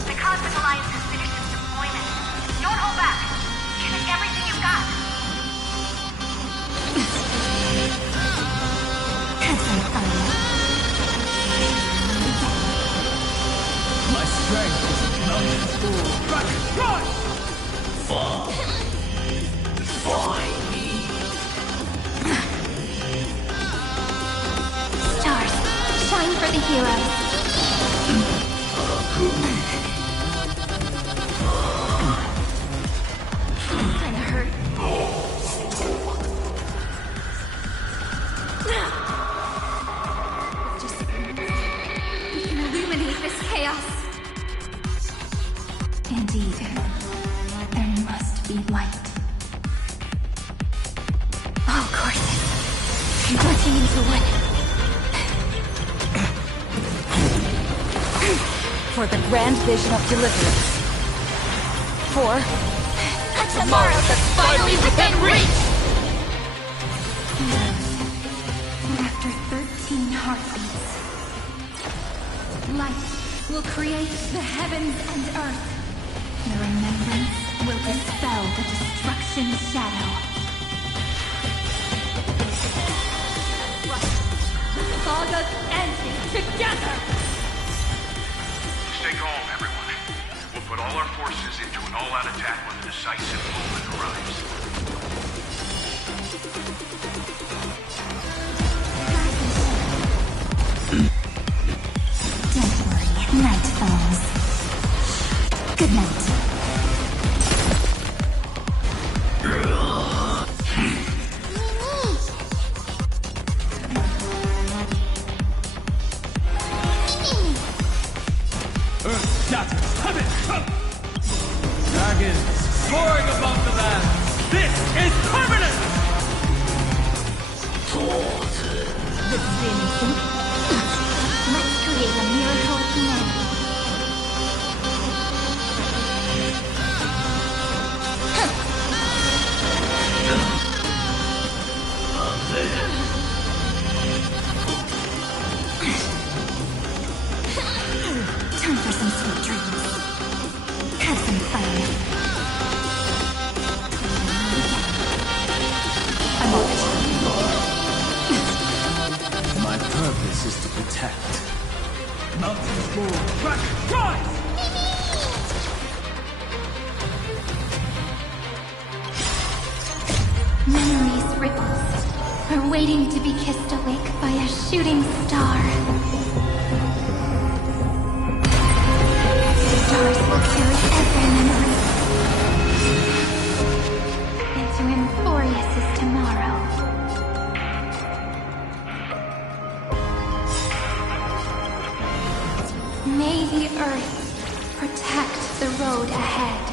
The Cosmic Alliance has finished its deployment. Don't hold back. Give it everything you've got. Stars, shine for the heroes. Kinda hurt. We can illuminate this chaos. Indeed, there must be light. Oh, courses. Converging into one. For the grand vision of deliverance. For tomorrow that's finally within reach! After 13 heartbeats, light will create the heavens and earth. The remembrance will dispel the destruction shadow. Saga's ending together! Stay calm, everyone. We'll put all our forces into an all-out attack when the decisive moment arrives. Don't worry, night falls. Good night. Earth shatters, heaven trembles! Dragons soaring above the land! This is permanent! This is innocent. Let's create a miracle of humanity. Time for some sweet dreams. Have some fun. My purpose is to protect. Mountains roar, crack, rise! Memories ripples are waiting to be kissed awake by a shooting star. Stars will carry every memory into Emphorius' tomorrow. May the earth protect the road ahead.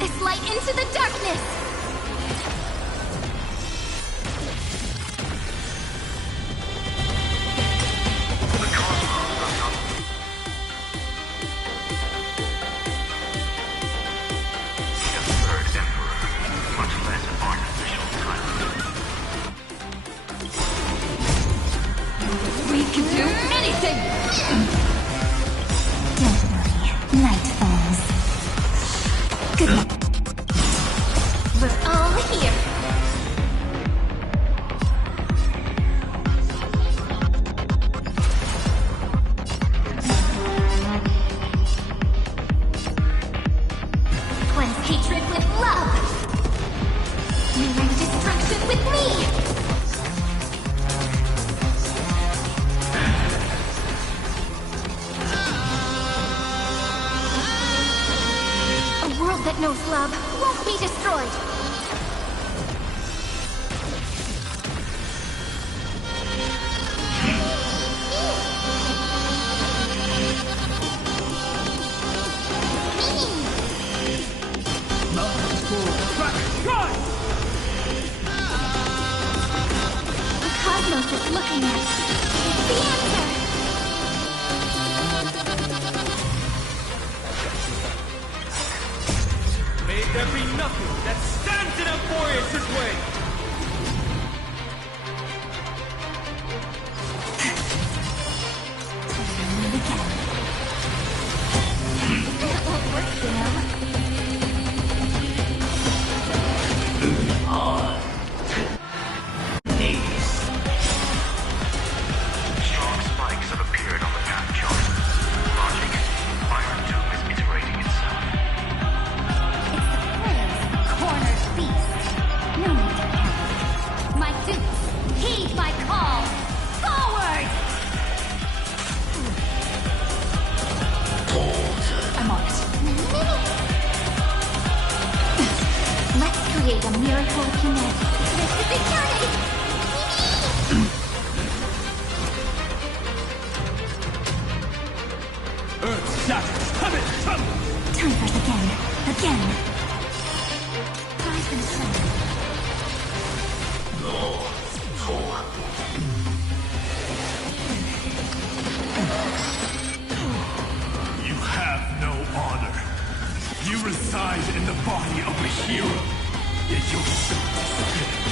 This light into the darkness! We can do anything! knows love won't be destroyed. The cosmos is looking at the answer. May there be nothing that stands in Amphorius' way! That won't work, Sam. Strong spikes have appeared on the path chart. Logic, Iron Tomb is iterating itself. Cornered beast. No need to panic. My dupes, heed my call. Forward! I'm on it. Let's create a miracle of humanity. This is eternity! Earth shatters! Come it! Tremble! Turn for it again. Again. Rise and shine. You have no honor. You reside in the body of a hero, yet you're so disappeared.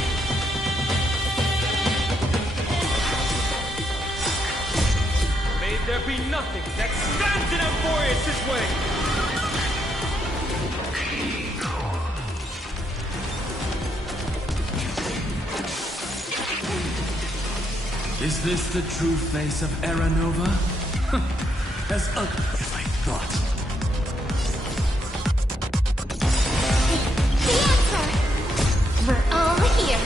May there be nothing that stands in Amphorius' way! Is this the true face of Aranova? As ugly as I thought. The answer! We're all here.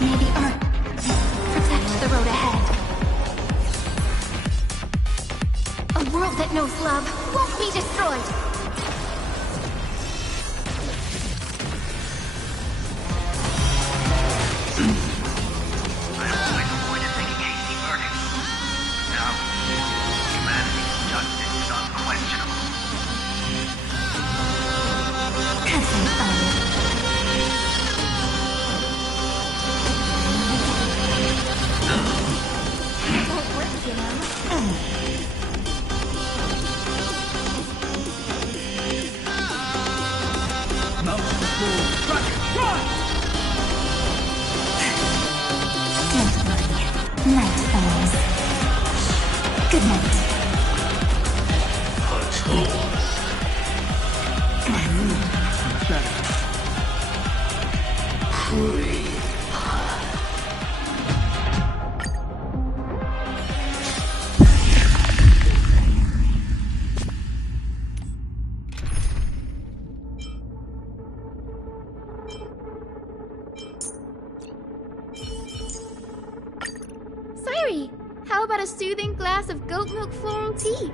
May the Earth protect the road ahead. A world that knows love won't be destroyed. I have always avoided making hasty verdicts. Now, humanity's justice is unquestionable. Cousin Fire. It won't work, you know. Mountains fall! Back! Rise! Don't worry. Night falls. Good night. Sayuri, how about a soothing glass of goat milk floral tea?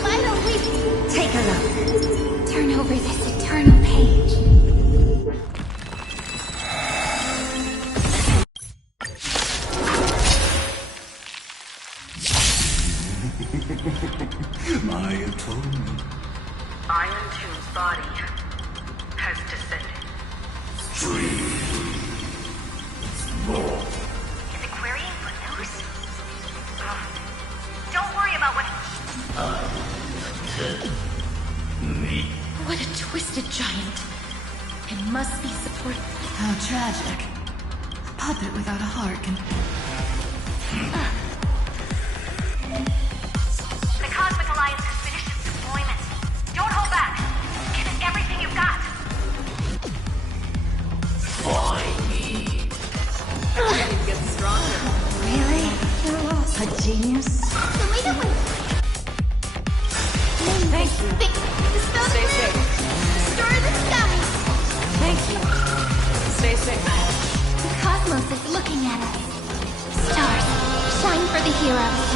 Why don't we Take a look. turn over this eternal page? My atonement. Iron Tomb's body has descended. Free. More. Is it querying for news? Don't worry about what... Me. What a twisted giant. It must be supported. How tragic. A puppet without a heart can... The Cosmic Alliance has finished its deployment. Don't hold back. A genius? Wait. Thank you. Dispel the Stay clear. safe. Destroy the skies. Thank you. Stay safe. The cosmos is looking at us. Stars, shine for the heroes.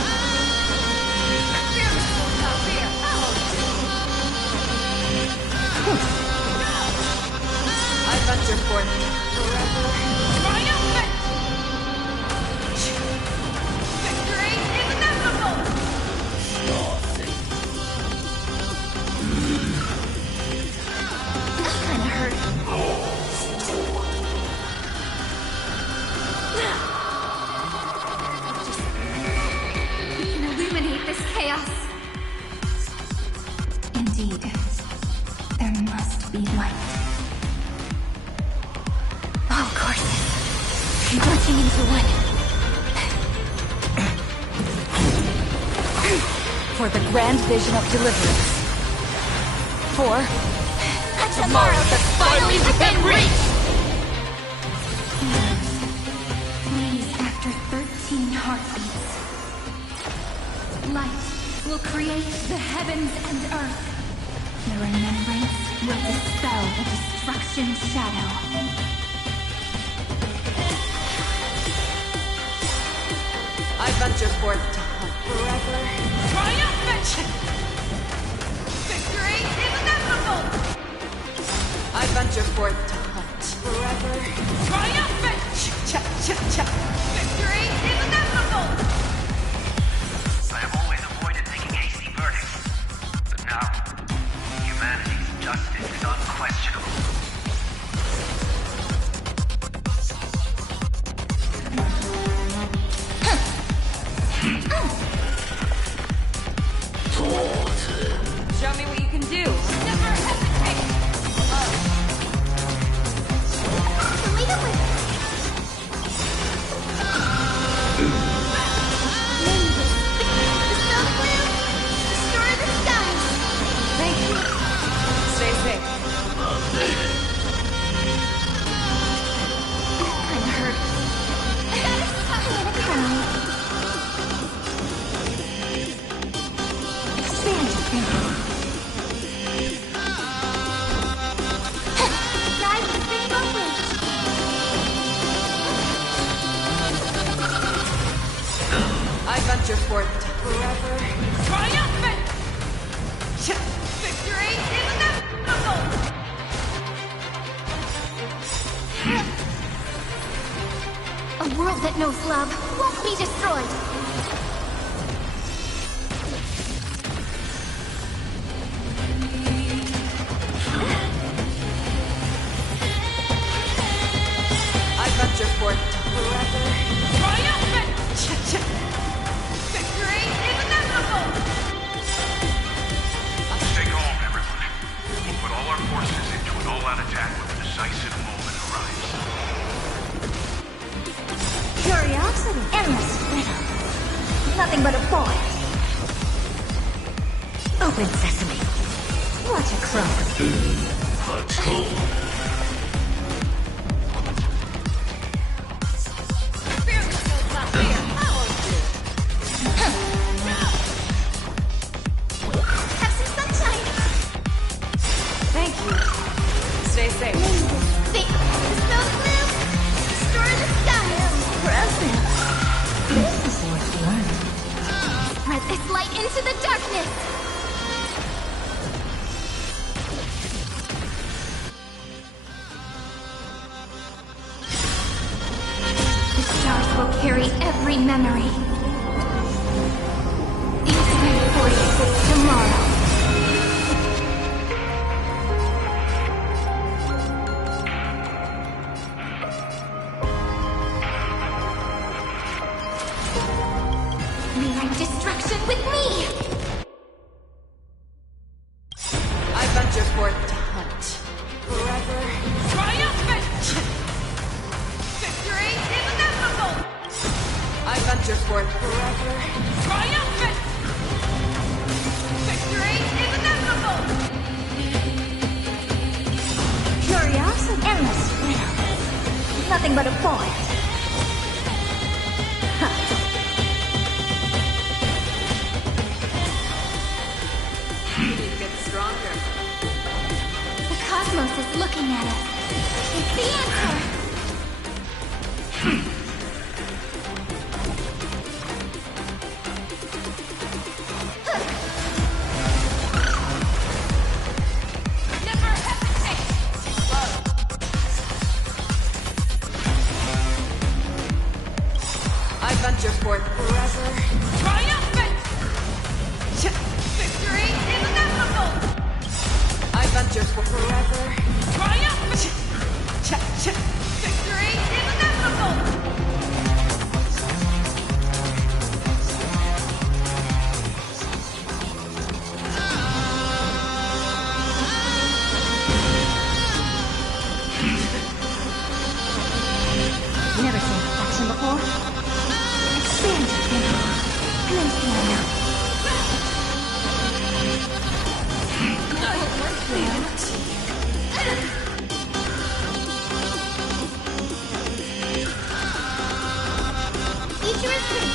I venture forth forever. Triumphant! Victory is inevitable! That kinda hurt. We can illuminate this chaos. Indeed, there must be light. Of course. Launching into one. For the grand vision of deliverance. For A tomorrow that's finally within reach! Please, after 13 heartbeats, light will create the heavens and earth. The remembrance will dispel the destruction's shadow. I venture forth to hunt forever. Triumphant! Victory is inevitable! I venture forth to hunt forever. Triumphant! Victory is inevitable! I have always avoided making hasty verdicts. But now, humanity's justice is unquestionable. Show me what you can do. Never hesitate! Dispel the clear. Destroy the skies. Thank you. Stay safe. Kinda hurt. Expand your thinking. Guide the Rainbow Bridge. I venture forth to forever. Triumphant! Victory is inevitable! A world that knows love won't be destroyed. I venture forth to forever. Triumphant! Victory is inevitable! Stay calm, everyone. We'll put all our forces into an all-out attack when the decisive moment arrives. Curiosity. Endless freedom. Nothing but a boy. Open sesame. Watch a crow. Have some sunshine. Thank you. Stay safe. Dispel the clear. Destroy the skies. Impressive. This is worth learning. Spread this light into the darkness. The stars will carry every memory. These reinforces tomorrow. Rewrite destruction with me! I venture forth to hunt forever. Triumphant! Victory is inevitable! I venture forth forever. Triumphant! Victory is inevitable! Curiosity. Endless freedom. Nothing but a boy. is looking at us. It's the answer! I venture forth forever. Triumphant! Victory is inevitable! I venture for forever. Triumphant! Victory is inevitable! Never seen perfection before. Expand your thinking. Place the unknown. Future is free.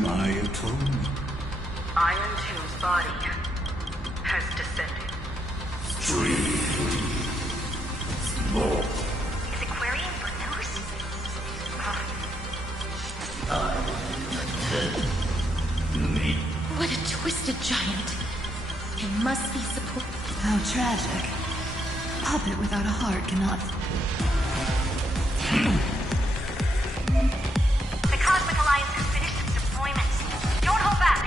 My atonement. Iron Tomb's body has descended. Is Aquarian good news? What a twisted giant. He must be supported. How tragic. Puppet without a heart cannot... The Cosmic Alliance has finished its deployment. Don't hold back.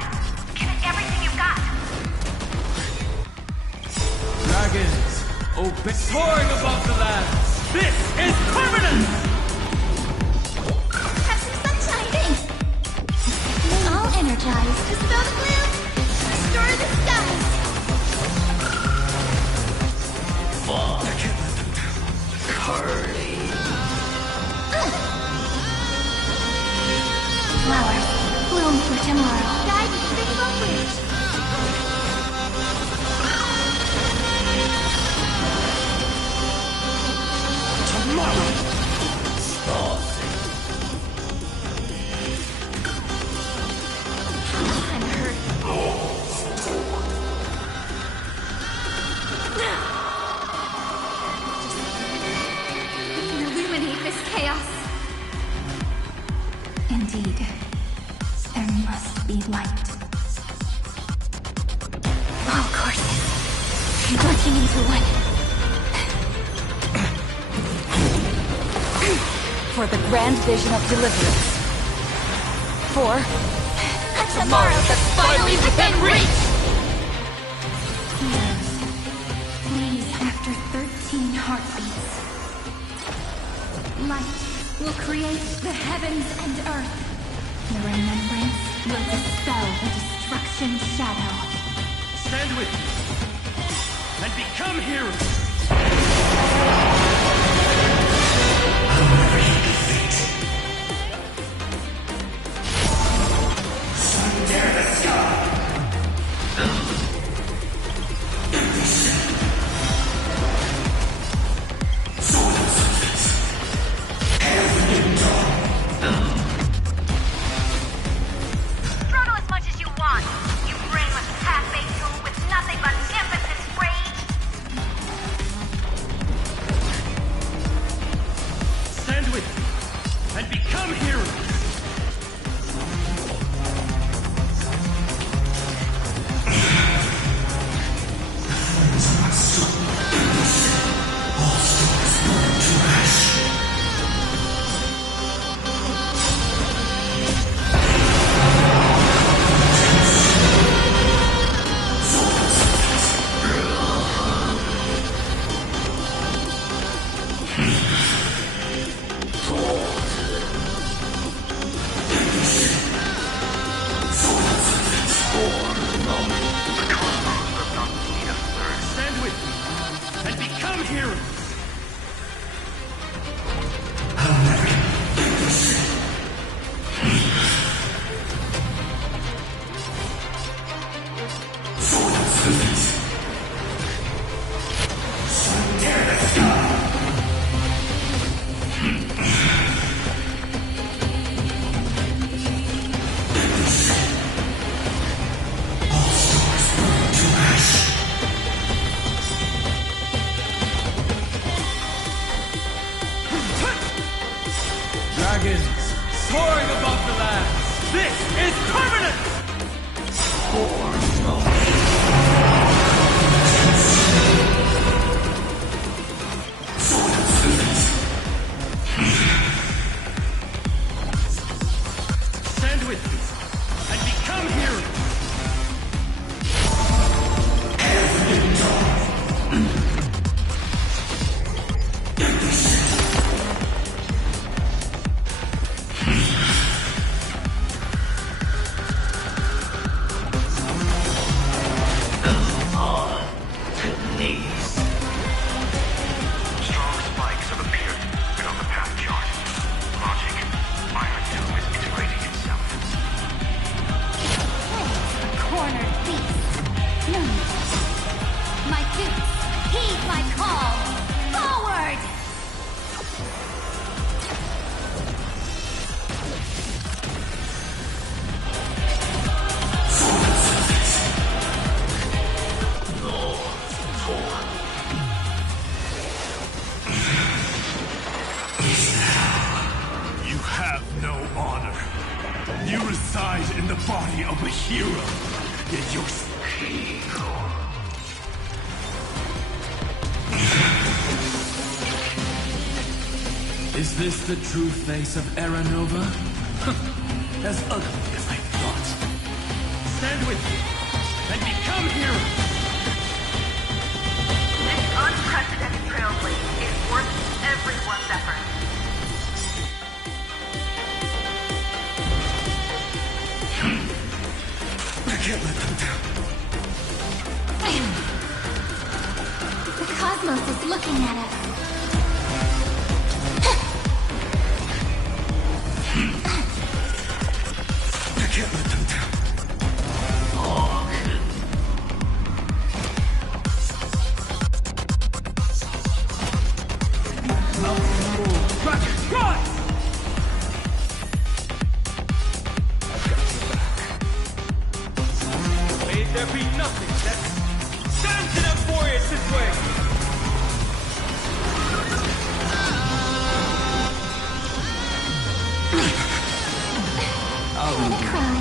Give it everything you've got. Dragons, obey. Soaring above the lands. This is permanent! Have some sunshine. Thanks. All energized. Dispel the gloom. Restore the skies. Flowers, bloom for tomorrow. Guide the rainbow bridge. I'm hurt. We can illuminate this chaos. Indeed, there must be light. All courses, merging into one. For the grand vision of deliverance. For A tomorrow that's finally within reach! Heroes, please, after 13 heartbeats, light will create the heavens and earth. The remembrance will dispel the destruction shadow. Stand with me and become heroes. Struggle as much as you want. You brainless path-based tool with nothing but impetus, rage. Stand with me and become heroes! Strong spikes have appeared beyond the path chart. Logic, Iron Tomb is integrating itself. A cornered beast. No need. My dukes, heed my call. Forward! You have no honor. You reside in the body of a hero, yet you're... Is this the true face of Aranova? As ugly as I thought. Stand with me and become heroes! This unprecedented trailblaze is worth everyone's effort. I can't let them down. The cosmos is looking at us. I can't let them down. Rocket, rise! May there be nothing that stands in Emporius this way! Don't cry.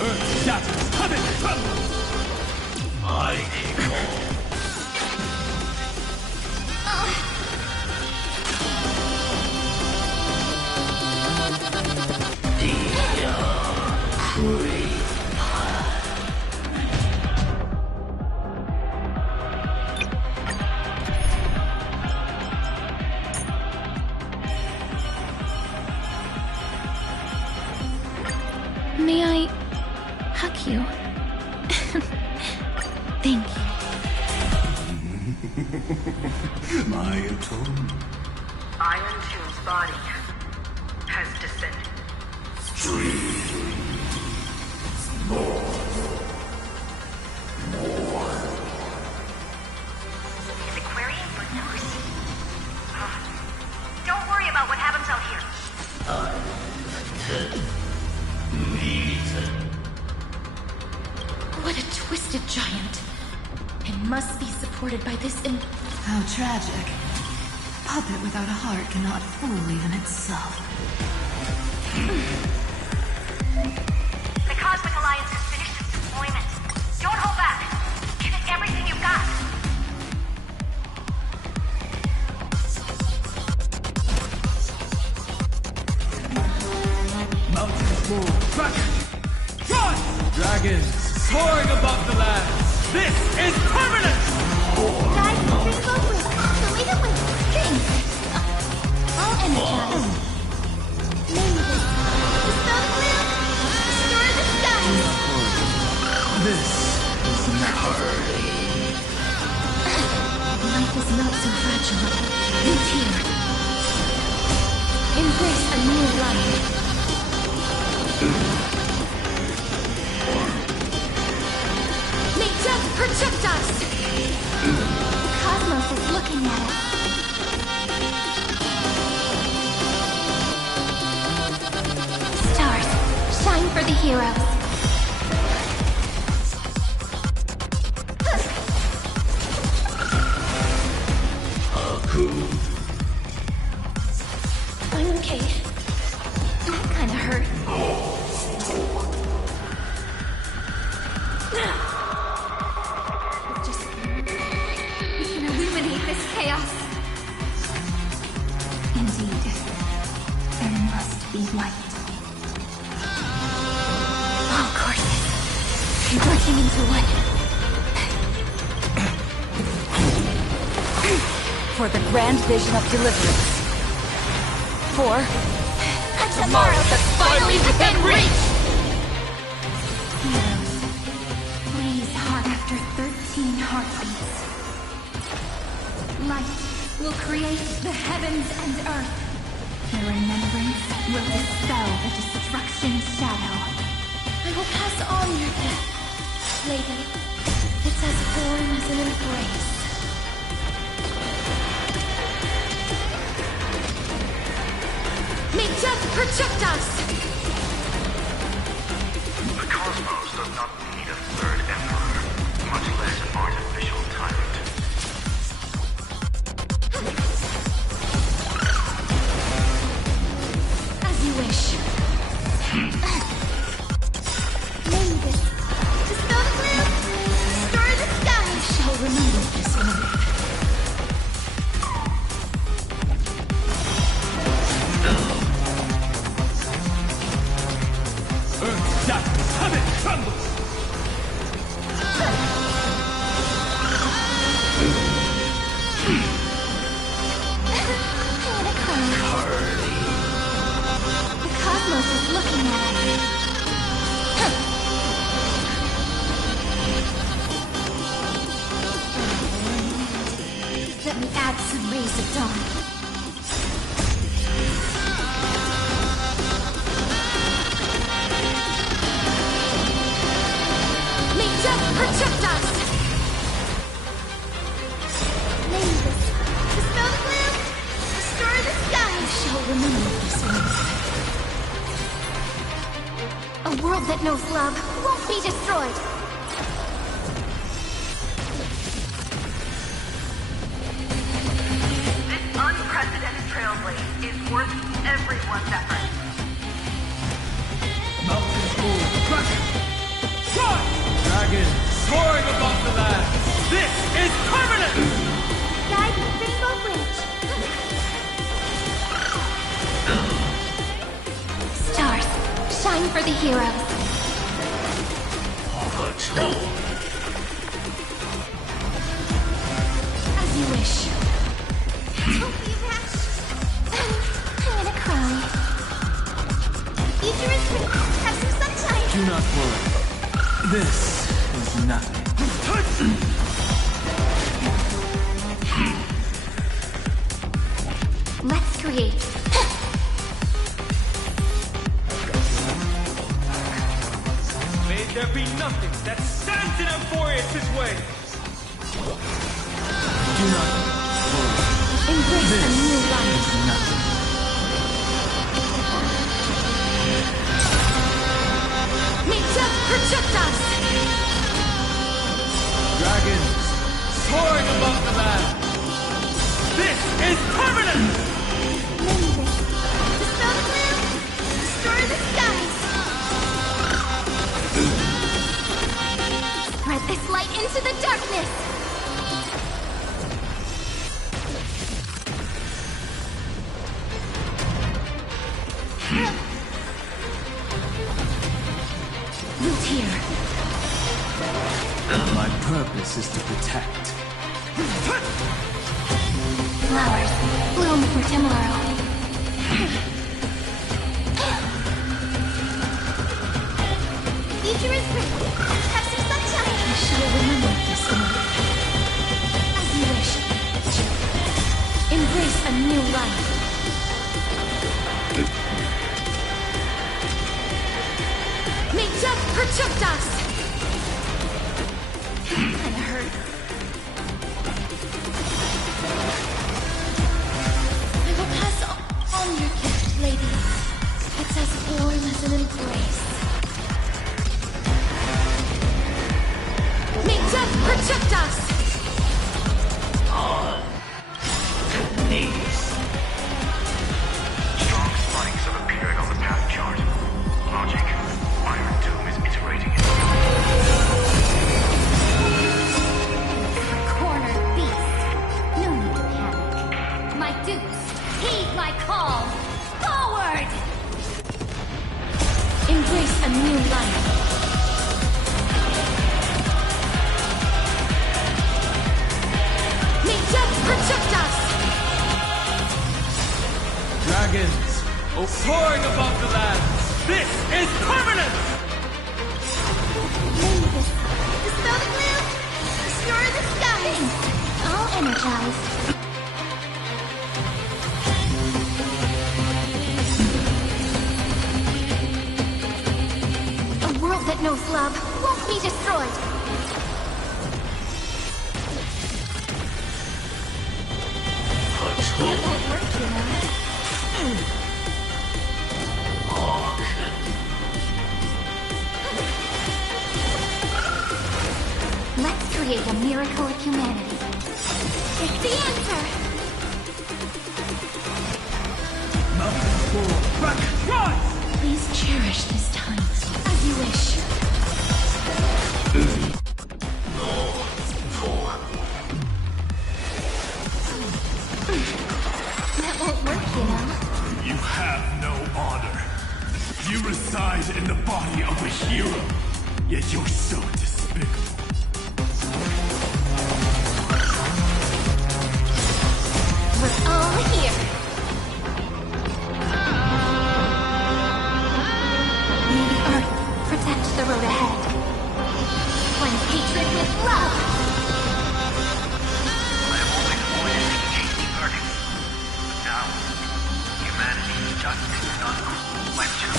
Earth shatters, heaven trembles! May I hug you? Thank you. My atonement. Iron Tomb's body has descended. Is Aquarian footnotes? Don't worry about what happens out here. What a twisted giant. It must be supported by this How tragic. Puppet without a heart cannot fool even itself. The Cosmic Alliance has finished its deployment. Don't hold back. Give it everything you've got. Mountains move, rocket! Run! Dragons soaring above the lands! This is permanent! Guys, bring both with. Delete it with strings. All energized. Name this. Dispel the gloom. Destroy the skies. This is now. life is not so fragile. Root here. Embrace a new life. May death protect us! The cosmos is looking at us. Stars, shine for the heroes. I'm okay. That kinda hurt. We can illuminate this chaos. Indeed, there must be light. All courses converging into one. For the grand vision of deliverance. For a tomorrow that's finally within reach! Heroes, please heart after 13 heartbeats. Light will create the heavens and earth. The remembrance will dispel the destruction shadow. I will pass on your gift, lady. It's as warm as an embrace. May death protect us! The cosmos does not need a third emperor, much less an artificial tyrant. As you wish. Mavis, dispel the gloom, stir the sky. I shall remember this one. Let me add some rays of dawn. May death protect us! Mavis, dispel the gloom, stir the sky. I shall remember this one. A world that knows love won't be destroyed. This unprecedented trailblaze is worth everyone's effort. Mountain School, Dragon! Charge! Dragon, soaring above the land! This is permanent! Guide Rainbow Bridge. Stars, shine for the heroes. As you wish. Don't be rash. I'm gonna cry. Futurist, have some sunshine. Do not worry. This is nothing. Let's create. May there be nothing that stands in Euphorius' way! Do not worry. Embrace This a new life. is nothing. May death protect us! Dragons, soaring above the land! This is permanent! Mavis, dispel the gloom, stir the skies. Spread this light into the darkness. Root here. My purpose is to protect. Flowers, bloom for tomorrow. Futurist, have some sunshine. I shall remember this one. As you wish. Embrace a new life. May death protect us! Kinda hurt. I will pass on your gift, lady. It's as warm as an embrace. May death protect us! Strong spikes have appeared on the path chart. Logic. Iron Doom is iterating it. soaring above the land. This is permanent! Mavis, dispel the gloom! Restore the skies! All energized. A world that knows love won't be destroyed! That won't work, you know. Let's create a miracle of humanity. It's the answer! Please cherish this time as you wish. That won't work, you know. You have no honor. You reside in the body of a hero, yet you're so despicable. We're all here. May the earth protect the road ahead. Cleanse hatred with love. I have always avoided making hasty verdicts. But now, humanity's justice is uncruel by two.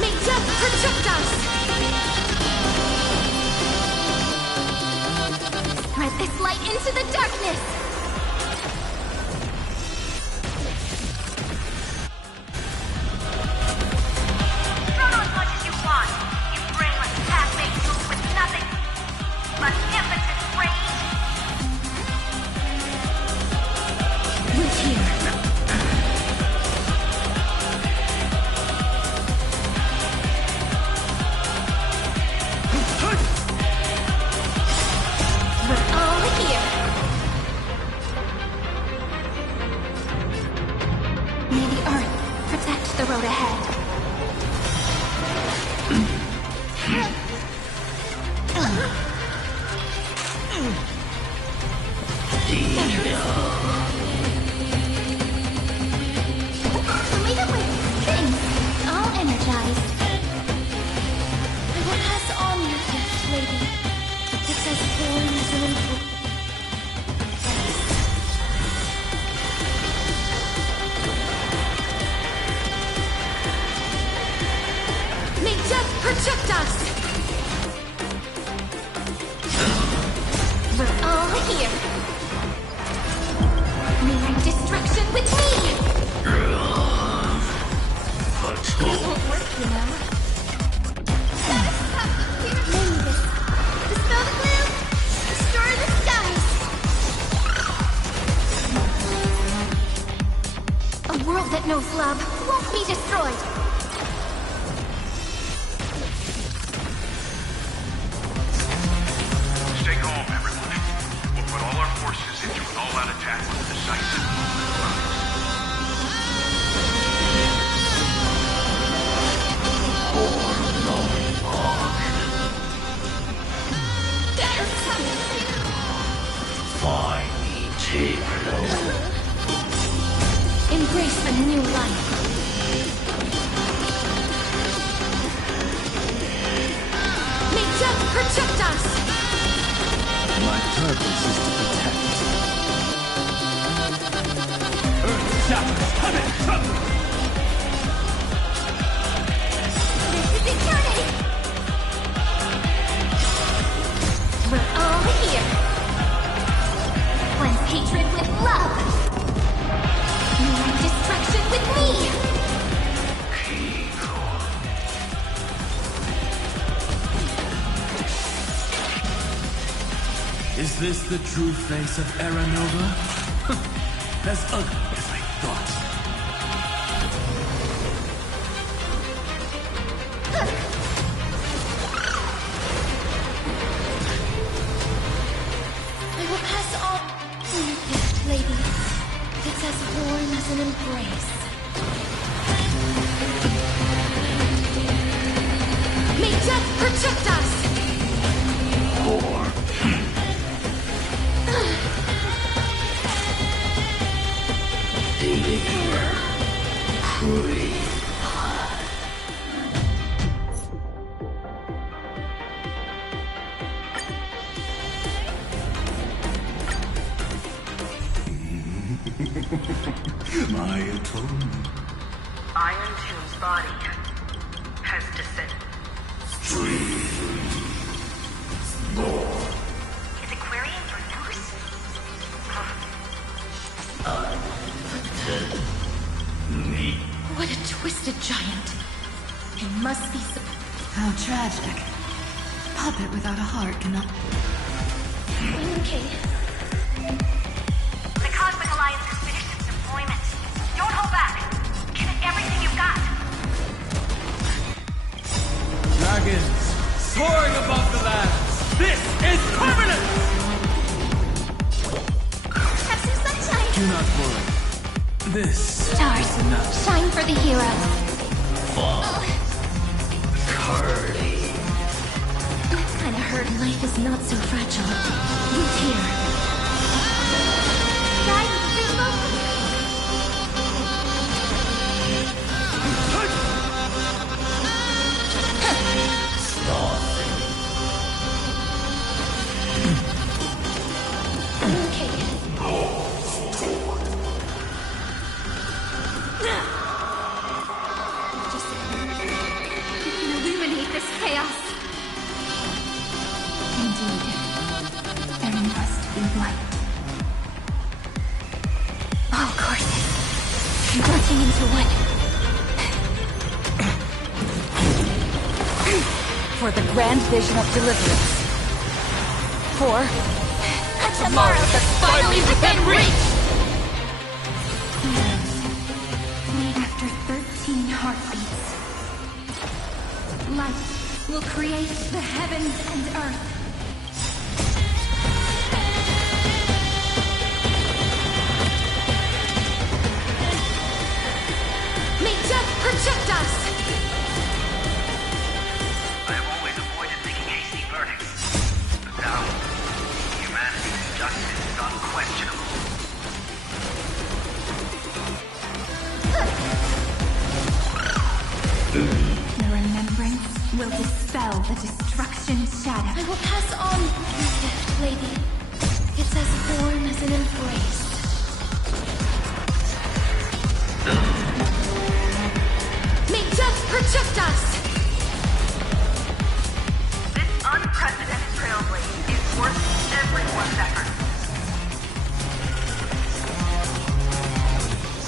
May death protect us! Spread this light into the darkness! Struggle as much as you want. You brainless path-based fool with nothing but impotent rage. We're here. We're all here. May the earth protect the road ahead. Made it with things! All energized. I will pass on your gift, lady. It's as warm as an embrace. May death protect us! We're all here. May my destruction with me. That won't work, you know. Mavis, dispel the gloom! Restore the skies! A world that knows love won't be destroyed. Stay calm, everyone. We'll put all our forces into an all-out attack with a decisive move and rise. Embrace a new life. May death protect us! My purpose is to protect. Earth shatters, heaven trembles! This is eternity! We're all here. Cleanse hatred with love. May my destruction with me. Is this the true face of Aranova? As ugly as I thought. I will pass on your gift, lady. It's as warm as an embrace. May death protect us! My atonement. Iron Tomb's body has descended. Is it querying for news? What a twisted giant. It must be How tragic. Puppet without a heart cannot... Okay. The Cosmic Alliance has finished its deployment. Don't hold back. Give it everything you've got. Dragons, soaring above the lands. This is permanent! Have some sunshine! Do not worry. This Stars, is enough. shine for the heroes. I've kinda heard life is not so fragile. Root here. Guys, Rainbow! You can illuminate this chaos. Indeed, there must be light. All courses, converging into one. For the grand vision of deliverance. For A tomorrow that's finally within reach! Made after 13 heartbeats. Light will create the heavens and earth. May death protect us! I have always avoided making hasty verdicts. But now, humanity's justice is unquestionable. The remembrance will dispel the destruction shadow. I will pass on your gift, lady. It's as warm as an embrace. May death protect us! This unprecedented trailblaze is worth everyone's effort.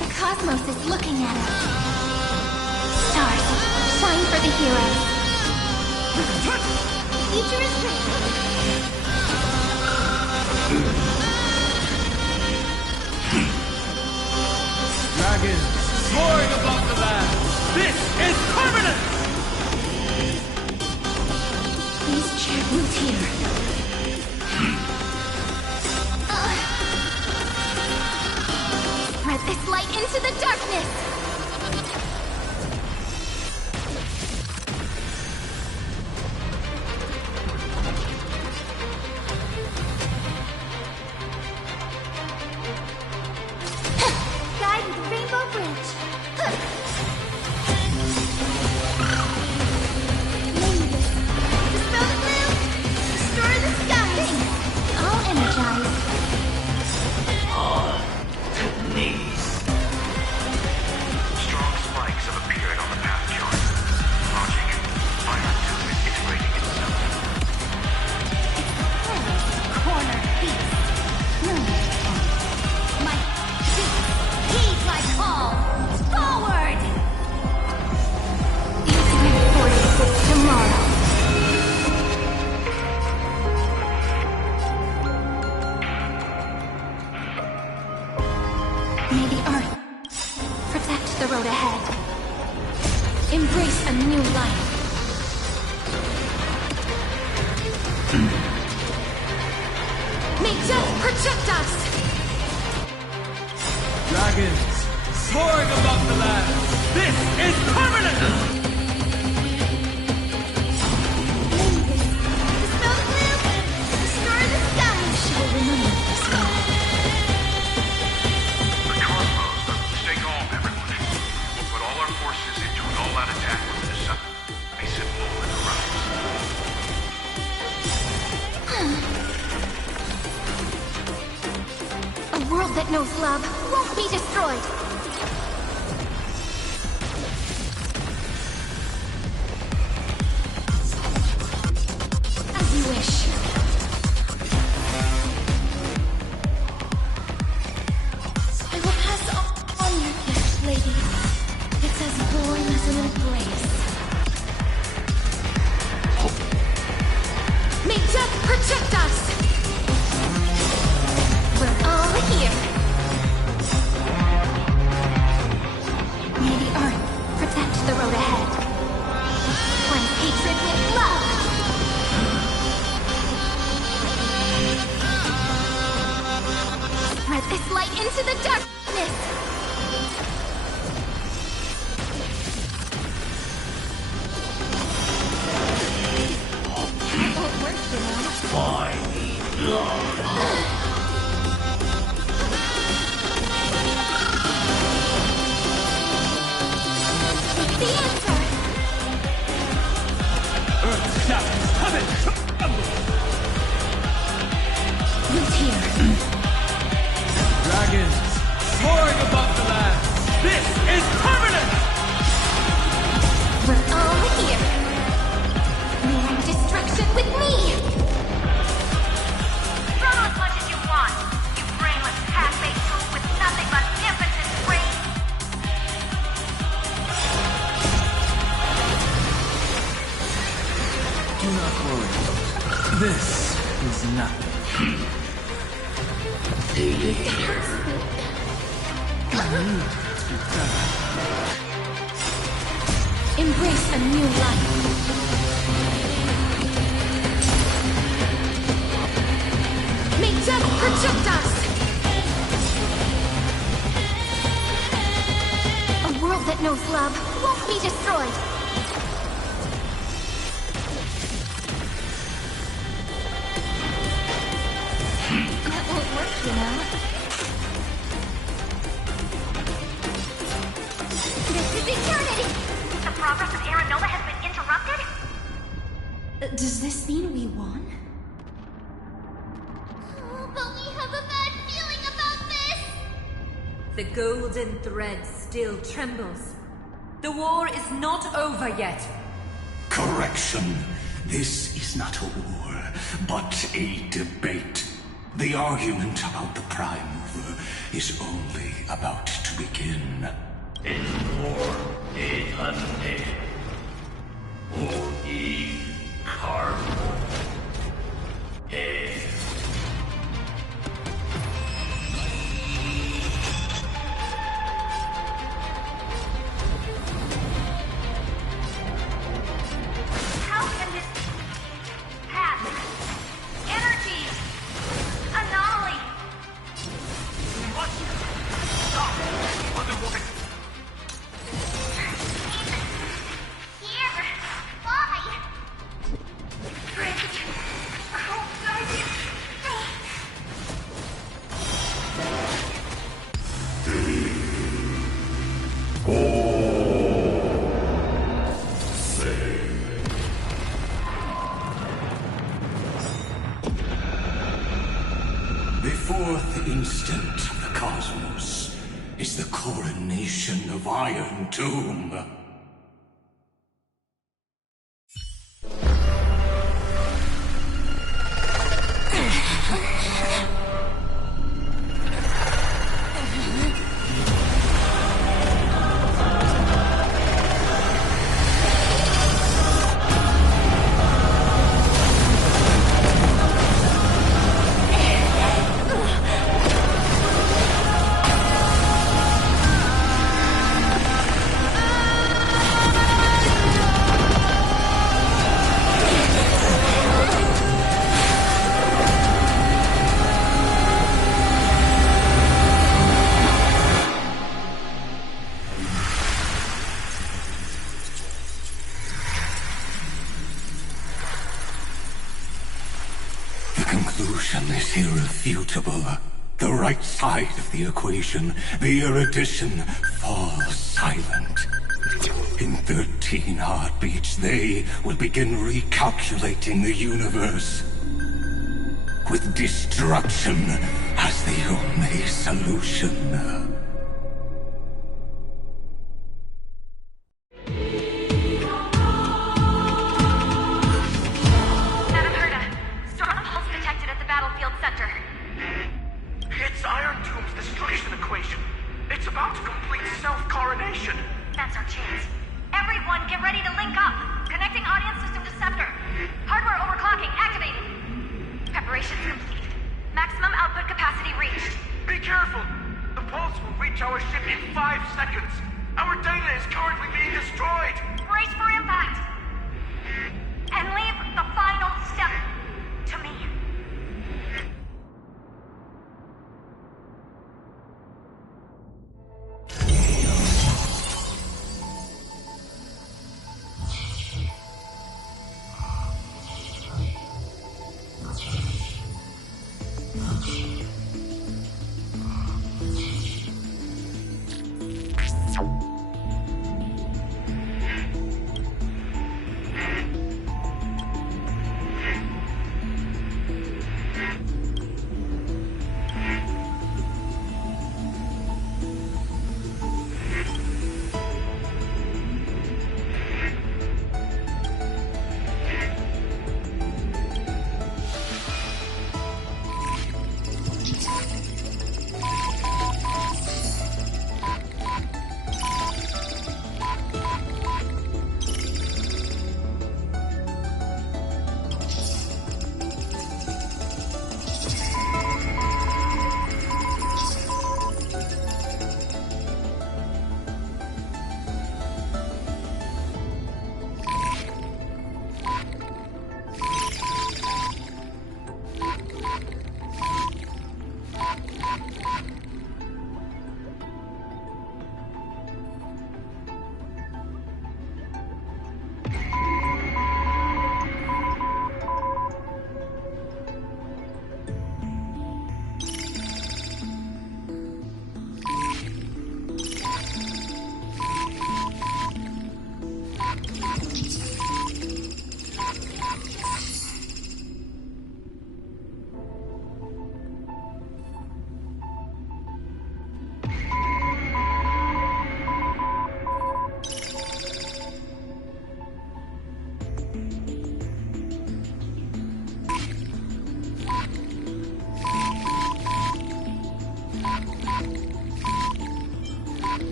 The cosmos is looking at us. Stars, shine for the heroes. The future is great. Dragons, soaring above the lands. This is permanent! Please check root here. Spread this light into the darkness! Guide the Rainbow Bridge. Nimbus, dispel the gloom. Destroy the skies. All energized. Strong spikes have appeared on the path chart. Logic, Iron Tomb is integrating itself. Corner beast. My beast. Heed my call. Forward! These reinforcements tomorrow. May the earth protect the road ahead. Embrace a new life. May death protect us! Dragons, soaring above the lands. This is permanent! Nimbus, dispel the gloom. Destroy the skies. Shall remember this now. The cosmos. Stay calm, everyone. We'll put all our knows love won't be destroyed. As you wish. I will pass on your gift, lady. It's as warm as an embrace. May death protect us! We're all here. May the earth protect the road ahead. Cleanse hatred with love. Spread this light into the darkness. That won't work, you know. I need blood. The answer! Earth's shadows coming! Root here. Dragons soaring above the land! This is permanent! We're all here. More destruction with me! Throw as much as you want, you brainless half-baked tool with nothing but impotent brains. Do not worry. This is nothing. Embrace a new life. May death protect us! A world that knows love won't be destroyed. That won't work, you know. This is eternity! The progress of Aranova has been interrupted? Does this mean we won? But we have a bad feeling about this! The golden thread still trembles. The war is not over yet. Correction. This is not a war, but a debate. The argument about the Prime Mover is only about to begin. In war, eternity. O-E, Carbo. How can this happen? Energy! Anomaly! What? Stop! Underwater! Here! Why? Bridget! Oh, guys! The fourth instant of the cosmos is the coronation of Iron Tomb. The conclusion is irrefutable. The right side of the equation, the erudition, falls silent. In 13 heartbeats, they will begin recalculating the universe. With destruction as the only solution. Madam Herda, strong pulse detected at the battlefield center. It's Iron Doom's destruction equation. It's about to complete self-coronation. That's our chance. Everyone, get ready to link up. Connecting audience system to Scepter. Hardware overclocking activated. Preparations complete. Maximum output capacity reached. Be careful! The pulse will reach our ship in 5 seconds. Our data is currently being destroyed. Brace for impact. And leave the final step to me.